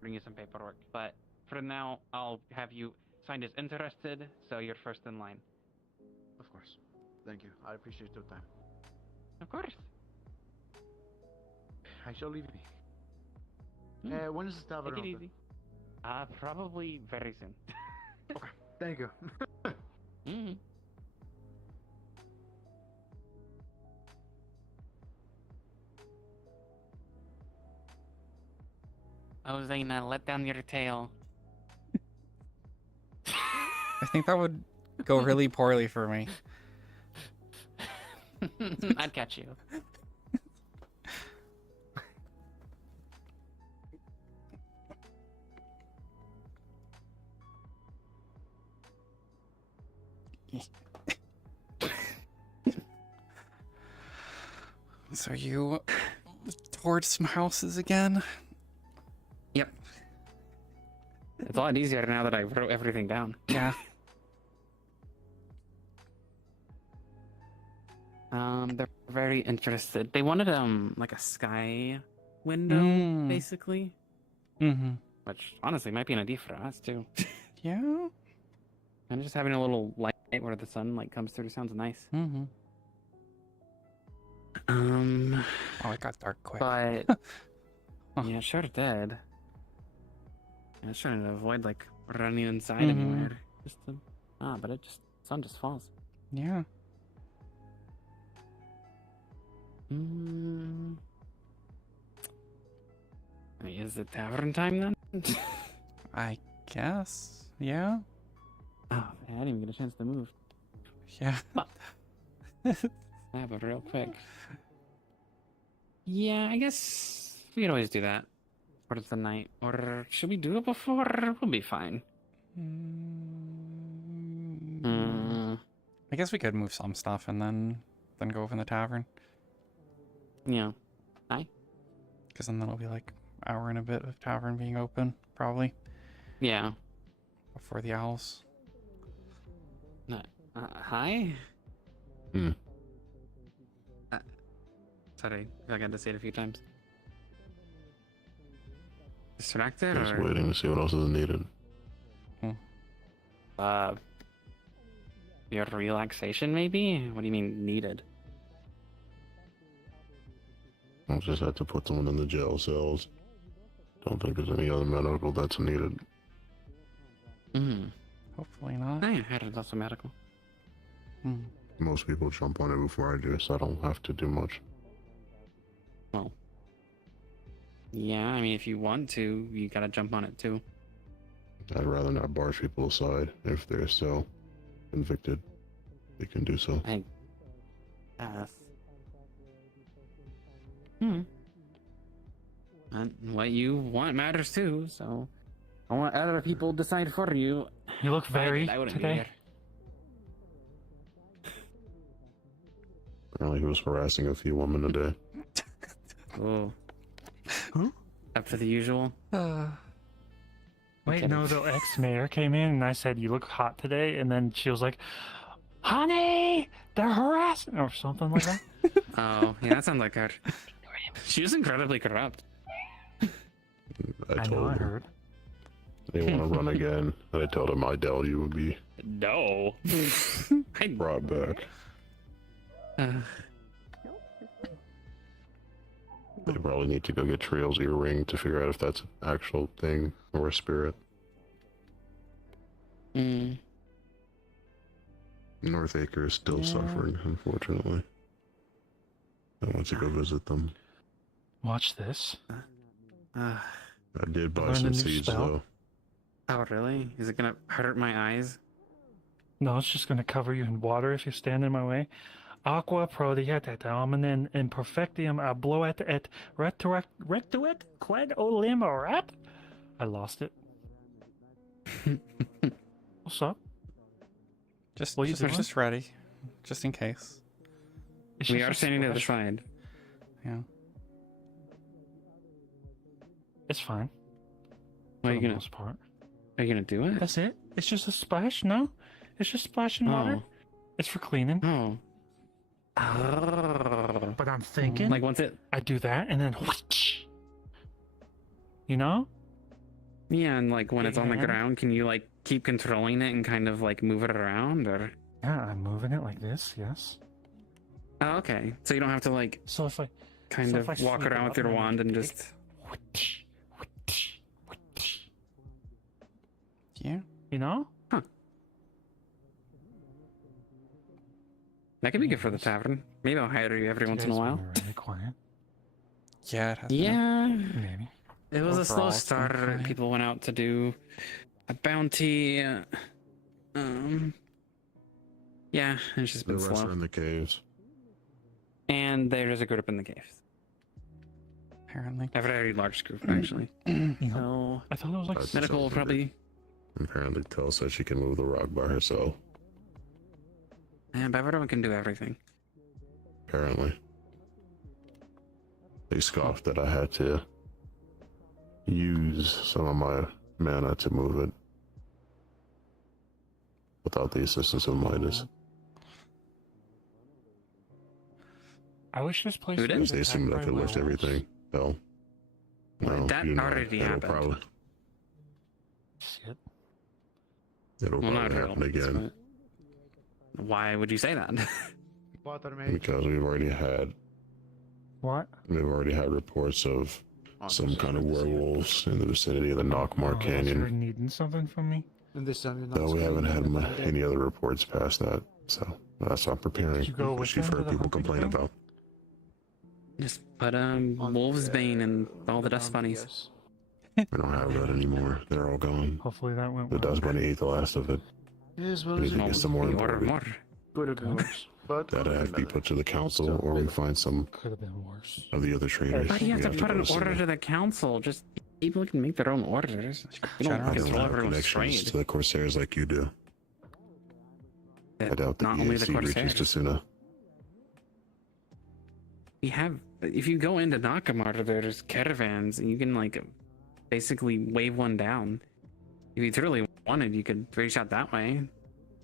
bring you some paperwork. But for now, I'll have you signed as interested, so you're first in line. Of course. Thank you. I appreciate your time. Of course. I shall leave you be. When is this tavern Take it open? easy. Probably very soon. Okay. Thank you. Oh, Zeyna, let down your tail. I think that would go really poorly for me. I'd catch you. So you toured some houses again? Yep. It's a lot easier now that I wrote everything down. Yeah. They're very interested. They wanted like a sky window, basically. Mm-hmm. Which honestly might be an idea for us too. Yeah. And just having a little light where the sunlight comes through sounds nice. Mm-hmm. Oh, it got dark quick. But yeah, it sure did. I was trying to avoid like running inside anywhere. But it just sun just falls. Yeah. Is it tavern time then? I guess. Yeah. Oh, man, I didn't even get a chance to move. Yeah. Yeah, but real quick. Yeah, I guess we could always do that. For the night. Or should we do it before? We'll be fine. I guess we could move some stuff and then go over in the tavern. Yeah. Aye. Because then that'll be like an hour and a bit of tavern being open, probably. Yeah. Before the owls. Hi? Hmm. Sorry, I got to say it a few times. Distracted Just or? waiting to see what else is needed. Your relaxation maybe? What do you mean needed? I'll just have to put someone in the jail cells. Don't think there's any other medical that's needed. Hopefully not. I heard it's also medical. Most people jump on it before I do, so I don't have to do much. Well. Yeah, I mean, if you want to, you gotta jump on it too. I'd rather not barge people aside. If they're still convicted, they can do so. And what you want matters too, so I want other people decide for you. You look very I wouldn't be today. here. Apparently he was harassing a few women a day. Oh. Up to the usual. Wait, no, the ex-mayor came in and I said, "You look hot today," and then she was like, "Honey, they're harassing," or something like that. Oh, yeah, that sounds like her. She was incredibly corrupt. I know, I him heard. they want to run again, and I told him my W would be No. brought back. They probably need to go get Triel's earring to figure out if that's an actual thing or a spirit. Northacre is still suffering, unfortunately. I want to go visit them. Watch this. I did buy Learn a some new seeds, spell. though. Oh, really? Is it gonna hurt my eyes? No, it's just gonna cover you in water if you stand in my way. Aqua prodietatam and imperfectium abloet et rectuet qued olim orat. I lost it. What's up? Just What are you doing? just ready, just in case. It's We just are a standing to the splash. side. Yeah. It's fine. What are for you the gonna? most part. Are you gonna do it? That's it. It's just a splash. No, it's just splashing water. Oh. It's for cleaning. Oh. But I'm thinking, Like once it. I do that and then, whoosh. You know? Yeah, and like when it's on the Yeah. ground, can you like keep controlling it and kind of like move it around, or? Yeah, I'm moving it like this. Yes. Oh, okay. So you don't have to like So if I kind so of if I walk sweep it around up with your and I wand and take- just. Yeah. You know? That could be good for the tavern. Maybe I'll hire you every once in a while. Really quiet. Yeah, it has been Yeah. Maybe. It was a slow Overall, it's been start. quiet. People went out to do a bounty. Yeah, and it's just The been rest slow. are in the caves. And there's a group in the caves. Apparently. A very large group, actually. So I thought it was like That's medical will something probably. Apparently, Tell said she can move the rock by herself. Yeah, but everyone can do everything. Apparently. They scoffed that I had to use some of my mana to move it without the assistance of Midas. I wish this place Who did? was Because they assumed I attacked could by lift werewolves. everything. No. Well, No, that you know, already that'll happened. probably- Shit. It'll Well, not probably happen real, again but why would you say that? because we've already had What? reports of some kind of werewolves in the vicinity of the Knockmar So you're Canyon. needing something from me? And this time you're not No, we haven't had screaming about any other reports past that, so that's what I'm preparing. Did you go with Which you've them to heard the people hunting complain thing? about. Just put Wolf's Bane and all the dust bunnies. We don't have that anymore. They're all gone. Hopefully that went The well. dust bunny ate the last of it. Yes, well, Anything gets some more We order important. more. Could have been worse. But That'll have to be put to the council, or we find some Could have been worse. of the other traders. Why do you have We to put go an see order them. to the council? Just people can make their own orders. You don't I don't control have everyone's connections trade. to the Corsairs like you do. I doubt the Not only the EAC reaches to Corsairs. Suna. We have, if you go into Nakamura, there's caravans, and you can like basically wave one down. If you truly wanted, you could reach out that way,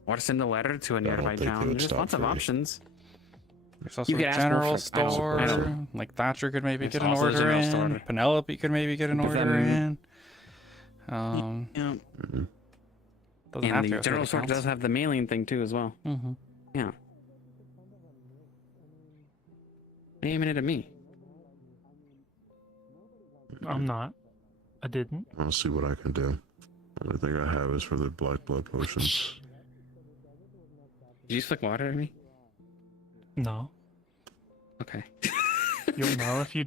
or send a letter to a don't nearby think they town. would There's stop lots of for you. options. There's also You a could ask general Wolf for- I store. don't- Like Thatcher could maybe It's get an also a order general in. store. Penelope could maybe get an But order then- in. Yeah. Doesn't have And to the go through general the store does council. have the mailing thing too as well. Mm-hmm. Yeah. What are you aiming it at me? I'm not. I didn't. I'll see what I can do. Only thing I have is for the black blood potions. Did you flick water at me? No. Okay. You'll know if you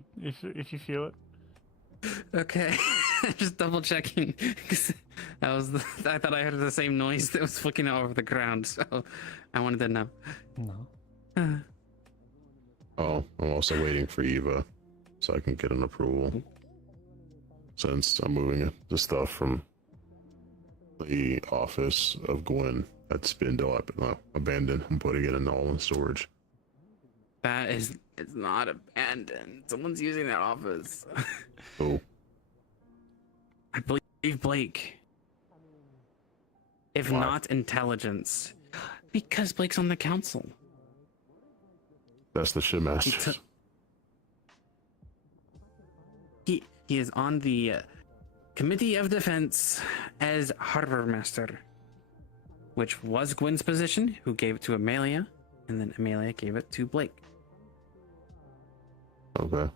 feel it. Okay. Just double checking. 'Cause I thought I heard the same noise that was flicking out over the ground, so I wanted to know. No. Oh, I'm also waiting for Eva, so I can get an approval. Since I'm moving the stuff from the office of Gwen at Spindle abandoned, I'm putting it in all in storage. That is, it's not abandoned. Someone's using that office. Oh, I believe Blake. If Why? not intelligence. Because Blake's on the council. that's the shipmaster. He is on the Committee of Defense as Harbor Master, which was Gwen's position, who gave it to Amelia, and then Amelia gave it to Blake. Okay.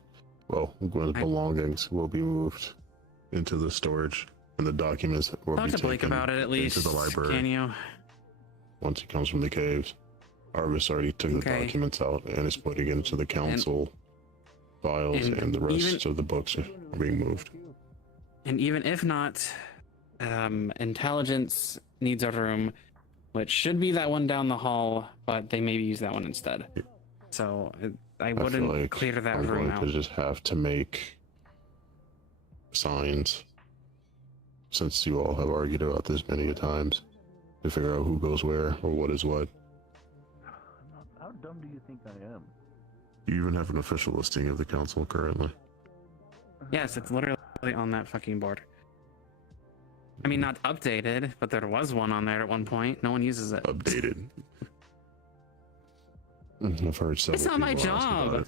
Well, Gwen's belongings will be moved into the storage, and the documents will Talk be to Blake taken about it at least. into the library Can you? once he comes from the caves. Arvis already took the Okay. documents out and is putting it into the council files, and the rest of the books are being moved. And even if not, intelligence needs a room, which should be that one down the hall, but they maybe use that one instead. So I feel wouldn't like clear that I'm room going out. to just have to make signs, since you all have argued about this many a times, to figure out who goes where or what is what. How dumb do you think I am? You even have an official listing of the council currently. Yes, it's literally on that fucking board. I mean, not updated, but there was one on there at one point. No one uses it. Updated. I've heard several It's not my people ask about job.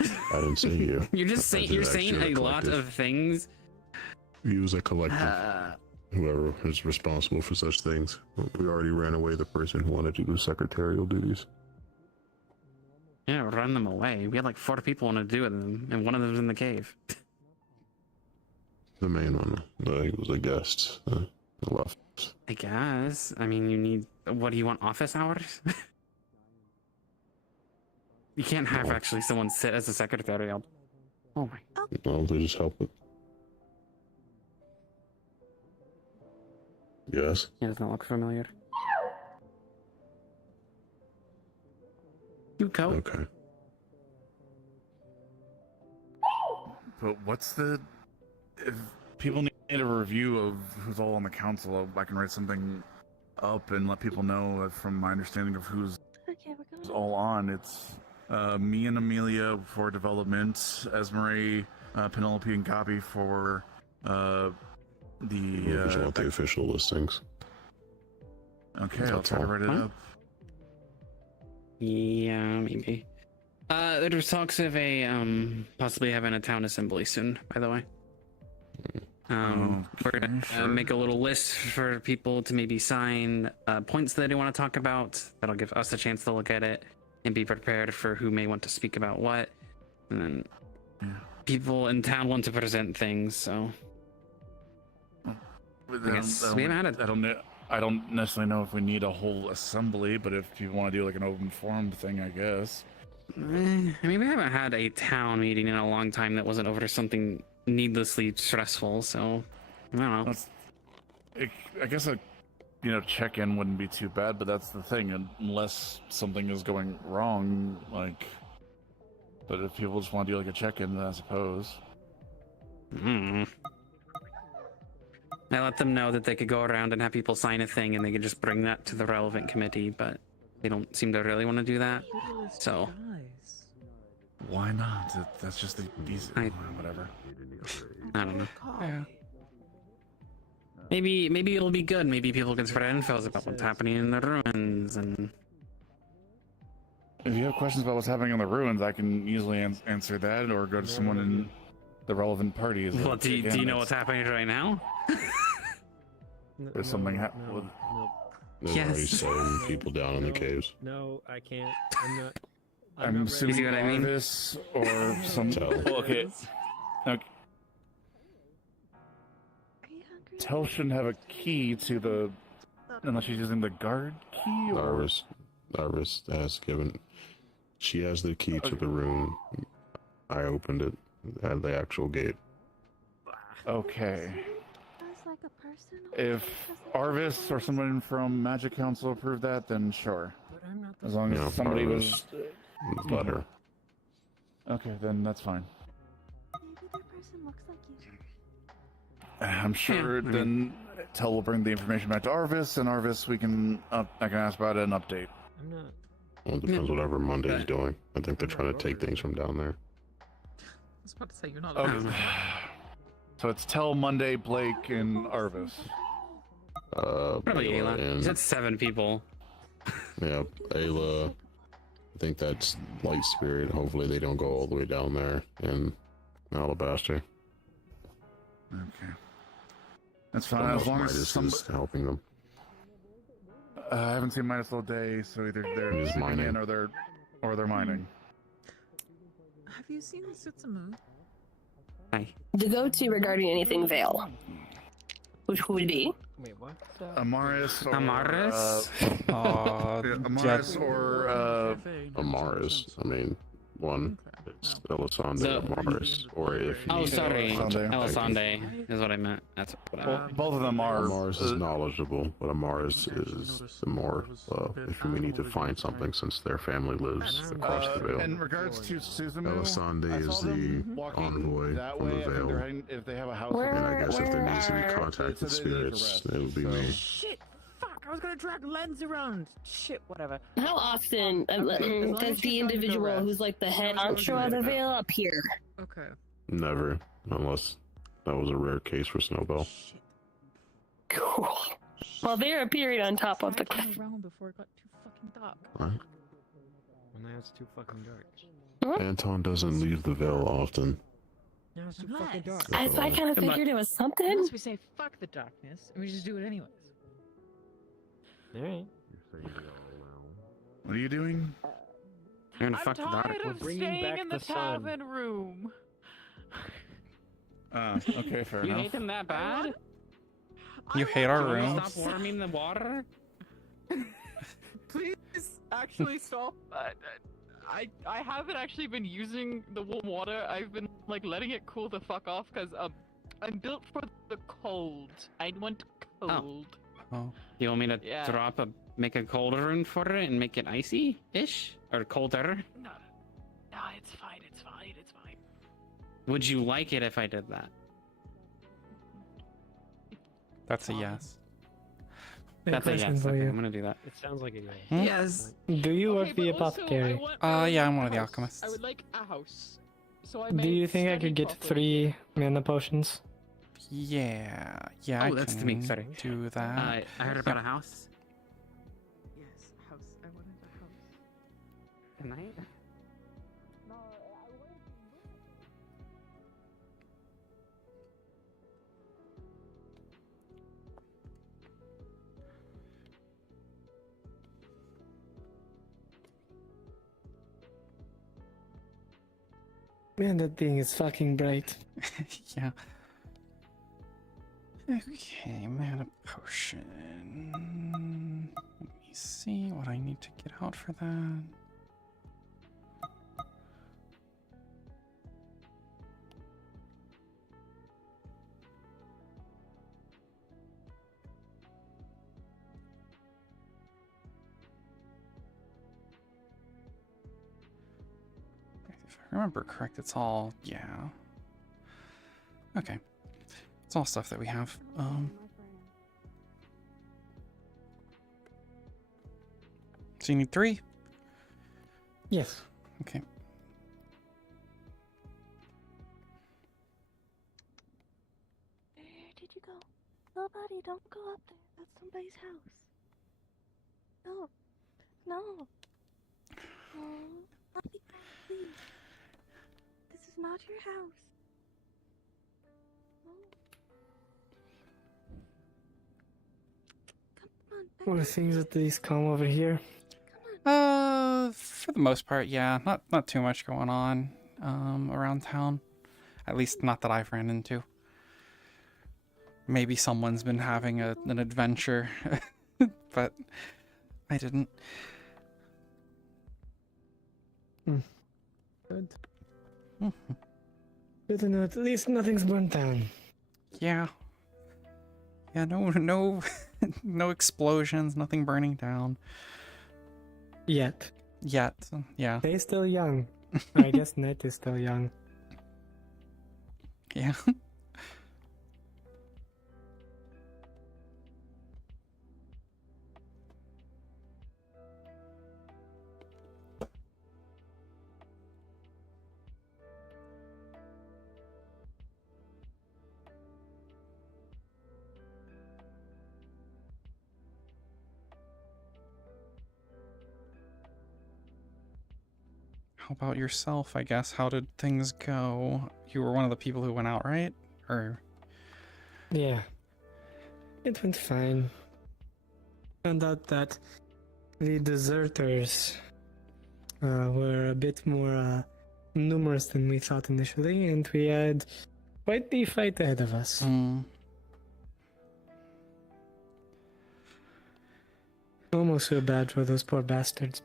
it. I didn't say you. You're just I saying did you're actually saying a a lot collective. of things. You as a collective. Whoever is responsible for such things. We already ran away the person who wanted to do secretarial duties. Yeah, run them away. We had like 4 people want to do it, and one of them's in the cave. The main one. He was a guest. Left. I guess. I mean, you need. What do you want? Office hours? You can't have actually someone sit as a secretary. Oh my. No, they just help it. Yes. It does not look familiar. You go. Okay. But what's the... If people need a review of who's all on the council, I can write something up and let people know from my understanding of who's all on. It's me and Amelia for development, Esmeralda, Penelope, and Gabi for You just want the official listings. Okay, I'll That's try to all. write it up. Yeah, maybe. There's talks of a possibly having a town assembly soon. By the way. We're gonna make a little list for people to maybe sign points that they want to talk about. That'll give us a chance to look at it and be prepared for who may want to speak about what. And then people in town want to present things, so I guess we haven't had a... I don't necessarily know if we need a whole assembly, but if you want to do like an open forum thing, I guess. I mean, we haven't had a town meeting in a long time that wasn't over something needlessly stressful, so I don't know. I guess a check-in wouldn't be too bad, but that's the thing, unless something is going wrong, like. But if people just want to do like a check-in, then I suppose. I let them know that they could go around and have people sign a thing, and they could just bring that to the relevant committee, but they don't seem to really want to do that. So why not? That's just the easy. Whatever. I don't know. Yeah. Maybe it'll be good. Maybe people can spread infos about what's happening in the ruins, and if you have questions about what's happening in the ruins, I can easily answer that, or go to someone in the relevant parties. Well, do you know what's happening right now? There's something happening. There's already 7 people down in the caves. No, I can't. I'm not. I'm assuming Marvis or some. Okay. Tell shouldn't have a key to the, unless she's using the guard key. Or... Narvis has given. She has the key to the room. I opened it at the actual gate. Okay. If Arvis or someone from Magic Council approved that, then sure. As long as somebody was. Let her. Okay, then that's fine. I'm sure then Tell will bring the information back to Arvis, and Arvis I can ask about an update. I'm not. Well, it depends whatever Monday's doing. I think they're trying to take things from down there. I was about to say, you're not. Okay. So it's Tell, Monday, Blake, and Arvis. Probably Ayla. You said 7 people. Yeah, Ayla. I think that's Light Spirit. Hopefully they don't go all the way down there in Alabaster. Okay. That's fine, as long as is helping them. I haven't seen Midas all day, so either they're He's sleeping mining. in or they're mining. Have you seen Sutsumu? Hi. The go-to regarding anything Veil, which would be. Wait, what? Amaris or Amaris? Amaris or Amaris. I mean, one. It's Elisande Amaris. Or if you sorry. Elisande. Elisande is what I meant. That's what I meant. Both of them are. Amaris is knowledgeable, but Amaris is the more if we need to find something since their family lives across the Veil. In regards to Suzumu, Elisande is the envoy from the Veil. If they have a house, And I guess if there needs to be contact with spirits, it would be me. Shit! Fuck! I was gonna drag Lens around. Shit! Whatever. How often does the individual who's like the head honcho of the Veil appear? Okay. Never, unless that was a rare case for Snowbell. Cool. Well, they're appearing on top of the cliff. Around before it got too fucking dark. Right. Well, now it's too fucking dark. Anton doesn't leave the Veil often. Now it's too fucking dark. I kind of figured it was something. Unless we say fuck the darkness and we just do it anyways. Alright. What are you doing? You're gonna fuck the dark. We're bringing back in the the sun. tavern room. Okay, fair You enough. hate them that bad? You hate our Can we room? Stop warming the water? Please, actually stop. I haven't actually been using the warm water. I've been like letting it cool the fuck off because I'm built for the cold. I want cold. Oh. You want me to make a cold rune for it and make it icy-ish? Or colder? No, it's fine. It's fine. It's fine. Would you like it if I did that? That's a yes. That's a yes. Okay, I'm gonna do that. It sounds like a yes. Hmm? Yes. Do you work the but also, apothecary? Yeah, I'm one of the alchemists. I would like a house. So I Do you think I could get 3 mana potions? Yeah, Oh, that's to me, can sorry. do that. I heard about a house. Yes, house. I wanted a house. Good night. Man, that thing is fucking bright. Yeah. Okay, mana potion. Let me see what I need to get out for that. If I remember correct, it's all, yeah. Okay. It's all stuff that we have. So you need 3? Yes. Okay. Where did you go? Nobody, don't go up there. That's somebody's house. No. No. Oh, Bobby, please. This is not your house. No. Come on, back What are up. things that these come over here? For the most part, yeah. Not too much going on around town. At least not that I've ran into. Maybe someone's been having an adventure, but I didn't. Good. Good to know at least nothing's burnt down. Yeah. Yeah, no no explosions, nothing burning down. Yet. Yet, yeah. They're still young. I guess Ned is still young. Yeah. How about yourself, I guess? How did things go? You were one of the people who went out, right? Or... Yeah. It went fine. Found out that the deserters were a bit more numerous than we thought initially, and we had quite the fight ahead of us. Almost feel bad for those poor bastards.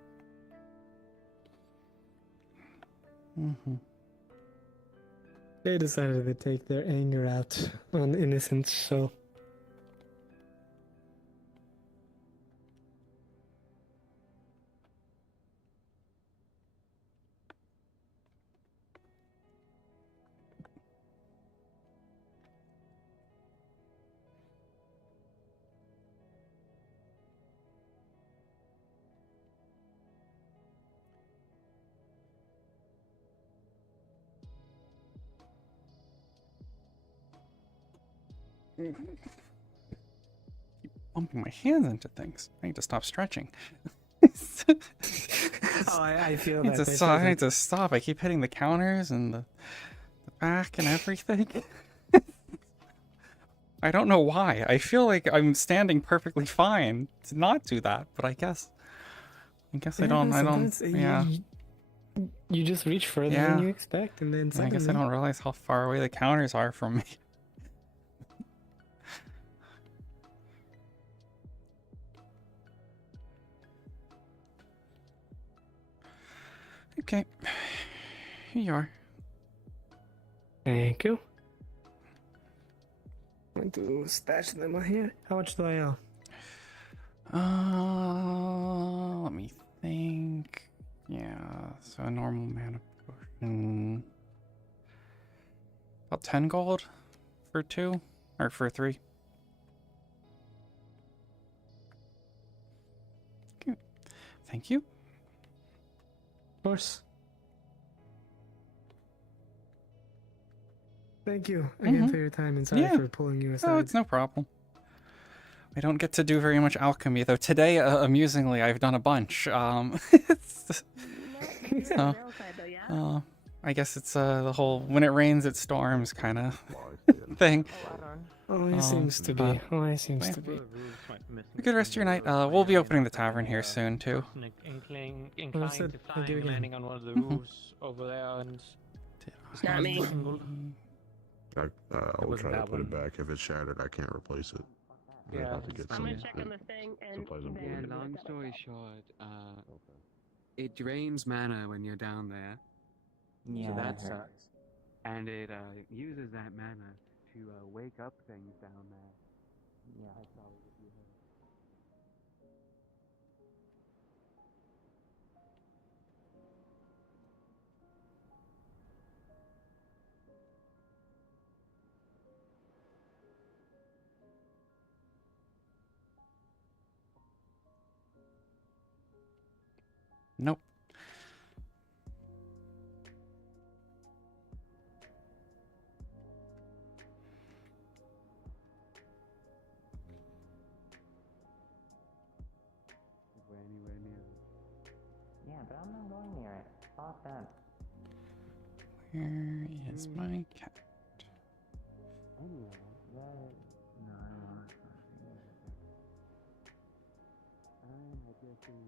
They decided to take their anger out on innocents, so... Keep bumping my hands into things. I need to stop stretching. I feel I need that. I need to stop. I keep hitting the counters and the back and everything. I don't know why. I feel like I'm standing perfectly fine to not do that, but I guess I don't. Yeah. You just reach further than you expect, and then I suddenly... guess I don't realize how far away the counters are from me. Okay. Here you are. Thank you. I'm going to stash them here. How much do I owe? Let me think. Yeah, so a normal mana potion. About 10 gold for 2 or for 3. Okay. Thank you. Of course. Thank you again for your time, and sorry for pulling you aside. Oh, it's no problem. I don't get to do very much alchemy, though. Today, amusingly, I've done a bunch. I guess it's the whole when it rains, it storms kind of thing. Always seems to be. Always seems to be. Good rest of your night. We'll be opening the tavern here soon, too. Inclined to flying, landing on one of the roofs over there, and Not me. I will wasn't try to that put it one. back. If it's shattered, I can't replace it. I Yeah, have to get I'm some. gonna check on the thing and supplies on Yeah, board. long story short, it drains mana when you're down there. Yeah, So I that heard. sucks. And it uses that mana to wake up things down there. Yeah. I saw it with you. Nope. If we're anywhere near it. Yeah, but I'm not going near it. Fuck that. Where is my cat? Anyway, no, I don't want to. I'm guessing,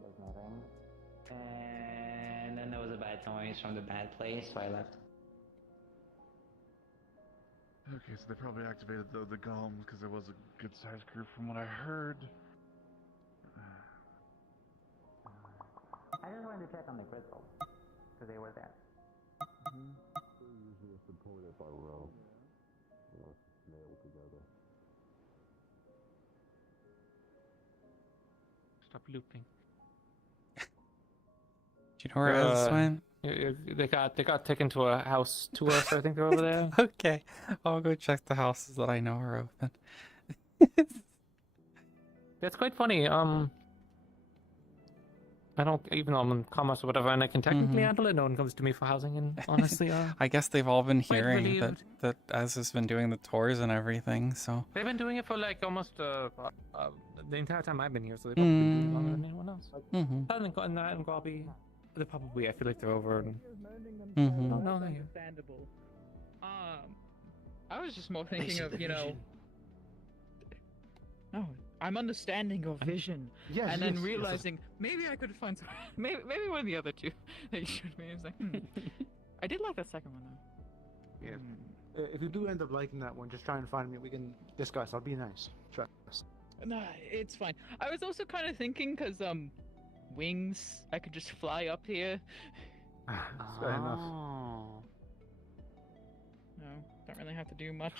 There's nothing. And then there was a bad noise from the bad place, so I left. Okay, so they probably activated the golems because there was a good sized group from what I heard. I just wanted to check on the crystals, because they were there. Usually supported by row. Nailed together. Stop looping. Do you know where Ez went? They got taken to a house tour, so I think they're over there. Okay, I'll go check the houses that I know are open. That's quite funny. I don't, even though I'm in commerce or whatever, and I can technically handle it. No one comes to me for housing, and honestly, I guess they've all been quite hearing relieved. that Ez has been doing the tours and everything. So They've been doing it for like almost the entire time I've been here, so they've probably been doing it longer than anyone else. And that and Gobby, they're probably, I feel like they're over. And... Mm-hmm. Oh, no, thank you. Understandable. I was just more thinking of, you know. No, I'm understanding your vision. Yes, and then yes, realizing maybe I could find some. Maybe one of the other two that you showed me. I was like, I did like that second one though. Yeah. If you do end up liking that one, just try and find me. We can discuss. I'll be nice. Trust. Nah, it's fine. I was also kind of thinking, cause wings. I could just fly up here. Fair enough. No, don't really have to do much.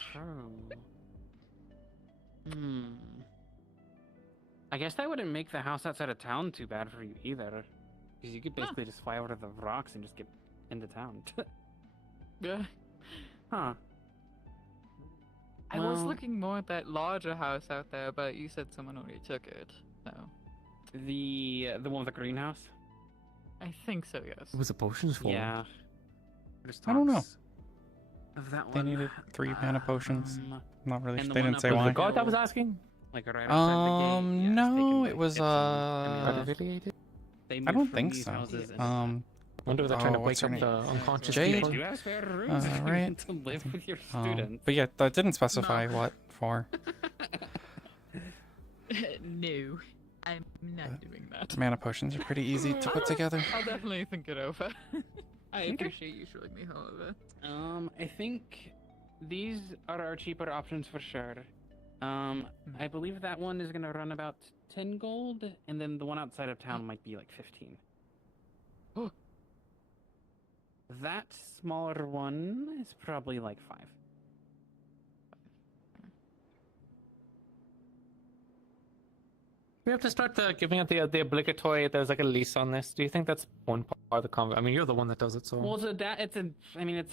I guess that wouldn't make the house outside of town too bad for you either. Because you could basically just fly over to the rocks and just get into town. Yeah. Huh. I was Well- looking more at that larger house out there, but you said someone already took it. So. The one with the greenhouse? I think so, yes. What was the potions for? Yeah. I don't know. Of that They one. needed 3 mana potions. Not really. and Sure. the They one didn't up say on the why. God, that was asking. Like right outside the gate. No, it was Affiliated? They I moved don't from think these so. houses and Wonder if they're trying to what's wake her up name? the unconscious Jade? people. Did you ask for a room Right. to live with your students? But yeah, that didn't specify what for. No, I'm not doing that. Mana potions are pretty easy to put together. I'll definitely think it over. I appreciate you showing me, however. I think these are our cheaper options for sure. I believe that one is gonna run about 10 gold, and then the one outside of town might be like 15. That smaller one is probably like 5. We have to start giving out the obligatory. There's like a lease on this. Do you think that's one part of the convo? I mean, you're the one that does it, so. Well, it's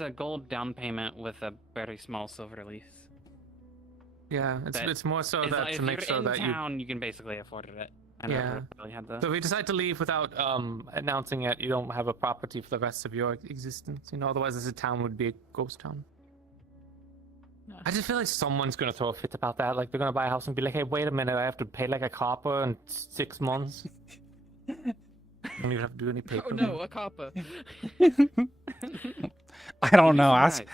a gold down payment with a very small silver lease. Yeah, it's more so that if to make you're sure in that town, you can basically afford it. I never really had the. So if you decide to leave without announcing it, you don't have a property for the rest of your existence. Otherwise this town would be a ghost town. I just feel like someone's gonna throw a fit about that. Like they're gonna buy a house and be like, "Hey, wait a minute! I have to pay like a copper in 6 months." Don't even have to do any paper. Oh no, a copper. I don't know. Ask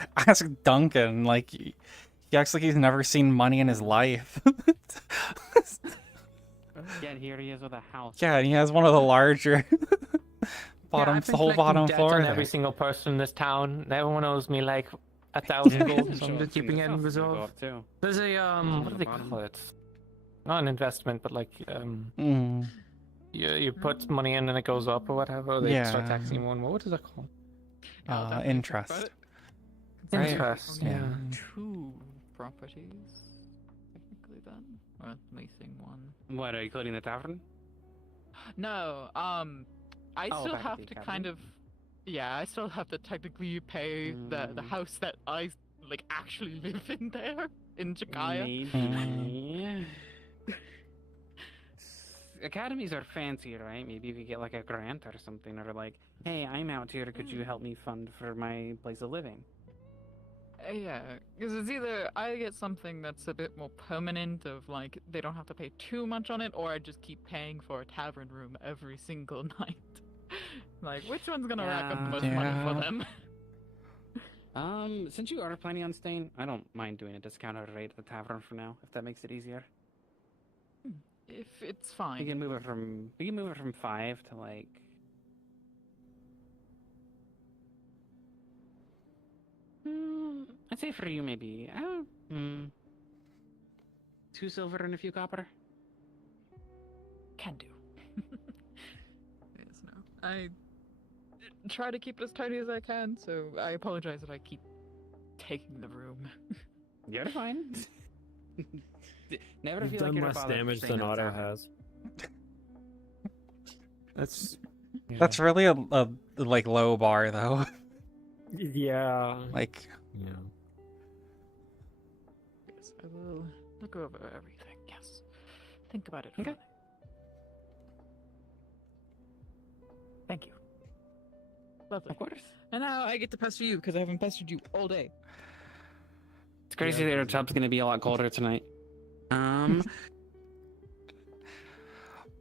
Duncan. Like he acts like he's never seen money in his life. Yet here he is with a house. Yeah, and he has one of the larger the whole bottom floor. On every single person in this town. Everyone owes me like 1,000 gold, so I'm just keeping it in reserve. There's a what do they call it? Not an investment, but like you put money in and it goes up or whatever. They start taxing you more and more. What is that called? Interest. Interest. Right? Yeah. 2 properties, technically then, or leasing 1. What, are you including the tavern? No, I still have to kind of, I still have to technically pay the house that I like actually live in there in Jakaya. Maybe. Academies are fancy, right? Maybe if you get like a grant or something, or like, hey, I'm out here, could you help me fund for my place of living? Yeah, because it's either I get something that's a bit more permanent, of like they don't have to pay too much on it, or I just keep paying for a tavern room every single night. Like, which one's gonna rack up the most money for them? Since you are planning on staying, I don't mind doing a discounted rate at the tavern for now, if that makes it easier. If it's fine. We can move it from 5 to like. I'd say for you maybe 2 silver and a few copper. Can do. Yes, no. I try to keep it as tidy as I can, so I apologize if I keep taking the room. You're fine. Never You've feel done like you're less bothered damage staying than on Otto tavern. has. That's really a like low bar though. Yeah. Like. Yeah. Yes, I will look over everything. Yes. Think about it. Okay. Thank you. Lovely. Of course. And now I get to pester you because I haven't pestered you all day. It's crazy that our tub's gonna be a lot colder tonight.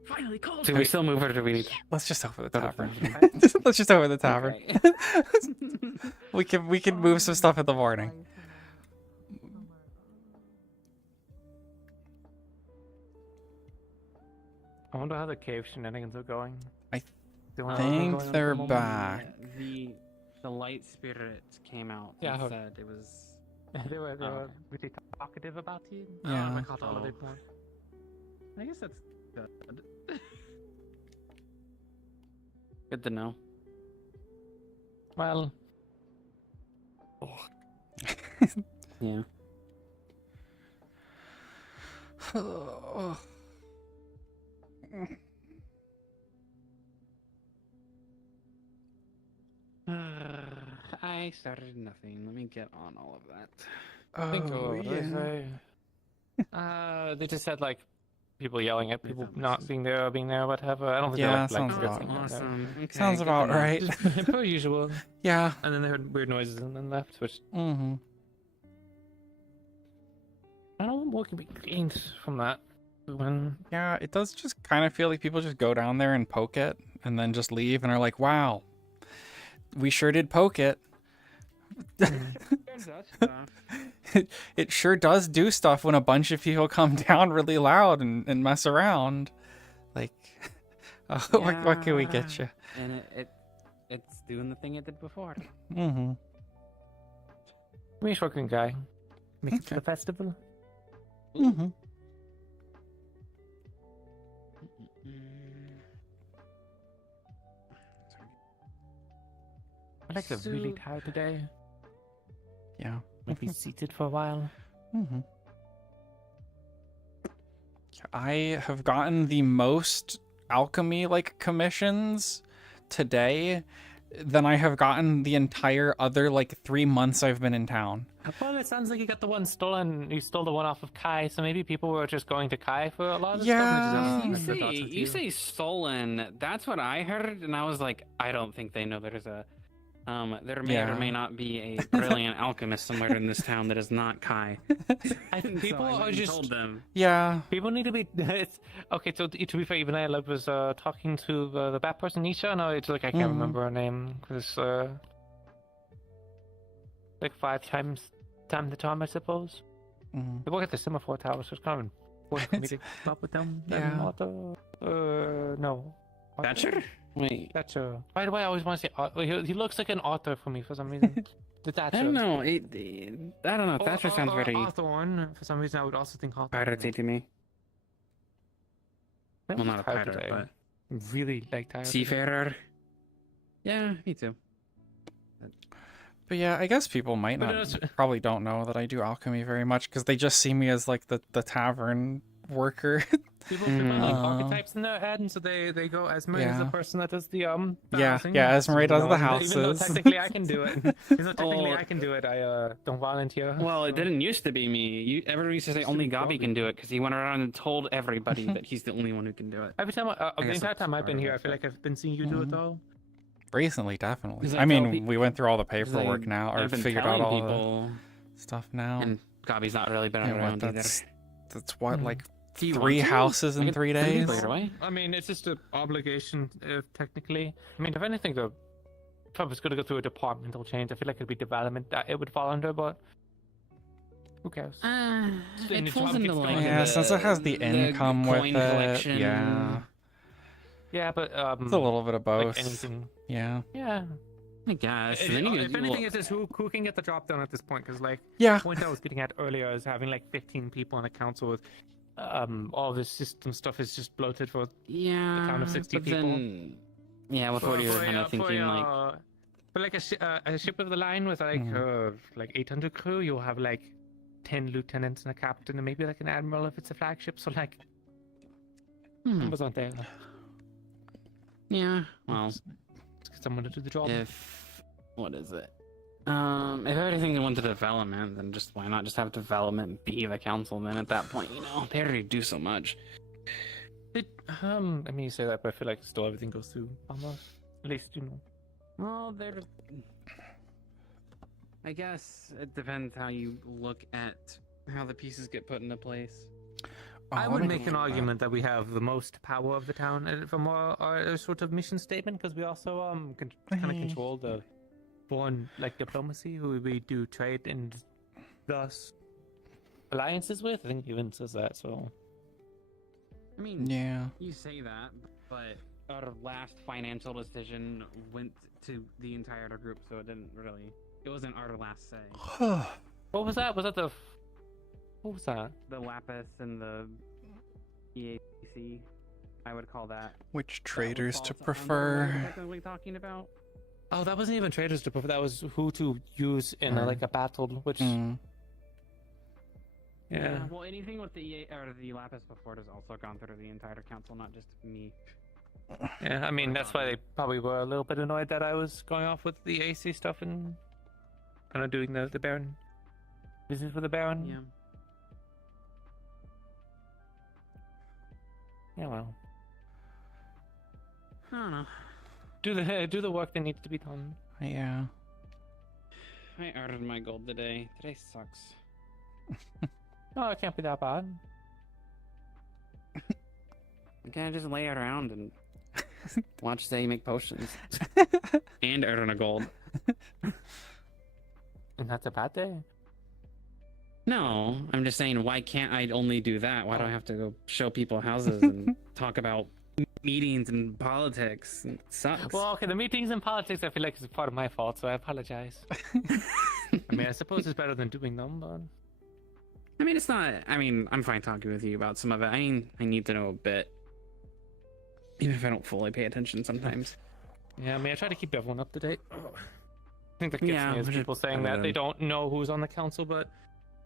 Finally cold. Do we still move or do we need? Let's just open the tavern. Let's just open the tavern. we can move some stuff in the morning. I wonder how the cave shenanigans are going. I think they're back. The light spirits came out. Yeah, and said it was. They were really talkative about you. Yeah. I guess that's good. Good to know. Well. Yeah. I started nothing. Let me get on all of that. I think they just had like people yelling at people not being there, whatever. I don't think Yeah, they're like sounds about awesome. Okay, sounds good about to know. right. Just per usual. Yeah. And then they heard weird noises and then left, which Mm-hmm. I don't know what can be gained from that. When Yeah, it does just kind of feel like people just go down there and poke it and then just leave and are like, wow, we sure did poke it. It sure does do stuff when a bunch of people come down really loud and mess around. Like, what can we get you? And it's doing the thing it did before. Mm-hmm. me working guy. Make it to the festival. Mm-hmm. I'm like really tired today. Yeah. Might be seated for a while. Mm-hmm. I have gotten the most alchemy like commissions today, than I have gotten the entire other like 3 months I've been in town. Well, it sounds like you got the one stolen. You stole the one off of Kai, so maybe people were just going to Kai for a lot of Yeah. stuff. You say stolen. That's what I heard, and I was like, I don't think they know there's a. There may or may not be a brilliant alchemist somewhere in this town that is not Kai. I think people are just told them. Yeah. People need to be. Okay, so to be fair, even I was talking to the bad person, Nisha. No, it's like I can't remember her name because like 5 times the time, I suppose. They work at the semaphore tower, so it's kind of important for me to stop with them. Yeah. No. Thatcher? Wait. Thatcher. By the way, I always want to say he looks like an author for me for some reason. The Thatcher. I don't know. I don't know. Thatcher sounds very. Hawthorne. For some reason, I would also think Hawthorne. Piratey to me. Well, not a pirate, but really like Tyler. Seafarer. Yeah, me too. But yeah, I guess people might not, probably don't know that I do alchemy very much because they just see me as like the tavern worker. People have like archetypes in their head, and so they go Esmer is the person that does the housing. Esmer does the houses. Even though technically I can do it. I don't volunteer. Well, it didn't used to be me. Everyone used to say only Gabi can do it because he went around and told everybody that he's the only one who can do it. Every time, the entire time I've been here, I feel like I've been seeing you do it though. Recently, definitely. I mean, we went through all the paperwork now, or I've been figured out all people, the stuff now. And Gabi's not really been around either. That's what, like 3 houses in 3 days? I mean, it's just an obligation, technically. I mean, if anything, though, if I was going to go through a departmental change, I feel like it'd be development that it would fall under, but who cares? It falls into like since it has the income with it. Collection. Yeah, but it's a little bit of both. Like anything. Yeah. Yeah. I guess. If anything, it's just who can get the job done at this point, because like the point I was getting at earlier is having like 15 people on a council with all this system stuff is just bloated for a town of 60 people. Then, with what you're kind of thinking, like. But like a ship of the line with like 800 crew, you'll have like 10 lieutenants and a captain and maybe like an admiral if it's a flagship. So like numbers aren't there. Yeah, well, just get someone to do the job. What is it? If everything went to development, then just why not just have development be the council? Then at that point, they already do so much. I mean, you say that, but I feel like still everything goes through almost. At least Well, I guess it depends how you look at how the pieces get put into place. I would make an argument that we have the most power of the town from our sort of mission statement, because we also kind of control the foreign diplomacy, who we do trade and thus alliances with. I think it even says that. So I mean, yeah, you say that, but our last financial decision went to the entire group, so it wasn't our last say. What was that? What was that? The Lapis and the EAC, I would call that. Which traders to prefer? Technically talking about. Oh, that wasn't even traders to prefer. That was who to use in a battle. Which. Yeah. Well, anything with the EA or the Lapis before has also gone through the entire council, not just me. Yeah, I mean that's why they probably were a little bit annoyed that I was going off with the AC stuff and kind of doing the Baron business with the Baron. Yeah. Yeah, well. I don't know. Do the work that needs to be done. Yeah. I earned my gold today. Today sucks. No, it can't be that bad. I can't just lay around and watch Zey make potions and earn a gold. And that's a bad day. No, I'm just saying, why can't I only do that? Why do I have to go show people houses and talk about meetings and politics? It sucks. Well, okay, the meetings and politics I feel like is part of my fault, so I apologize. I mean, I suppose it's better than doing them, but... I mean, it's not... I mean, I'm fine talking with you about some of it. I mean, I need to know a bit. Even if I don't fully pay attention sometimes. Yeah, I mean, I try to keep everyone up to date. I think that gets me is people saying that they don't know who's on the council, but...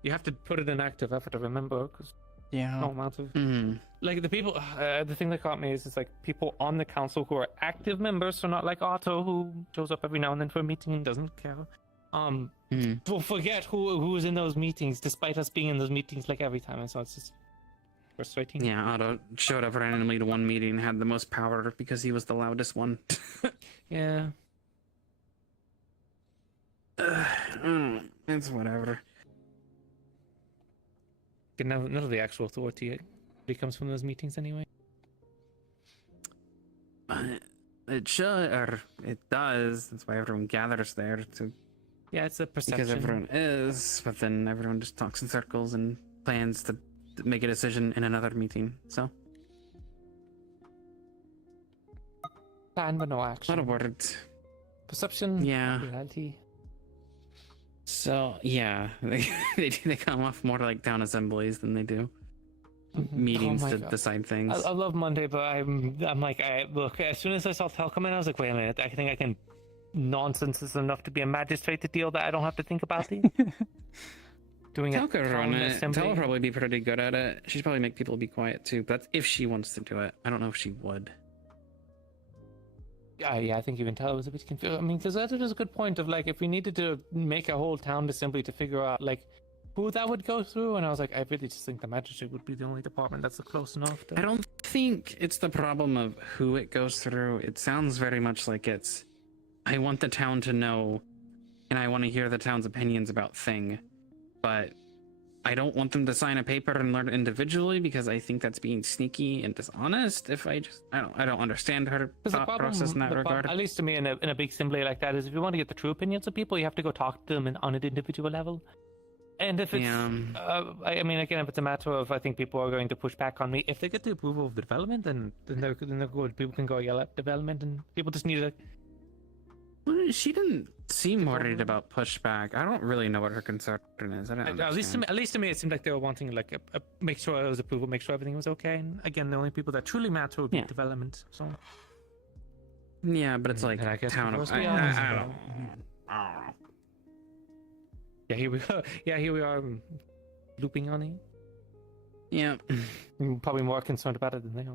You have to put it in active effort to remember, because Yeah. No amount of Mm-hmm. like the people. The thing that caught me is like people on the council who are active members, so not like Otto who shows up every now and then for a meeting and doesn't care. Will forget who was in those meetings, despite us being in those meetings like every time, and so it's just frustrating. Yeah, Otto showed up randomly to one meeting and had the most power because he was the loudest one. Yeah. It's whatever. None of the actual authority comes from those meetings anyway. It should, or it does. That's why everyone gathers there to. Yeah, it's a perception. Because everyone is, but then everyone just talks in circles and plans to make a decision in another meeting. So. Plan but no action. Not a word. Perception. Yeah. Reality. So yeah, they come off more like town assemblies than they do meetings to decide things. I love Monday, but I'm like, look. As soon as I saw Tel come in, I was like, wait a minute. I think I can. Nonsense is enough to be a magistrate to deal that I don't have to think about it. Doing Tel it. could run it. Tel will probably be pretty good at it. She'd probably make people be quiet too. But that's if she wants to do it. I don't know if she would. Yeah, I think even Tel was a bit confused. I mean, because that is a good point of like, if we needed to make a whole town assembly to figure out like who that would go through, and I was like, I really just think the magistrate would be the only department that's close enough. I don't think it's the problem of who it goes through. It sounds very much like it's, I want the town to know, and I want to hear the town's opinions about thing, but I don't want them to sign a paper and learn individually because I think that's being sneaky and dishonest. If I don't understand her thought process in that regard. At least to me, in a big assembly like that, is if you want to get the true opinions of people, you have to go talk to them on an individual level. And if it's, I mean, again, if it's a matter of, I think people are going to push back on me. If they get the approval of the development, then they're good. People can go yell at development, and people just need to. She didn't seem worried about pushback. I don't really know what her concern is. I don't At least to me, it seemed like they were wanting like a make sure it was approval, make sure everything was okay. And again, the only people that truly matter would be development. So. Yeah, but it's like I guess town. I don't. Yeah, here we go. Yeah, here we are, looping on it. Yeah. I'm probably more concerned about it than they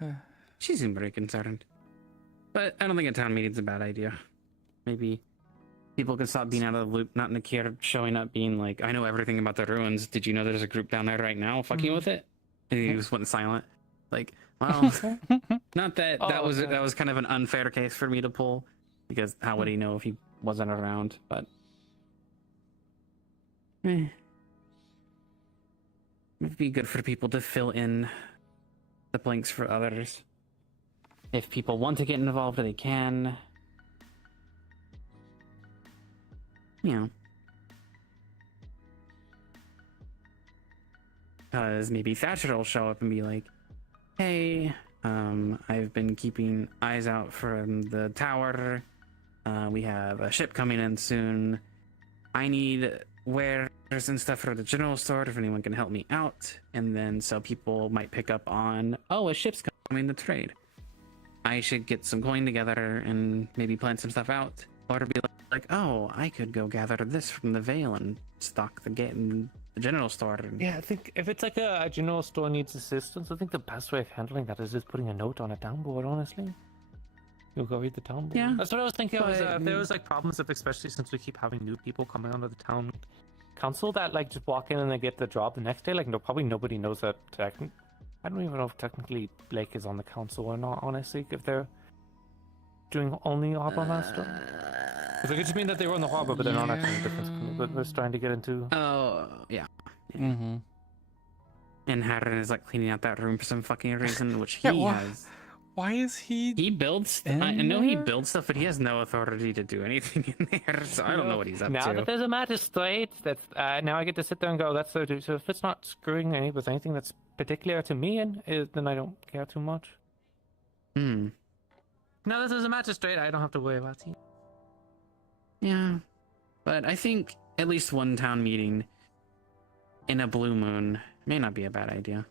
are. She seemed very concerned. But I don't think a town meeting's a bad idea. Maybe people can stop being out of the loop, not Nakia showing up being like, I know everything about the ruins. Did you know there's a group down there right now fucking with it? And he just went silent. Like, well, not that that was kind of an unfair case for me to pull, because how would he know if he wasn't around? But it'd be good for people to fill in the blanks for others. If people want to get involved, they can. You know. Because maybe Thatcher will show up and be like, hey, I've been keeping eyes out for the tower. We have a ship coming in soon. I need wares and stuff for the general store if anyone can help me out. And then so people might pick up on, oh, a ship's coming to trade. I should get some coin together and maybe plan some stuff out. Or to be like, oh, I could go gather this from the Vale and stock the general store. Yeah, I think if it's like a general store needs assistance, I think the best way of handling that is just putting a note on a townboard, honestly. You'll go read the townboard. Yeah. That's what I was thinking. If there was like problems, especially since we keep having new people coming onto the town council that like just walk in and they get the job the next day, like probably nobody knows that. I don't even know if technically Blake is on the council or not, honestly, if they're doing only Harbor Master. Because it could just mean that they were in the harbor, but they're not actually in a different, but they're trying to get into... Oh, yeah. Mm-hmm. And Harren is like cleaning out that room for some fucking reason, which he has. Why is he... He builds... I know he builds stuff, but he has no authority to do anything in there, so I don't know what he's up now to. Now that there's a magistrate, that's now I get to sit there and go, that's so... So if it's not screwing with anything that's particular to me, then I don't care too much. Hmm. Now that there's a magistrate, I don't have to worry about it. Yeah. But I think at least one town meeting in a blue moon may not be a bad idea.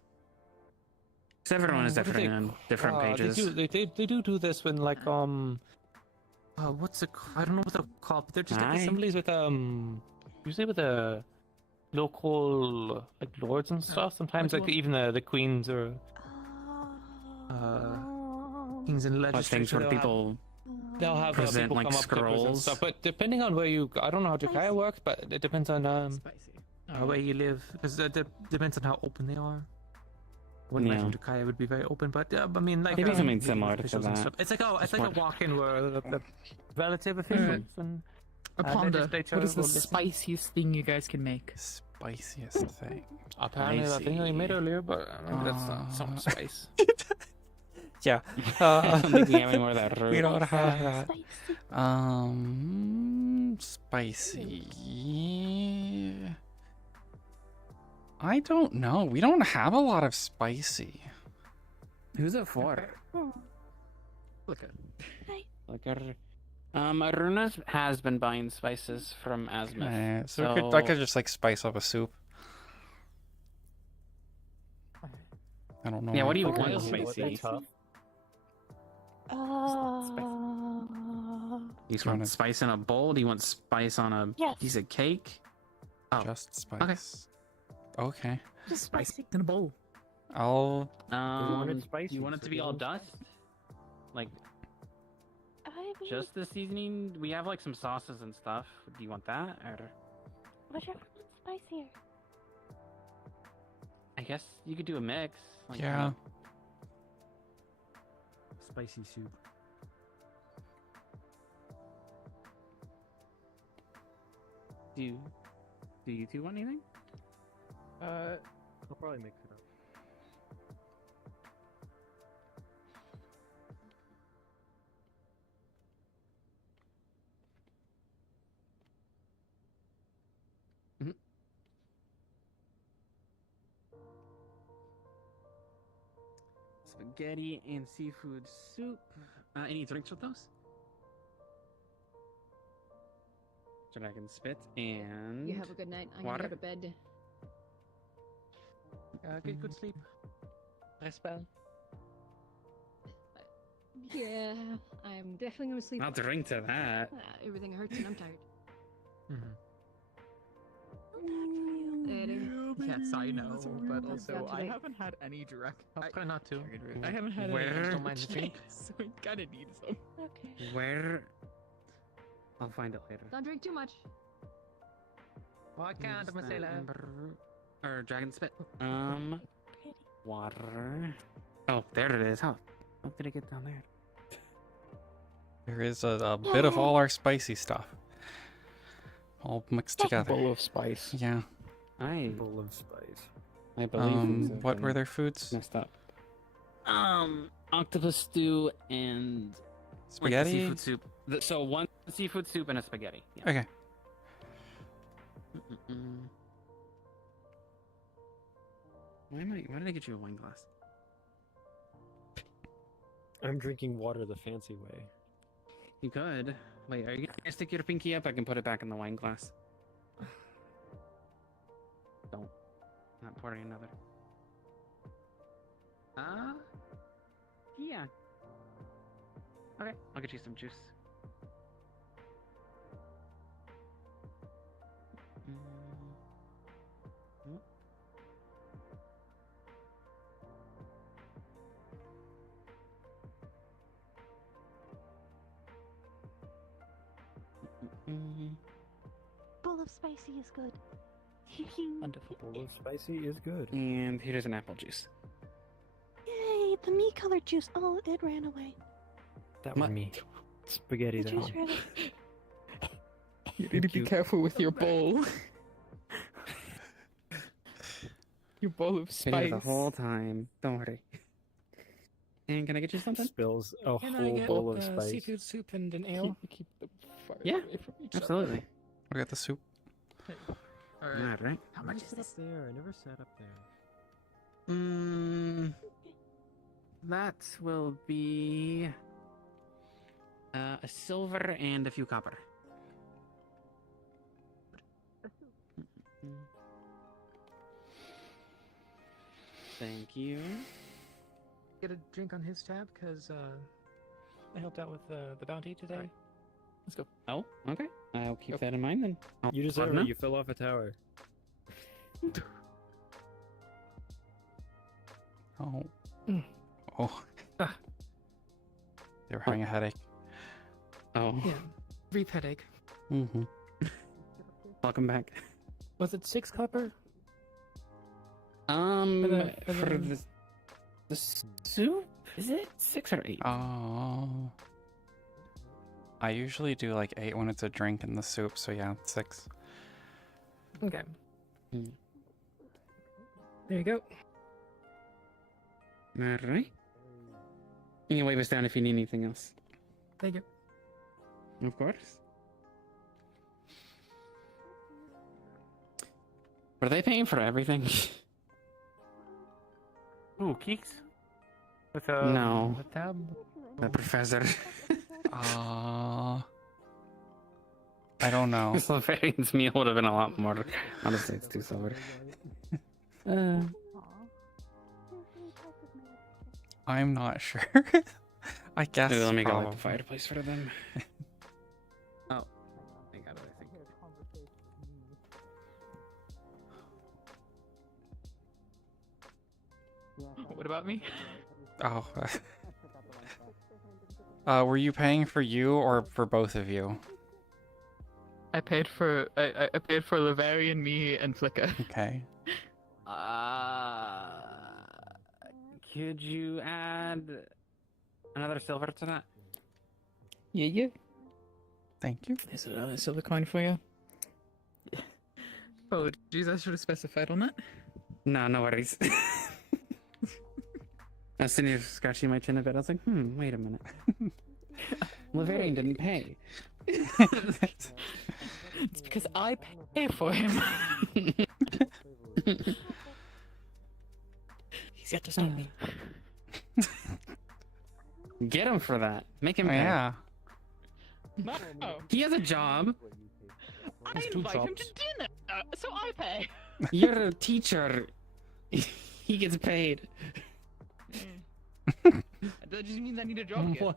Because everyone is different on different pages. They do this when like what's it? I don't know what they're called, but they're just like assemblies with usually with a local like lords and stuff. Sometimes like even the queens or Kings and Like things legislature. where people they'll have present people like come up to present scrolls. stuff. But depending on where you, I don't know how Jakaya works, but it depends on Where you live, because it depends on how open they are. Wouldn't Yeah. imagine Jakaya would be very open, but I mean, like Maybe something the similar to officials and that. stuff. It's like Just a more- walk-in where the relative officials and Ponder, legislature what is the will listen. spiciest thing you guys can make? Spiciest thing. apparently that thing that you made earlier, but that's not so much spice. Yeah. I don't think we have any more of that. We don't have that. Spicy. Spicy. I don't know. We don't have a lot of spicy. Who's it for? Look at. Like Aruna has been buying spices from Asmith. So I could just like spice up a soup. I don't know. Yeah, what do you Okay. want spicy? You just want spice in a bowl? Do you want spice on a piece of cake? Oh. Just spice. Okay. Just spicy. In a bowl. I'll. You want it to be all dust? Like just the seasoning? We have like some sauces and stuff. Do you want that or? Whichever one's spicier. I guess you could do a mix. Like Yeah. Spicy soup. Do you two want anything? I'll probably mix it up. Spaghetti and seafood soup. Any drinks with those? Dragon spit and You have a good night. I'm water. gonna go to bed. Get good sleep. Rest well. Yeah, I'm definitely gonna sleep. I'll drink to that. Everything hurts and I'm tired. Yes, I know, but That's also not I today. haven't had any direct. I'll try not to. I haven't had Where? any Don't mind the drink. so I kinda need some. Okay. Where? I'll find it later. Don't drink too much. Oh, I can't, I'm a sailor. Or dragon spit. Water. Oh, there it is. How did it get down there? There is a bit of all our spicy stuff, all mixed together. Bowl of spice. Yeah. Bowl of spice. I believe. What were their foods? Messed up. Octopus stew and Spaghetti? seafood soup. So one seafood soup and a spaghetti. Yeah. Okay. Why did I get you a wine glass? I'm drinking water the fancy way. You could. Wait, are you gonna stick your pinky up? I can put it back in the wine glass. Don't. Not pouring another. Yeah. Okay, I'll get you some juice. Bowl of spicy is good. Wonderful. Bowl of spicy is good. And here's an apple juice. Yay, the me colored juice. Oh, it ran away. That was me. Spaghetti The that juice one. ran away. You need to be careful with your bowl. Your bowl of Been spice. here the whole time. Don't worry. And can I get you something? Spills a Can I whole get bowl of spice. seafood soup and an ale? Keep the fire Yeah, away from each other. absolutely. We got the soup. Alright. Alright. How much is Sit up this? there. I never sat up there. That will be a silver and a few copper. Thank you. Get a drink on his tab, because I helped out with the bounty today. Let's go. Oh, okay. I'll keep that in mind then. You deserve Pardon? it. You fell off a tower. Oh. Oh. They were having a headache. Oh. Yeah. Brief headache. Mm-hmm. Welcome back. Was it 6 copper? For the soup, is it 6 or 8? Oh. I usually do like 8 when it's a drink in the soup, so yeah, 6. Okay. There you go. Alright. You can wave us down if you need anything else. Thank you. Of course. Were they paying for everything? Ooh, Keeks? With No. a tab? The professor. I don't know. Slavarian's meal would have been a lot more. Honestly, it's too silver. I'm not sure. I guess. Maybe let me go probably. like a fireplace for them. Oh, I got it, I think. What about me? Oh. Were you paying for you or for both of you? I paid for Lavarian, me, and Flicka. Okay. Could you add another silver to that? Yeah. Thank you. Is it a silver coin for you? Oh, geez, I should have specified on that. No, no worries. I was sitting here scratching my chin a bit. I was like, wait a minute. Lavarian didn't pay. It's because I pay for him. He's got to stop me. Get him for that. Make him pay. Yeah. No. He has a job. I invite him to dinner, so I pay. You're a teacher. He gets paid. That just means I need a job again.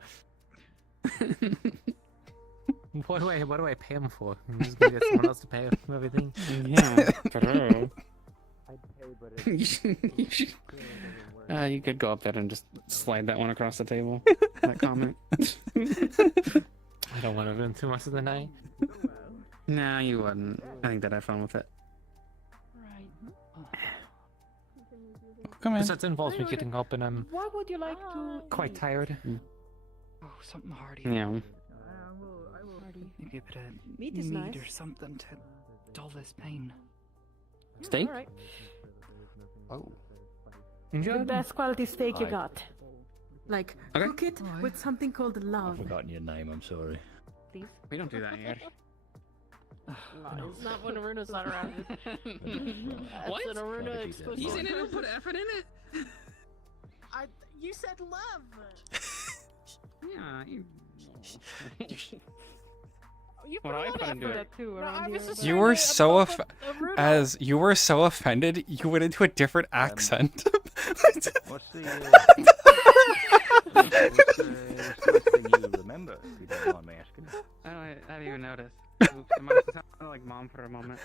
What do I pay him for? I'm just gonna get someone else to pay for everything. Yeah, true. I'd pay, but You could go up there and just slide that one across the table. That comment. I don't want to ruin too much of the night. Nah, you wouldn't. I think that I have fun with it. Come in. Besides, it involves me getting up, and I'm What would you like to quite tired. Oh, something hearty. Yeah. Maybe a bit of Meat is nice. or something to dull this pain. Steak? Alright. Oh. The best quality steak you Hi. got. Like, Okay. cook it with something called love. I've forgotten your name, I'm sorry. Please. We don't do that here. It's not when Aruna's not around. What? That's an Aruna exclusive. You didn't even put effort in it? You said love. Yeah. You What put a I lot put of into effort it. too I around was here. just You trying were to so Aruna. as you were so offended, you went into a different accent. What's the, what's the first thing you remember, if you don't mind me asking? I didn't even notice. Oops, I must have sounded like mom for a moment.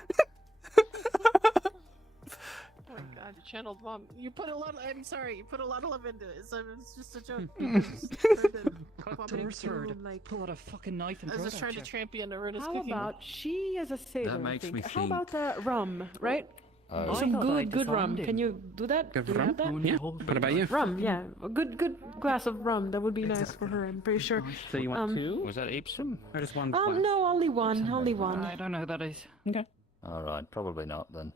Oh my god, you channeled mom. You put a lot of, I'm sorry, you put a lot of love into it, so it's just a joke. Pull out a fucking knife and I was throw just it trying at to you. champion Aruna's How cooking. about she as a sailor? I makes think. me How about rum, right? Oh. Some I thought good I rum. defined Can it. you do that? Good Do you rum? have that? Yeah. What about you? Rum, yeah. A good glass of rum. That would be nice for her. I'm pretty sure. So you want two? Was that Epsom? Or just one glass? No, only one. Only one. I don't know who that is. Okay. Alright, probably not then.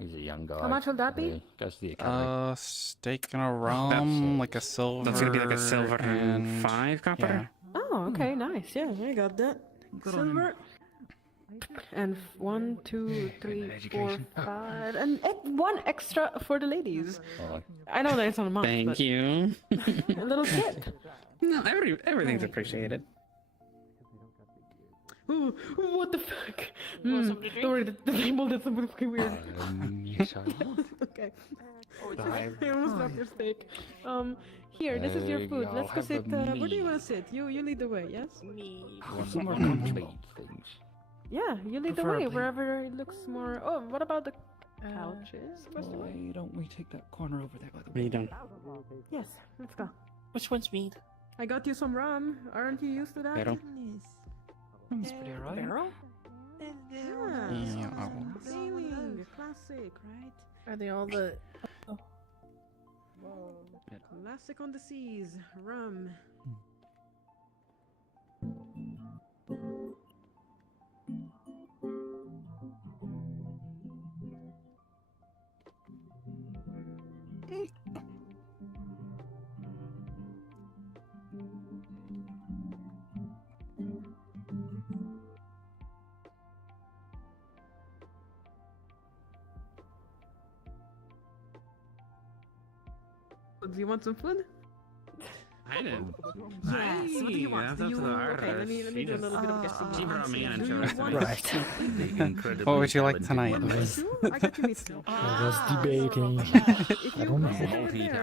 He's a young guy. How much will that be? Goes to the academy. Steak and a rum, like a silver. That's gonna be like a silver and 5 copper? Yeah. Oh, okay, nice. Yeah, I got that. Good on him. Silver. And 1, 2, 3, 4, 5, and one extra for the ladies. Alright. I know that it's not a month. Thank but you. a little tip. No, everything's appreciated. Ooh, what the fuck? Want something to drink? Don't worry, the table did something fucking weird. Yes, I would. Okay. Oh, it's I almost dropped your steak. Here, this is your food. I'll Let's go have sit. the Where do you want meat. to sit? You lead the way, yes? me. Some more complete things. Yeah, you lead the Preferably. way wherever it looks more. Oh, what about the Couches? Why don't we take that corner over there by the What are you doing? Yes, let's go. Which one's meat? I got you some rum. Aren't you used to that? Barrel? That's pretty alright. Barrel? Yeah. Sailing, classic, right? Are they all the? Classic on the seas, rum. Do you want some food? I didn't. Yes. What do you want? That's Do up you... to the Okay, let me do a little bit of guessing. She brought me in and Do showed you us want right. What would you like tonight? I got you meat too. I was debating. I don't know.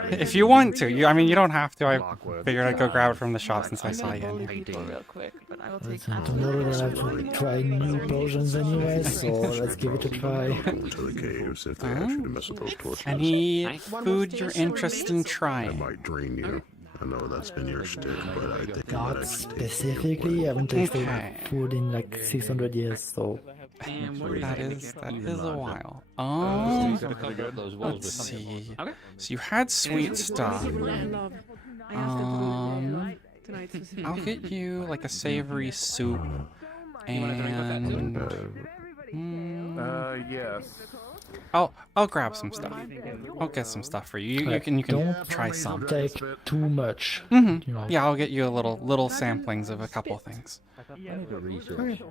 If you want to, I mean, you don't have to. I figured I'd go grab it from the shop since I saw you in here. Real quick, but I will take Tomorrow we'll have to try new potions anyway, so let's give it a try. Go to the caves if they ask you to mess with those torches. Any food you're interested in That trying? might drain you. I know that's been your shtick, but I think Not specifically, I haven't tasted food in like 600 years, so... That is a while. Let's see. So you had sweet stuff. I'll get you like a savory soup and yes. I'll grab some stuff. I'll get some stuff for you. You can Don't try some. take too much. Mhm. You know. Yeah, I'll get you a little samplings of a couple things. I need to research.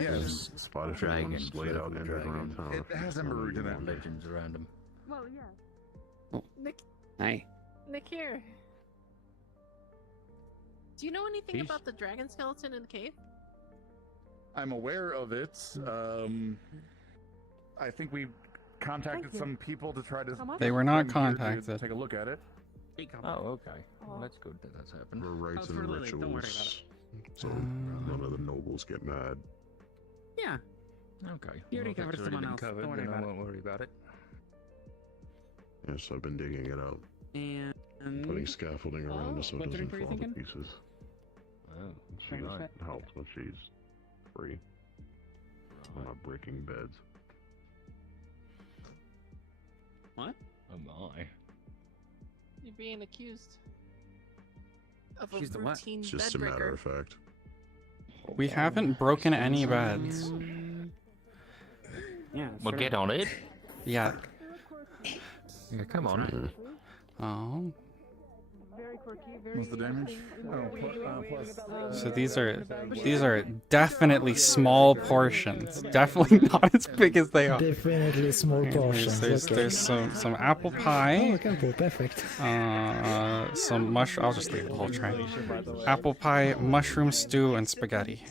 Yes, spotted dragons laid out underground town. It has emerald in it. Legends around them. Well, yeah. Nick, Hi. Nick here. Do you know anything about the dragon skeleton in the cave? I'm aware of it. I think we contacted some people to try to. They were not to contacted. take a look at it. Oh, okay. Well, that's good that that's happened. For rites and rituals, so none of the nobles get mad. Yeah. Okay. You already covered someone else. Covered, Don't worry then about I it. won't worry about it. Yes, I've been digging it out, And putting scaffolding around it so it what doesn't drink were you fall to thinking? pieces. Oh, She helps when she's free. I'm not breaking beds. What? Oh my. You're being accused of a Accused of what? routine It's just a bed matter breaker. of fact. We haven't broken any beds. Yeah. Well, get on it. Yeah. Yeah, come on. Oh. What's the damage? So these are definitely small portions. Definitely not as big as they are. Definitely small portions. There's some apple pie. Oh, okay, perfect. Some mushroom. I'll just leave the whole tray. Apple pie, mushroom stew, and spaghetti.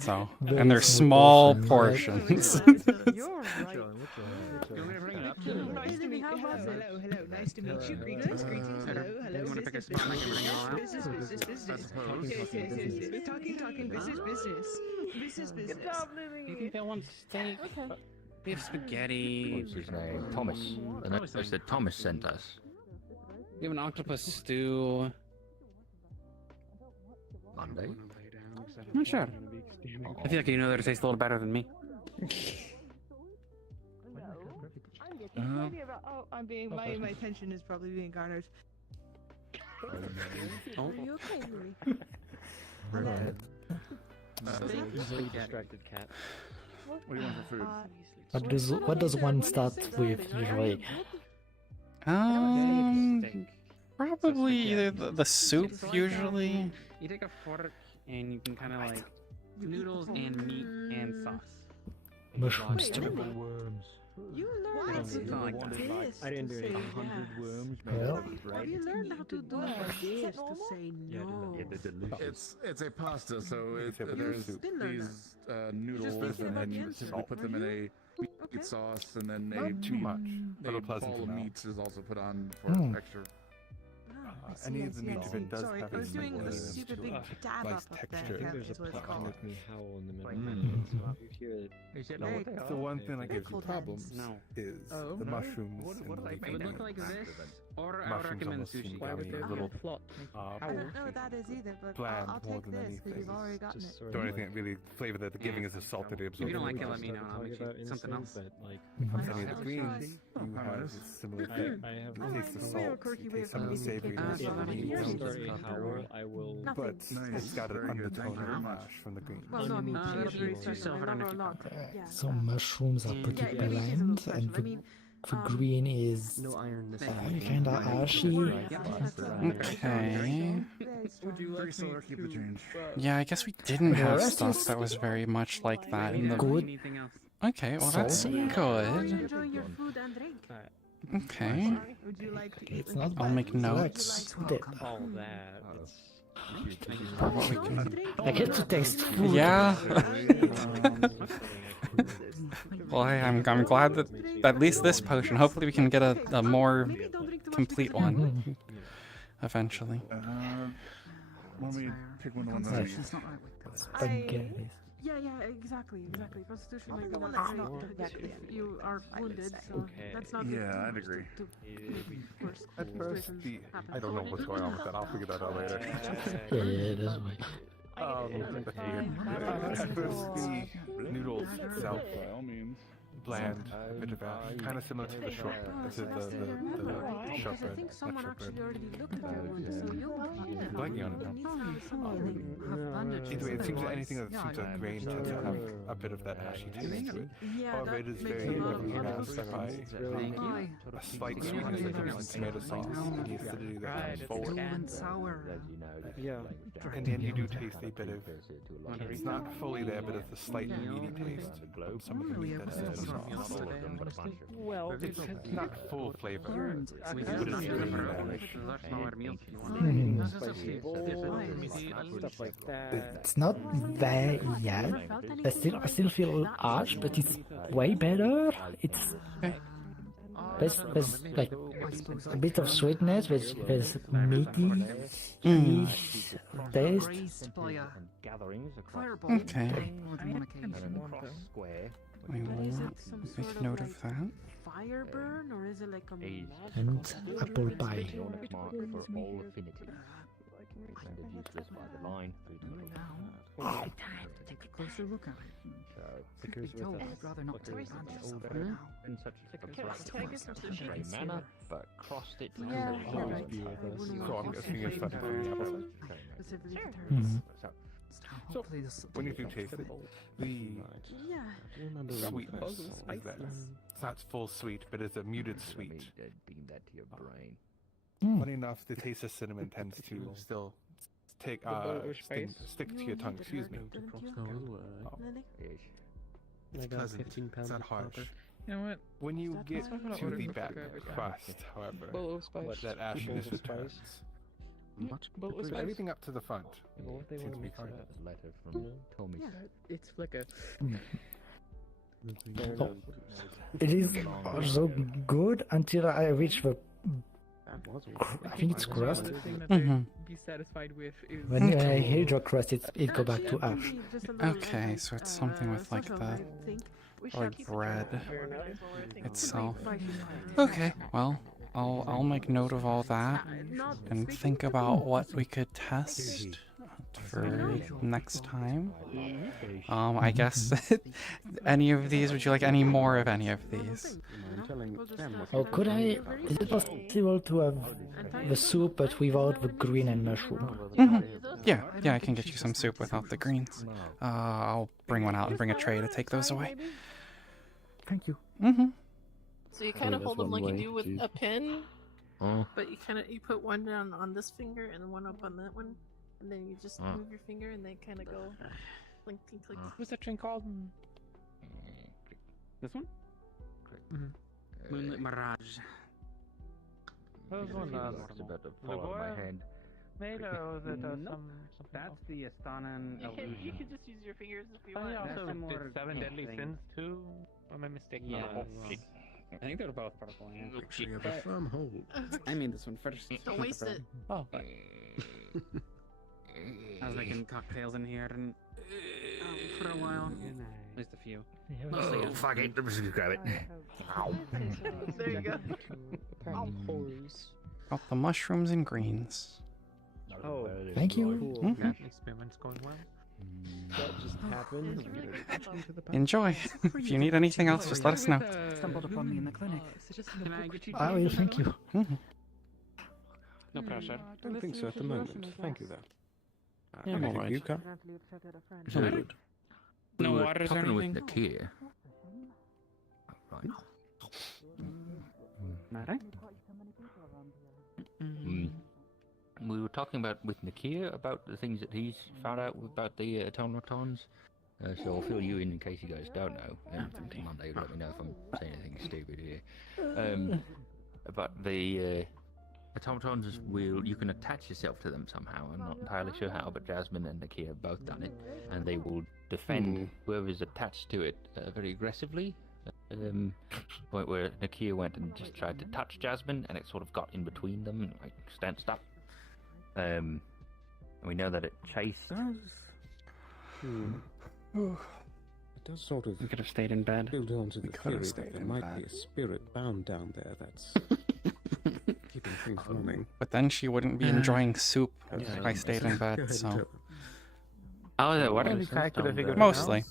So, and they're small portions. Nice to meet you. Hello. Nice to meet you. Greetings. Hello. You want to pick a spot and I can bring it all out? Business. Yes. Talking. Business. You think they'll want steak? Okay. We have spaghetti. What's his name? Thomas. The note that Thomas sent us. We have an octopus stew. Monday? I'm not sure. I feel like you know that it tastes a little better than me. I'm being my attention is probably being garnered. Oh. Are you okay, Louis? Distracted cat. What do you want for food? What does one start with usually? Probably either the soup usually. You take a fork and you can kind of like noodles and meat and sauce. Mushroom stew. Worms. You learned how to do like this. I didn't do it. to say 100 yes. worms. Well. Have you learned how to do this to say no? It's a pasta, so there's Didn't learn these noodles, and then you typically put them in a meat sauce, and then a Not too much. A Little ball pleasant of to know. meat is also put on for Mm. extra. Any of the meat if it does Sorry, have I was a doing slightly a super big dab nice up texture. there. There's a Is what it's plot called. with me howl in the middle. Mm. So if you hear it, Very The one thing that gives you cool problems No. is Oh. the mushrooms What and the like leafy it would look greens. like this, or I would Mushrooms recommend almost seem sushi. to Why be would there a be little a plot? I don't know what that is either, but bland I'll more take than this because you've anything. already gotten it. The only thing that really flavor that they're giving is the salt that they absorb. If you don't like it, in the let me know. I'll make you something else. But like, With any of the greens, you have a similar thing. I have You taste the salt, you taste some of the savoriness if of the you meat, start a howl, I will. but it's got an undertone of mash from the greens. Well, no, I mean, usually it's not. Yeah. So mushrooms are pretty bland, and the green is kind of ashy. Okay. Would you like to keep the change? Yeah, I guess we didn't The have rest stuff is that was very much like that in the. Good. Okay, well that's Salty. good. Enjoy your food and drink. Okay. Would you like to eat? It's not I'll bad. make It's notes. like that. All that. For what we can. I get to taste food. Yeah. Well, hey, I'm glad that at least this potion. Hopefully, we can get a more complete one eventually. Let me pick one that Spaghetti. Yeah, exactly. Constitution might be not great if you are wounded, so that's not good. Yeah, I'd agree. At first, I don't know what's going on with that. I'll figure that out later. Yeah, that's right. At first, the noodles itself, bland, a bit of kind of similar to the short, to the shortbread. I think someone actually already looked at your wound, so you'll be Blanking on it now. Either way, it seems that anything that seems like grain tends to have a bit of that ashy taste to it. However, it is very enhanced by a slight sweetness that comes from tomato sauce and the acidity that comes forward. Yeah. In the end, you do taste a bit of, it's not fully there, but it's a slight meaty taste from some of the meat that is in the sauce. Well, It's not full flavor. We But it's really stuff like that. It's not there yet. I still feel harsh, but it's way better. It's there's like a bit of sweetness, there's meaty taste. Okay. We will make note of that. Fire burn, or is it like a And apple pie. Take a closer look at it. Because I'd rather not take advantage of it now. in such a great manner, but crossed it. Yeah, you're right. So I'm guessing it's starting from the apple side. Specifically Mhm. So, when you do taste it, the sweetness is there. It's not full sweet, but it's a muted sweet. Funny enough, the taste of cinnamon tends to still take stick to your tongue. Excuse me. It's pleasant. 15 It's pounds not of harsh. copper. You know what? When you get That's to what the I back ordered. crust, however, Bowl of spice. that ashiness Bowl of spice. returns. Much Bowl of But spice. everything up to the front Well, what they seems want to to be mix fine. it up. Letter from Tommy. It's like a. Oh, it is also good until I reach the. I think it's crust. Be satisfied with is. When I hit the crust, it go back to ash. Okay, so it's something with like the bread itself. Okay, well, I'll make note of all that and think about what we could test for next time. I guess any of these. Would you like any more of any of these? Oh, could I? Is it possible to have the soup but without the green and mushroom? Yeah, I can get you some soup without the greens. I'll bring one out and bring a tray to take those away. Thank you. So you kind of hold them like you do with a pin, but you put one down on this finger and one up on that one, and then you just move your finger and they kind of go clink clink clink. What's that drink called? This one? Moonlit Mirage. What was one? It's about to fall out of my hand. Made or was it Nope. That's the Astanan You can just use your fingers if you I want. also That's more did Seven Deadly thing. Sins too. Or am I mistaken? Yeah. Oh, shit. I think they're both purple. Yeah. Make sure you have a firm hold. I made this one first. Don't waste it. Oh, but I was making cocktails in here and for a while, at least a few. Oh, fuck it. Let me just grab it. There you go. Got the mushrooms and greens. Oh, Thank you. Mhm. Experiment's going well. that just happened. Enjoy. If you need anything else, just let us know. Stumbled upon me in the clinic. Can I get you? I will, thank you. Mhm. No pressure. I don't think so at the moment. Thank you, though. Yeah, I'm anything alright. you come? So, No we were waters or talking with anything? Nakia. Right. Matter? We were talking about with Nakia about the things that he's found out about the automatons. So I'll fill you in case you guys don't know. Monday, let me know if I'm saying anything stupid here. About the automatons, you can attach yourself to them somehow. I'm not entirely sure how, but Jasmine and Nakia have both done it, and they will defend whoever's attached to it very aggressively. Point where Nakia went and just tried to touch Jasmine, and it sort of got in between them and like stanced up. And we know that it chased. It does sort of. We could have stayed in bed. Build onto the could theory have that stayed there in might bed. be a spirit bound down there that's keeping things running. But then she wouldn't be enjoying soup if I stayed in Go ahead bed, and so. tell them. Oh, the what? Maybe I could have figured it Mostly.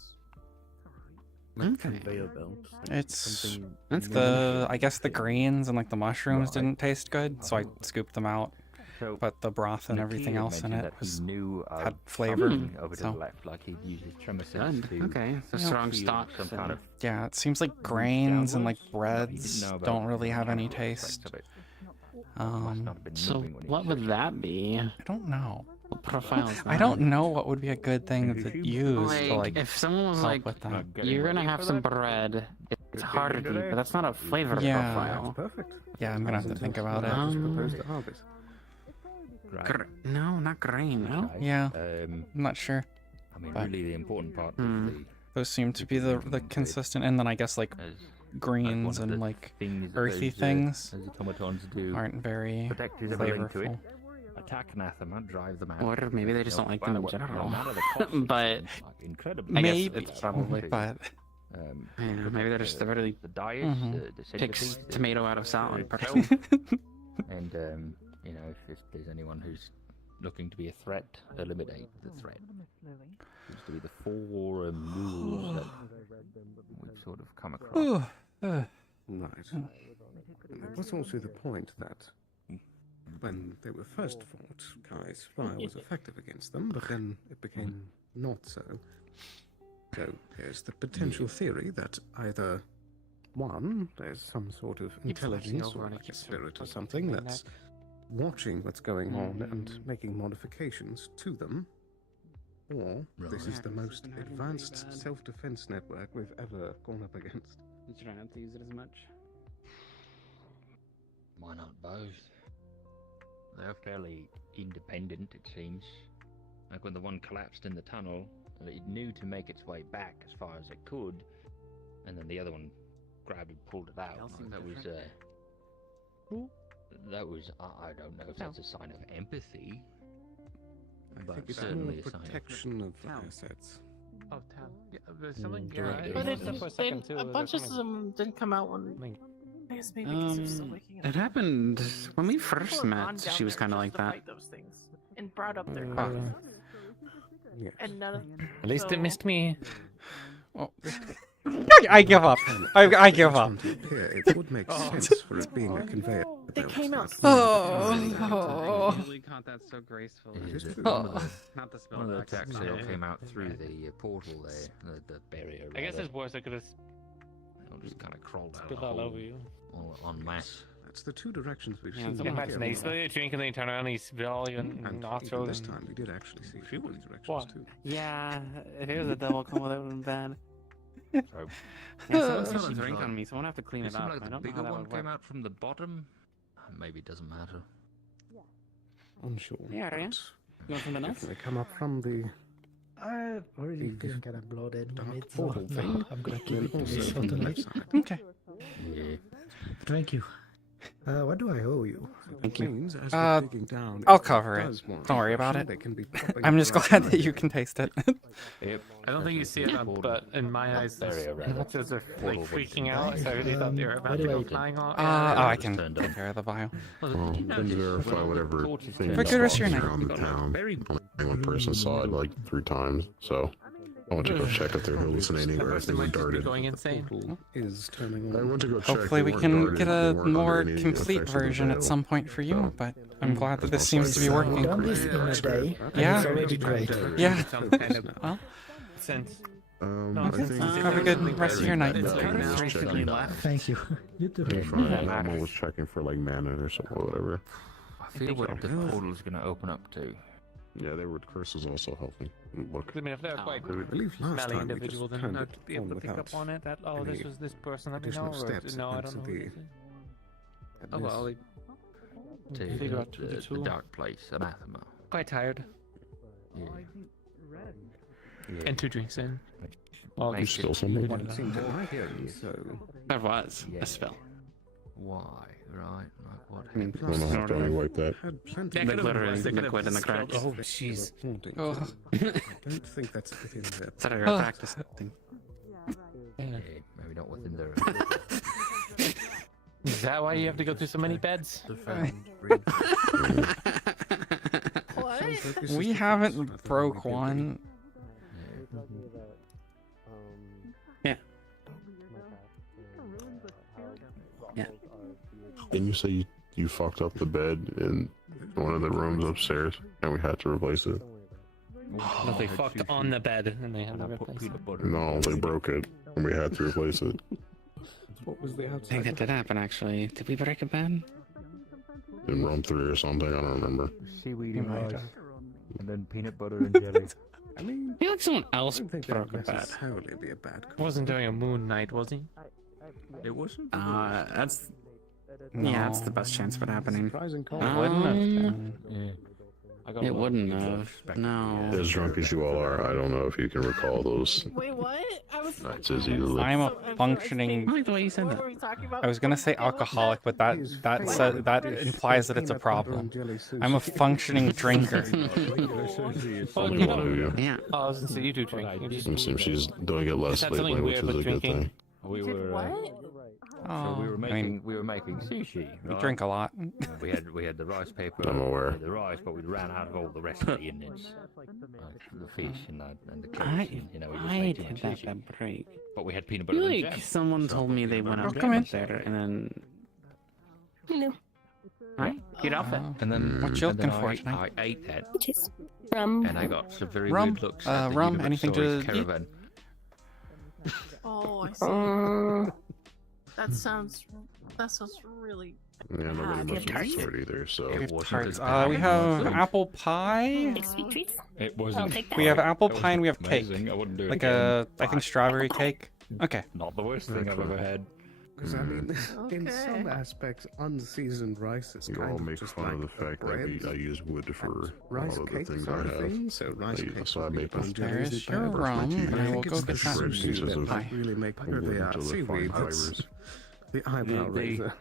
Conveyor belt. It's That's I guess the greens and like the mushrooms didn't taste good, so I scooped them out. So But the broth and everything Nakia else in mentioned it that he knew of had flavor. something over to So the left, like he'd use his tremor sense Good. to Okay. So Yeah. strong feel stock. some kind of yeah, it seems like grains and like downwards. breads He didn't know about don't really the have any chemical aspects taste. of it. Must not have been So moving when he what was would that be? I don't know. What profile is that? I don't know what would be a good thing to use to like if someone was help like, with that. you're gonna have some bread, it's harder to eat, but that's not a flavor Yeah. profile. Perfect. Yeah, I'm gonna have to think about it. Just proposed to harvest. No, not grain. No. Yeah, I'm not sure. I mean, But- really, the important part Hmm. of the Those seem to be the consistent, and then I guess like as greens one of and the like things that earthy those, things those automatons do aren't very protect his ability to it. flavorful. Attack anathema, drive them out. Or maybe they just don't like them in general. No matter the cost, But it's, like, incredibly I guess Maybe, it's probably. but I don't know, maybe they're just really the diet, Mhm. the picks sympathy, tomato out of salad itself. person. And you know, if there's anyone who's looking to be a threat, eliminate the threat. Seems to be the four rules that we've sort of come across. Right. It was also the point that when they were first fought, Kai's fire was effective against them, but then it became not so. So there's the potential theory that either one, there's some sort of Keep flashing intelligence over or and it like a keeps spirit or fucking something coming that's watching what's going on and making modifications to them. Or this is the most advanced self-defense network we've ever gone up against. You try not to use it as much. Why not both? They're fairly independent, it seems. Like when the one collapsed in the tunnel, it knew to make its way back as far as it could, and then the other one grabbed and pulled it out. Like, that was, I don't know if that's a sign of empathy, I but think it's certainly more a sign of protection of assets. Oh, Tal. Yeah, there's something. Directive. But For a second too. a bunch of them didn't come out when. I guess maybe because they're still waking up. It happened when we People first have gone met. down She was there kind of just like to that. fight those things and brought up their Uh, causes. Yes. And none of. At least it so- missed me. Oh. I give up. I give up. Here, it would make sense for it being a conveyor They belt came out. that Oh. Really caught that so gracefully. Is it Oh. one of Not the spell. one of the back, attacks no. that all came out through the portal there, the barrier. I guess it's worse. I could have They'll just kind of crawled out spilled of all the over hole you. all en masse. That's the two directions we've Yeah, seen. someone Imagine here. they spill a drink and then you turn around and you spill all your And even nostrils. this and- time we did actually see two directions What? too. Yeah, if it was a double combo, that would have been bad. So, Yeah, someone spilled a Seems drink like- on me, so I won't have to clean it it seemed up. like I the don't know bigger how that one would came work. out from the bottom. Maybe it doesn't matter. Unsure. Yeah, yeah. but You want something else? Definitely come up from the I'm already feeling kind of bloated from it, so portal no, thing. I'm gonna keep it And to also short on the and left light. side. Okay. Yeah. Thank you. What do I owe you? Thank you. I'll cover it. Don't worry about it. I'm just glad that you can taste it. Yep. I don't think you see it, but in my eyes, Very the irregular. monsters are like freaking out. So I really thought they were about to go flying off. I can take care of the vial. Well, then verify whatever thing Have a good rest of your night. around the town. Only one person saw it like 3 times, so I want to go check if they're hallucinating or if they were darted. Going insane. Is turning I on. went to go check. Hopefully they we weren't can darted, get they a weren't under more any complete effects of the version at veil. some point for you, but I'm glad that this seems to be I've working. Done this in a day, and Yeah. it's already great. Yeah. Kind of, well, since I think Have a good rest of your night. Thank you. You too. You're fine. Mama was checking for like mana or something or whatever. I feel what the portal's going to open up to. Yeah, they were. Curse was also helping. Look. I mean, if they're quite I believe last smelly time we individual, just then turned I'd it be able to on pick up without on it. That this any was this person. Let me know. additional Or, steps no, I don't into know. the Oh well, To figure out the the tool. dark place, anathema. Quite tired. Yeah. And 2 drinks in. Well, Makes there's still it something. even seem to more like it, curious. That was Yeah. a spell. Why? Right? Like what? I mean, I don't know how to wipe that. had plenty Yeah, of could have literally been worse. liquid in the Spelled cracks. oh, that jeez. was haunting. Oh. I don't think that's within the. Sorry, I Oh. practiced thing. Yeah, maybe not within their. Is that why you have to go through so many beds? What? We haven't broke one. Yeah. Yeah. Didn't you say you fucked up the bed in one of the rooms upstairs and we had to replace it? No, they fucked on the bed and they had to I put replace peanut it. butter. No, they broke it and we had to replace it. What was the I think outside? that did happen actually. Did we break a bed? In room 3 or something, I don't remember. Seaweed You and might rice, have. and then peanut butter and jelly. I mean, I feel like someone I else don't think that broke a would bed. necessarily be a bad. Wasn't doing a moon night, was he? It wasn't. That's No. yeah, that's the best chance of it happening. Surprising call. It wouldn't have been. Yeah. I got It one. wouldn't have. No. As drunk as you all are, I don't know if you can recall those Wait, what? I was. nights as easily. I'm a So, I was functioning. I like the way you said What that. were we talking about? I was gonna say alcoholic, but that implies that it's a problem. I'm a functioning drinker. Only one of you. Yeah. Oh, I was gonna say you do drink. You just- It seems she's doing it less Is that lately, something which weird is with a good drinking? thing. We Did were. what? Oh, So we were I making mean, we were making sushi. we Right? drink a lot. We had the rice paper. I'm aware. We had the rice, but we ran out of all the rest of the ingredients. The fish and the cakes, and, you know, we just I made too did much that sushi. bed break. But we had peanut I butter feel and like jam. someone told me they went up come in. there and then. Hello. Alright, get off it. And then What you and then looking for I tonight? ate that, Just rum. and I got some very Rum? weird looks at the Rum? Universe Anything Stories to eat? caravan. Oh, I see. That sounds really. Yeah, nobody bad. much of that sort either, so. We have wasn't tarts. as bad We as have that. apple pie. Like sweet treats? It I'll wasn't. take that. We have apple It pie and we have wasn't cake. amazing. I wouldn't do it Like again. I think strawberry cake. Okay. Not the worst thing I've ever had. Because I mean, in some Okay. aspects, unseasoned rice is You kind all of make just fun like of the fact that bread I use wood for a rice lot of the cake things I sort of have. thing. So rice I- cake so I with make peanut butter and There's jelly your isn't bad. rum, and I will think go it's get the that sushi pieces that of might really make her wood the until they seaweed. find That's fibers. the eyebrow raiser.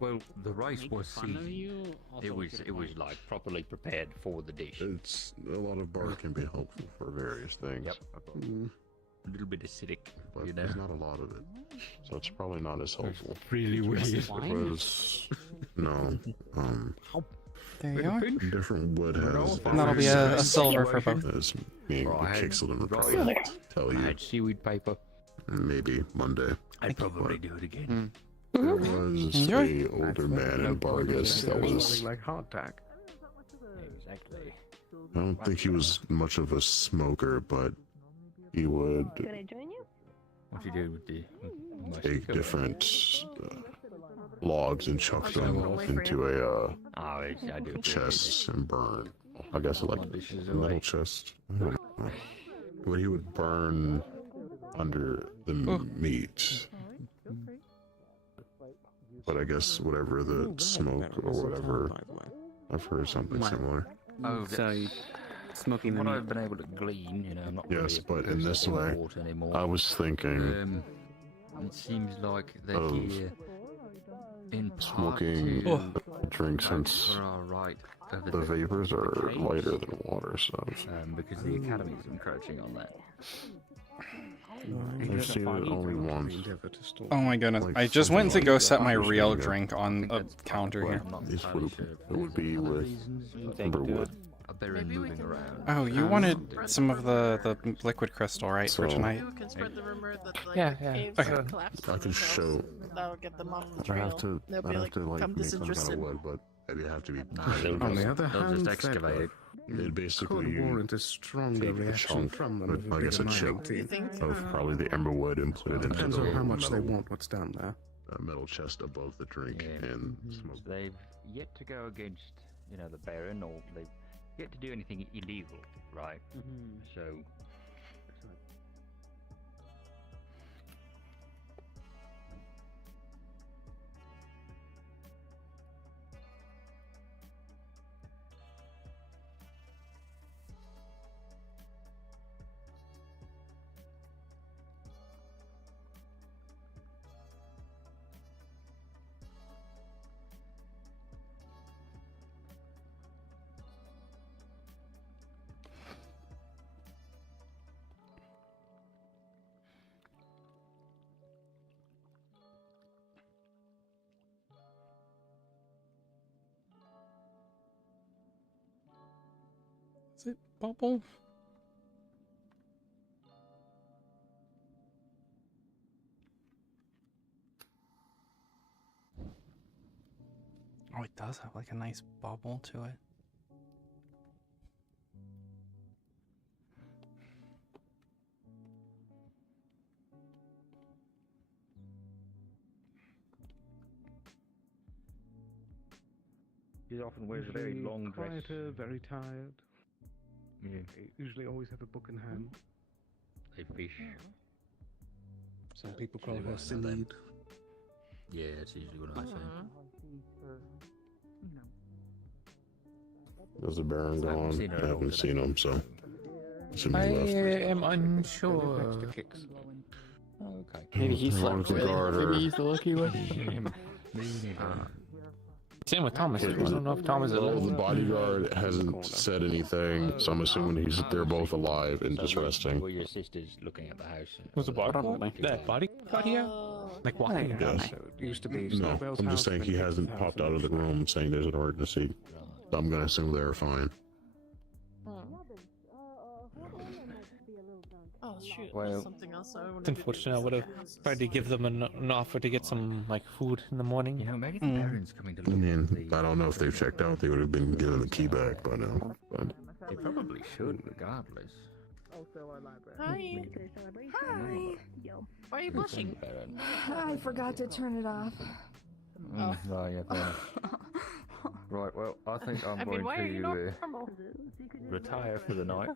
Well, the rice was Fun of seasoned. you. It was like properly prepared for the dish. It's a lot of bark can be helpful for various things. Yep. Mm. A little bit acidic, But you know. there's not a lot of it, so it's probably not as helpful. Really weird. Because no, There you are. different wood has. That'll be a silver for both. As me and Right. Kixel would Right. probably tell I you. had seaweed paper. Maybe Monday. I'd probably do it again. There was Enjoy. a older man in Vargas that was. like hardtack. Exactly. I don't think he was much of a smoker, but he would Can I join you? What you do with the take different logs and chuck them into a I do. chest and burn. I guess like Dishes a metal away. chest. I don't know. But he would burn under the meat. But I guess whatever the smoke or whatever, I've heard something What? similar. Oh, So you smoking the What meat. I've been able to glean, you know, I'm not Yes, really but in this a way, water anymore. I was thinking It seems like they're of here in part smoking to a drink since for our right of the vapors are caves, lighter than water, so because the Academy's encroaching on that. I've seen it only once. Oh my goodness! Like I just went to something go like set that. my You're real saying that. drink on a counter here. It would be with Emberwood. Maybe moving around. Oh, you wanted some of the liquid crystal, right, for So- tonight? We can spread the rumor that like Yeah, the yeah. caves Okay. are collapsing I could show. themselves. That'll get them off the I trail. have to. They'll I'd be have like, to like come make some kind disinterested. of wood, but it'd have to be. On the other they'll hand, just excavate. It'd basically could warrant a stronger take a reaction chunk, from them but of a I guess a bigger mining chunk team. of probably the Emberwood and put it into Depends the on how little much they metal, want what's down there. metal chest above the drink and smoke. They've yet to go against, you know, the Baron, or they've yet to do anything illegal, right? So. Is it bubble? Oh, it does have like a nice bubble to it. He often wears a very Usually long dress. quieter, very tired. Yeah. They usually always have a book in hand. They fish. Some people call Usually her what I know them. Sinid. Yeah, it's usually what I say. Is the Baron I haven't gone? seen her I at all haven't today. seen him, so. Assume I he left. am unsure. Extra kicks. Okay. Maybe he How slept long's the with it. guard, or- Maybe he's the lucky one. Same with Thomas. I don't know if Thomas is Well, alive. the bodyguard hasn't said anything, so I'm assuming they're both alive and just resting. Were your sisters looking at the house? Was the bodyguard? That bodyguard here? Like walking around? Yes. It used to be No, Snowbell's I'm house, just saying then he Kicks' hasn't house, popped and out of the room saying there's an emergency. So I'm gonna assume they're fine. Oh shoot, Well, that's something else I wanted It's to do. unfortunate. I would have tried to give them an offer to get some like food in the morning. You know, maybe the Baron's coming to I look mean, at the... I don't know if they've checked out. They would have been given the key back by now. But They probably should, regardless. Also our library. Hi. Hi. Why are you blushing? I forgot to turn it off. Oh. Right, yeah, fair enough. Right, well, I think I'm I mean, going why are you to normal? retire for the night.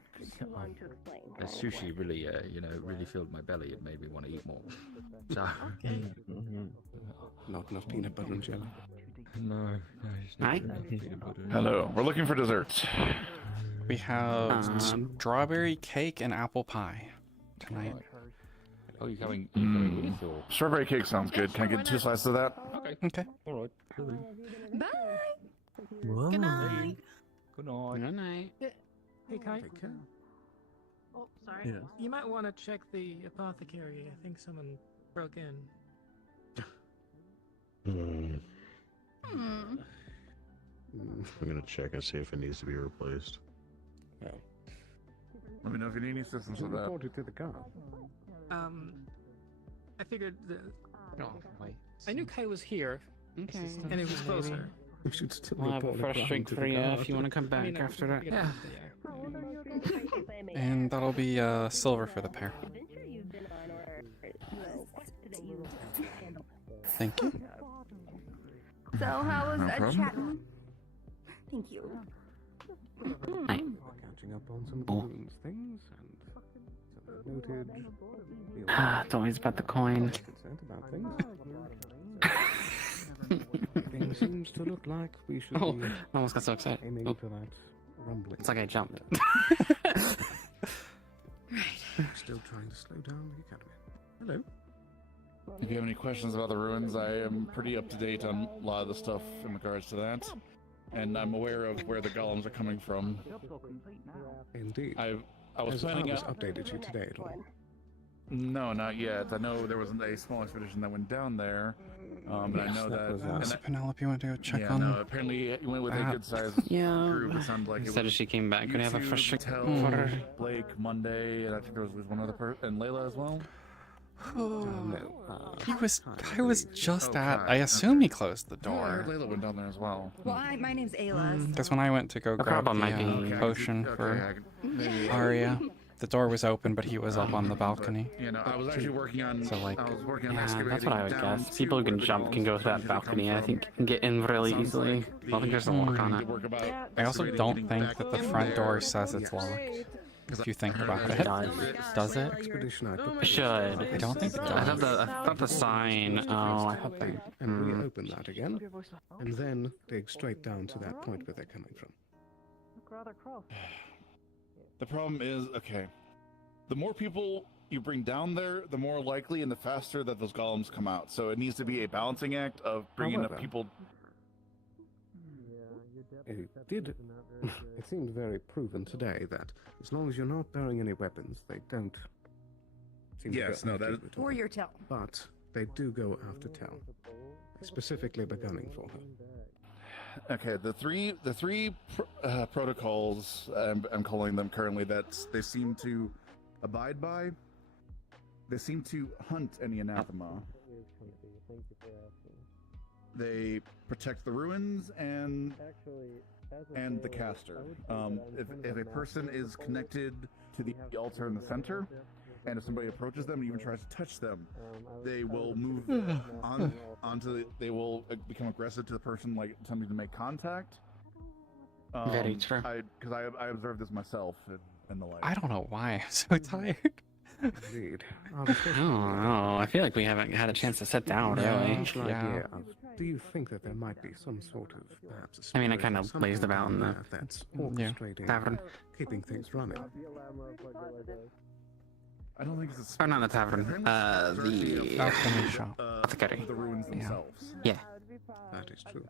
The sushi really, you know, really filled my belly. It made me want to eat more. So, Not enough peanut butter and jelly. no, it's not Hi. enough peanut butter. Hello. We're looking for desserts. We have strawberry cake and apple pie tonight. Oh, you're coming with or... Strawberry cake sounds good. Can I get 2 slices of that? Okay. Okay. All right. Bye. Whoa. Good night. Good night. Good night. Hey, Kai. Oh, sorry. Yeah. You might want to check the apothecary. I think someone broke in. I'm gonna check and see if it needs to be replaced. Let me know if you need any assistance with that. Report it to the guard. I figured that Oh, wait. I knew Kai was here, Okay. and it was closer. We should still I'll have a report fresh crime drink to for the you guard. if you want to come back after that. Yeah. And that'll be silver for the pair. Thank you. So how was No that problem. chatting? Thank you. Catching up on some balloons things and noted. It's always about the coin. Concerned about things. Everything seems to look like we should Oh, be I almost got so excited. aiming Oh. for that rumbling. It's like I jumped. Still trying to slow down the academy. Hello. If you have any questions about the ruins, I am pretty up to date on a lot of the stuff in regards to that, and I'm aware of where the golems are coming from. Indeed. I was Has planning Albus on. updated you today at all? No, not yet. I know there was a small expedition that went down there, and I know that. So Penelope went to go check yeah, on. no, apparently you went with a that. good sized Yeah. group. It sounded like it Said was she came back. Could I have a you fresh two, chicken Tell, for her? Blake, Monday, and I think there was one other person, and Layla as well. I was just Oh, at. God. I assume he closed the Oh, I heard door. Layla went down there as well. Well, my name's Ayla. Because when I went to go grab problem the might be- potion for Arya, the door was open, but he was up on the balcony. You know, I was actually working on. So like, I was working on Yeah, excavating that's what I would down guess. to People who where can the jump can golems go to that usually come balcony. I from. think can get in really Sounds easily. like I don't think there's a lock on it. work about I also excavating, don't getting think back that the in front there. door says it's locked. If you think about It it, does. does it? Expedition I It should. I don't think it I thought does. I thought the sign. Oh, I thought they. And reopen that again, and then dig straight down to that point where they're coming from. The problem is, okay, the more people you bring down there, the more likely and the faster that those golems come out. So it needs to be a balancing act of bringing enough However, people. It did. It seemed very proven today that as long as you're not bearing any weapons, they don't. Seem to Yes, go no, after that you is- at all. Or your tail. But they do go after Tell, specifically begunning for her. Okay, the three protocols I'm calling them currently that they seem to abide by. They seem to hunt any anathema. They protect the ruins and the caster. If a person is connected to the altar in the center, and if somebody approaches them and even tries to touch them, they will move they will become aggressive to the person, like attempting to make contact. Very true. Because I observed this myself in the life. I don't know why I'm so tired. Indeed. I don't know. I feel like we haven't had a chance to sit down, really. Initial Yeah. idea of, do you think that there might be some sort of perhaps? I mean, I kind of blazed about in the that's Yeah. orchestrating, tavern. keeping things running. I don't think it's Or not the tavern. The Alchemy shop. apothecary. The ruins Yeah. themselves. Yeah. That is true.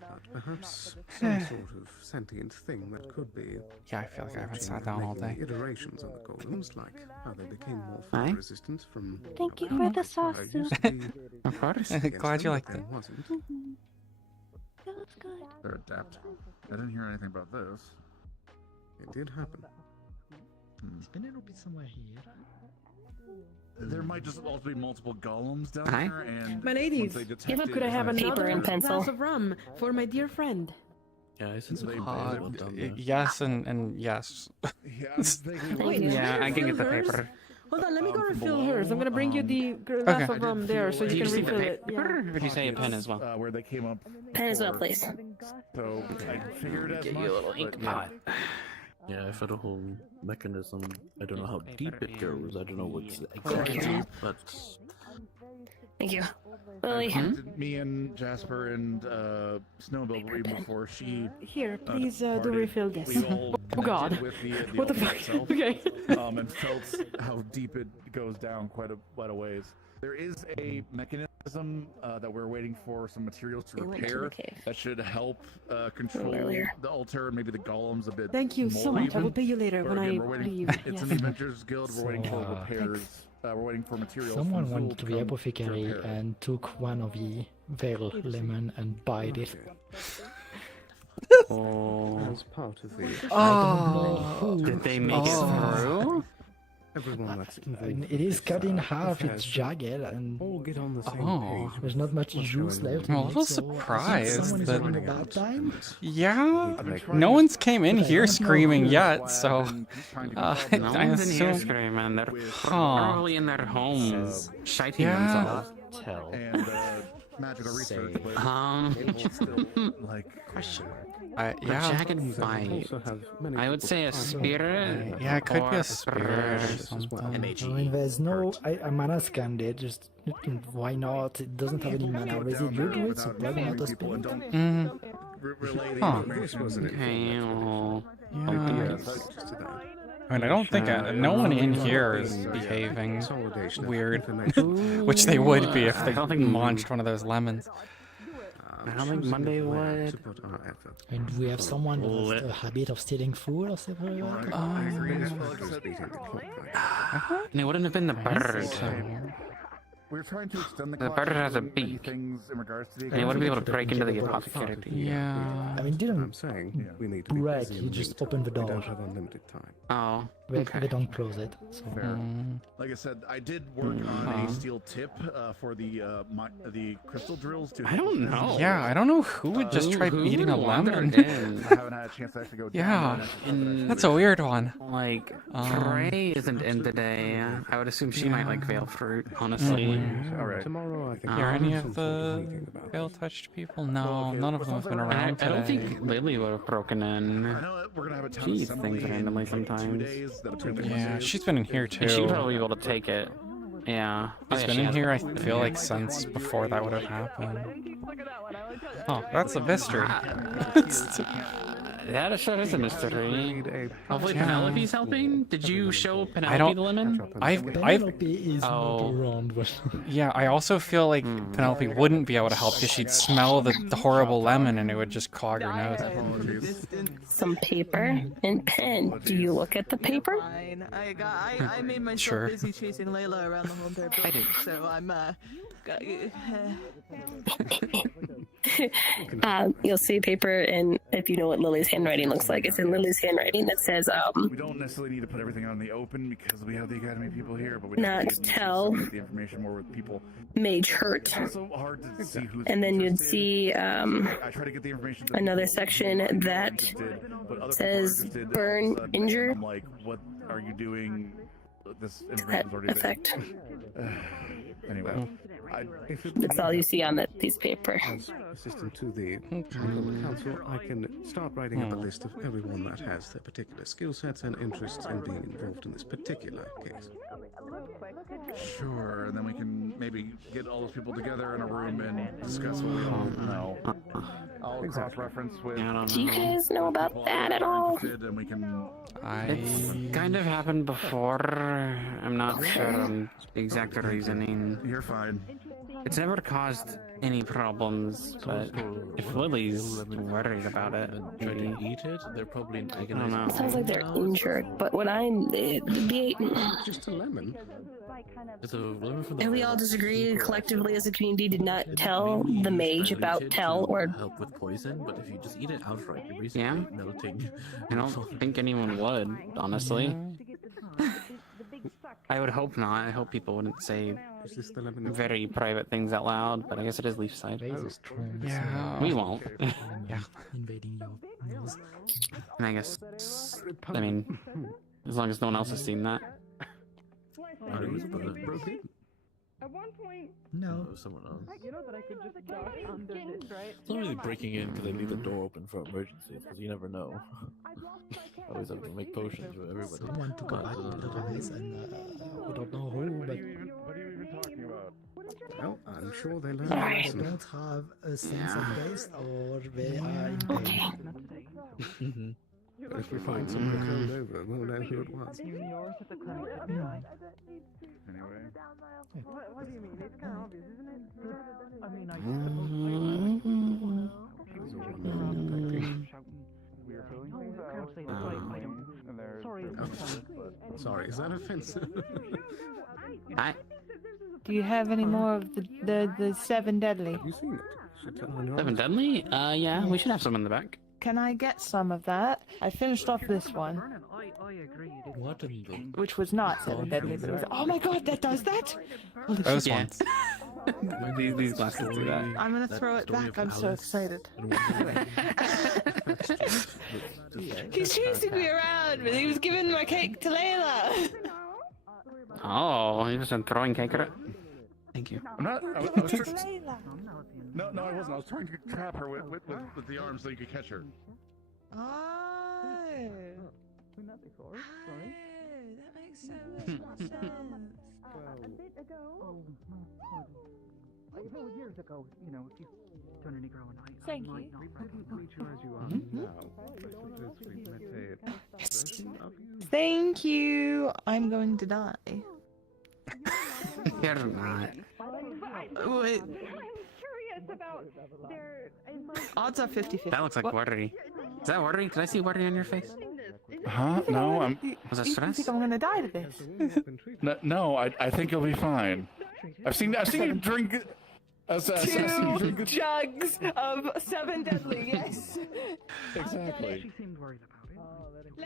But perhaps some sort of sentient thing that could be. Yeah, I feel like I haven't sat down all making day. Iterations on the golems, like how they became more Aye. fire resistant from. Thank you for the There sausage. used to be Of course. against Glad you them, liked but it. there wasn't. That's good. They're adapted. I didn't hear anything about this. It did happen. Is Penelope somewhere here? There might just also be multiple golems down Hi. there, and My ladies, once they detect it, could I have it's like- Paper another and pencil. glass of rum for my dear friend? Yeah, isn't They- Yes and yes. Yeah, I'm vaguely Wait, Yeah, I can get the hers? paper. Hold on, let me go from refill below, hers. I'm gonna bring you the glass Okay. of rum there so Did you you can see the refill it. paper? Yeah. Or did you say a pen as well? where they came up. Pen as well, before. please. So I figured as Get much. you a little but ink yeah. pot. Yeah, for the whole mechanism, I don't know how deep it goes. I don't know what's exactly deep, but Thank you. I Lily. contacted me and Jasper and Snowbill were even before she. Here, please do departed. refill this. We all Oh God. connected with the What the altar fuck? itself, Okay. and felt how deep it goes down quite a ways. There is a mechanism that we're waiting for some materials to We went to repair the cave. that should help control earlier. the altar and maybe the golems a bit. Thank you so more much. I will even. pay you later But when again, I we're waiting. leave. It's Yes. an Adventurers Guild. We're waiting for So, repairs. We're waiting for materials. Someone from went Zul to the come apothecary repair it. and took one of the veil lemon and bite it. Oh. As part of the. Oh. Did they make it through? Everyone that's And involved. it is cut in with half, affairs it's should jagged, and all get on the same Oh. page. there's not much What's juice going on? left. I'm a in it, little so I think surprised someone is that- having a bad time. Yeah. I've been Like, trying No to- one's came in But I here don't know screaming who- yet, Why so I've been trying to uh, consult No them. I one's in here assume. screaming. They're With- probably in their homes, shiting Yeah. themselves. tell. and magical research, but Um, still like Question. a Yeah. jagged bite. Also have many I would people say a find spirit. Yeah, it could or be a spirit or as well. something. I mean, there's no. I mana scanned it, just why not? It doesn't have any mana residue to it, so probably not a spirit. relay the Huh. information. Okay, well, Yeah. yeah. I mean, I don't think no one in here is behaving weird, which they would be if I they don't think- launched one of those lemons. I don't think Monday would. And we have someone who has the habit of stealing food or something like that? And it wouldn't have been the bird. We're trying to extend the The clock bird to has a maybe beak. things in regards to the And he wouldn't be able to Couldn't break into the get about apothecary. Yeah. I mean, didn't I'm saying we need to be break, busy you and just meet. open the We door. don't have unlimited time. Oh, They don't close it. So. Fair. Like I said, I did work on a steel tip for the crystal drills. I don't know. Yeah, I don't know who would just try Who eating a lemon. wandered in? I haven't had a chance to actually go down Yeah, there. that's a weird one. Like, Trey isn't in today. I would assume she might like veil fruit, honestly. All right. Tomorrow, I think. Are any of the veil-touched people? No, none of them have been around I don't today. think Lily would have broken in. I know we're gonna have a town She eats assembly things randomly in like 2 sometimes. days. That'll Yeah, she's been in here And she'd too. probably be able to take it. Yeah. She's yeah, been she in has. here, I feel like, since before that would have happened. Oh, that's a mystery. That sure is a mystery. Hopefully Yeah. Penelope's helping. Did you show I Penelope don't. the lemon? Penelope is Oh. not around, but Yeah, I also feel like Penelope wouldn't be able to help because she'd smell the horrible lemon and it would just clog her nose. Some paper and pen. Do you look at the paper? Fine. I made myself Sure. busy chasing Layla around the whole entire building, so I'm You'll see paper, and if you know what Lily's handwriting looks like, it's in Lily's handwriting that says, We don't necessarily need to put everything out in the open because we have the academy people here, but we Not definitely need to tell. disseminate the information more with people. mage hurt. It's also hard to see who's And then you'd interested. see I try to get the information to another people section who are that interested, but other people are says interested, burn, all of a sudden, injure. I'm like, what are you doing? This That information's already effect. Anyway, That's all you see on that piece of paper. As assistant to the council, I can start writing up a list of everyone that has their particular skill sets and interests in being involved in this particular case. Sure, and then we can maybe get all those people together in a room and discuss what we all know. I'll cross-reference with. Do you guys know about that at all? And we can. It's kind of happened before. I'm not sure on the exact reasoning. You're fine. It's never caused any problems, but if Lily's worried about it, Try maybe. to eat it. They're probably I don't antagonizing. know. Sounds like they're injured, but what I'm Just a lemon. It's a lemon from the and we all disagree collectively as a community did not tell the mage about tell or help with poison, but if you just eat it outright, you're basically Yeah? melting. I don't think anyone would, honestly. I would hope not. I hope people wouldn't say very private things out loud, but I guess it is Leafside. Yeah. We won't. Yeah. Invading your nose. And I guess, I mean, as long as no one else has seen that. At one point, No. Someone else. you know that I could just duck under this, right? It's not really breaking in because they leave the door open for emergencies because you never know. Always have to make potions with everybody. Someone took a bite out of this, and we don't know who, but Well, I'm sure they learned they a lesson. don't have a sense of taste, or they are in pain. But if we find someone curled over, we'll know who it was. Anyway. What do you mean? It's kind of obvious, isn't it? I mean, I Sorry, is that offensive? Do you have any more of the seven deadly? Have you seen it? Should tell on your Seven Deadly? Yeah, we should have some in the back. Can I get some of that? I finished off this one, What in the... which was not seven deadly, but it was. Oh my god, that does that! Holy Those shit. ones. These glasses do that. I'm gonna throw it back. I'm so excited. He's chasing me around, but he was giving my cake to Layla. Oh, you just throwing cake at it? Thank you. I'm not. I was no, I wasn't. I was trying to trap her with the arm so you could catch her. Oh. That makes so much more sense. A bit ago. Even years ago, you know, if you've done any growing, I Thank might you. not Meet you as you are now. Precisely this week, let's say it. Thank you. I'm going to die. You're not. Wait. I'm curious about their. Odds are 50-50. That looks like watery. Is that watery? Did I see watery on your face? Huh? No, I'm. Was that You stress? think I'm gonna die to this? No, I think you'll be fine. I've seen you drink. I've seen you Two drink. jugs of 7 deadly, yes. Exactly. She seemed worried about it.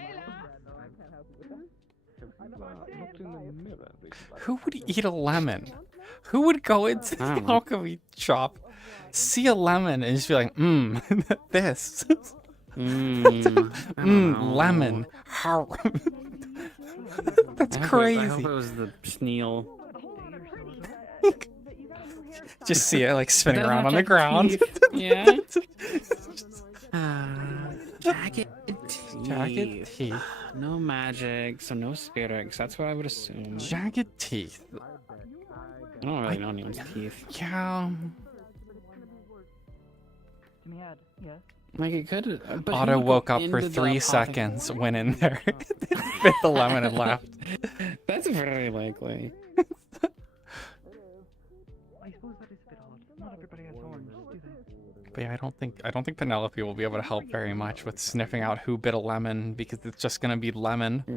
Who would eat a lemon? Who would go into I the don't know. alchemy shop, see a lemon, and just be like, this. Lemon. How? That's crazy. I hope it was the Sneal. Just see it like spinning Doesn't around have on the ground. teeth. Yeah. Jagged teeth. Jagged teeth. No magic, so no spirits. That's what I would assume. Jagged teeth. I don't really know anyone's teeth. Yeah. Like it could. But Otto who would woke go up for into the 3 apothecary? seconds, went in there, bit the lemon, and left. That's very likely. I suppose that is a bit odd. Not everybody has horns, do they? But yeah, I don't think Penelope will be able to help very much with sniffing out who bit a lemon because it's just gonna be lemon. You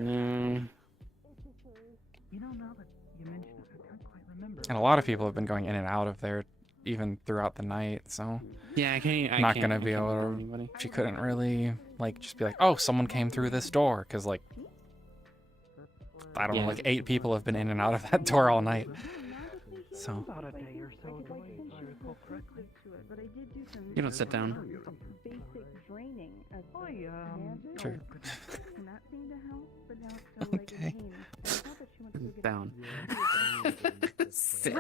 know, now that you mention it, I can't quite remember. And a lot of people have been going in and out of there even throughout the night, so Yeah, I can't. not gonna be able to. Anybody. She couldn't really like just be like, oh, someone came through this door, because like I don't know, Yeah. like 8 people have been in and out of that door all night. So About a day or so ago, if I recall correctly. You don't sit down. Basic draining of sure. and that seemed to help, but now it's still like in pain. I thought that she went to get Down.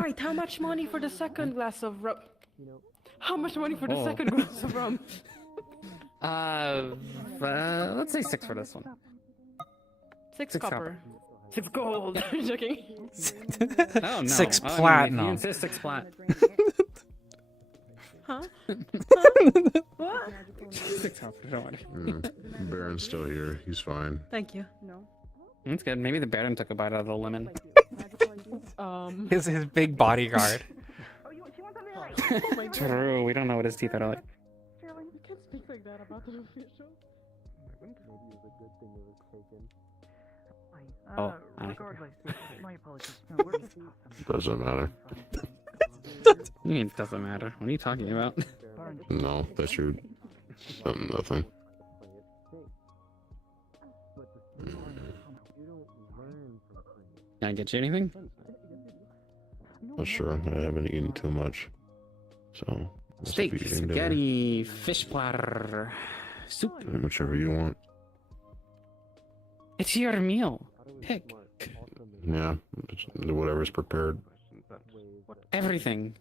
Right, how much money for the second glass of rum? How much money for the Oh. second glass of rum? Let's say 6 for this one. 6 6 copper. 6 gold. I'm joking. Oh no. 6 Oh, I mean, platinum. if you insist 6 plat. Huh? What? 6 copper. Don't worry. Baron's still here. He's fine. Thank you. No. That's good. Maybe the Baron took a bite out of the lemon. His big bodyguard. True. We don't know what his teeth are like. You can't speak like that about the official. Oh, aye. Regardless, my apologies. No, we're just Doesn't matter. What do you mean it doesn't matter? What are you talking about? No, that's your nothing. Can I get you anything? Not sure. I haven't eaten too much. So I'll Steak, be eating dinner. spaghetti, fish platter, soup. Whichever you want. It's your meal. Pick Yeah, whatever's prepared. everything.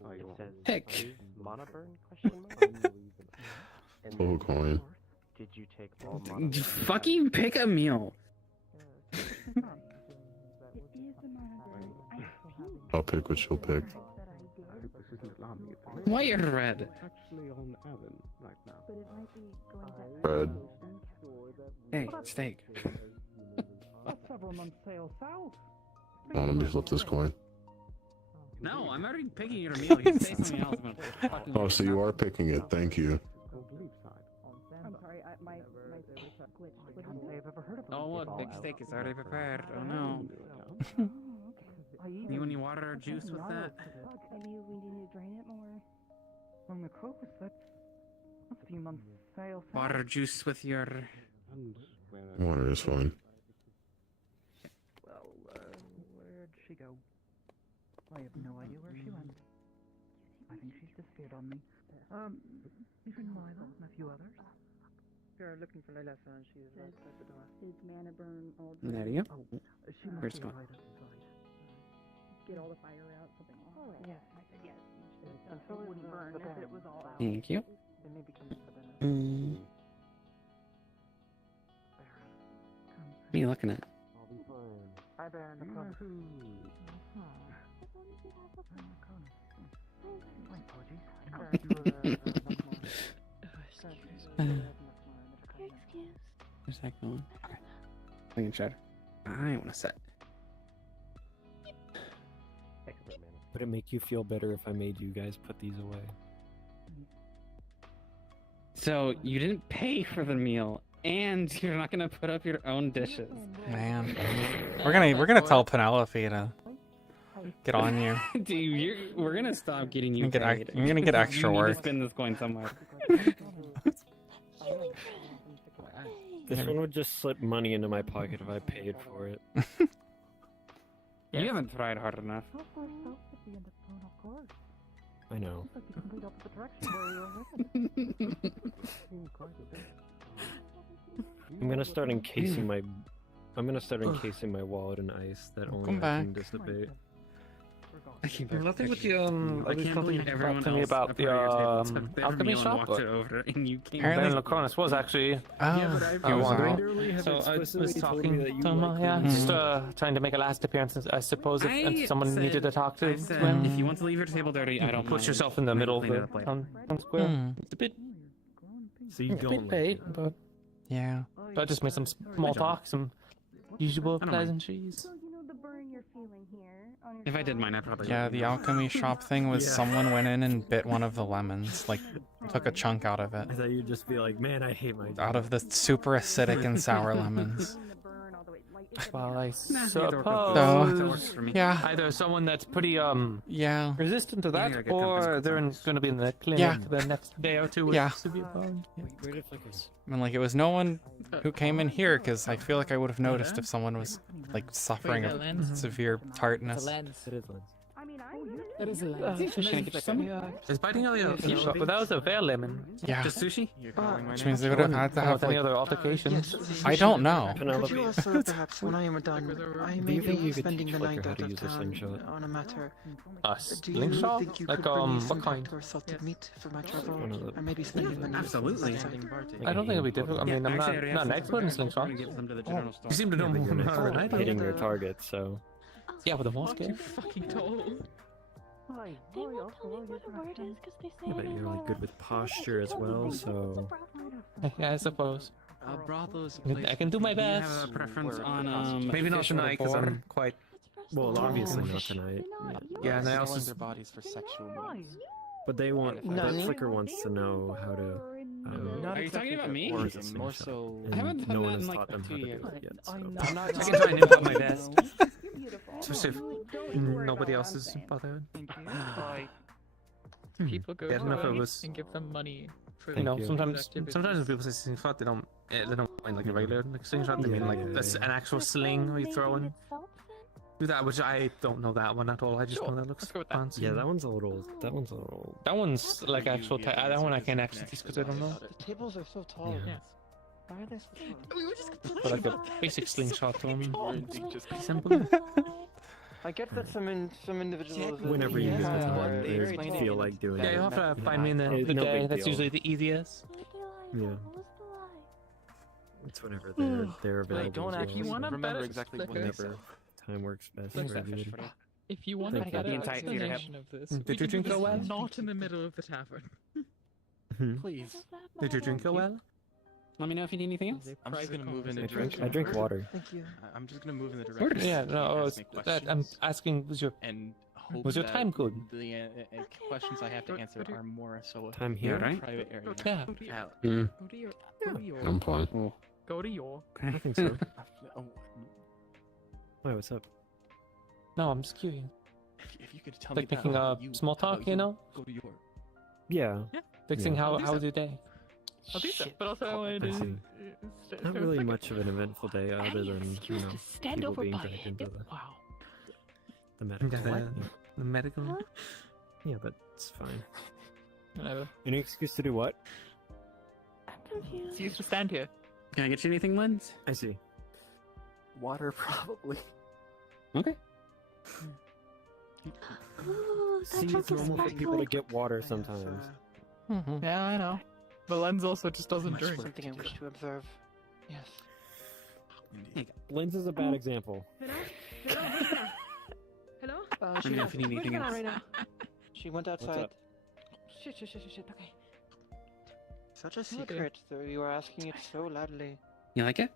Pick. Full coin. Did you take all Fucking pick a meal. I'll pick what you'll pick. White or red? Actually on Evan right now. Bread. Hey, steak. That's several months sail south. Hold on, let me flip this coin. No, I'm already picking your meal. You say something else. I'm gonna fucking- Oh, so you are picking it. Thank you. I'm sorry, my glitched. I can't say I've ever heard of Oh, look, big steak is already prepared. Oh no. You any water or juice with that? Maybe we need to drain it more. From the coast, that's a few months sail south. Water or juice with your. Water is fine. Well, where'd she go? I have no idea where she went. I think she's disappeared on me. Even Milo and a few others. We are looking for Lilessa and she is outside the door. Did mana burn all There you go. Oh, she must Where's be Scott? right outside. get all the fire out? Something. Oh, yes. I said yes. So it wouldn't burn if it was all out. Thank you. It may become the What are you looking at? Hi, Baron. Where's that going? Okay. I can shut. I want to set. Would it make you feel better if I made you guys put these away? So you didn't pay for the meal, and you're not gonna put up your own dishes. Man, we're gonna tell Penelope to get on you. Dude, we're gonna stop getting you paid. You're gonna get extra you work. Need to spend this coin somewhere. This one would just slip money into my pocket if I paid for it. You haven't tried hard enough. I know. I'm gonna start encasing my wallet in ice that only I can dissipate. Nothing with the I can't believe everyone to me else about the alchemy shop. walked it over, and you came Ben Lacronis was actually wandering. So I was talking to him, just trying to make a last appearance, I suppose, if someone needed to talk to him. If you want to leave your table dirty, I don't Put mind. yourself in the middle of the town square. It's a bit... So you it's a don't bit bait, but... Yeah. But I just made some small talk, some usual pleasantries. If I did mine, I probably Yeah, the alchemy shop thing was someone went in and bit one of the lemons, like took a chunk out of it. I thought you'd just be like, man, I hate my job. Out of the super acidic and sour lemons. Well, I Nah, suppose... yeah. Either someone that's pretty, yeah, resistant to that, Yeah, or they're going to be in the clinic the next day or two with severe burn. I mean, like, it was no one who came in here, because I feel like I would have noticed if someone was, like, suffering Wait, of a lens? severe tartness. It is lens. That is a lens. Is biting out the shop, but that was a fair lemon. Yeah. Just sushi? Which means they would have had to have, any like... other altercations? I don't know. Could you also, perhaps, when I am done, I may be spending the night out of town on a matter. A Do you slingshot? think you Like, could bring me what some kind? or salted meat for my trouble? I may be spending the night. Absolutely. I don't think it'll be difficult. I mean, I'm not an expert in slingshots. You seem to know more You're than I do. hitting your target, so... Yeah, with a horse Too fucking tall. They won't tell me what a word is because they say Yeah, but you're really good with posture as well, so... Yeah, I suppose. Brothels. I can do my Do you best. have a preference on Maybe not fish or tonight, because pork? I'm quite... Well, obviously not tonight. Yeah, and I also... their bodies for sexual needs. But they want... But Flicker wants to know how to... Are you talking about me? Or is it More slingshot? so... And I haven't no done one that has in like taught them 2 how to years. do it yet, so... I'm not I can try and input my best. Especially if nobody else is bothered. People go Yeah, I don't know if it was... and give them money for You know, those sometimes activities. when people say slingshot, they don't mind like a regular like slingshot. They mean like that's an actual sling where you throw and do that, which I don't know that one at all. I just know that looks fancy. Yeah, that one's a little... That one's like actual. That one I can't actually teach because I don't know. The tables are so tall. Yeah. Why are they so tall? We were just But like a basic slingshot one. just Pretty simple. I get that some individuals... Whenever you get the time, they feel like doing Yeah, it. you have to find me in the No day. big That's deal. usually the easiest. Yeah. It's whenever they're available. don't as actually well, so remember exactly what they whenever time works best for everybody. If you want Thank a you. better The entire explanation of this, Did we you can do drink this so well? not in the middle of the tavern. Please. Did you drink it well? Let me know if you need anything else. I'm just gonna move in a I direction. drink water. Thank you. I'm just gonna move in the direction. Yeah, no, Ask I was, me that, I'm questions asking, was your hope your that time good? The questions I have to answer are more so Time here, in a right? private area. Yeah. Go to I'm fine. Go to your. I think so. Oh, Wait, what's up? No, I'm just curious. if you could tell Like me making about small talk, you know? Go to your. Yeah. Fixing Yeah. how was your day? I'll do that, but also I wanted I to. see. Not really much of an eventful day other than, you know, stand people over being by dragged into the, Wow. the medical. Yeah, Yeah. the medical. Yeah, but it's fine. Whatever. Any excuse to do what? It's used to stand here. Can I get you anything, Lens? I see. Water, probably. Okay. See, it's normal for people to get water sometimes. Yeah, I know. But Lens also just doesn't drink. Something I wish to observe. Yes. Lens is a bad example. Hello? Let me know if you need anything else. She went outside. shit. Okay. Such a secret, though you are asking it so loudly. You like it?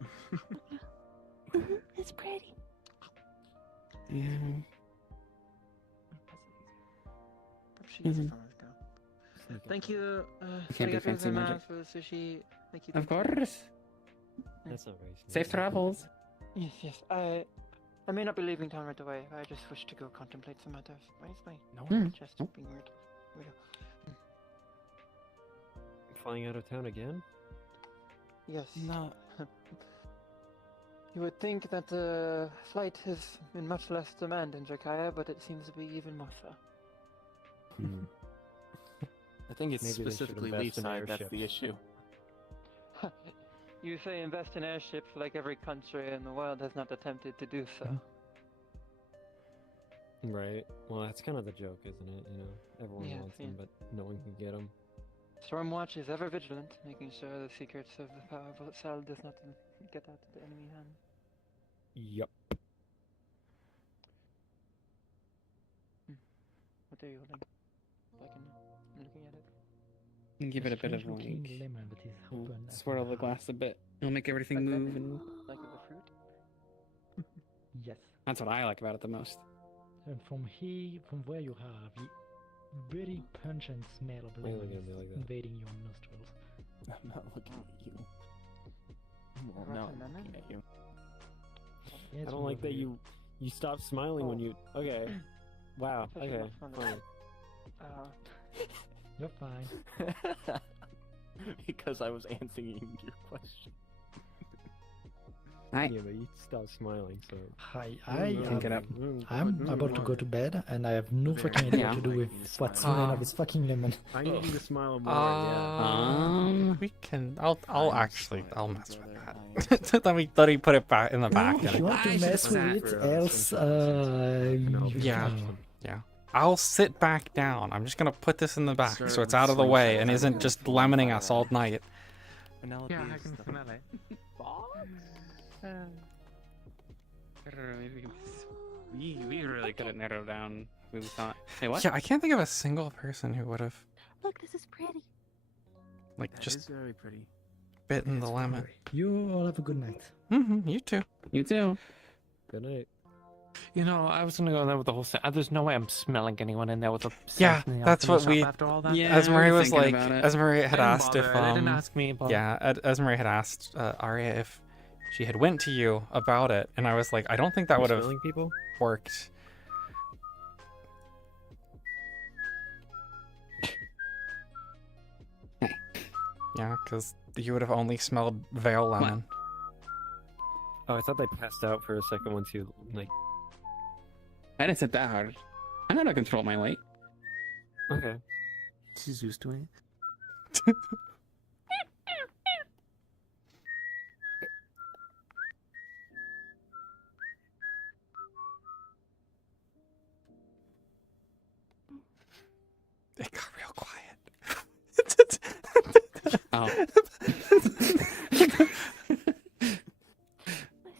It's pretty. Yeah. Thank you, Can't be fancy magic. for the sushi. Thank you. Of course. That's alright. Safe travels. Yes. I may not be leaving town right away. I just wish to go contemplate some matters. Why is my chest being weird? Here we go. Flying out of town again? Yes. No. You would think that the flight is in much less demand in Jakaya, but it seems to be even more so. I think it's Maybe they should specifically invest Lee in side that's the airships. issue. You say invest in airships like every country in the world has not attempted to do so. Right. Well, that's kind of the joke, isn't it? You know, everyone Yeah, wants them, but no one can get them. Stormwatch is ever vigilant, making sure the secrets of the powerful cell does not get out of the enemy hands. Yup. What are you holding? I'm looking at it. And give it a bit of swirl the glass a bit. It'll make everything move and. Like the fruit? Yes. That's what I like about it the most. And from where you have the very pungent smell of Why are you lemon looking at me like that? invading your nostrils. I'm not looking at you. Well, no, I'm looking at you. I don't like that you stop smiling when you. Okay. Wow. Okay. Fine. You're fine. Because I was answering your question. Hi. Yeah, but you stopped smiling, so. Hi, Mm, I'm about to go to bed, and I have no fucking idea what to do with what's remaining of this fucking lemon. I need you to smile more. We can. I'll mess with that. let me put it back in the back. If you want to mess with it, else, Yeah. I'll sit back down. I'm just gonna put this in the back so it's out of the way and isn't just lemoning us all night. Yeah, I can smell it. We really could have narrowed down who we thought. Hey, what? Yeah, I can't think of a single person who would have Look, this is pretty. just very pretty. bitten the lemon. You all have a good night. You too. You too. Good night. You know, I was gonna go in there with the whole set. There's no way I'm smelling anyone in there with a. Yeah, that's what we. After all that. Yeah, Esmery was like, Esmery had Didn't asked if bother, they didn't ask me, but... Yeah, Esmery had asked Arya if she had went to you about it, and I was like, I don't think that would have people? worked. Yeah, because you would have only smelled Veil lemon. Oh, I thought they passed out for a second once you like. I didn't sit that hard. I know how to control my weight. Okay. She's used to it. It got real quiet. Oh.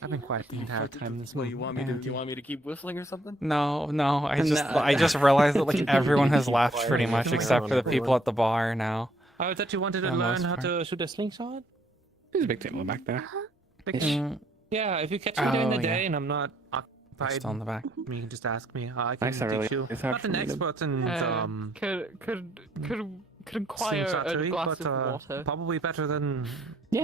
I've been quiet the entire time this Well, morning. you want me to? You want me to keep whistling or something? No, I just realized that like everyone has left pretty much except for the people at the bar now. Oh, that you wanted to For the learn most how part. to shoot a slingshot? There's a big table back there. Yeah, if you catch me during the Oh, day yeah. and I'm not occupied, Still in the back. you can just ask me. I I can saw really- teach you. it's hard Not for an me to- expert in Could inquire a slingshottery, glass but of water. probably better than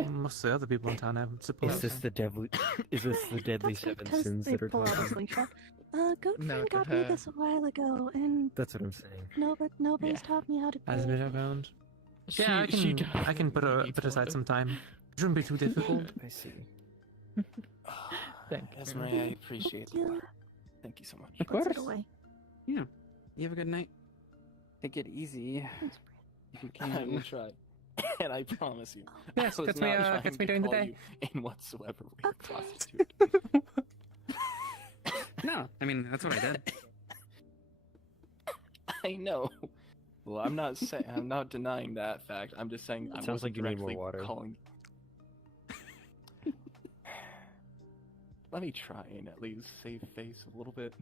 most of the other people in town, I suppose. Is this the deadly? Is this the deadly seven sins that are talking? Goatfriend got me this a while ago, and That's what I'm saying. nobody's taught me how to play. As been around. Yeah, I can put aside some time. It shouldn't be too difficult. I see. Thank you. Esmery, I appreciate it. Thank you so much. Of course. Yeah. You have a good night. Take it easy. If you I can. will try. And I promise you. Yes, I was gets me, not trying gets me to during the call day. you in whatsoever way prostitute. No, I mean that's what I did. I know. Well, I'm not saying. I'm not denying that fact. I'm just saying. I Sounds wasn't like you need more directly water. calling. Let me try and at least save face a little bit.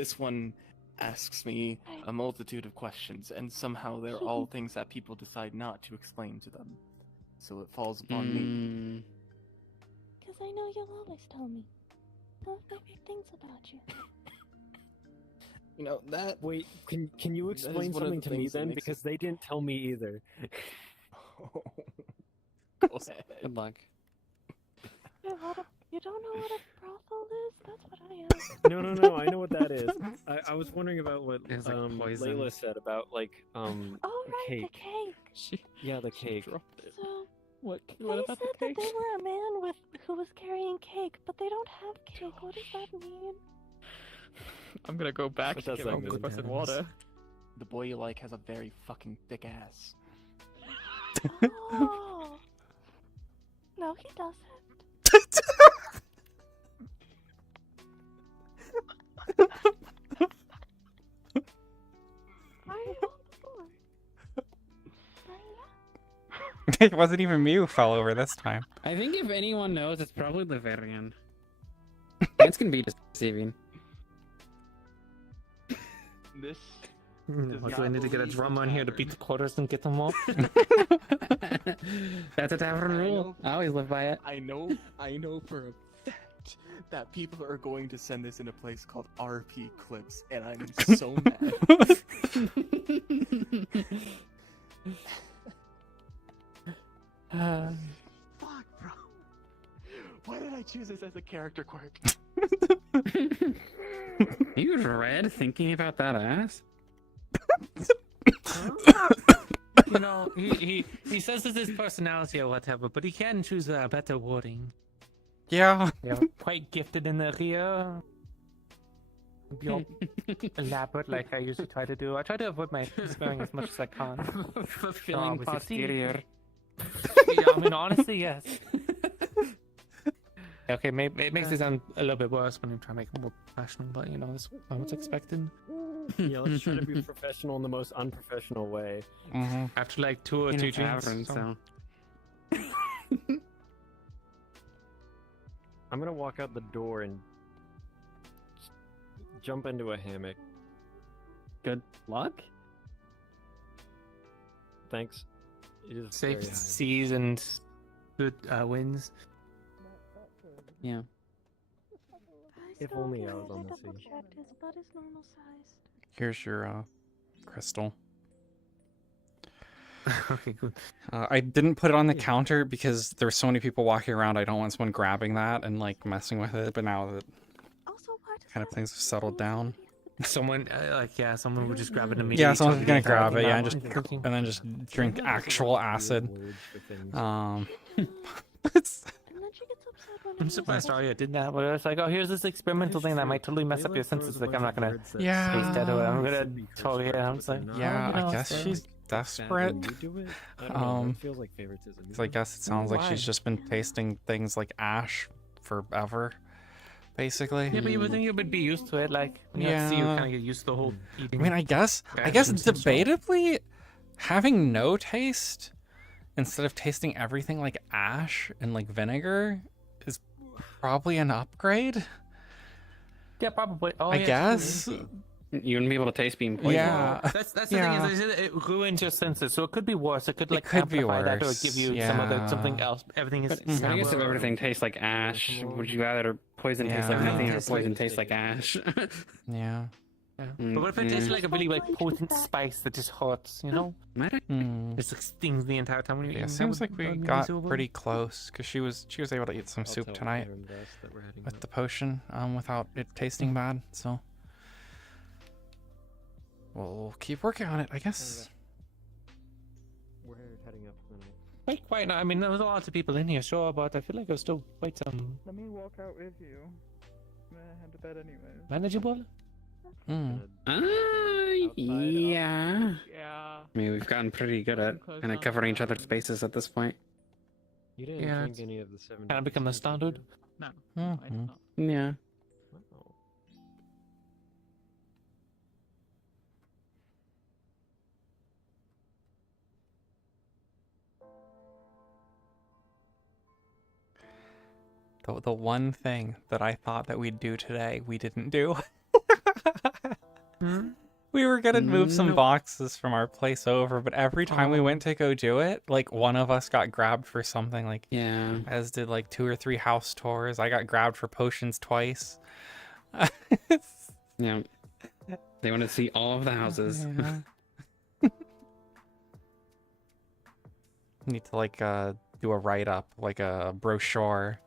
this one asks me a multitude of questions, and somehow they're all things that people decide not to explain to them. So it falls upon me. Because I know you'll always tell me. All my great things about you. You know, that... Wait, can you explain one of something the to me things that then? makes Because they didn't tell me either. Good luck. You don't know what a brothel is? That's what I am. No, I know what that is. I was wondering about what It's like poison. Layla said about, like, Oh, right, cake. the cake. Yeah, the cake. So, What they said that they were a man who was carrying cake, but they don't have cake. What does that mean? I'm gonna go back to That's giving like this person water. The boy you like has a very fucking thick ass. Oh. No, he doesn't. It wasn't even me who fell over this time. I think if anyone knows, it's probably Liverian. That's gonna be deceiving. This. Do I need to get a drummer in here to beat the quarters and get them off? That's a tavern rule. I always live by it. I know for a fact that people are going to send this in a place called RP Clips, and I'm so mad. Fuck, bro. Why did I choose this as a character quirk? You read thinking about that ass? You know, he says it's his personality or whatever, but he can choose a better wording. Yeah. Yeah, quite gifted in the rear. Be elaborate like I usually try to do. I try to avoid my swearing as much as I can. Fulfilling posterior. Yeah, I mean, honestly, yes. Okay, maybe it makes it sound a little bit worse when you try to make it more professional, but you know, that's what I was expecting. Yeah, let's try to be professional in the most unprofessional way. After like two or three drinks. So. I'm gonna walk out the door and jump into a hammock. Good luck. Thanks. It is Safe very high. seas and good winds. Yeah. If only I was on the sea. His butt is normal sized. Here's your crystal. Okay, good. I didn't put it on the counter because there's so many people walking around. I don't want someone grabbing that and like messing with it. But now that kind of things have settled down, Someone someone would just grab it immediately. yeah, someone's gonna grab it. Yeah, and and then just drink actual acid. I'm surprised Arya did that, but it's like, oh, here's this experimental thing that might totally mess up your senses. Like, I'm not gonna taste that or I'm gonna totally it. I'm just like, yeah, I guess she's desperate. Feels like favoritism. So I guess it sounds like she's just been tasting things like ash forever, basically. Yeah, but you would think you would be used to it. Like, when you see, you kind of get used to the whole eating. I mean, I guess debatably, having no taste instead of tasting everything like ash and like vinegar is probably an upgrade. Yeah, probably. Oh, I guess. You wouldn't be able to taste being poisoned. Yeah, that's the thing is it ruins your senses, so it could be worse. It could like could be amplify that or worse, give you yeah. something else. Everything is. But I guess if everything tastes like ash, would you rather poison taste like nothing or poison taste like ash? Yeah. But what if it tastes like a really like potent spice that just hurts, you know? Just like stings the entire time when you eat. Yeah, seems like we got pretty close because she was able to eat some soup tonight with the potion without it tasting bad. So we'll keep working on it, I guess. We're heading up. Quite quiet now. I mean, there was lots of people in here, sure, but I feel like there's still quite some Let me walk out with you. I'm gonna head to bed anyway. manageable. Yeah. Yeah. I mean, we've gotten pretty good at kind of covering each other's spaces at this point. You didn't drink any of the 7. Kind of become the standard. No, I did not. Yeah. The one thing that I thought that we'd do today, we didn't do. We were gonna move some Nope. boxes from our place over, but every time we went to go do it, like one of us got grabbed for something. Like as did like 2 or 3 house tours. I got grabbed for potions twice. Yeah. They want to see all of the houses. Yeah. Need to like do a write-up, like a brochure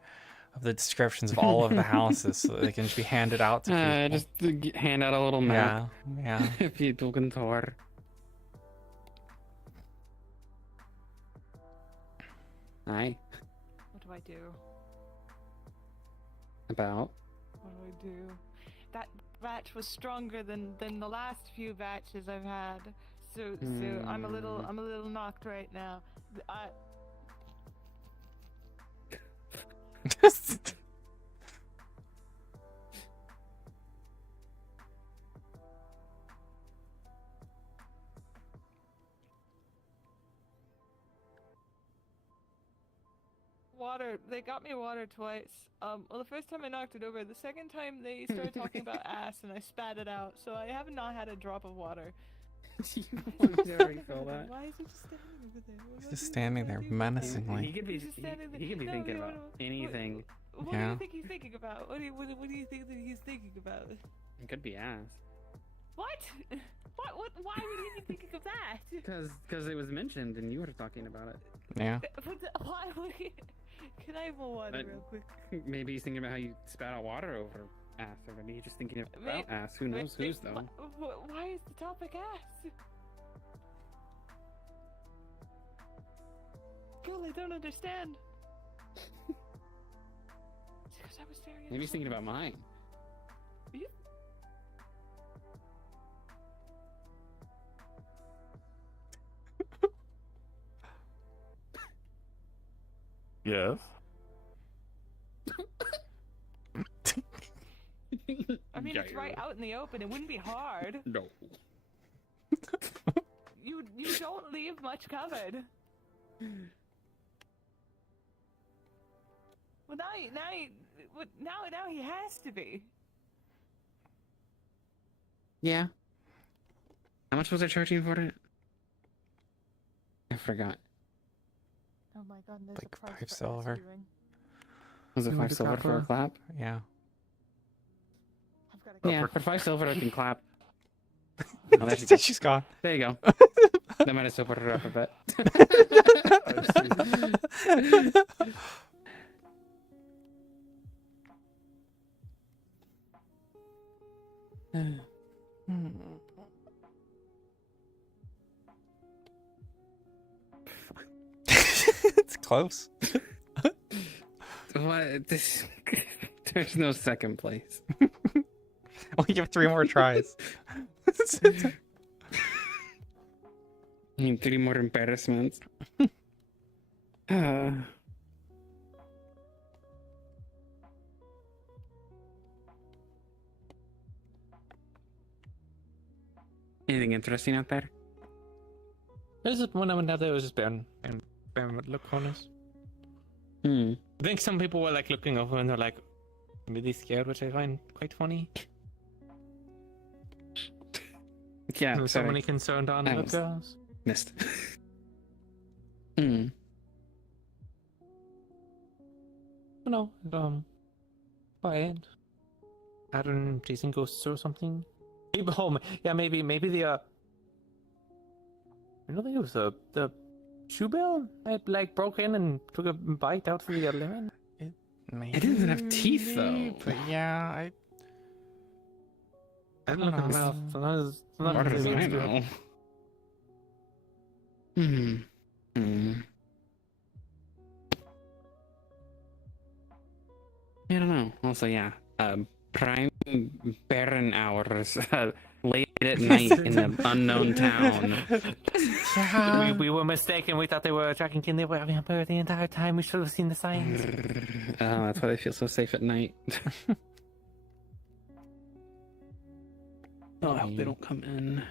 of the descriptions of all of the houses so that they can just be handed out to people. Just to hand out a little map. Yeah. People can tour. Hi. What do I do? About? What do I do? That batch was stronger than the last few batches I've had. So I'm a little knocked right now. Water. They got me water twice. Well, the first time I knocked it over. The second time they started talking about ass, and I spat it out. So I have not had a drop of water. Refill that. Why is he just standing over there? He's just standing there menacingly. He could be thinking about anything. What do you think he's thinking about? What do you think that he's thinking about? It could be ass. What? What? Why would he be thinking of that? Because it was mentioned and you were talking about it. Yeah. Why would he? Can I have more water real quick? Maybe he's thinking about how you spat out water over ass, or maybe he's just thinking about ass. Who knows who's though? Why is the topic ass? Girl, I don't understand. Because I was staring at Maybe he's thinking about mine. Yes. I mean, it's right out in the open. It wouldn't be hard. No. You don't leave much covered. Well, now he has to be. Yeah. How much was I charging for it? I forgot. Oh my god, there's Like a price 5 for silver. ass viewing. Was it You 5 want to silver clap for a her? clap? Yeah. Yeah, for 5 silver I can clap. Oh, there she She's gone. There you go. That might have sobered her up a bit. It's close. What? There's no second place. Only give 3 more tries. I need 3 more embarrassments. Anything interesting out there? There's just when I went out there, it was just barren look corners. Hmm. I think some people were like looking over and they're like really scared, which I find quite funny. Yeah, There's so many concerned on I the was- girls. Missed. Hmm. No, quiet. I don't chasing ghosts or something. Maybe, maybe the I don't think it was the shoe bill that like broke in and took a bite out of the lemon. It doesn't have teeth though. But yeah, I don't look at the mouth. Sometimes What does it I means to know? it. I don't know. Also, yeah. Prime barren hours. Late at night in the unknown town. We were mistaken. We thought they were tracking Kin. They were having a birthday the entire time. We should have seen the signs. Oh, that's why they feel so safe at night. Oh, I hope they don't come in.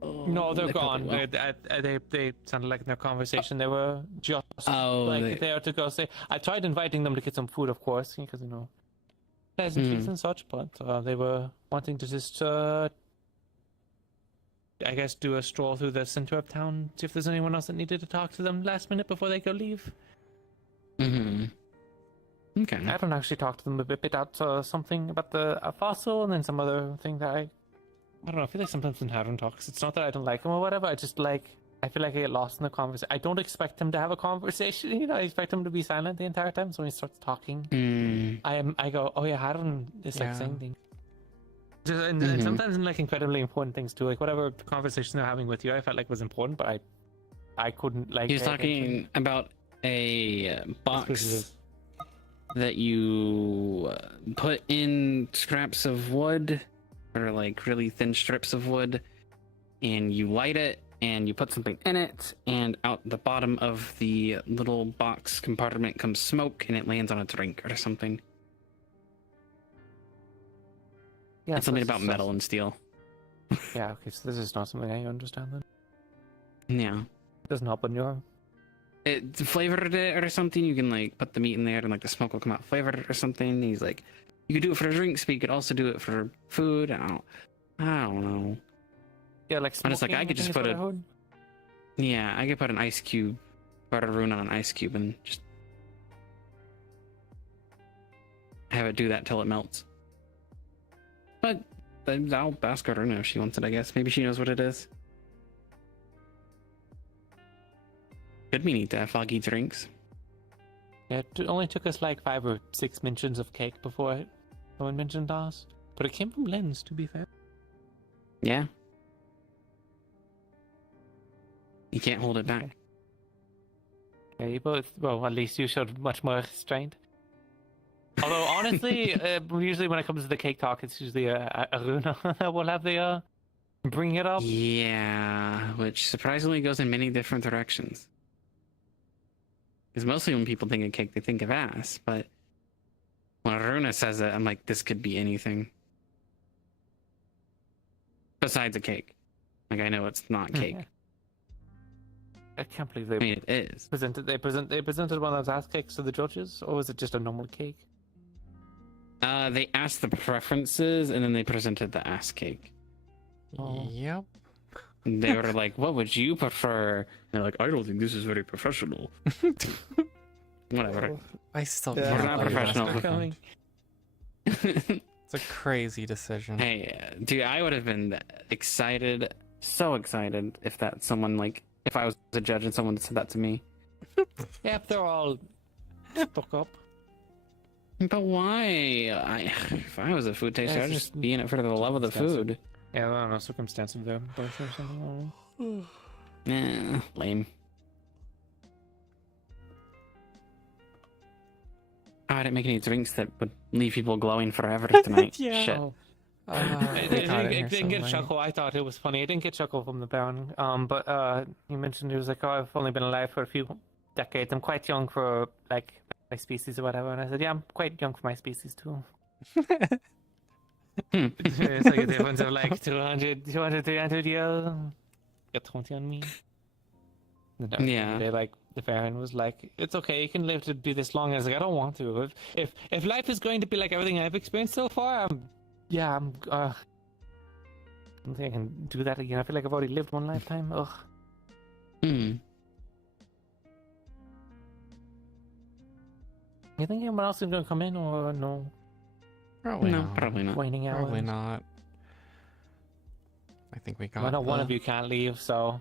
Oh, No, they're they gone. probably will. They sounded like in their conversation they were just they- there to go say. I tried inviting them to get some food, of course, because pleasantries and such. But they were wanting to just I guess, do a stroll through the center of town, see if there's anyone else that needed to talk to them last minute before they go leave. Mm-hmm. Okay. I don't actually talk to them a bit out something about the fossil and then some other thing that I don't know. I feel like sometimes in tavern talks, it's not that I don't like them or whatever. I just like I feel like I get lost in the conversation. I don't expect him to have a conversation. You know, I expect him to be silent the entire time. So when he starts talking, I go, oh yeah, Harun is like saying things. Just, and sometimes in like incredibly important things too. Like whatever conversation they're having with you, I felt like was important, but I couldn't like. He was talking about a box that you put in scraps of wood, or like really thin strips of wood, and you light it, and you put something in it, and out the bottom of the little box compartment comes smoke, and it lands on a drink or something. Yeah, it's something about metal and steel. Yeah, okay, so this is not something I understand then. Yeah. It doesn't help when you're... It flavored it or something. You can like put the meat in there and like the smoke will come out flavored or something. And he's like, you could do it for drinks, but you could also do it for food. I don't know. Yeah, like and it's like I could just put a... Yeah, I could put an ice cube, put a rune on an ice cube and just have it do that till it melts. But I'll ask her if she wants it, I guess. Maybe she knows what it is. Could be neat to have foggy drinks. Yeah, it only took us like 5 or 6 mentions of cake before someone mentioned ours. But it came from Lens, to be fair. Yeah. You can't hold it back. Yeah, you both... Well, at least you showed much more restraint. Although, honestly, usually when it comes to the cake talk, it's usually Aruna that will have the... bring it up. Yeah, which surprisingly goes in many different directions. Because mostly when people think of cake, they think of ass, but when Aruna says it, I'm like, this could be anything. Besides a cake. Like, I know it's not cake. I can't believe they... I mean, it is. They presented one of those ass cakes to the judges, or was it just a normal cake? They asked the preferences, and then they presented the ass cake. Oh. Yep. They were like, what would you prefer? And they're like, I don't think this is very professional. Whatever. I still We're not professional. It's a crazy decision. Hey, dude, I would have been excited, so excited, if that someone, like, if I was a judge and someone said that to me. Yep, they're all stuck up. But why? If I was a food taster, I'd just be in it for the love of the food. Yeah, I don't know, circumstance of their birth or something. Lame. Oh, I didn't make any drinks that would leave people glowing forever tonight. Yeah. Shit. It didn't get a chuckle. I thought it was funny. I didn't get a chuckle from the Baron. But he mentioned he was like, "Oh, I've only been alive for a few decades. I'm quite young for like my species or whatever." And I said, "Yeah, I'm quite young for my species too." It's like a difference of like 200, 300 years. Got 20 on me. Yeah. They, like the Baron was like, "It's okay, you can live to be this long." I was like, "I don't want to. If life is going to be like everything I've experienced so far, I don't think I can do that again. I feel like I've already lived one lifetime." Ugh. You think anyone else is going to come in or no? Probably No, not. probably not. Waning hours. Probably not. I think we got. Well, I know one of you can't leave, so.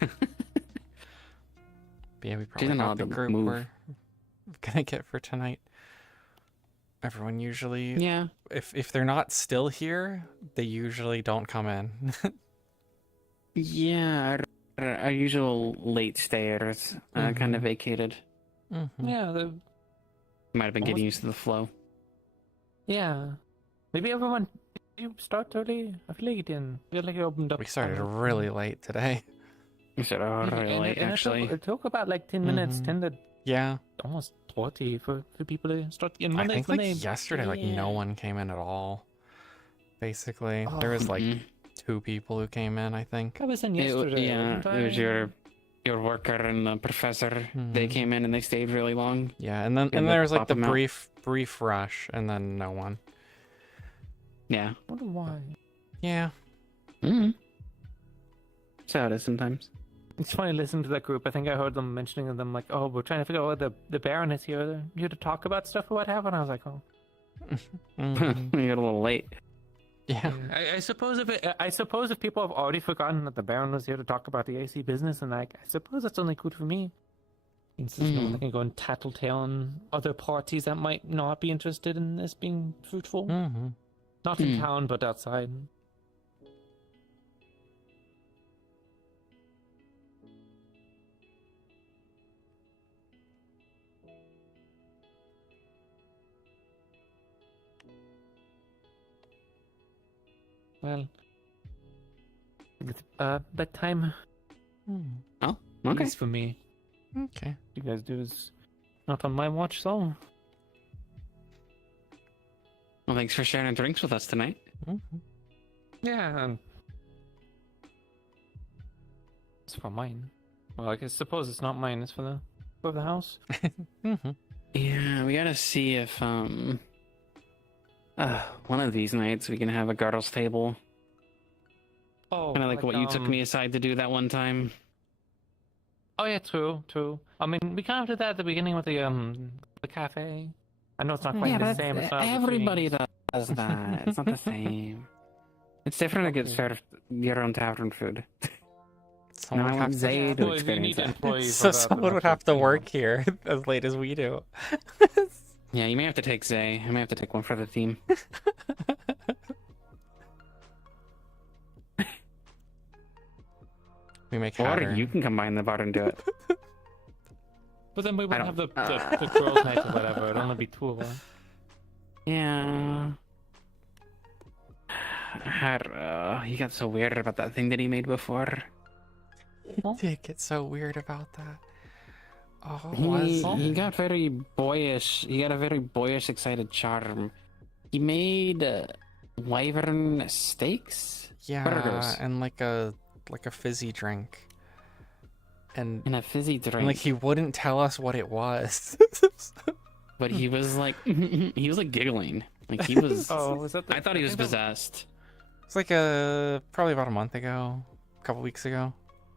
But yeah, we probably got the group we're gonna get for tonight. Everyone usually, yeah. If they're not still here, they usually don't come in. Yeah, our usual late stayers kind of vacated. Yeah, they might have been getting used to the flow. Yeah. Maybe everyone. Did you start early? I feel like you didn't. I feel like you opened up. We started really late today. We started really late, actually. It took about like 10 minutes, 10 to almost 40 for people to start. I think like yesterday, like no one came in at all. Basically, there was like 2 people who came in. I think I was in yesterday. It was your worker and the professor. They came in and they stayed really long. Yeah, and then there was like the brief rush, and then no one. Yeah. I wonder why. Yeah. Mm. That's how it is sometimes. It's funny listening to that group. I think I heard them mentioning them like, "Oh, we're trying to figure out whether the Baron is here. They're here to talk about stuff or what have." And I was like, "Oh, We got a little late." Yeah. I suppose if people have already forgotten that the Baron was here to talk about the AC business, and like, I suppose that's only good for me. Means there's no one that can go and tattletale on other parties that might not be interested in this being fruitful. Not in town, but outside. Well, it's bedtime. Oh, At okay. least for me. Okay. You guys do is not on my watch, so. Well, thanks for sharing drinks with us tonight. Yeah. It's for mine. Well, I suppose it's not mine. It's for the house. Yeah, we gotta see if one of these nights we can have a girls' table. Oh, kind of like what you took me aside to do that one time. Oh yeah, true. I mean, we kind of did that at the beginning with the cafe. I know it's not quite the same. It's not Everybody does that. It's not the same. It's different to get served your own tavern food. Someone Now I would want have Zay to Well, if you experience need it. employees So for that, someone then would that's have to work here as late as we do. Yeah, you may have to take Zay. I may have to take one for the theme. We make Or Hatter. you can combine the bar and do it. But then we wouldn't have the don't- girls' night or whatever. It'd only be two of us. Yeah. He got so weird about that thing that he made before. Did get so weird about that. Oh, He got very boyish. He got a very boyish, excited charm. He made wyvern steaks. Yeah, burgers. and like a fizzy drink. And a fizzy drink. And like he wouldn't tell us what it was. But he was like, he was like giggling. Like he was. Oh, was that? I thought he was possessed. It's like probably about a month ago, a couple weeks ago.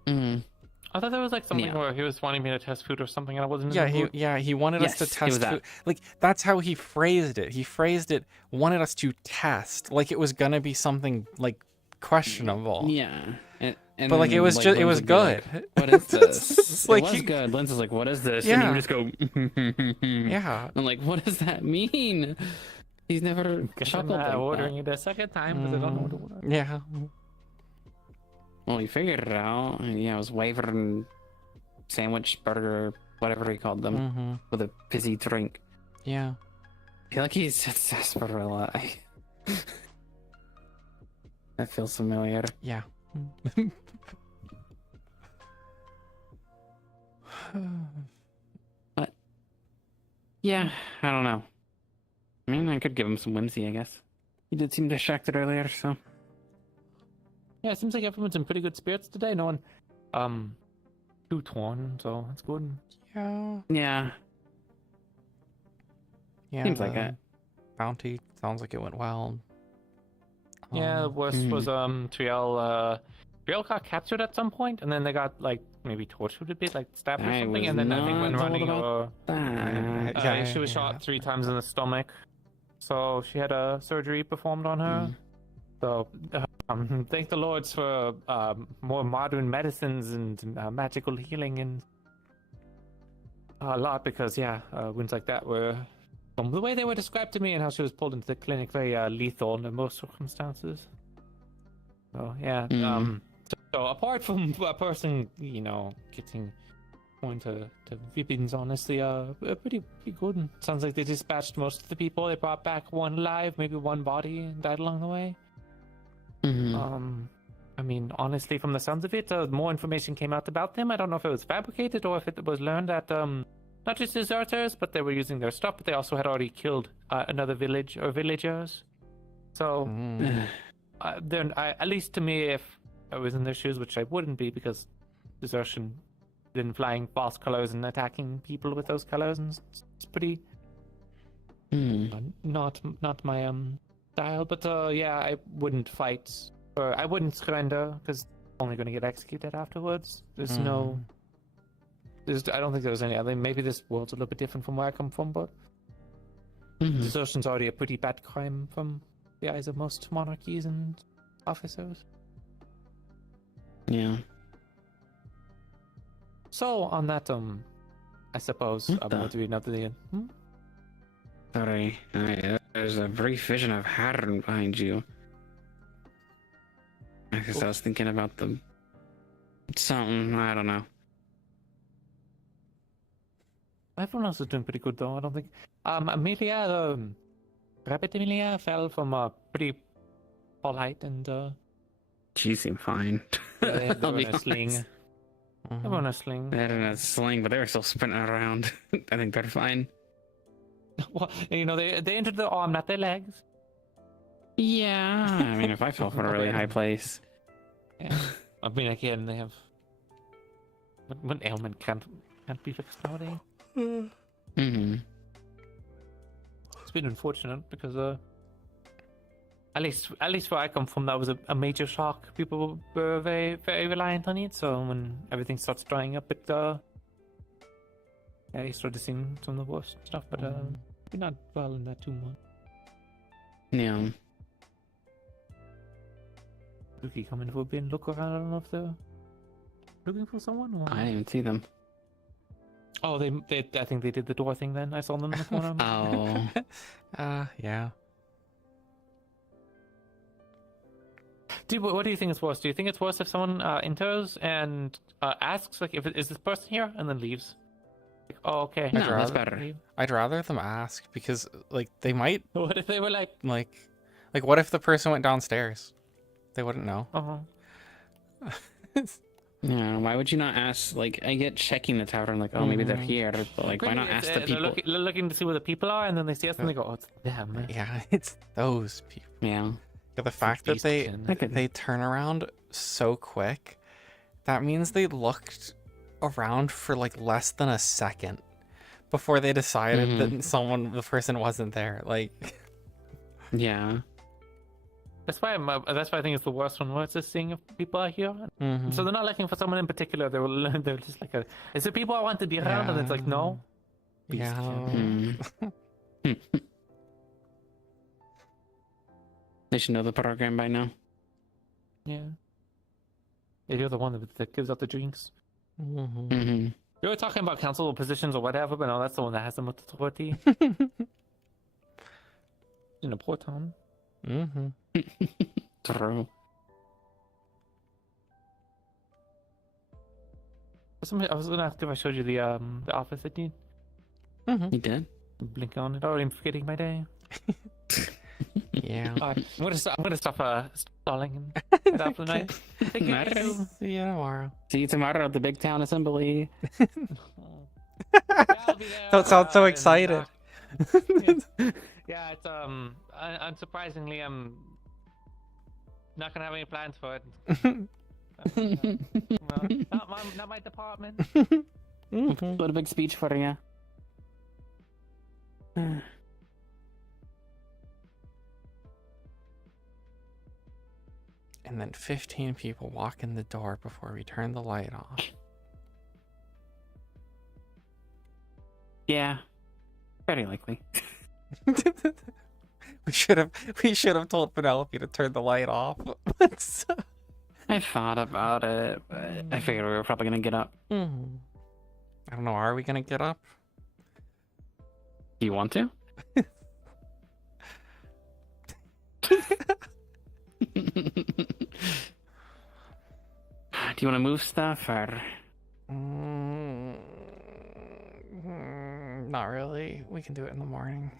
I thought there was like something where he was wanting me to test food or something, and I wasn't. Yeah, in the mood. he wanted us to test food. Like that's how he phrased it. He phrased it, wanted us to test, like it was gonna be something like questionable. Yeah. And but like it was just, it was good. Like, what is this? Like it was good. Lynn's was like, what is this? Yeah. And he would just go, yeah. I'm like, what does that mean? He's never chuckled like ordering that. it a second time because I don't know what to order. Yeah. Well, he figured it out. Yeah, it was wyvern sandwich, burger, whatever he called them, with a fizzy drink. Yeah. I feel like he said sarsaparilla. That feels familiar. Yeah. But yeah, I don't know. I mean, I could give him some whimsy, I guess. He did seem distracted earlier, so. Yeah, it seems like everyone's in pretty good spirits today. No one, too torn, so that's good. Yeah. Yeah. Yeah. Seems like it. Bounty sounds like it went well. Yeah, the worst was Triel. Triel got captured at some point, and then they got like maybe tortured a bit, like stabbed or I something, was and then I think went not running. told Or that. she was shot 3 times in the stomach, so she had a surgery performed on her. So thank the lords for more modern medicines and magical healing and a lot, because wounds like that were, from the way they were described to me and how she was pulled into the clinic, very lethal under most circumstances. So yeah, so apart from a person, getting going to ribbons, honestly, pretty good. Sounds like they dispatched most of the people. They brought back one alive, maybe one body, and died along the way. I mean, honestly, from the sounds of it, more information came out about them. I don't know if it was fabricated or if it was learned that not just deserters, but they were using their stuff, but they also had already killed another village or villagers. So, at least to me, if I was in their shoes, which I wouldn't be, because desertion, then flying false colors and attacking people with those colors, and it's pretty not my style. But I wouldn't fight Or I wouldn't surrender because I'm only going to get executed afterwards. There's no. I don't think there was any other. Maybe this world's a little bit different from where I come from, but desertion's already a pretty bad crime from the eyes of most monarchies and officers. Yeah. So on that, I suppose I'm going to read another. Sorry, there's a brief vision of Harren behind you. I guess I was thinking about something, I don't know. Everyone else is doing pretty good though, I don't think. Amelia, Rabbit Amelia fell from a pretty tall height and She seemed fine. yeah, they I'll were be in a sling. honest. They were in a sling. They had in a sling, but they were still sprinting around. I think they're fine. Well, you know, they entered the arm, not their legs. Yeah, I mean, if I fell from a really high place. Yeah. I mean, again, they have. What ailment can't be fixed nowadays? Mm-hmm. It's been unfortunate because at least where I come from, that was a major shock. People were very, very reliant on it. So when everything starts drying up, yeah, you started seeing some of the worst stuff. But we're not dwelling that too much. Yeah. Luki coming for a bit and look around. I don't know if they're looking for someone. Or... I didn't even see them. Oh, they I think they did the door thing then. I saw them in the corner. Oh. Yeah. What do you think is worse? Do you think it's worse if someone enters and asks, like, is this person here, and then leaves? Like, oh, okay. No, that's better. I'd rather them ask because, like, they might. What if they were like, what if the person went downstairs? They wouldn't know. Yeah, why would you not ask? Like, I get checking the tavern, like, oh, maybe they're here, but like, why not ask the people? They're looking to see where the people are, and then they see us, and they go, "Oh, it's them." Yeah, it's those people. Yeah. The fact that they turn around so quick, that means they looked around for like less than a second before they decided that the person wasn't there. Like, yeah. That's why I think it's the worst one. Where it's just seeing if people are here. So they're not looking for someone in particular. They're just like, is there people I want to be around? And it's like, no. They should know the program by now. Yeah. You're the one that gives out the drinks. Mm-hmm. You were talking about council positions or whatever, but no, that's the one that has the most authority. In a poor town. True. I was gonna ask if I showed you the office I did. You did? Blink on it. Oh, I'm forgetting my day. Yeah. I'm gonna stop stalling and head out for the night. Thank you. See you tomorrow. See you tomorrow at the big town assembly. Don't sound so excited. Yeah, it's unsurprisingly, I'm not gonna have any plans for it. Well, not my department. What a big speech for you. And then 15 people walk in the door before we turn the light off. Yeah, very likely. We should have told Penelope to turn the light off. I thought about it, but I figured we were probably gonna get up. I don't know. Are we gonna get up? Do you want to? Do you want to move stuff or? Not really. We can do it in the morning.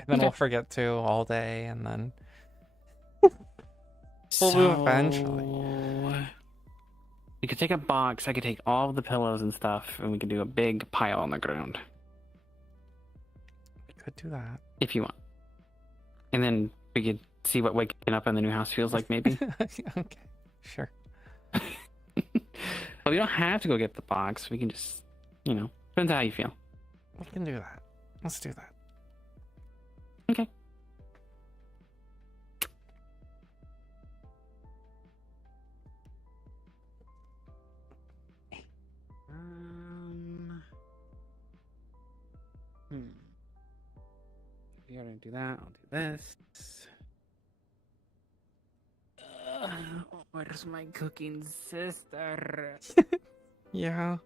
And then we'll forget to all day, and then we'll move eventually. We could take a box. I could take all of the pillows and stuff, and we could do a big pile on the ground. We could do that. If you want. And then we could see what waking up in the new house feels like, maybe. Okay, sure. Well, we don't have to go get the box. We can just, depends how you feel. We can do that. Let's do that. Okay. If you're gonna do that, I'll do this. Where's my cooking sister? Yeah.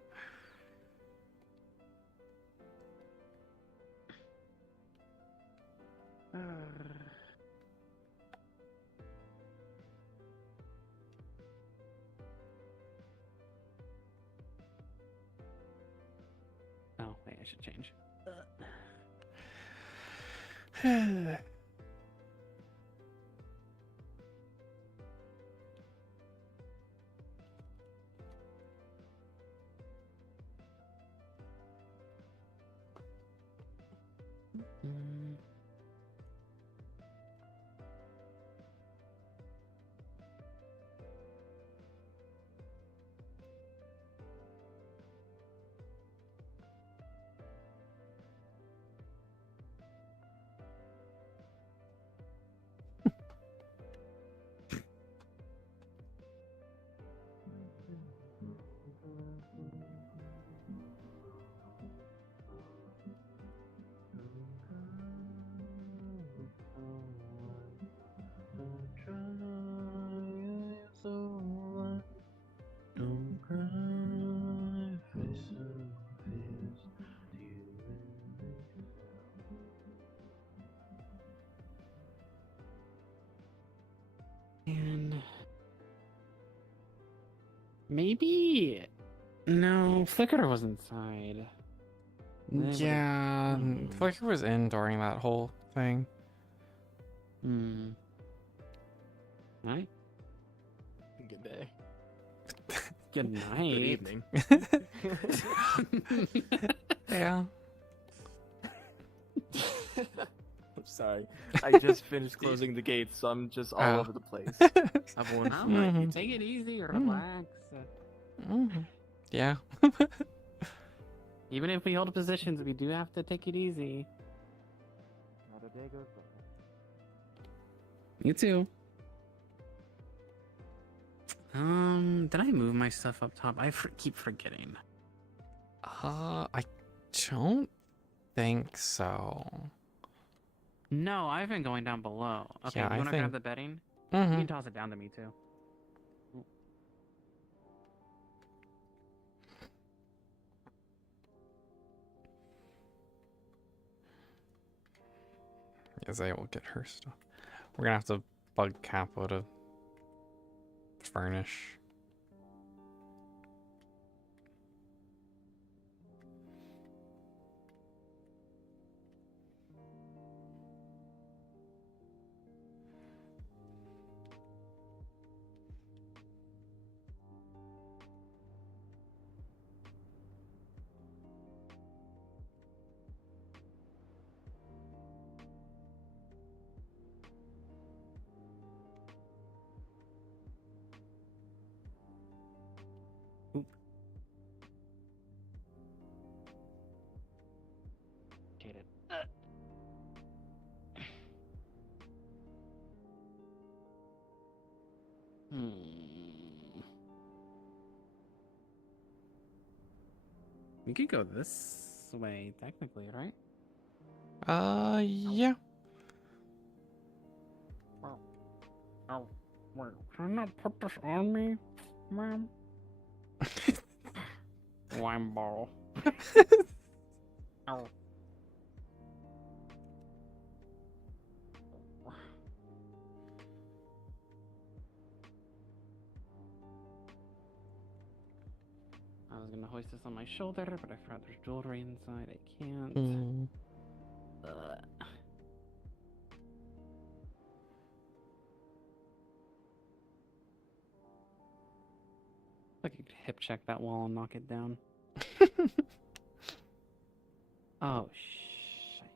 Oh, wait, I should change. Don't cry, face of his. Do you really And maybe no, Flicker was inside. Yeah, Flicker was in during that whole thing. Night. Good day. Good night. Good evening. Yeah. I'm sorry. I just finished closing the gates, so I'm just all over the place. Take it easy, relax. Yeah. Even if we hold positions, we do have to take it easy. Not a day goes by. You too. Did I move my stuff up top? I keep forgetting. I don't think so. No, I've been going down below. Okay, Yeah, you I wanna think- grab the bedding? Mhm. You can toss it down to me too. Zeyna will get her stuff. We're gonna have to bug Capo to furnish. We could go this way, technically, right? Yeah. Oh, wait, can you not put this on me, ma'am? Wine ball. Ow. I was gonna hoist this on my shoulder, but I forgot there's jewelry inside. I can't. I could hip check that wall and knock it down. Oh, shit.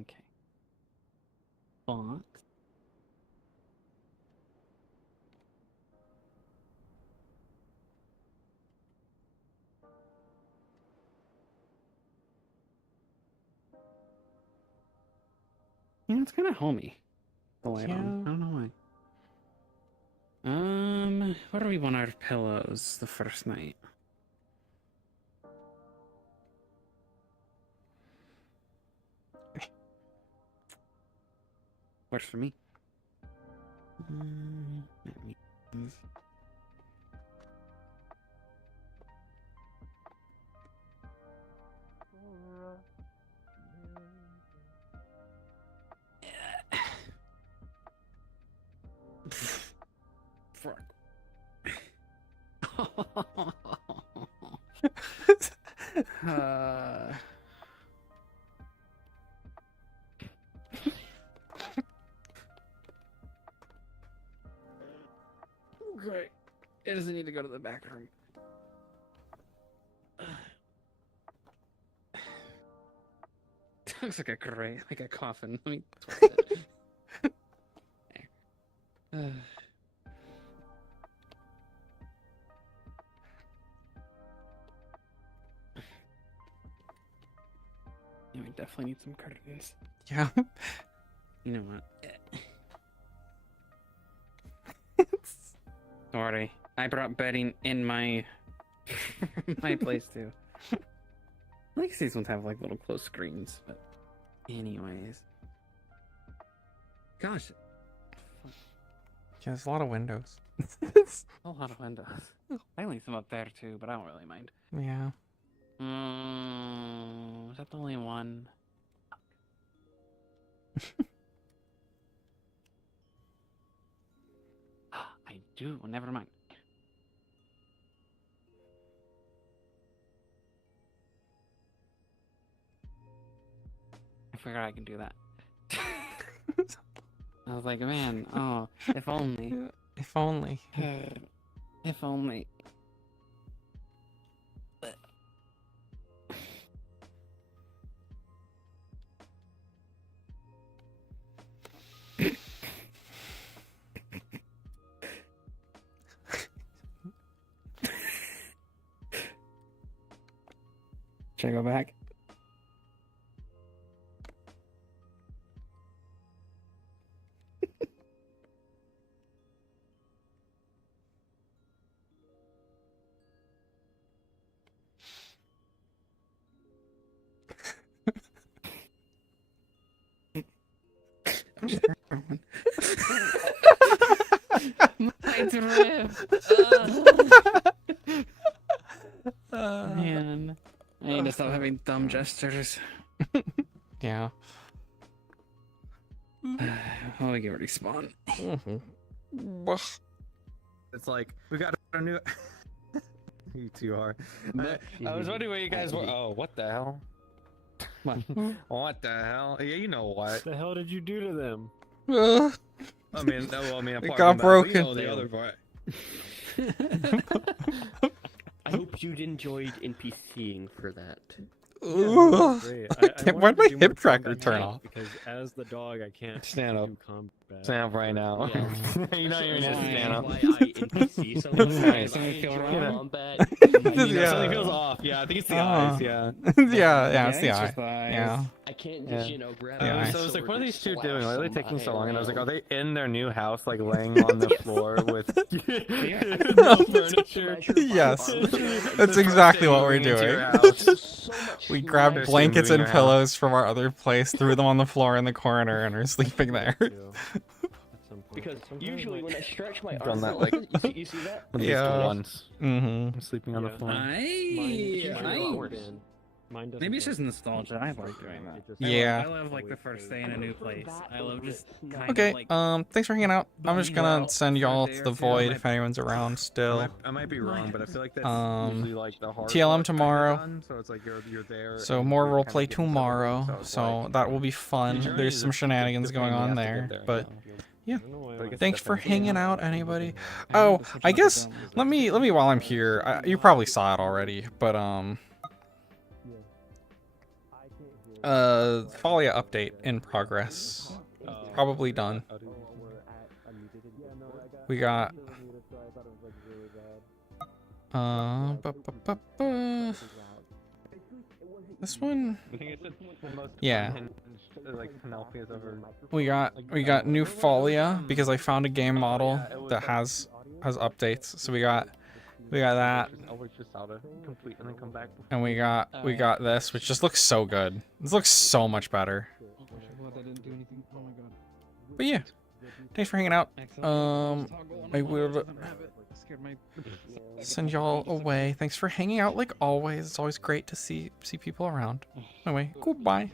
Okay. Box. Yeah, it's kind of homey. The light on. I don't know why. Where do we want our pillows the first night? Works for me. Fuck. Great. It doesn't need to go to the back room. Looks like a gray, like a coffin. Let me twist it. There. Yeah, we definitely need some curtains. Yeah. You know what? Don't worry. I brought bedding in my my place too. I like these ones have like little close screens, but anyways. Gosh. Yeah, there's a lot of windows. A lot of windows. I leave some up there too, but I don't really mind. Yeah. Is that the only one? I do. Never mind. I figured I can do that. I was like, man, oh, if only. If only. If only. Should I go back? My drip. Man, I need to stop having dumb gestures. Yeah. Oh, we get already spawn. It's like we got a new. You two are. I was wondering where you guys were. Oh, what the hell? What the hell? Yeah, you know what? What the hell did you do to them? I mean, It apart got from that, broken. you know the other part. I hope you enjoyed NPCing for that. Ugh. Great. Why'd my hip tracker turn off? Because as the dog, I can't Stand up. do combat. Stand up right now. Yeah. You're not even just stand up. Why I NPC someone? Nice. Something feel combat. Yeah. Something feels off. Yeah, I think it's the eyes. Yeah. Yeah, it's the it's eye. just the eyes. Yeah. I can't just, grab Yeah. my So I was like, sword what are and these two slash doing? Why are they taking somebody so long? And I was like, are around. they in their new house, like laying on the floor with No furniture? Yes. That's exactly what we're doing. We grabbed They're blankets moving and your pillows from our other place, threw them on the floor in the corner, and are sleeping there. Because usually when I stretch my Done arms that, out, like, you see that? at least Yeah. once. Mm-hmm. I'm sleeping on the floor. Maybe it's just nostalgia. I like doing that. Yeah. I love like the first day in a new place. I love just kind Okay, of like. thanks for hanging out. I'm just gonna send y'all to the void if anyone's around still. I might be wrong, but I feel like that's usually like the hard TLM part tomorrow. kinda done, so it's like you're there. So and more you're kinda roleplay getting settled in, tomorrow, it's so like, that will be fun. the journey There's is some a shenanigans good going thing, you on have to there, get there, but yeah. But I guess Thanks for definitely hanging out, anybody. Oh, I guess let me while I'm here. You probably saw it already, but Folia update in progress. Probably done. We got this one. I think it's the most Yeah. unhinged, like Penelope has ever. We got new Folia because I found a game model that has updates. So we got that, Always just out of complete and then come back. and we got this, which just looks so good. This looks so much better. But yeah, thanks for hanging out. I will send y'all away. Thanks for hanging out like always. It's always great to see people around. Anyway, goodbye.